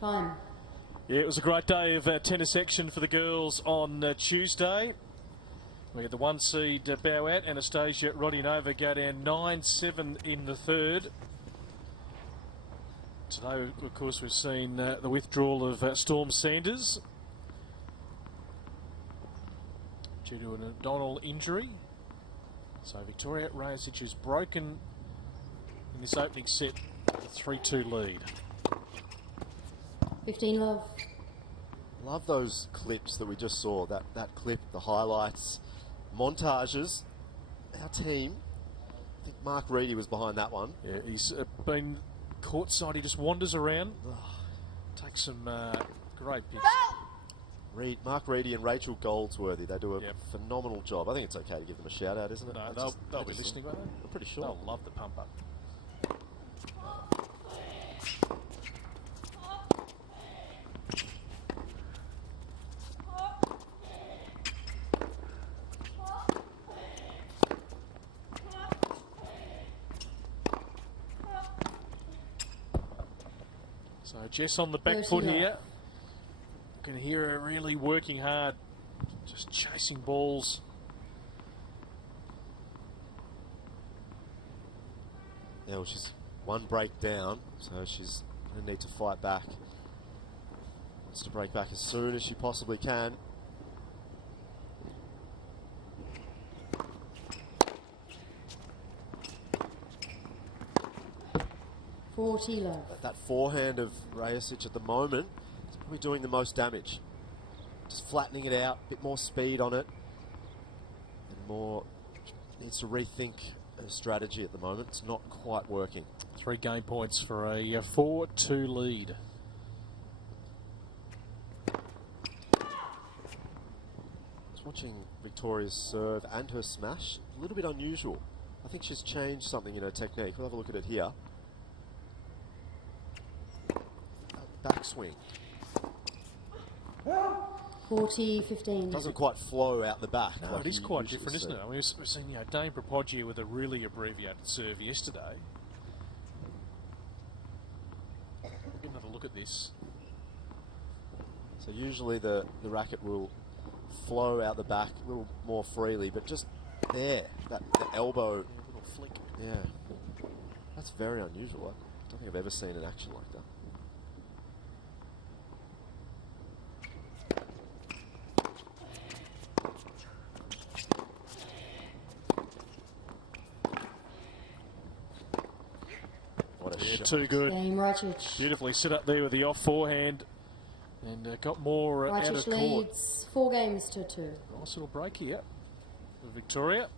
Time. Yeah, it was a great day of tennis action for the girls on Tuesday. We had the 1 seed bow out. Anastasia Rodionova go down 9-7 in the third. Today, of course, we've seen the withdrawal of Storm Sanders due to an abdominal injury. So Victoria Radicic is broken in this opening set, a 3-2 lead. 15 love. Love those clips that we just saw, that clip, the highlights, montages. Our team, I think Mark Reedy was behind that one. Yeah, he's been courtside, he just wanders around, takes some great pics. Mark Reedy and Rachel Goldsworthy, they do a phenomenal job. I think it's okay to give them a shout out, isn't it? No, they'll be listening, won't they? I'm pretty sure. They'll love the pump up. So Jess on the back foot here. You can hear her really working hard, just chasing balls. Yeah, well, she's one break down, so she's going to need to fight back. Wants to break back as soon as she possibly can. That forehand of Rajasic at the moment is probably doing the most damage. Just flattening it out, a bit more speed on it, and more needs to rethink her strategy at the moment. It's not quite working. 3 game points for a 4-2 lead. Just watching Victoria's serve and her smash, a little bit unusual. I think she's changed something in her technique. We'll have a look at it here. Backswing. 40-15. Doesn't quite flow out the back. No, like it is you quite usually different, isn't see. it? I mean, we've seen Dame Propoggia with a really abbreviated serve yesterday. Get another look at this. So usually the racket will flow out the back a little more freely, but just there, the elbow. Little flick. Yeah. That's very unusual. I don't think I've ever seen an action like that. What a shot. Too good. Game Rajasic. Beautifully set up there with the off forehand and got more out of Rajasic court. leads 4-2. Nice little break here for Victoria.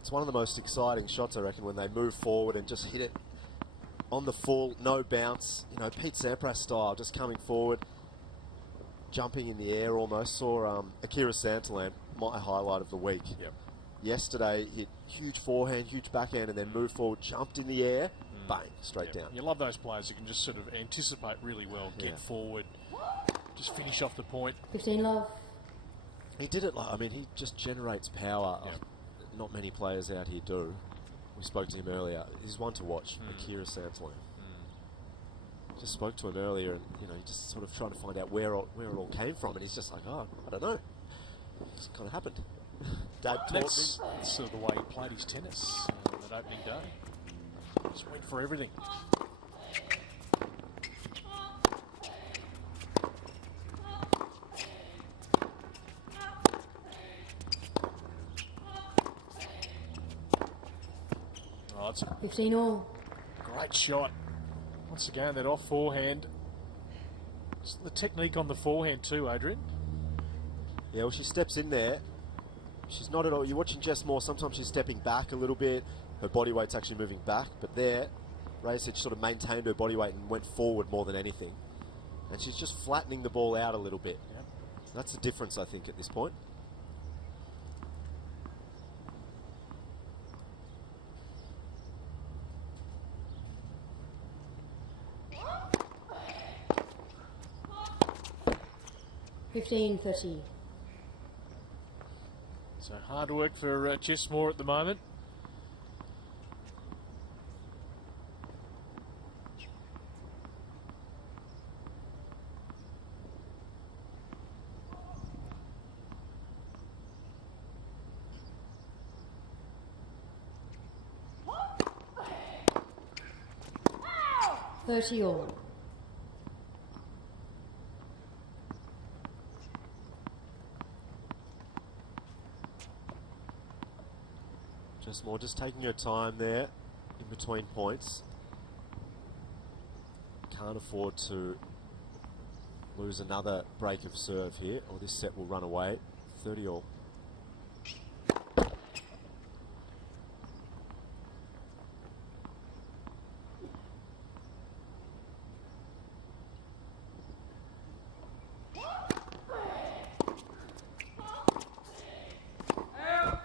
It's one of the most exciting shots, I reckon, when they move forward and just hit it on the full, no bounce. You know, Pete Sampras style, just coming forward, jumping in the air almost. Saw Akira Santalam, my highlight of the week. Yep. Yesterday, hit huge forehand, huge backhand, and then moved forward, jumped in the air, bang, straight down. You love those players who can just sort of anticipate really well, get forward, just finish off the point. 15 love. He did it like, I mean, he just generates power. Not many players out here do. We spoke to him earlier. He's one to watch, Akira Santalam. Just spoke to him earlier, and you know, he just sort of trying to find out where it all came from, and he's just like, oh, I don't know. It just kind of happened. Dad taught me. That's sort of the way he played his tennis that opening day. Just went for everything. Oh, it's a 15 all. great shot. Once again, that off forehand. Just the technique on the forehand too, Adrian. Yeah, well, she steps in there. She's not at all. You're watching Jess Moore. Sometimes she's stepping back a little bit. Her body weight's actually moving back. But there, Rajasic sort of maintained her body weight and went forward more than anything. And she's just flattening the ball out a little bit. Yep. That's the difference, I think, at this point. $15.30. So hard work for Jess Moore at the moment. $30 all. Jess Moore just taking her time there in between points. Can't afford to lose another break of serve here, or this set will run away. 30 all.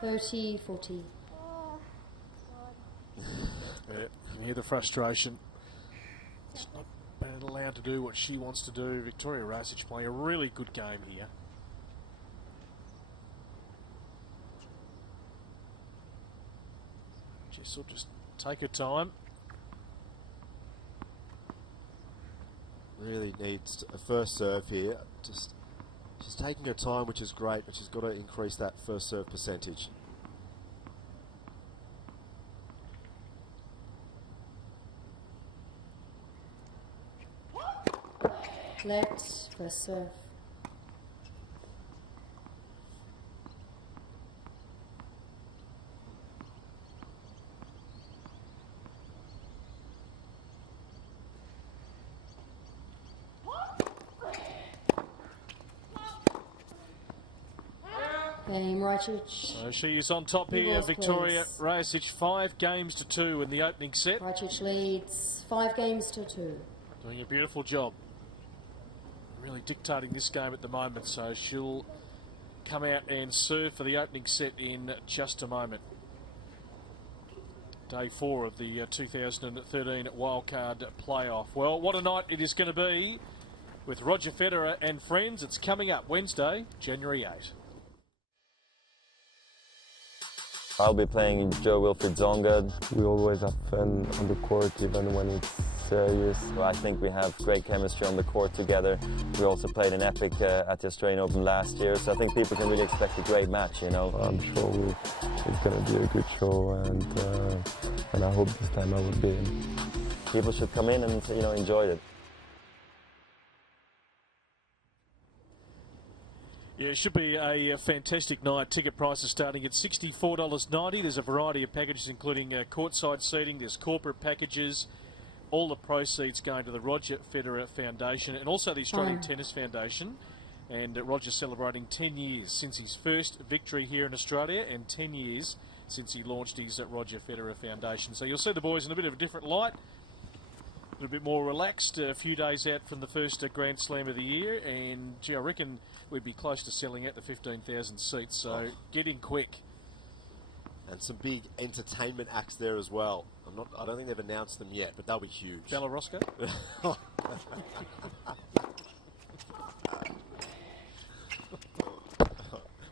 $30.40. Yeah, you can hear the frustration. She's not been allowed to do what she wants to do. Victoria Rajasic playing a really good game here. Jess will just take her time. Really needs a first serve here. Just she's taking her time, which is great, but she's got to increase that first serve percentage. Collect, first serve. Game, Rajic. So she is on top here, Victoria Rajic, 5 games to 2 in the opening set. Rajic leads 5 games to 2. Doing a beautiful job. Really dictating this game at the moment, so she'll come out and serve for the opening set in just a moment. Day 4 of the 2013 Wildcard playoff. Well, what a night it is going to be with Roger Federer and friends. It's coming up Wednesday, January 8. I'll be playing Joe Wilfried Zonga. We always have fun on the court, even when it's serious. I think we have great chemistry on the court together. We also played an epic at the Australian Open last year, so I think people can really expect a great match, you know. I'm sure it's going to be a good show, and I hope this time I will be in. People should come in and, you know, enjoy it. Yeah, it should be a fantastic night. Ticket prices starting at $64.90. There's a variety of packages, including courtside seating. There's corporate packages. All the proceeds going to the Roger Federer Foundation and also the Australian Tennis Foundation. And Roger's celebrating 10 years since his first victory here in Australia and 10 years since he launched his Roger Federer Foundation. So you'll see the boys in a bit of a different light. A little bit more relaxed, a few days out from the first Grand Slam of the year, and gee, I reckon we'd be close to selling out the 15,000 seats, so get in quick. And some big entertainment acts there as well. I don't think they've announced them yet, but they'll be huge. Bella Roscoe?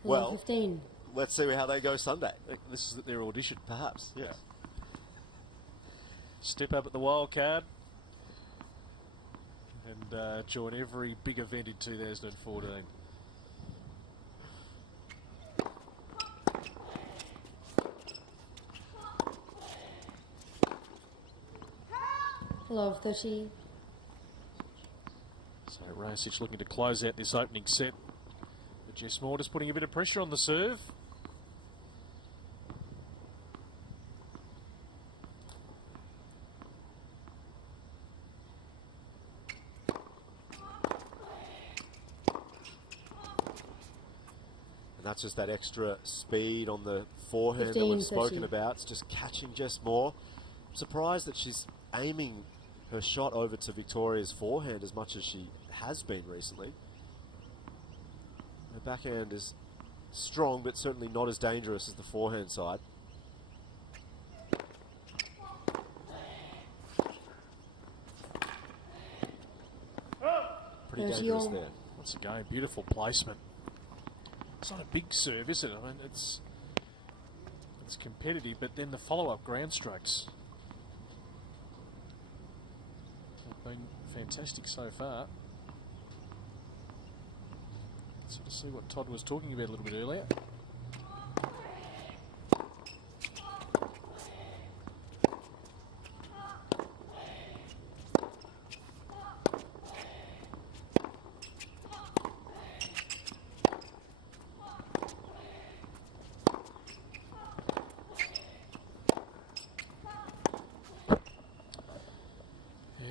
Well, 15. Let's see how they go Sunday. This is their audition. Perhaps, yes. Step up at the Wildcard and join every big event in 2014. Love 30. So Rajic looking to close out this opening set. But Jess Moore just putting a bit of pressure on the serve. And that's just that extra speed on the forehand that we've spoken about. It's just catching Jess Moore. I'm surprised that she's aiming her shot over to Victoria's forehand as much as she has been recently. Her backhand is strong, but certainly not as dangerous as the forehand side. Pretty dangerous there. Once again, beautiful placement. It's not a big serve, is it? I mean, it's competitive, but then the follow-up ground strokes have been fantastic so far. Let's sort of see what Todd was talking about a little bit earlier.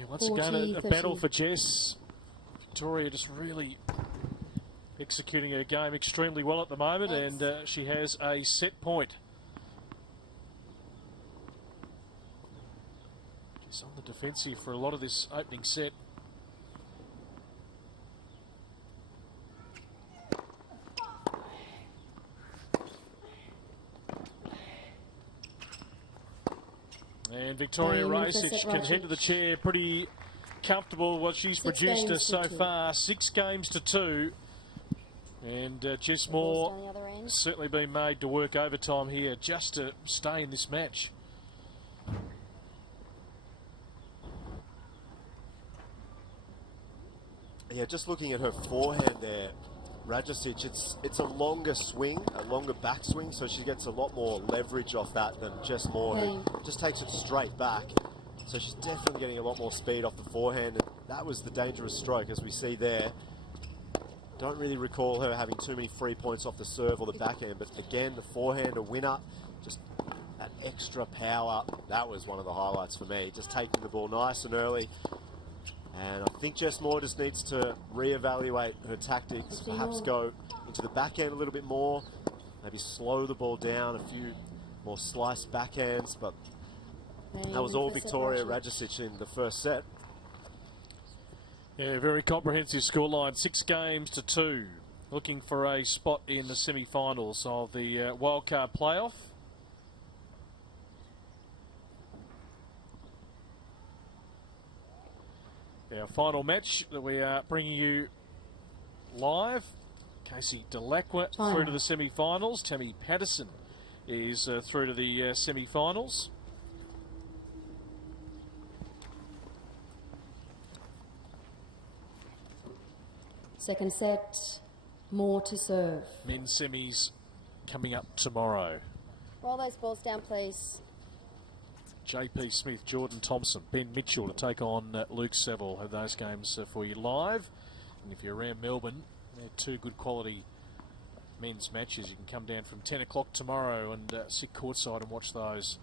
Once again, a battle for Jess. Victoria just really executing her game extremely well at the moment, and she has a set point. She's on the defensive for a lot of this opening set. And Victoria Rajic can head to the chair pretty comfortable what she's produced so far. 6 games to 2. And Jess Moore certainly been made to work overtime here just to stay in this match. Yeah, just looking at her forehand there, Rajic, it's a longer swing, a longer backswing, so she gets a lot more leverage off that than Jess Moore, who just takes it straight back. So she's definitely getting a lot more speed off the forehand. And that was the dangerous stroke, as we see there. Don't really recall her having too many free points off the serve or the backhand, but again, the forehand, a winner. Just that extra power, that was one of the highlights for me. Just taking the ball nice and early. And I think Jess Moore just needs to reevaluate her tactics, perhaps go into the backhand a little bit more, maybe slow the ball down, a few more sliced backhands, but that was all Victoria Radjicic in the first set. Yeah, very comprehensive scoreline, 6 games to 2. Looking for a spot in the semi-finals of the wildcard playoff. Our final match that we are bringing you live. Casey Dellacqua through to the semi-finals. Tammy Patterson is through to the semi-finals. Second set, Moore to serve. Men's semis coming up tomorrow. Roll those balls down, please. JP Smith, Jordan Thompson, Ben Mitchell to take on Luke Seville. Have those games for you live. And if you're around Melbourne, they're 2 good quality men's matches. You can come down from 10 o'clock tomorrow and sit courtside and watch those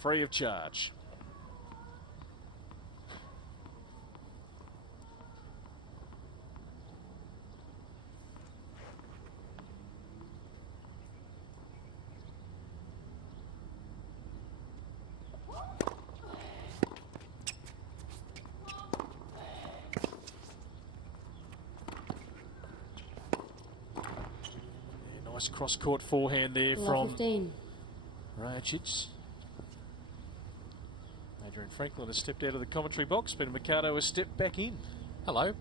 free of charge. Nice cross-court forehand there from Radjicic. Adrian Franklin has stepped out of the commentary box. Peter Mercado has stepped back in. Hello.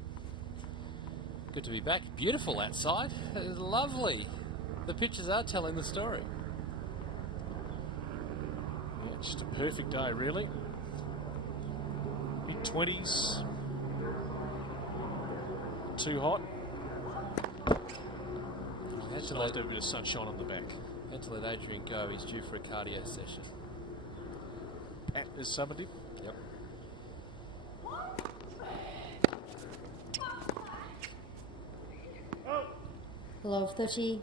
Good to be back. Beautiful outside. It is lovely. The pictures are telling the story. Yeah, just a perfect day, really. Mid-20s. Too hot. It's nice to have a bit of sunshine on the back. Had to let Adrian go. He's due for a cardio session. Pat has summoned him. Yep. Below 30.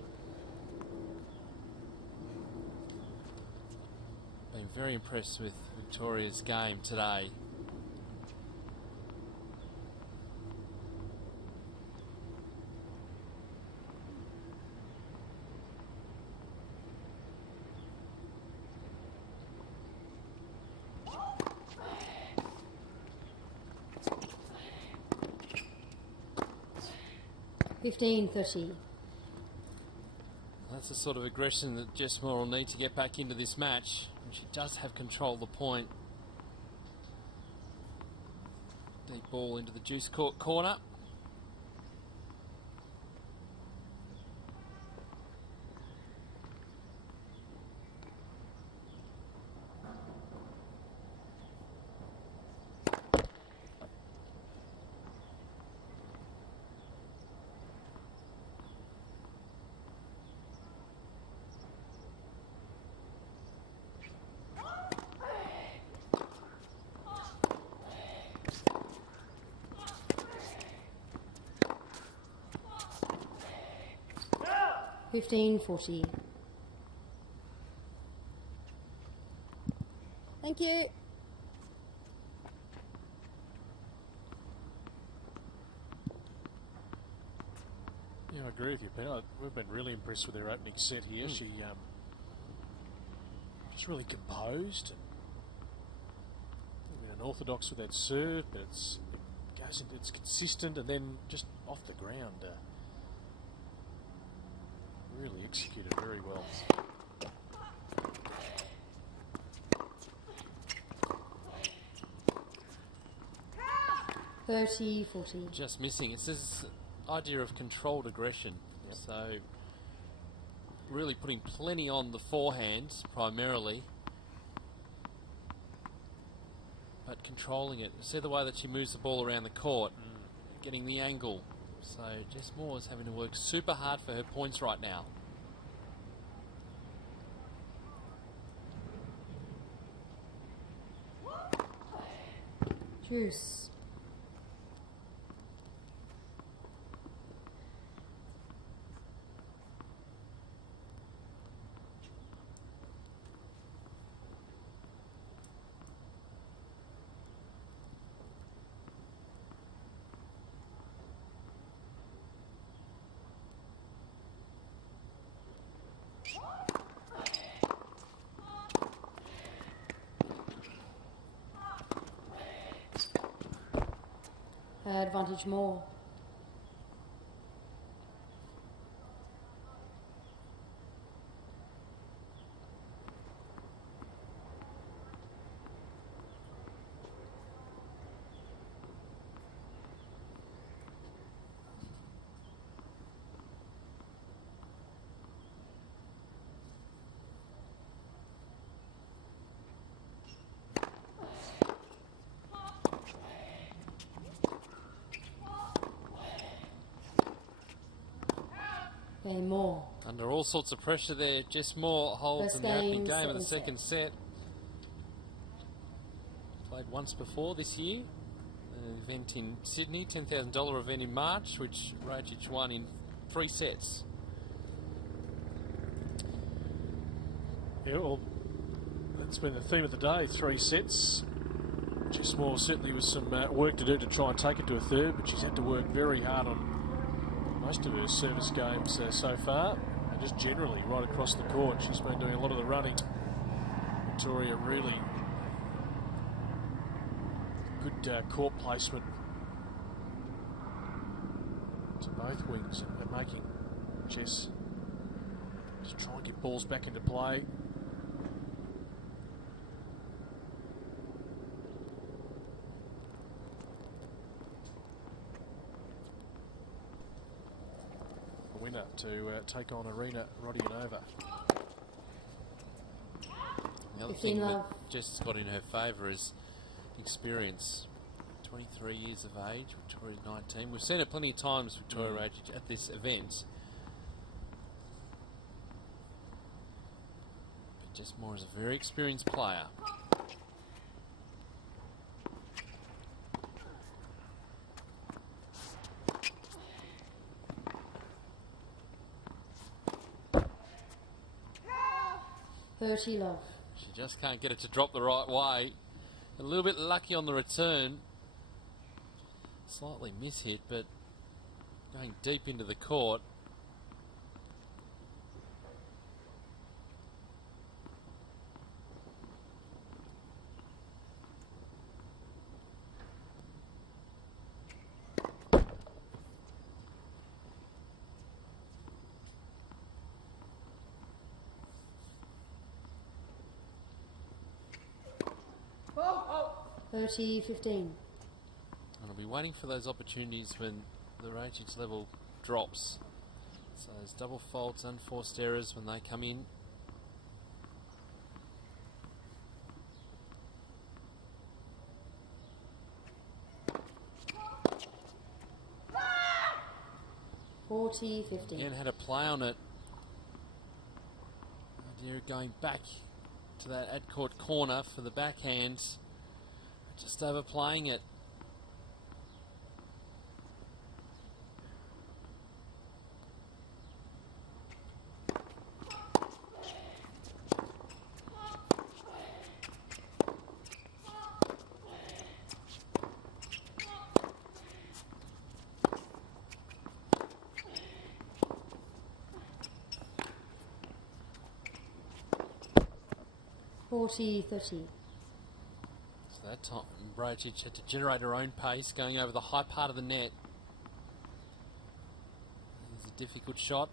Been very impressed with Victoria's game today. $15.30. That's the sort of aggression that Jess Moore will need to get back into this match. And she does have control of the point. Deep ball into the juice court corner. $15.40. Thank you. Yeah, I agree with you, Peter. We've been really impressed with her opening set here. She just really composed and unorthodox with that serve, but it's consistent, and then just off the ground. Really executed very well. $30.40. Just missing. It's this idea of controlled aggression. Yep. So really putting plenty on the forehand primarily, but controlling it. See the way that she moves the ball around the court, getting the angle. So Jess Moore is having to work super hard for her points right now. Juice. Advantage more. More. Under all sorts of pressure there, Jess Moore holds in the opening game of the second set. Played once before this year, an event in Sydney, $10,000 event in March, which Rajic won in 3 sets. Yeah, well, that's been the theme of the day, 3 sets. Jess Moore certainly was some work to do to try and take it to a third, but she's had to work very hard on most of her service games so far, and just generally right across the court. She's been doing a lot of the running. Victoria really good court placement to both wings and making Jess just try and get balls back into play. Winner to take on Arina Rodionova. The other thing that Jess has got in her favour is experience. 23 years of age, Victoria's 19. We've seen it plenty of times, Victoria Rajic, at this event. But Jess Moore is a very experienced player. Love. She just can't get it to drop the right way. A little bit lucky on the return. Slightly mishit, but going deep into the court. Oh. 30-15. I'll be waiting for those opportunities when the Rajic level drops. So those double faults, unforced errors when they come in. Again, had a play on it. Idea of going back to that ad-court corner for the backhand. Just overplaying it. $40-30. So that time, Rajic had to generate her own pace, going over the high part of the net. It's a difficult shot.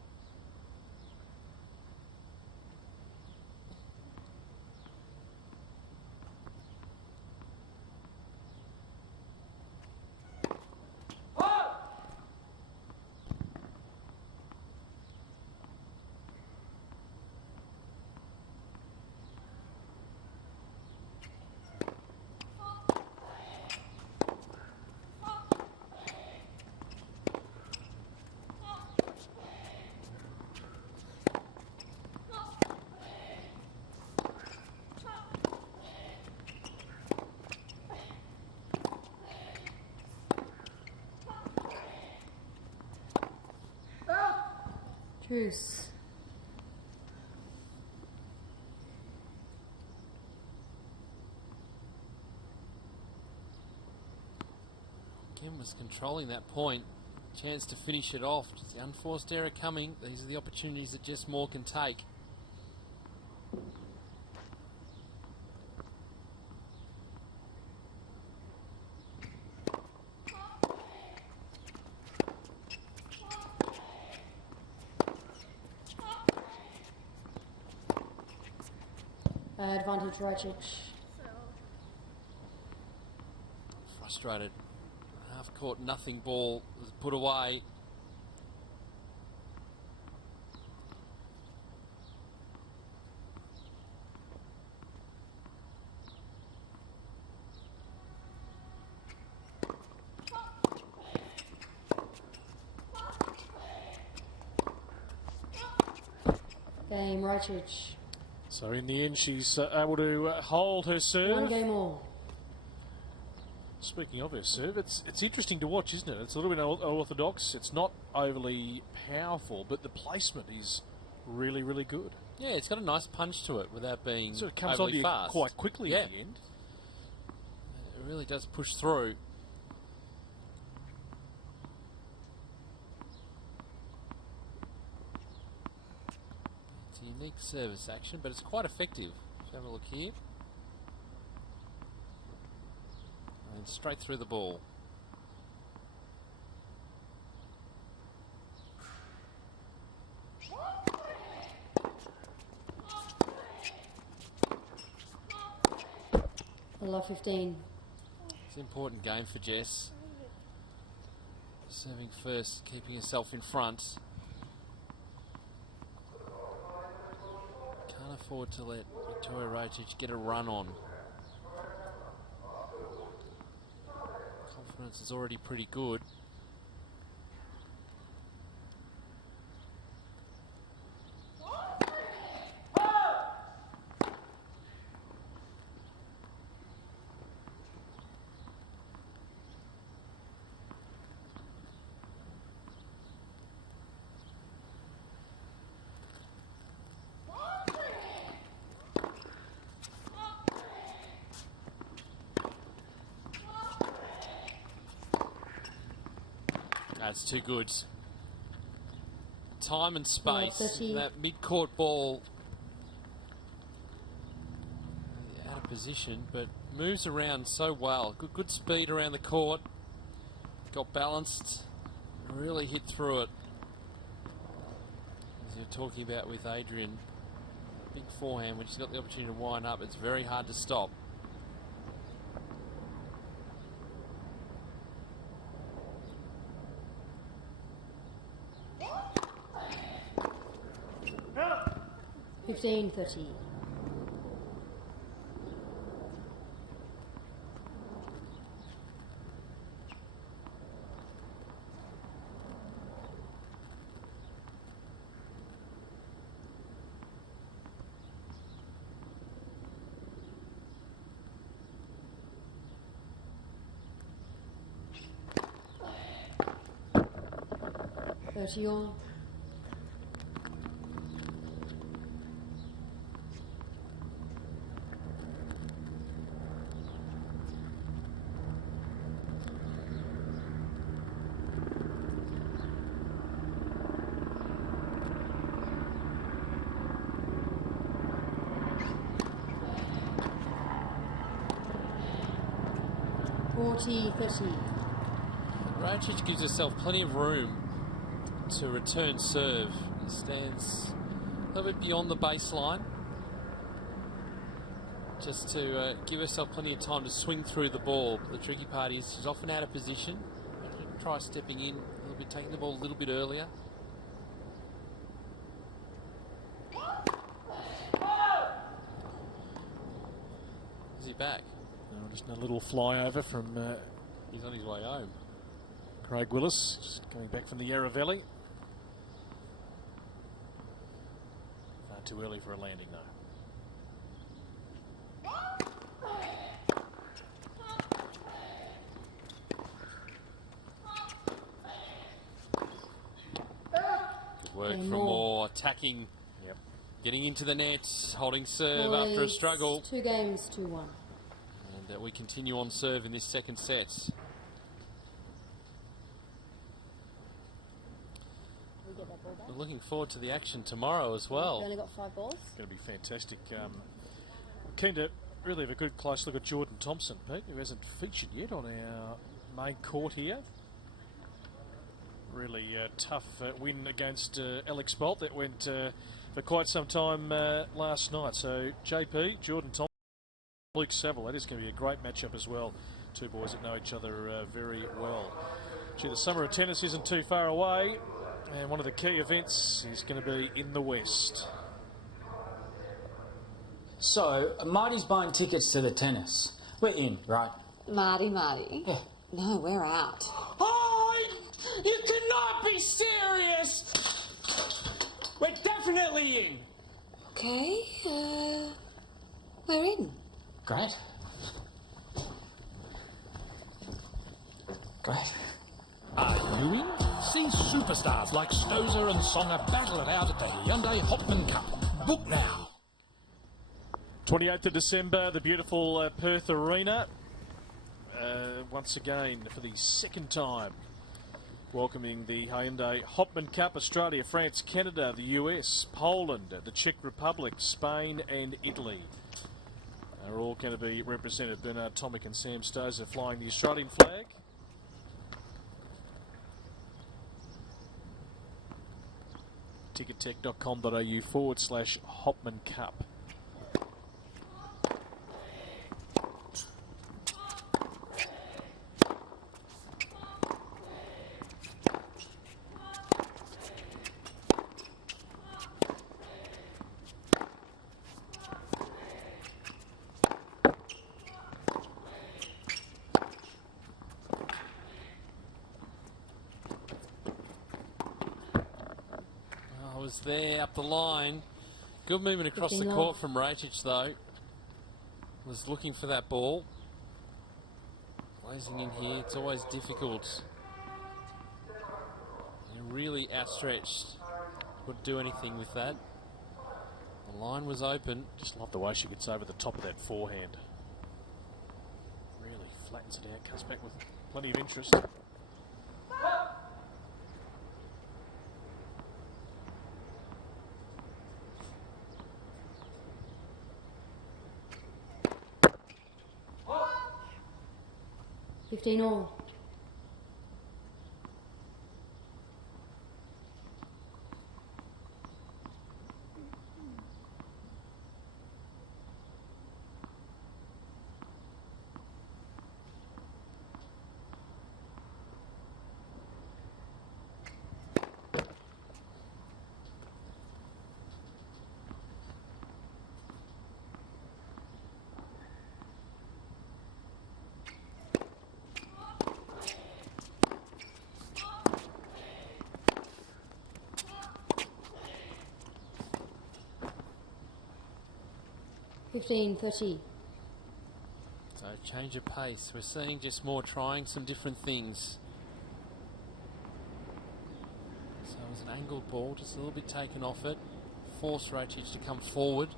Truce. Kim was controlling that point. Chance to finish it off. Just the unforced error coming. These are the opportunities that Jess Moore can take. Advantage Rajic. Frustrated. Half court, nothing ball was put away. Game Rajic. So in the end, she's able to hold her serve. One game all. Speaking of her serve, it's interesting to watch, isn't it? It's a little bit unorthodox. It's not overly powerful, but the placement is really, really good. Yeah, it's got a nice punch to it without being So it comes overly on you fast. quite quickly Yeah. at the end. It really does push through. It's a unique service action, but it's quite effective. Let's have a look here. And straight through the ball. Below 15. It's an important game for Jess. Serving first, keeping herself in front. Can't afford to let Victoria Rajic get a run on. Confidence is already pretty good. That's too good. Time and space. That mid-court ball out of position, but moves around so well. Good speed around the court. Got balanced. Really hit through it. As you're talking about with Adrian, big forehand, when she's got the opportunity to wind up, it's very hard to stop. $15.30. $30 $40.30. Rajic gives herself plenty of room to return serve. Stands a little bit beyond the baseline, just to give herself plenty of time to swing through the ball. But the tricky part is she's often out of position. Try stepping in a little bit, taking the ball a little bit earlier. Is he back? No, just a little flyover from... he's on his way home. Craig Willis, just coming back from the Yarra Valley. Far too early for a landing, though. Good work from Moore, attacking, getting into the nets, holding serve after a struggle. 2 games, 2-1. And we continue on serve in this second set. We're looking forward to the action tomorrow as well. We've only got 5 balls. It's going to be fantastic. Keen to really have a good close look at Jordan Thompson, Pete, who hasn't featured yet on our main court here. Really tough win against Alex Bolt that went for quite some time last night. So JP, Jordan Thompson, Luke Saville, that is going to be a great matchup as well. Two boys that know each other very well. Gee, the summer of tennis isn't too far away, and one of the key events is going to be in the West. So, Marty's buying tickets to the tennis. We're in, right? Marty. Yeah. No, we're out. Oh, you cannot be serious! We're definitely in. Okay, we're in. Great. Great. Are you in? See superstars like Stozer and Songer battle it out at the Hyundai Hopman Cup. Book now. 28th of December, the beautiful Perth Arena. Once again, for the second time, welcoming the Hyundai Hopman Cup. Australia, France, Canada, the US, Poland, the Czech Republic, Spain and Italy are all going to be represented. Bernard Tomic and Sam Stozer flying the Australian flag. tickettech.com.au/Hopman Cup. There up the line. Good movement across the court from Rajic though. Was looking for that ball. Blazing in here, it's always difficult. And really outstretched. Couldn't do anything with that. The line was open. Just love the way she gets over the top of that forehand. Really flattens it out, comes back with plenty of interest. all. $15.30. So change of pace. We're seeing just more trying some different things. So it was an angled ball, just a little bit taken off it. Forced Rajic to come forward.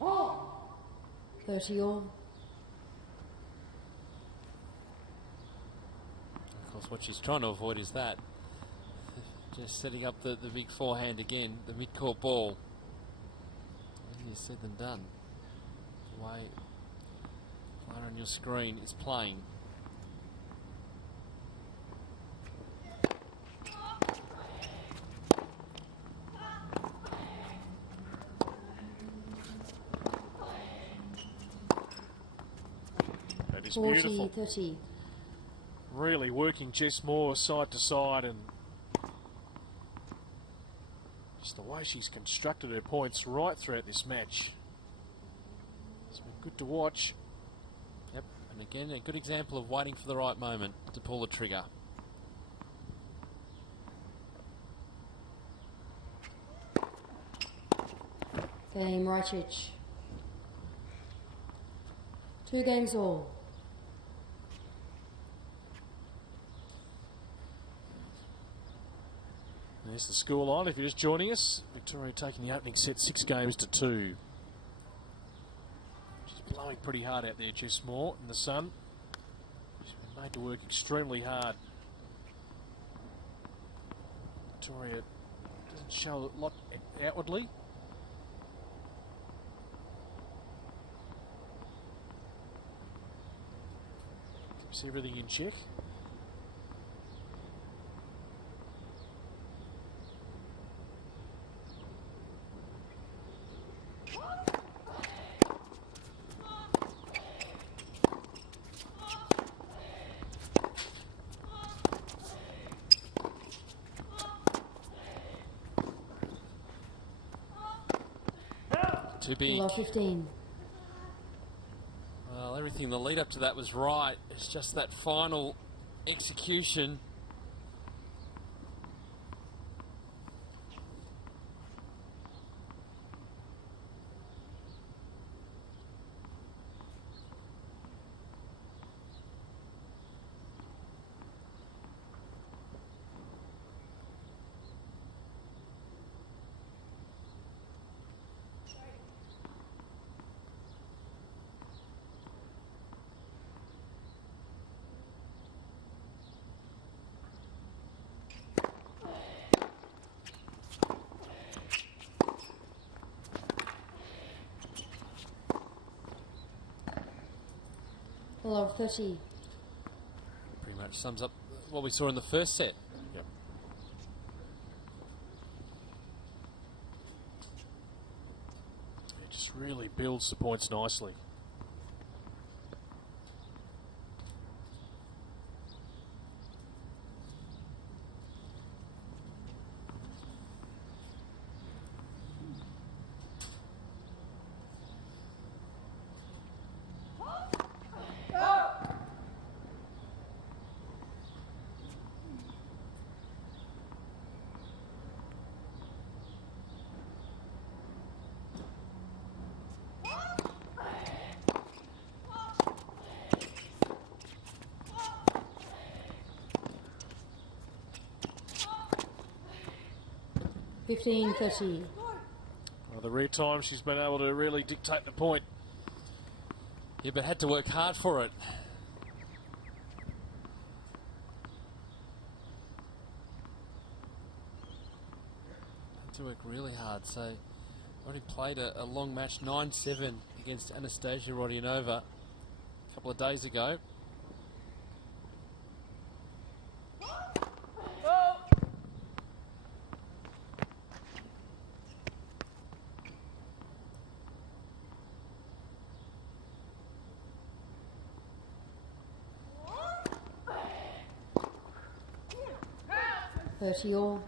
Oh. 30 all. What she's trying to avoid is that. Just setting up the big forehand again, the mid-court ball. Easier said than done. The way player on your screen is playing. That is beautiful. 30. Really working Jess Moore side to side, and just the way she's constructed her points right throughout this match. It's been good to watch. Yep, and again a good example of waiting for the right moment to pull the trigger. Game Rajic. 2 games all. There's the scoreline if you're just joining us. Victoria taking the opening set 6-2. She's blowing pretty hard out there, Jess Moore, in the sun. She's been made to work extremely hard. Victoria doesn't show a lot outwardly. Is everything in check? Too big. Below 15. Well, everything the lead up to that was right. It's just that final execution. Below 30. Pretty much sums up what we saw in the first set. Yep. It just really builds the points nicely. Fifteen 30. Well, the rare time she's been able to really dictate the point. Yeah, but had to work hard for it. Had to work really hard. So already played a long match, 9-7 against Anastasia Rodionova a couple of days ago. All.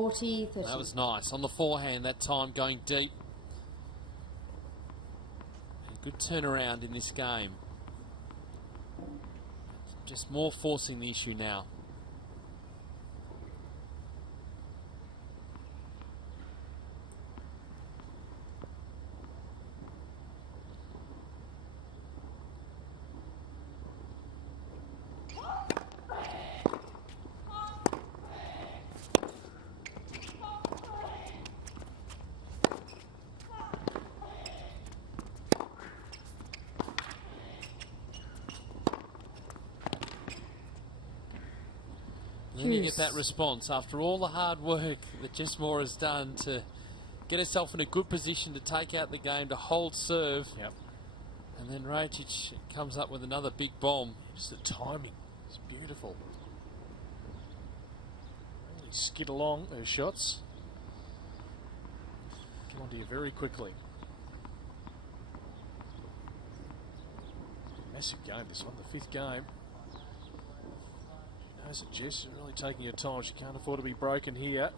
That was nice. On the forehand that time, going deep. A good turnaround in this game. Just more forcing the issue now. Then you get that response after all the hard work that Jess Moore has done to get herself in a good position to take out the game, to hold serve. Yep. And then Rajic comes up with another big bomb. Just the timing is beautiful. Really skid along those shots. Come on to you very quickly. Massive game this one, the 5th game. Knows that Jess is really taking her time. She can't afford to be broken here.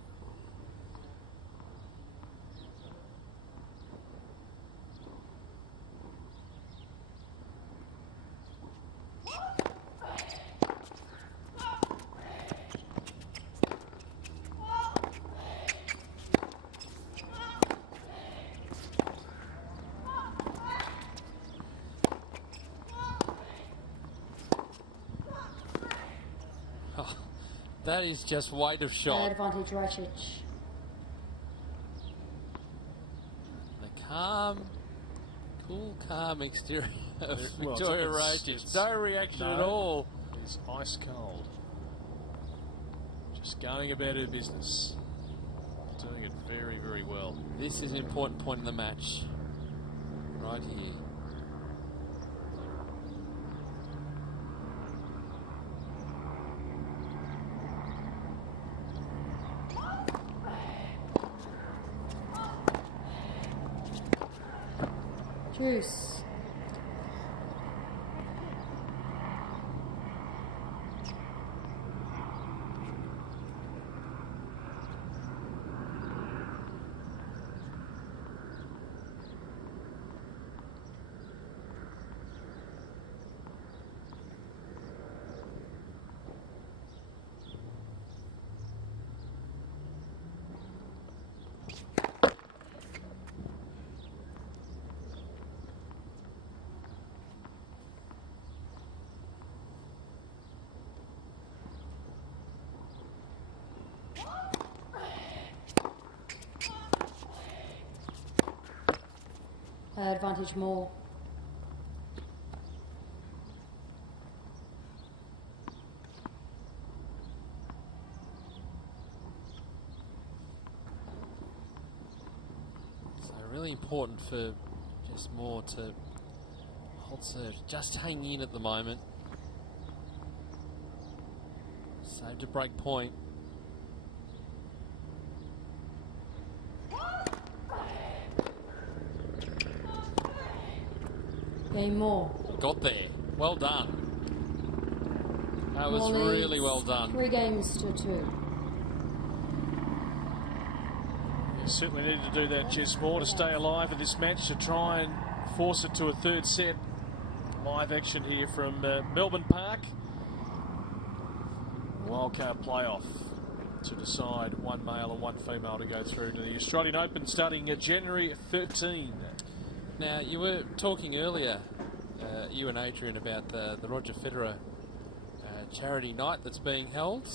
That is just weight of shot. Advantage Rajic. The calm, cool, calm exterior of Well, Victoria Rajic. No reaction at all. It's ice cold. Just going about her business. Doing it very, very well. This is an important point in the match. Right here. Juice. Advantage more. So really important for just more to hold serve. Just hanging in at the moment. Saved a break point. Game more. Got there. Well done. That was really well done. 3 games to 2. You certainly need to do that, Jess Moore, to stay alive in this match, to try and force it to a third set. Live action here from Melbourne Park. Wildcard playoff to decide one male and one female to go through to the Australian Open starting January 13. Now, you were talking earlier, you and Adrian, about the Roger Federer charity night that's being held.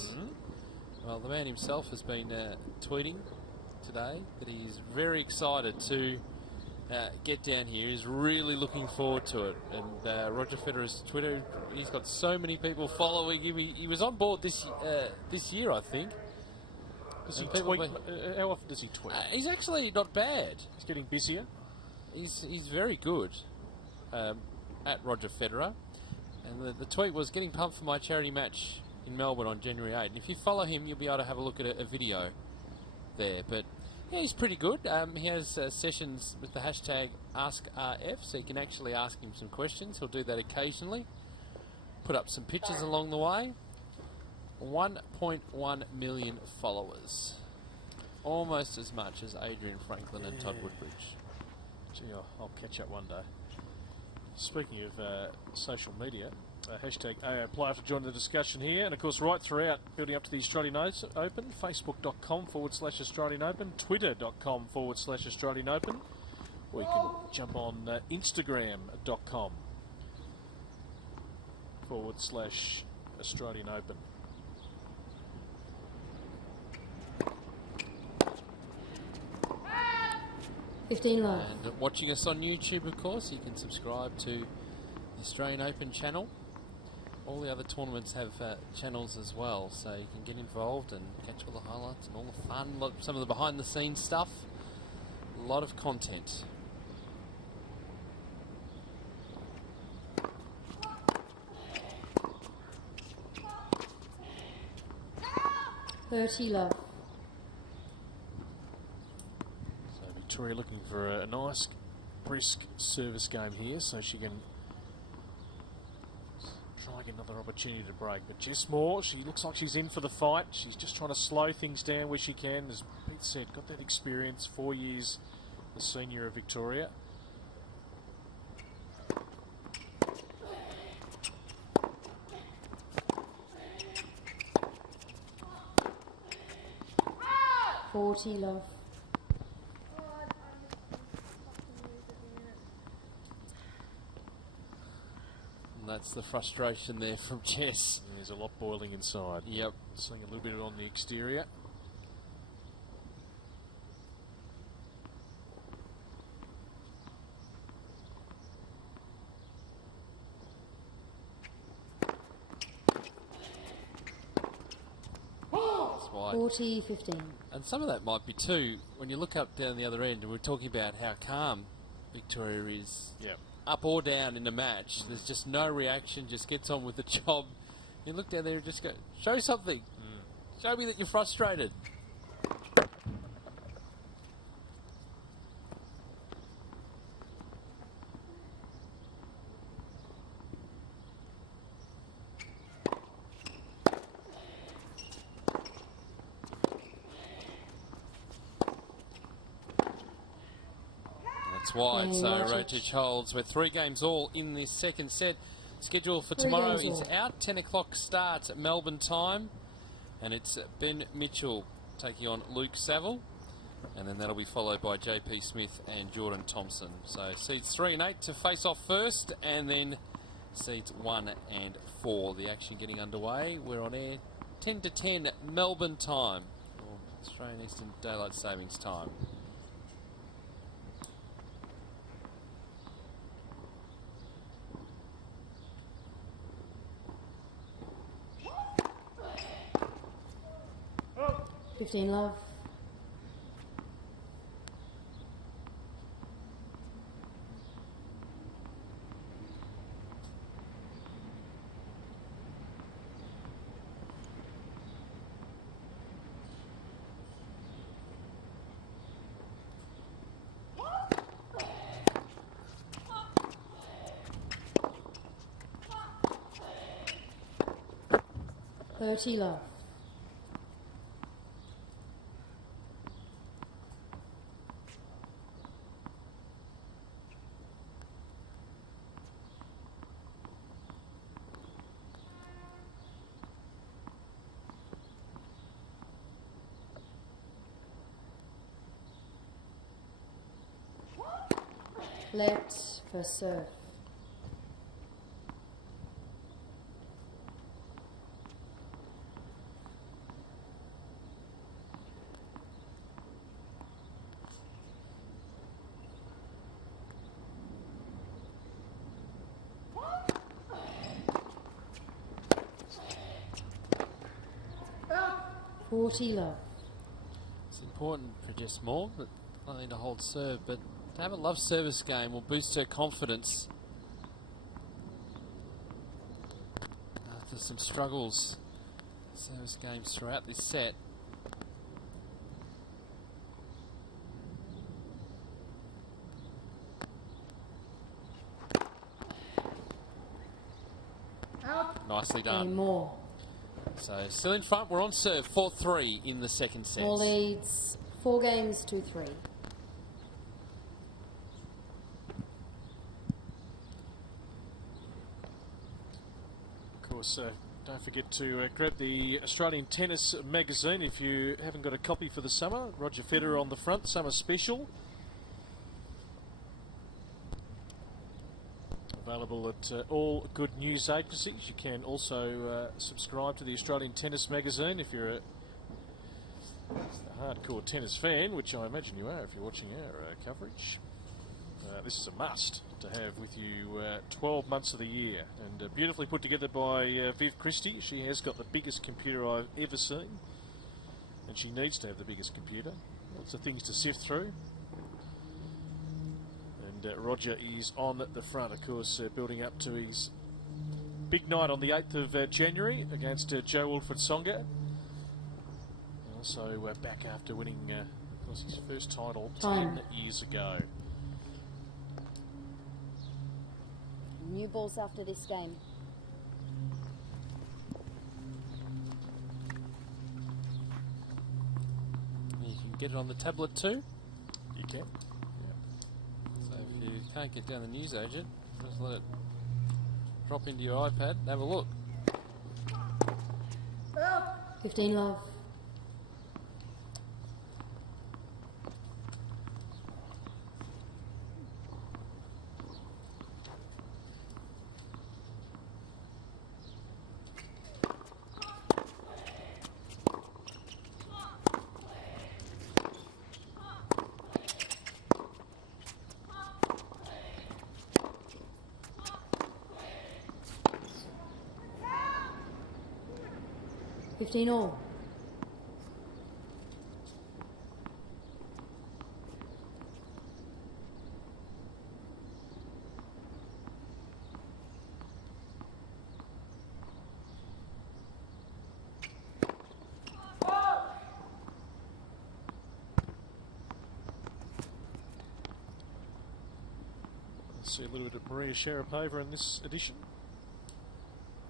Well, the man himself has been tweeting today that he's very excited to get down here. He's really looking forward to it. And Roger Federer's Twitter, he's got so many people following him. He was on board this year, I think. Does he tweet? How often does he tweet? He's actually not bad. He's getting busier. He's very good at Roger Federer. And the tweet was, getting pumped for my charity match in Melbourne on January 8. And if you follow him, you'll be able to have a look at a video there. But yeah, he's pretty good. He has sessions with the hashtag AskRF, so you can actually ask him some questions. He'll do that occasionally. Put up some pictures along the way. 1.1 million followers. Almost as much as Adrian Franklin and Todd Woodbridge. Gee, I'll catch up one day. Speaking of social media, hashtag AO Player to join the discussion here. And of course, right throughout, building up to the Australian Open, facebook.com/Australian Open, twitter.com/Australian Open, or you can jump on instagram.com/Australian Open. Love. And watching us on YouTube, of course, you can subscribe to the Australian Open channel. All the other tournaments have channels as well, so you can get involved and catch all the highlights and all the fun, some of the behind-the-scenes stuff. A lot of content. Love. Victoria looking for a nice, brisk service game here so she can try and get another opportunity to break. But Jess Moore, she looks like she's in for the fight. She's just trying to slow things down where she can. As Pete said, got that experience, 4 years the senior of Victoria. Love. And that's the frustration there from Jess. There's a lot boiling inside. Yep. Seeing a little bit on the exterior. That's why. 40-15. And some of that might be too, when you look up down the other end, and we're talking about how calm Victoria is. Yep. Up or down in the match. There's just no reaction, just gets on with the job. You look down there and just go, show something. Show me that you're frustrated. That's why. So Rotic holds. We're 3 games all in this second set. Schedule for tomorrow is out. 10 o'clock start at Melbourne time. And it's Ben Mitchell taking on Luke Saville. And then that'll be followed by JP Smith and Jordan Thompson. So seeds 3 and 8 to face off first. And then seeds 1 and 4. The action getting underway. We're on air 10 to 10 Melbourne time. Or Australian Eastern Daylight Savings time. Fifteen love. $30 love. Let first serve. $40 love. It's important for Jess Moore, but not only to hold serve, but to have a love service game will boost her confidence. After some struggles, service games throughout this set. Nicely done. More. So still in front, we're on serve 4-3 in the second set. More leads, 4 games, 2-3. Of course, don't forget to grab the Australian Tennis magazine if you haven't got a copy for the summer. Roger Federer on the front, summer special. Available at all good news agencies. You can also subscribe to the Australian Tennis magazine if you're a hardcore tennis fan, which I imagine you are if you're watching our coverage. This is a must to have with you 12 months of the year, and beautifully put together by Viv Christie. She has got the biggest computer I've ever seen, and she needs to have the biggest computer. Lots of things to sift through. And Roger is on the front, of course, building up to his big night on the 8th of January against Joe Wilfried Tsonga. Also back after winning of course, his first title 10 years ago. New balls after this game. You can get it on the tablet too. You can. So if you can't get down the news agent, just let it drop into your iPad and have a look. 15 love. 15 all. See a little bit of Maria Sharapova in this edition.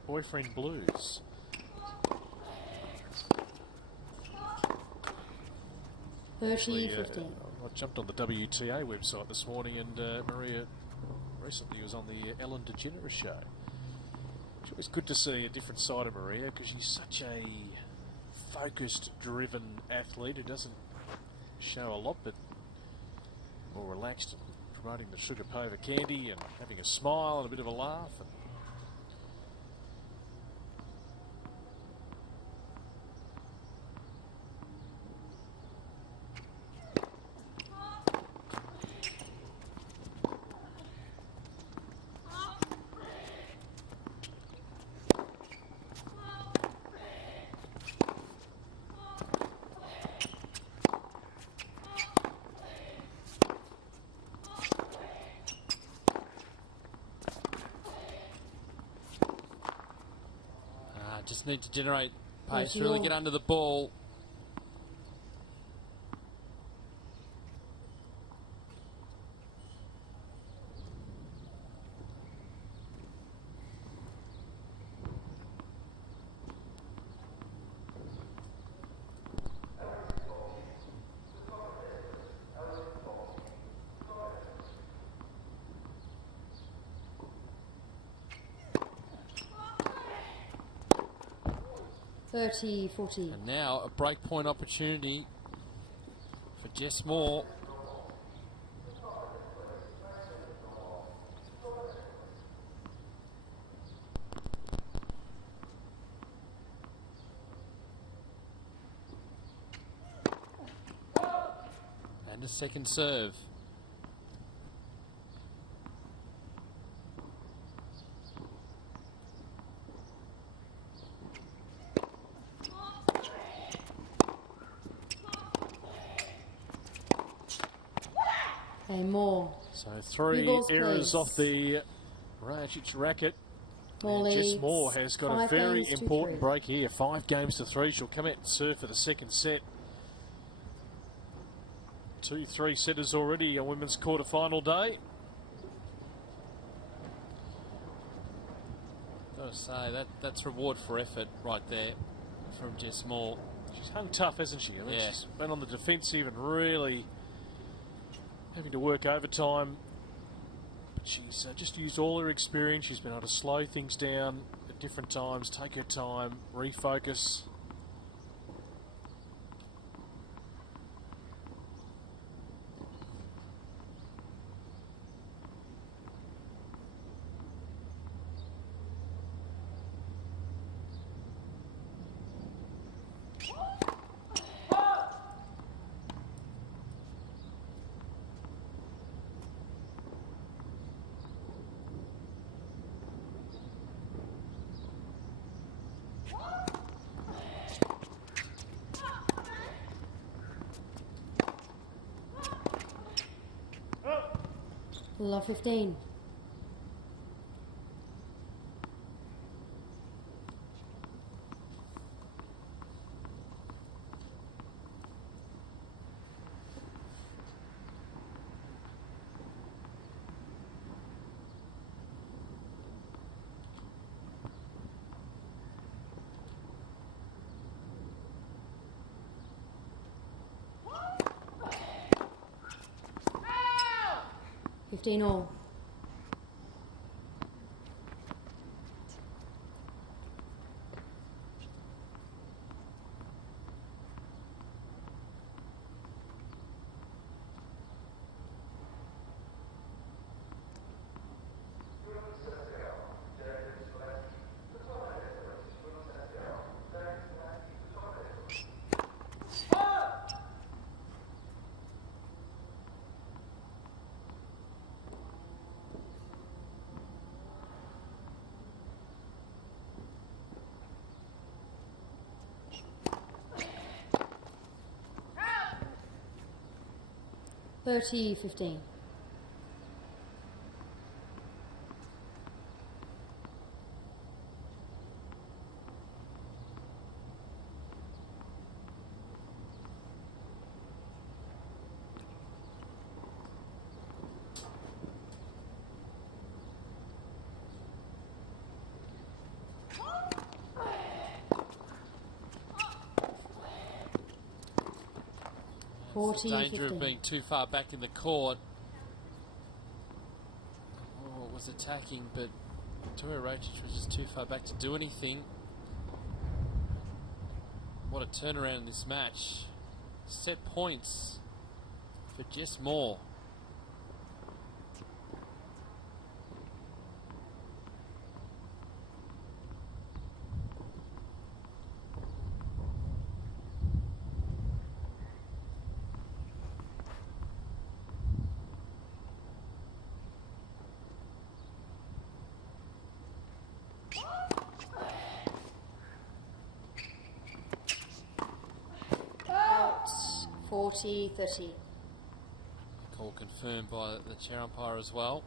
Boyfriend Blues. Actually, 15. I jumped on the WTA website this morning, and Maria recently was on the Ellen DeGeneres show. It's always good to see a different side of Maria because she's such a focused, driven athlete who doesn't show a lot, but more relaxed, and promoting the sugar pova candy and having a smile and a bit of a laugh. And just need to generate pace, really get under the ball. (30-40). And now a break point opportunity for Jess Moore. And a second serve. More. So 3 errors off the Rajic racket. And Jess Moore has got a very important break here. 5 games to 3. She'll come out and serve for the second set. 2 3-setters already on women's quarterfinal day. Got to say that's reward for effort right there from Jess Moore. She's hung tough, hasn't she? I mean, yeah. She's been on the defensive and really having to work overtime, but she's just used all her experience. She's been able to slow things down at different times, take her time, refocus. Love 15. All. 30-15. Danger of being too far back in the court. Oh, it was attacking, but Victoria Rocic was just too far back to do anything. What a turnaround in this match. Set points for Jess Moore. Out. 40-30. Call confirmed by the chair umpire as well.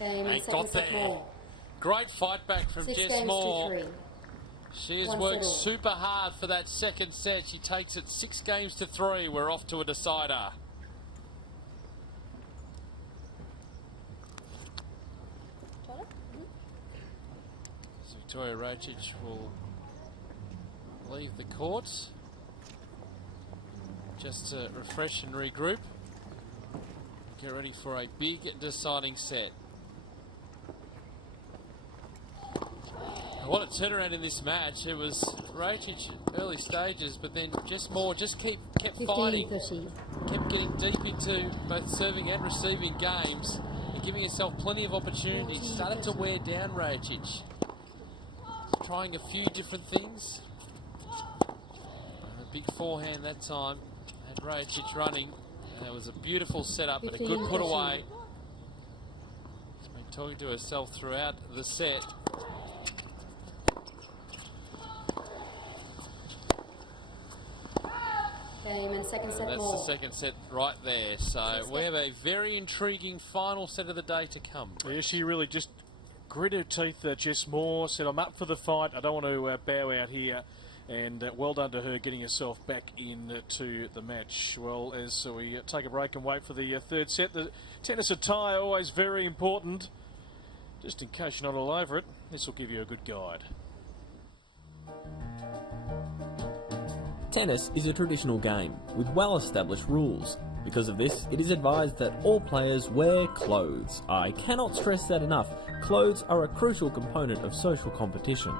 And got there. Great fight back from Jess Moore. She has worked super hard for that second set. She takes it 6-3. We're off to a decider. So Victoria Rocic will leave the court just to refresh and regroup. Get ready for a big deciding set. What a turnaround in this match. It was Rocic early stages, but then Jess Moore just kept fighting. 15-30. Kept getting deep into both serving and receiving games and giving herself plenty of opportunities. Started to wear down Rocic. Trying a few different things. A big forehand that time. Had Rocic running. And it was a beautiful setup and a good put away. She's been talking to herself throughout the set. And second set. That's the second set right there. So we have a very intriguing final set of the day to come. Yeah, she really just grit her teeth, Jess Moore. Said, I'm up for the fight. I don't want to bow out here. And well done to her getting herself back into the match. Well, as we take a break and wait for the third set, the tennis attire always very important. Just in case you're not all over it, this will give you a good guide. Tennis is a traditional game with well-established rules. Because of this, it is advised that all players wear clothes. I cannot stress that enough. Clothes are a crucial component of social competition.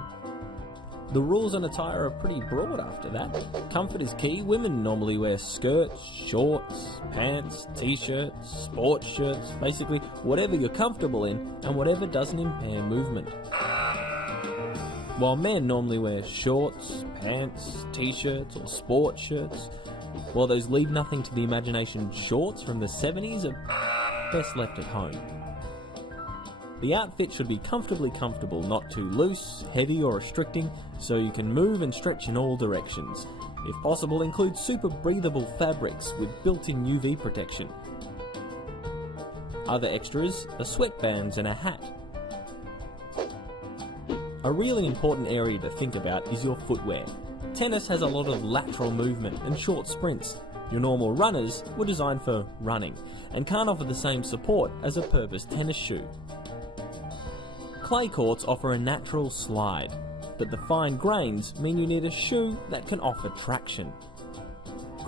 The rules on attire are pretty broad after that. Comfort is key. Women normally wear skirts, shorts, pants, t-shirts, sports shirts, basically whatever you're comfortable in and whatever doesn't impair movement. While men normally wear shorts, pants, t-shirts or sports shirts, while those leave nothing to the imagination shorts from the 70s are best left at home. The outfit should be comfortably comfortable, not too loose, heavy or restricting, so you can move and stretch in all directions. If possible, include super breathable fabrics with built-in UV protection. Other extras are sweatbands and a hat. A really important area to think about is your footwear. Tennis has a lot of lateral movement and short sprints. Your normal runners were designed for running and can't offer the same support as a purpose tennis shoe. Clay courts offer a natural slide, but the fine grains mean you need a shoe that can offer traction.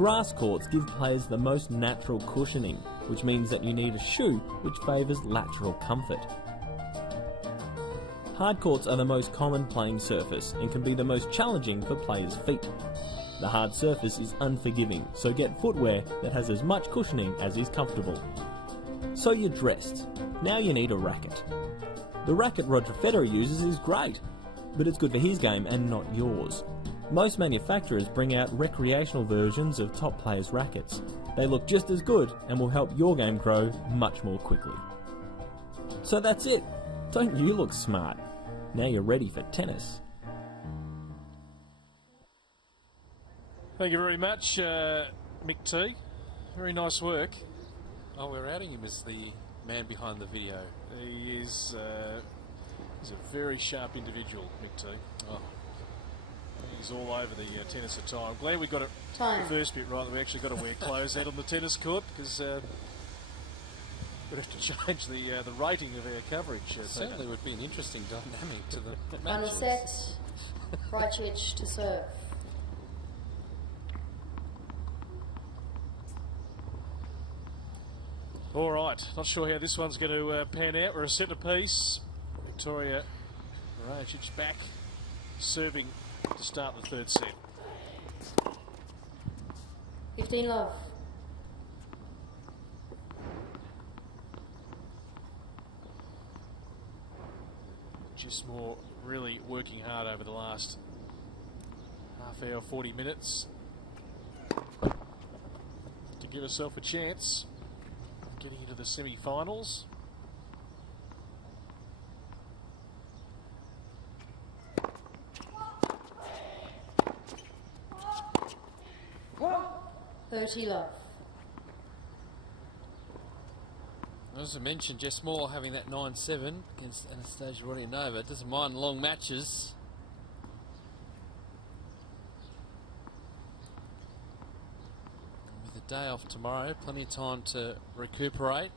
Grass courts give players the most natural cushioning, which means that you need a shoe which favours lateral comfort. Hard courts are the most common playing surface and can be the most challenging for players' feet. The hard surface is unforgiving, so get footwear that has as much cushioning as is comfortable. So you're dressed. Now you need a racket. The racket Roger Federer uses is great, but it's good for his game and not yours. Most manufacturers bring out recreational versions of top players' rackets. They look just as good and will help your game grow much more quickly. So that's it. Don't you look smart? Now you're ready for tennis. Thank you very much, Mick T. Very nice work. Oh, we're outing him as the man behind the video. He's a very sharp individual, Mick T. Oh. He's all over the tennis attire. I'm glad we got it the first bit right, that we actually got to wear clothes out on the tennis court, because we'd have to change the rating of our coverage. Certainly would be an interesting dynamic to the Final matches. set, Rajcic to serve. All right, not sure how this one's going to pan out. We're a set apiece. Victoria Rajcic back, serving to start the third set. 15 love. Just more really working hard over the last half hour, 40 minutes to give herself a chance of getting into the semi-finals. What? 30 love. As I mentioned, Jess Moore having that 9-7 against Anastasia Rodionova. Doesn't mind long matches. And with a day off tomorrow, plenty of time to recuperate.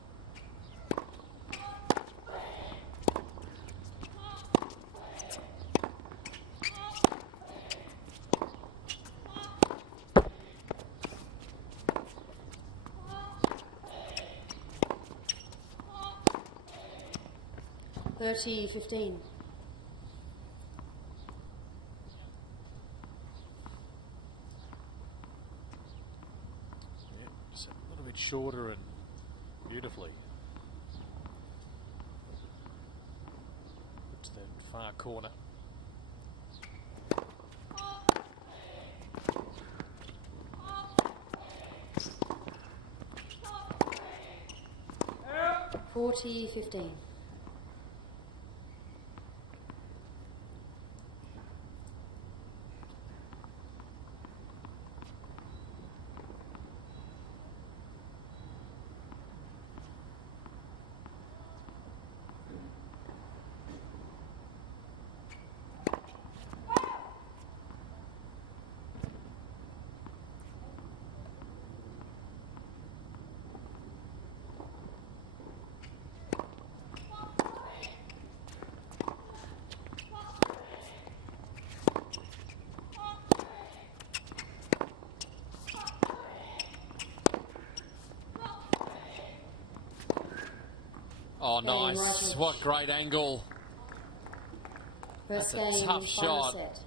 Thirty 15. Yeah, just a little bit shorter and beautifully. To the far corner. Forty 15. Oh, nice. What great angle. First That's a game, tough final shot. set.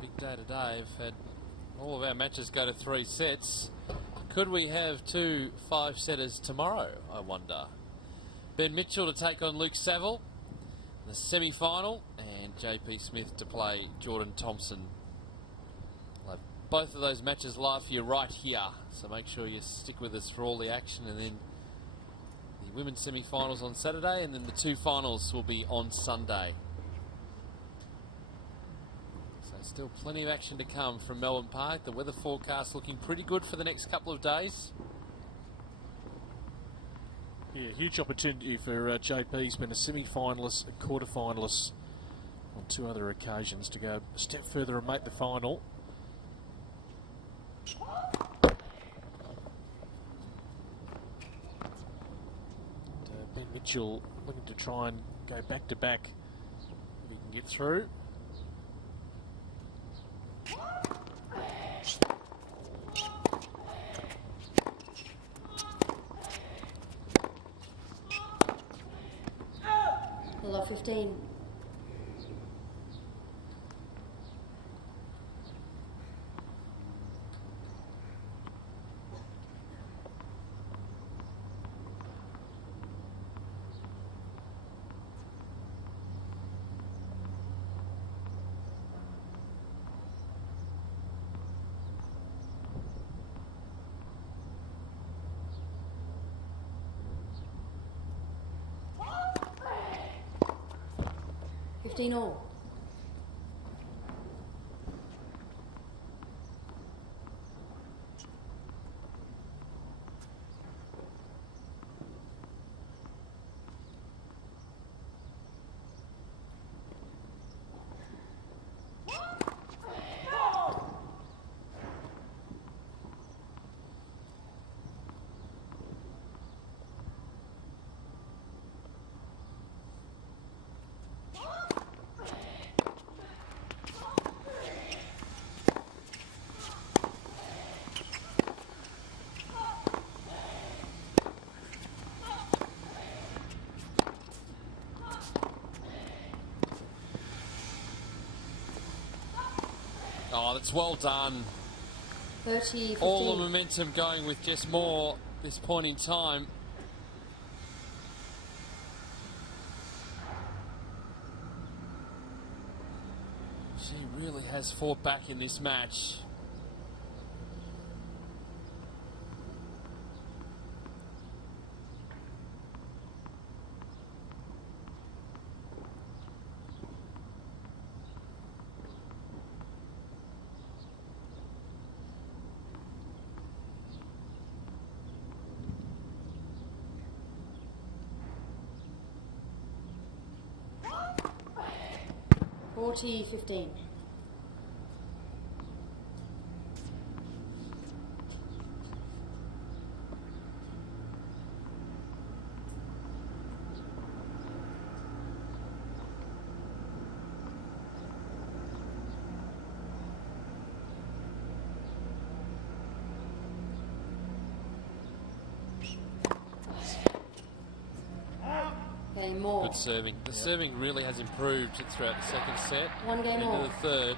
Big day today. We've had all of our matches go to 3 sets. Could we have 2 5-setters tomorrow, I wonder? Ben Mitchell to take on Luke Saville in the semi-final, and JP Smith to play Jordan Thompson. We'll have both of those matches live for you right here, so make sure you stick with us for all the action. And then the women's semi-finals on Saturday, and then the 2 finals will be on Sunday. So still plenty of action to come from Melbourne Park. The weather forecast looking pretty good for the next couple of days. Yeah, huge opportunity for JP. He's been a semi-finalist and quarter-finalist on 2 other occasions to go a step further and make the final. Ben Mitchell looking to try and go back to back. If he can get through. Love 15. All. Oh, that's well done. 30, all the momentum going with just more this point in time. She really has fought back in this match. Forty, 15. More. Good serving. The serving really has improved throughout the second set. One game into more. The third.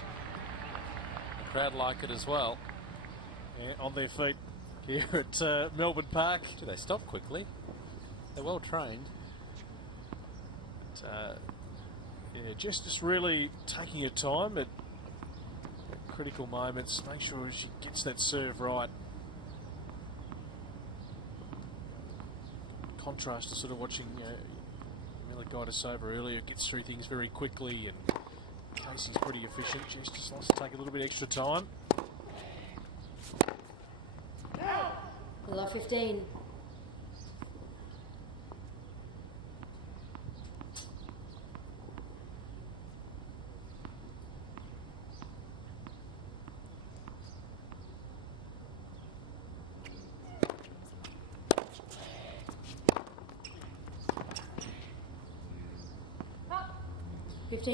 The crowd like it as well. Yeah, on their feet here at Melbourne Park. Do they stop quickly? They're well trained. But, yeah, just really taking her time at critical moments. Make sure she gets that serve right. Contrast to sort of watching Gajdosova earlier, gets through things very quickly, and Casey's pretty efficient. Just wants to take a little bit extra time. Love 15.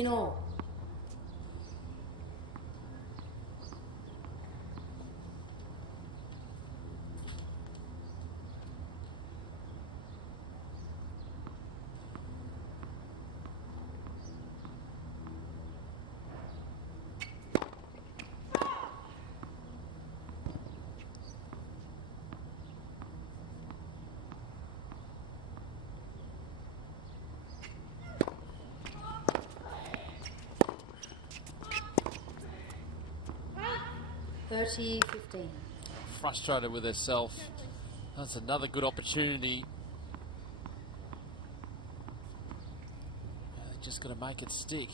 All. $30, 15. Frustrated with herself. That's another good opportunity. Just got to make it stick.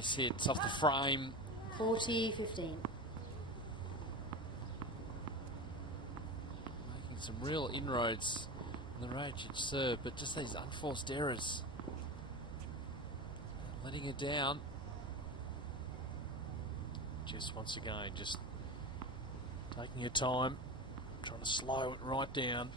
miss hits off the frame. 40-15. Making some real inroads in the Rajic serve, but just these unforced errors. Letting her down. Just once again, just taking your time, trying to slow it right down.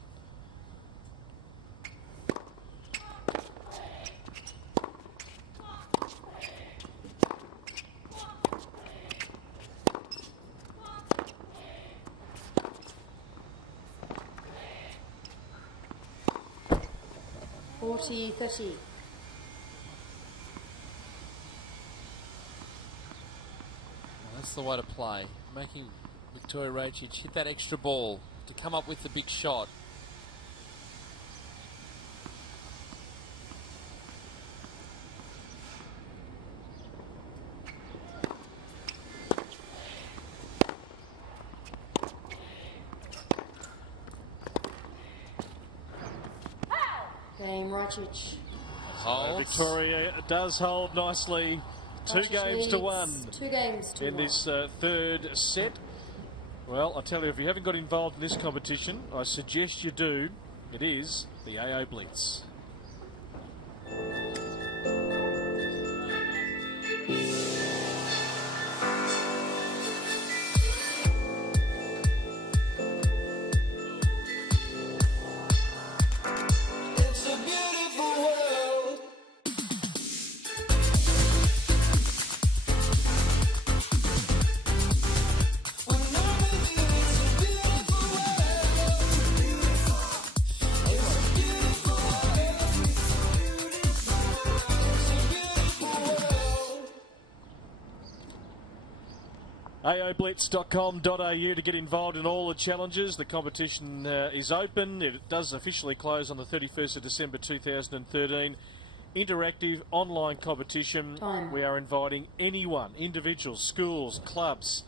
That's the way to play. Making Victoria Rajic hit that extra ball to come up with the big shot. Game Rajic. Victoria does hold nicely. 2 games to 1 2 games to in 1. this third set. Well, I tell you, if you haven't got involved in this competition, I suggest you do. It is the AO Blitz. AOblitz.com.au to get involved in all the challenges. The competition is open. It does officially close on the 31st of December 2013. Interactive online competition. We are inviting anyone, individuals, schools, clubs.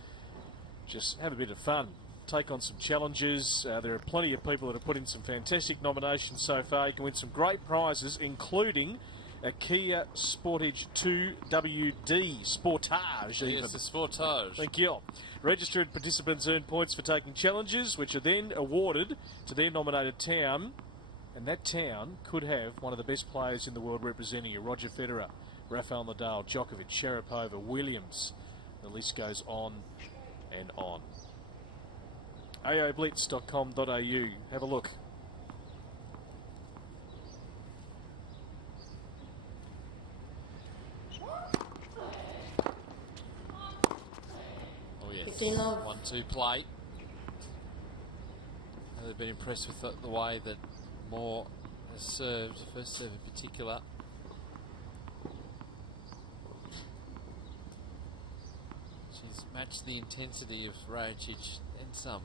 Just have a bit of fun. Take on some challenges. There are plenty of people that have put in some fantastic nominations so far. You can win some great prizes, including a Kia Sportage 2WD Sportage. Yes, the Sportage. Thank you. Registered participants earn points for taking challenges, which are then awarded to their nominated town, and that town could have one of the best players in the world representing you. Roger Federer, Rafael Nadal, Djokovic, Sharapova, Williams. The list goes on and on. AOblitz.com.au. Have a look. Oh yes, 15-love. 1-2 play. They've been impressed with the way that Moore has served, first serve in particular. She's matched the intensity of Rajic and some.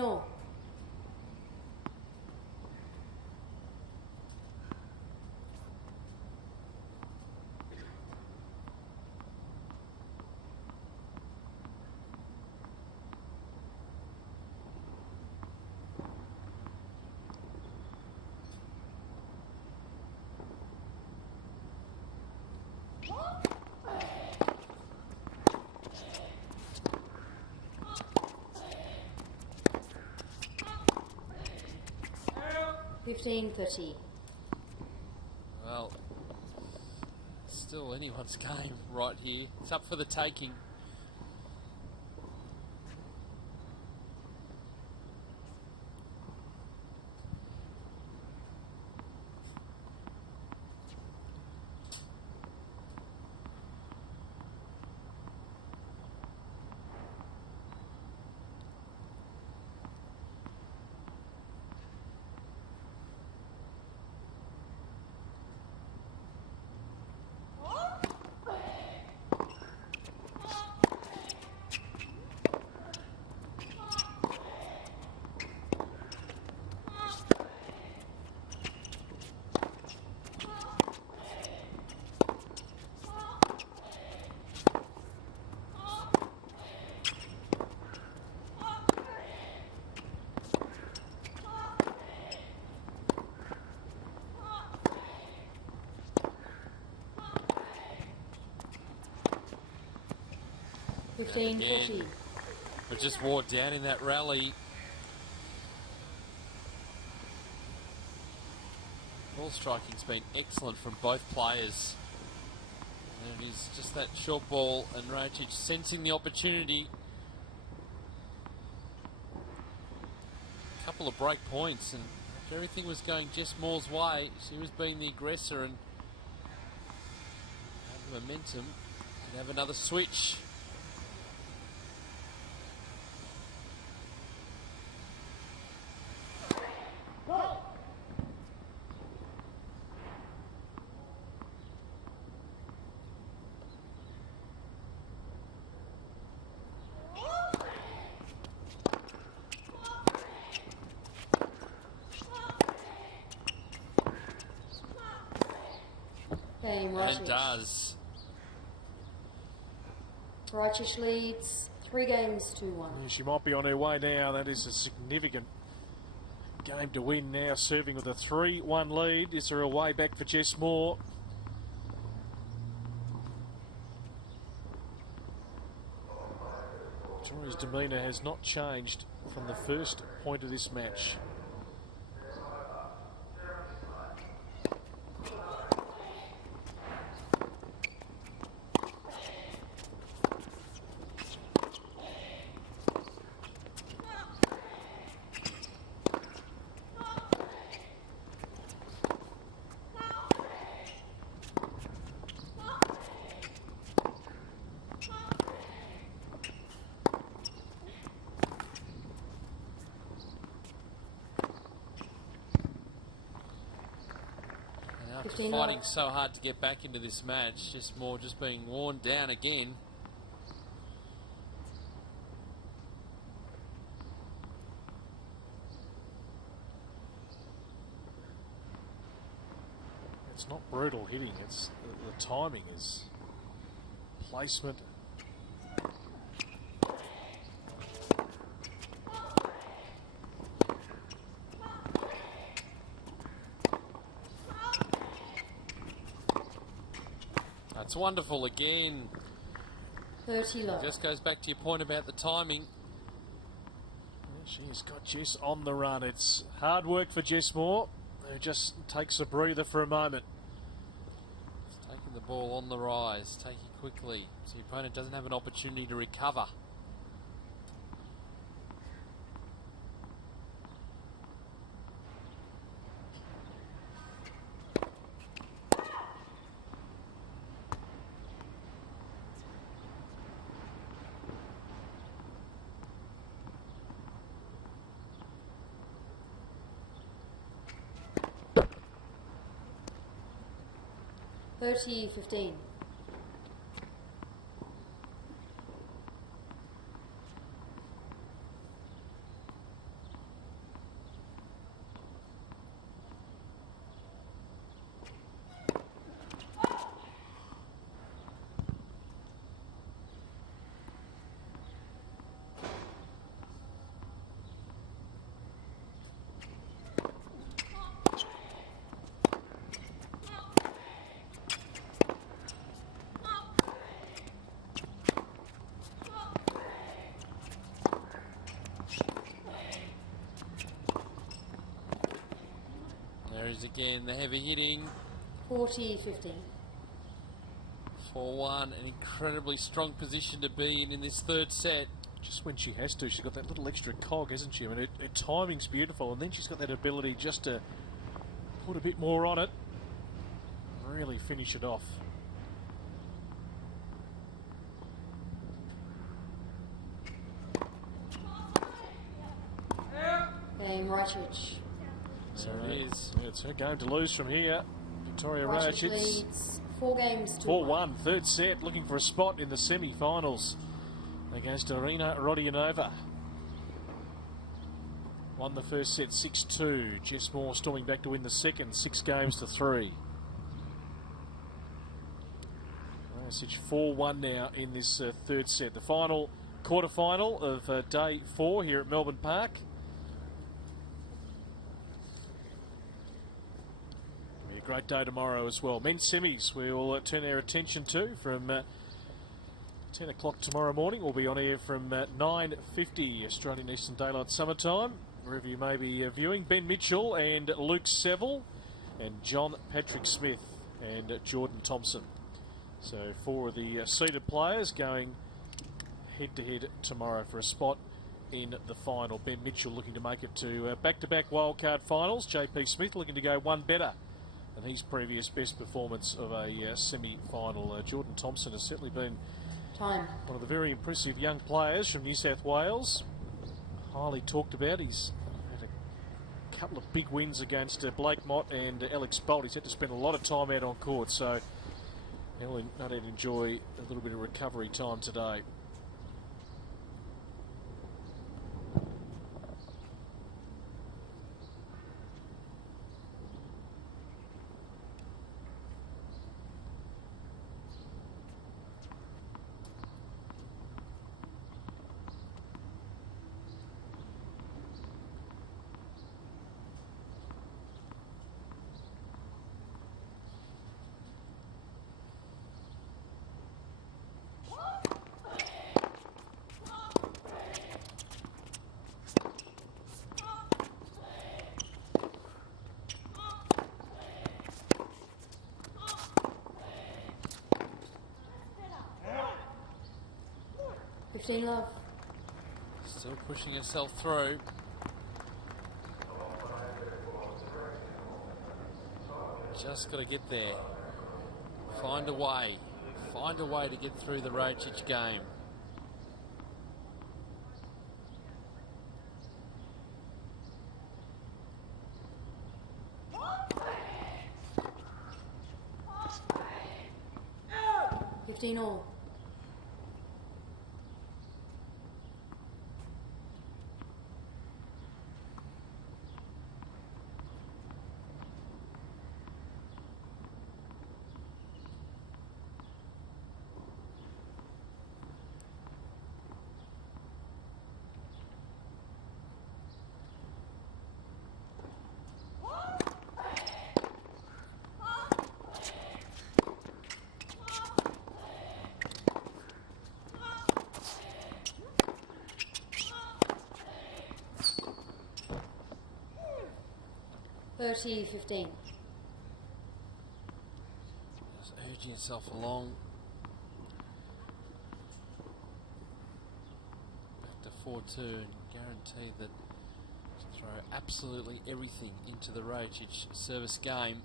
All. $15.30. Well, still anyone's game right here. It's up for the taking. 15-40. But just wore down in that rally. Ball striking's been excellent from both players. And it is just that short ball and Rajic sensing the opportunity. A couple of break points, and if everything was going Jess Moore's way, she was being the aggressor and had the momentum. Could have another switch. Rajic. It does. Rajic leads 3 games to 1. Yeah, she might be on her way now. That is a significant game to win now, serving with a 3-1 lead. Is there a way back for Jess Moore? Victoria's demeanour has not changed from the first point of this match. Fighting so hard to get back into this match, just more just being worn down again. It's not brutal hitting, it's the timing is placement. It's wonderful again. 30 love. Just goes back to your point about the timing. She's got Jess on the run. It's hard work for Jess Moore, who just takes a breather for a moment. Just taking the ball on the rise, taking quickly, so your opponent doesn't have an opportunity to recover. $30-15. Again, the heavy hitting. 40-15. 4-1, an incredibly strong position to be in this third set. Just when she has to, she's got that little extra cog, hasn't she? I mean, her timing's beautiful, and then she's got that ability just to put a bit more on it, really finish it off. Game Rajic. So it is. It's her game to lose from here. Victoria Rajic leads 4 games to 4-1, third set, looking for a spot in the semi-finals against Irina Rodionova. Won the first set 6-2. Jess Moore storming back to win the second, 6-3. Rajic 4-1 now in this third set. The final quarterfinal of day 4 here at Melbourne Park. Great day tomorrow as well. Men's semis we will turn our attention to from 10 o'clock tomorrow morning. We'll be on air from 9:50 Australian Eastern Daylight Summertime, wherever you may be viewing. Ben Mitchell and Luke Seville and John Patrick Smith and Jordan Thompson. So 4 of the seeded players going head-to-head tomorrow for a spot in the final. Ben Mitchell looking to make it to back-to-back wildcard finals. JP Smith looking to go one better than his previous best performance of a semi-final. Jordan Thompson has certainly been one of the very impressive young players from New South Wales. Highly talked about. He's had a couple of big wins against Blake Mott and Alex Bolt. He's had to spend a lot of time out on court, so he'll no doubt enjoy a little bit of recovery time today. Love. Still pushing herself through. Just got to get there. Find a way. Find a way to get through the Rocic game. All. 30-15. Just urging yourself along. Back to 4-2 and guarantee that to throw absolutely everything into the Rocic service game.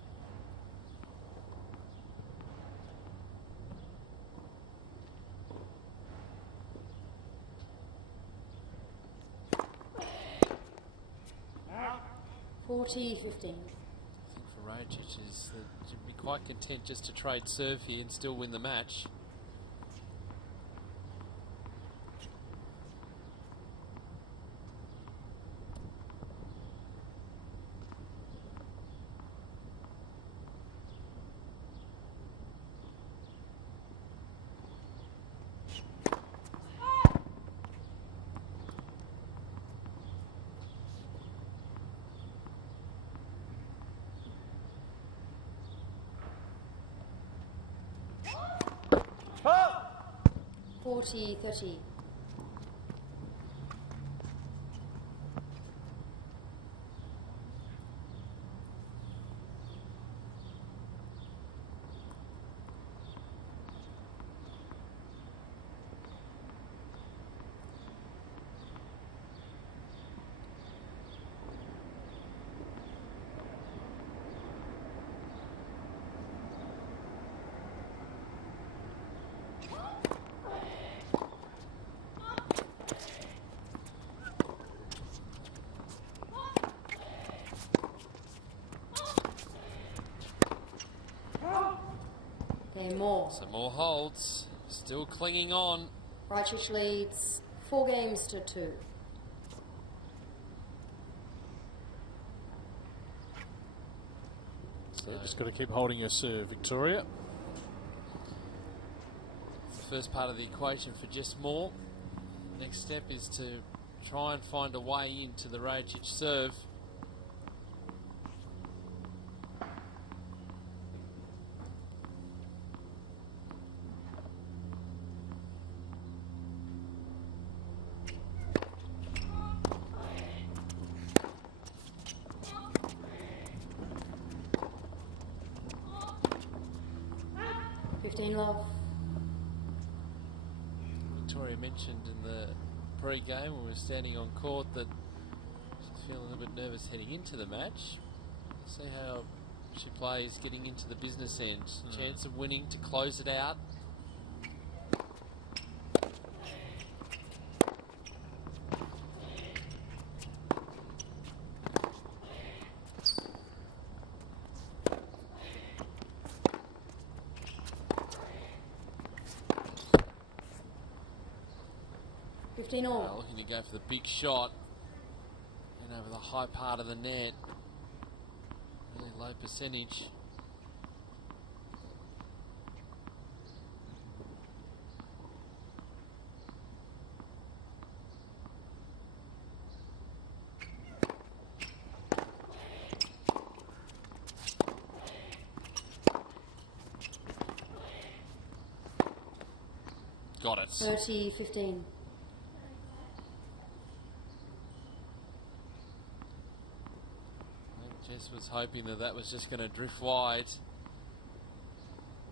$40-15. I think for Rocic is that you'd be quite content just to trade serve here and still win the match. $40-30. More. Some more holds, still clinging on. Rocic leads 4-2. So just got to keep holding your serve, Victoria. The first part of the equation for just more. Next step is to try and find a way into the Rocic serve. 15 love. Victoria mentioned in the pre-game when we were standing on court that she's feeling a little bit nervous heading into the match. Let's see how she plays getting into the business end. Chance of winning to close it out. Looking to go for the big shot and over the high part of the net. Really low percentage. Got it. 30-15. Jess was hoping that that was just going to drift wide.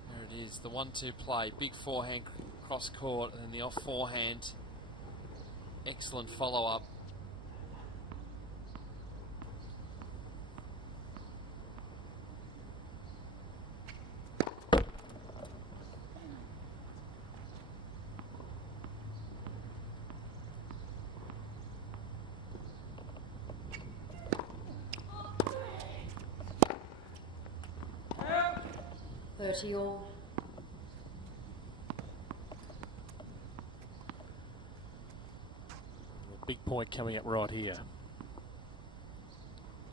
There it is, the 1-2 play. Big forehand cross court and then the off forehand. Excellent follow-up. All. Big point coming up right here.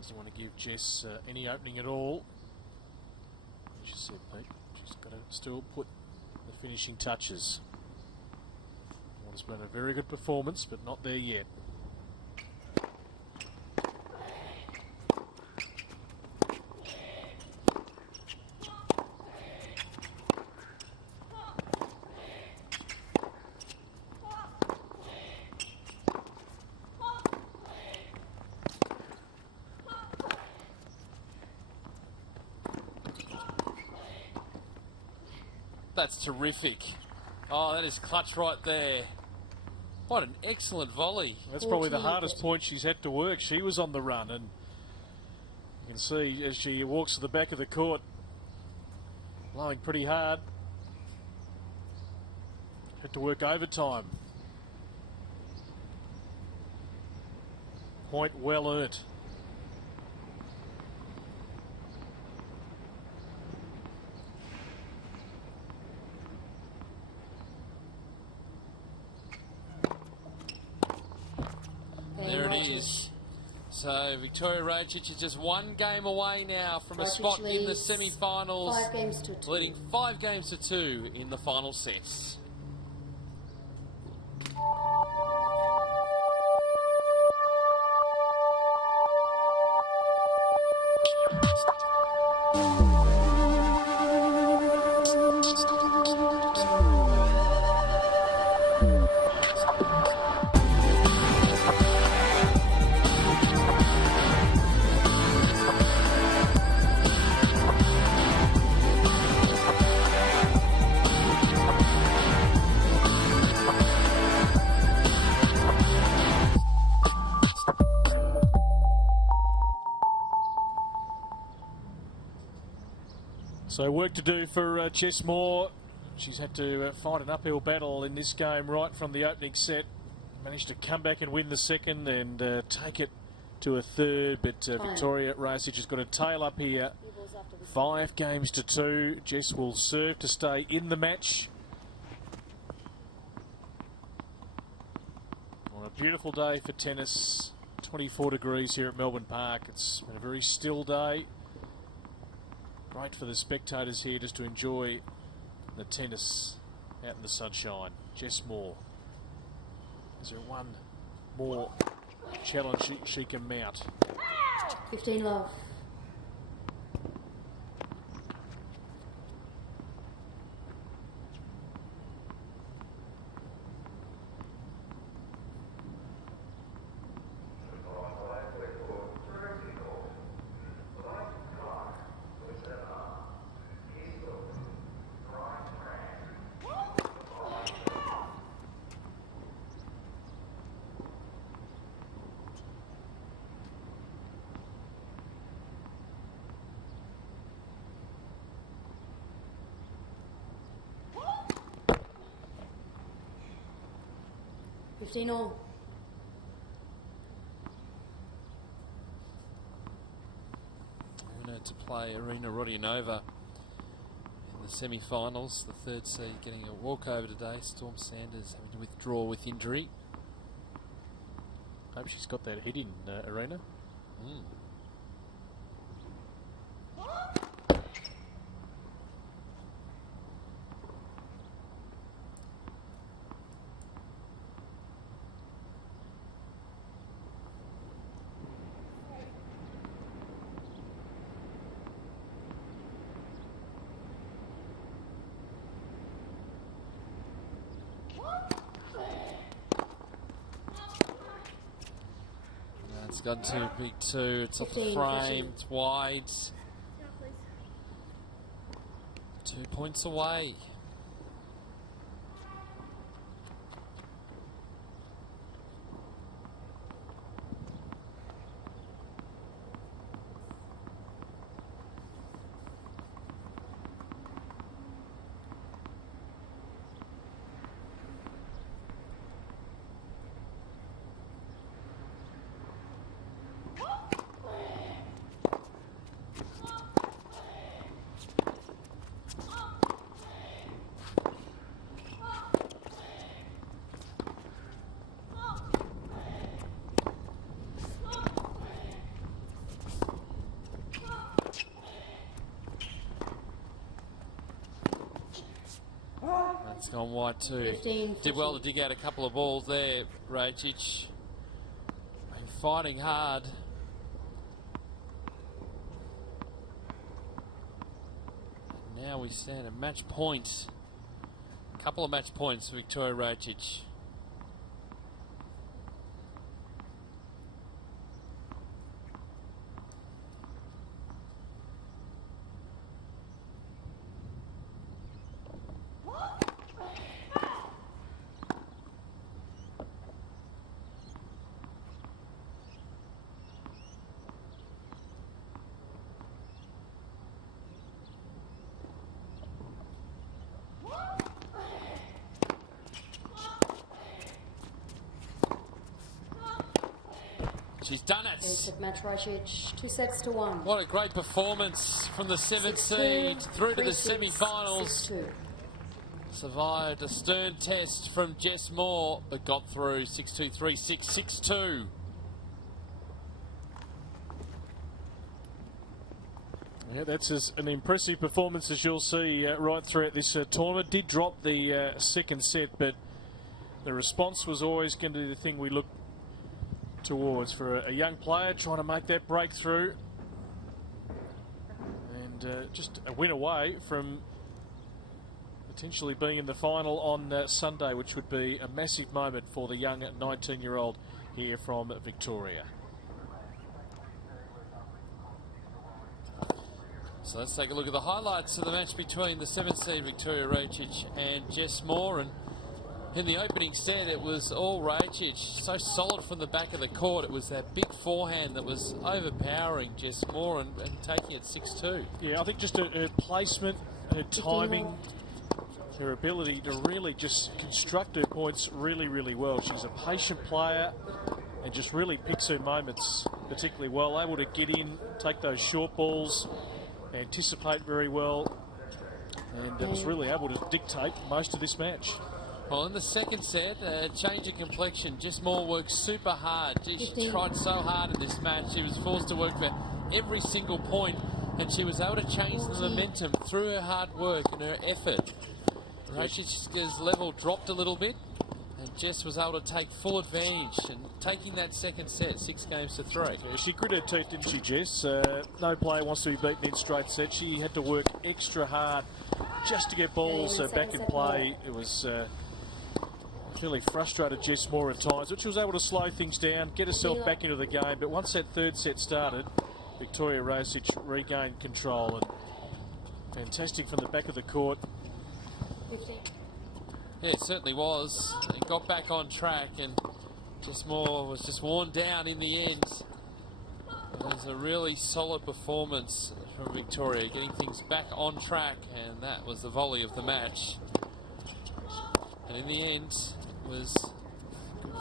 Doesn't want to give Jess any opening at all. As you said, Pete, she's got to still put the finishing touches. What has been a very good performance, but not there yet. That's terrific. Oh, that is clutch right there. What an excellent volley. That's probably the hardest point she's had to work. She was on the run, and you can see as she walks to the back of the court, blowing pretty hard. Had to work overtime. Point well earned. There it is. So Victoria Rajcic is just one game away now from a spot in the semi-finals, 5 games to 2. leading 5 games to 2 in the final sets. So work to do for Jess Moore. She's had to fight an uphill battle in this game right from the opening set. Managed to come back and win the second and take it to a third, but Victoria Rajcic has got a tail up here. 5 games to 2. Jess will serve to stay in the match. On a beautiful day for tennis, 24 degrees here at Melbourne Park. It's been a very still day. Great for the spectators here just to enjoy the tennis out in the sunshine. Jess Moore. Is there one more challenge she can mount? 15 love. 15 all. Winner to play Arena Rodionova in the semi-finals. The third seed getting a walkover today. Storm Sanders having to withdraw with injury. Hope she's got that hit in, Arena. It's gone to big two. It's off the 15, frame. 15. It's wide. 2 points away. It's gone wide too. 15, Did well to dig out a couple of balls there, Rajic. Been fighting hard. Now we stand at match point. A couple of match points for Victoria Rajic. She's done it. Third match, Rajic, 2 sets to 1. What a great performance from the seventh 6-2, seed through to the 3-6, semi-finals. 6-2. Survived a stern test from Jess Moore, but got through 6-2, 3-6, 6-2. Yeah, that's an impressive performance, as you'll see right throughout this tournament. Did drop the second set, but the response was always going to be the thing we look towards for a young player trying to make that breakthrough, and just a win away from potentially being in the final on Sunday, which would be a massive moment for the young 19-year-old here from Victoria. So let's take a look at the highlights of the match between the 7th seed Victoria Rajic and Jess Moore. And in the opening set, it was all Rajic, so solid from the back of the court. It was that big forehand that was overpowering Jess Moore and taking it 6-2. Yeah, I think just her placement, her timing, her ability to really just construct her points really, really well. She's a patient player and just really picks her moments particularly well. Able to get in, take those short balls, anticipate very well, and was really able to dictate most of this match. Well, in the second set, change of complexion. Jess Moore worked super hard. She tried so hard in this match. She was forced to work for every single point, and she was able to change the momentum through her hard work and her effort. Rajic's level dropped a little bit, and Jess was able to take full advantage and taking that second set 6-3. Yeah, she grit her teeth, didn't she, Jess? No player wants to be beaten in straight sets. She had to work extra hard just to get balls back in play. It was really frustrated Jess Moore at times, but she was able to slow things down, get herself back into the game. But once that third set started, Victoria Rajic regained control, and fantastic from the back of the court. 15. Yeah, it certainly was. It got back on track, and Jess Moore was just worn down in the end. It was a really solid performance from Victoria, getting things back on track, and that was the volley of the match. And in the end, it was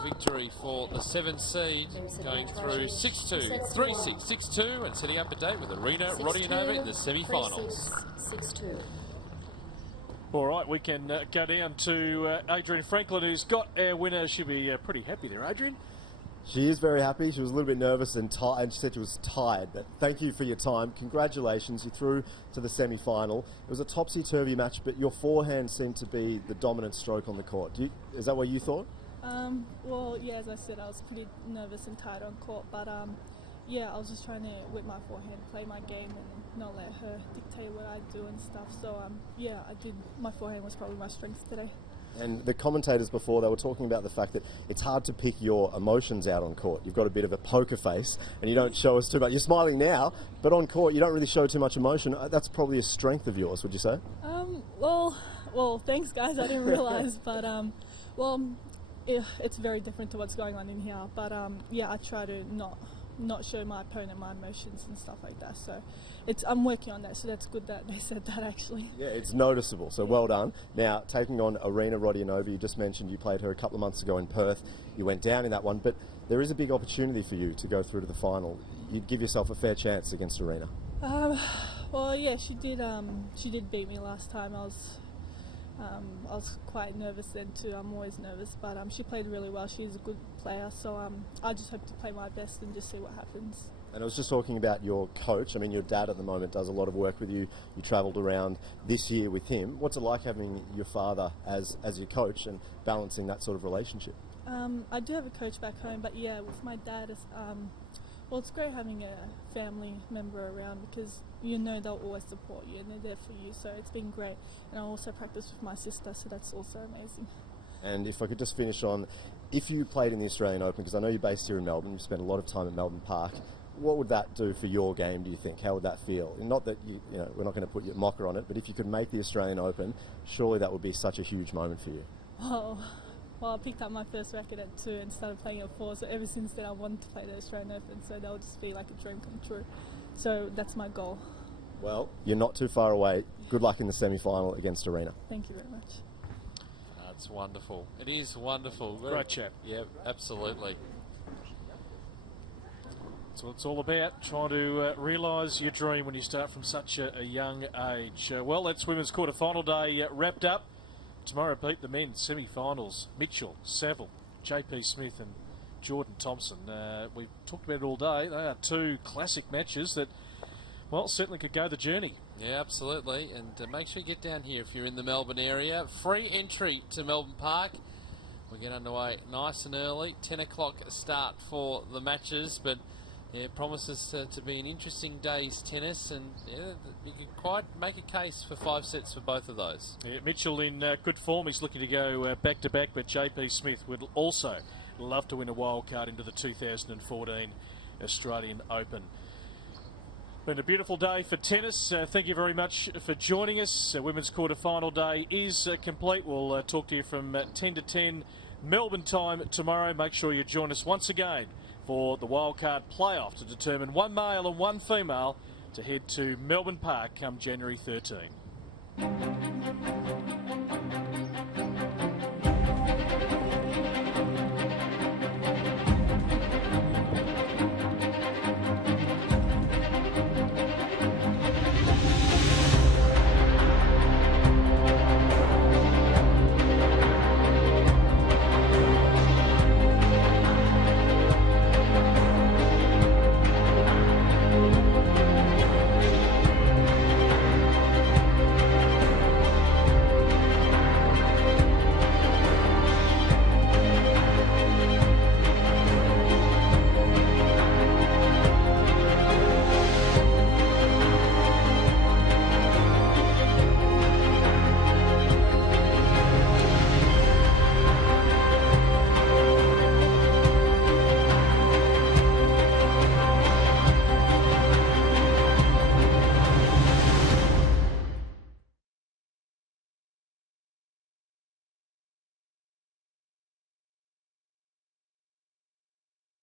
victory for the 7 seed, going through 6-2, 3-6, 6-2, and setting up a date with Arena Rodionova in the semi-finals. 6-2. All right, we can go down to Adrian Franklin, who's got our winner. She'll be pretty happy there, Adrian. She is very happy. She was a little bit nervous and tired, and she said she was tired. But thank you for your time. Congratulations. You through to the semi-final. It was a topsy-turvy match, but your forehand seemed to be the dominant stroke on the court. Is that what you thought? Well, yeah, as I said, I was pretty nervous and tired on court, but yeah, I was just trying to whip my forehand, play my game, and not let her dictate what I do and stuff. So yeah, I did. My forehand was probably my strength today. And the commentators before, they were talking about the fact that it's hard to pick your emotions out on court. You've got a bit of a poker face and you don't show us too much. You're smiling now, but on court you don't really show too much emotion. That's probably a strength of yours, would you say? Well, thanks guys, I didn't realise, but it's very different to what's going on in here. But yeah, I try to not show my opponent my emotions and stuff like that. So I'm working on that, so that's good that they said that actually. Yeah, it's noticeable, so well done. Now, taking on Arena Rodionova, you just mentioned you played her a couple of months ago in Perth. You went down in that one, but there is a big opportunity for you to go through to the final. You'd give yourself a fair chance against Arena. Well, yeah, she did beat me last time. I was quite nervous then too. I'm always nervous, but she played really well. She's a good player, so I just hope to play my best and just see what happens. And I was just talking about your coach. I mean, your dad at the moment does a lot of work with you. You travelled around this year with him. What's it like having your father as your coach and balancing that sort of relationship? I do have a coach back home, but yeah, with my dad, well, it's great having a family member around because you know they'll always support you and they're there for you, so it's been great. And I also practice with my sister, so that's also amazing. And if I could just finish on, if you played in the Australian Open, because I know you're based here in Melbourne, you spent a lot of time at Melbourne Park, what would that do for your game, do you think? How would that feel? Not that, you know, we're not going to put your mocker on it, but if you could make the Australian Open, surely that would be such a huge moment for you. Well, I picked up my first racket at 2 and started playing at 4, so ever since then I wanted to play the Australian Open, so that would just be like a dream come true. So that's my goal. Well, you're not too far away. Good luck in the semi-final against Arena. Thank you very much. That's wonderful. It is wonderful. Great chat. Yeah, absolutely. That's what it's all about, trying to realise your dream when you start from such a young age. Well, that's women's quarterfinal day wrapped up. Tomorrow beat the men's semi-finals. Mitchell, Saville, JP Smith and Jordan Thompson. We've talked about it all day. They are two classic matches that, well, certainly could go the journey. Yeah, absolutely. And make sure you get down here if you're in the Melbourne area. Free entry to Melbourne Park. We get underway nice and early. 10 o'clock start for the matches, but yeah, it promises to be an interesting day's tennis, and yeah, you can quite make a case for 5 sets for both of those. Yeah, Mitchell in good form. He's looking to go back-to-back, but JP Smith would also love to win a wild card into the 2014 Australian Open. Been a beautiful day for tennis. Thank you very much for joining us. Women's quarter-final day is complete. We'll talk to you from 10 to 10 Melbourne time tomorrow. Make sure you join us once again for the Wildcard playoff to determine one male and one female to head to Melbourne Park come January 13.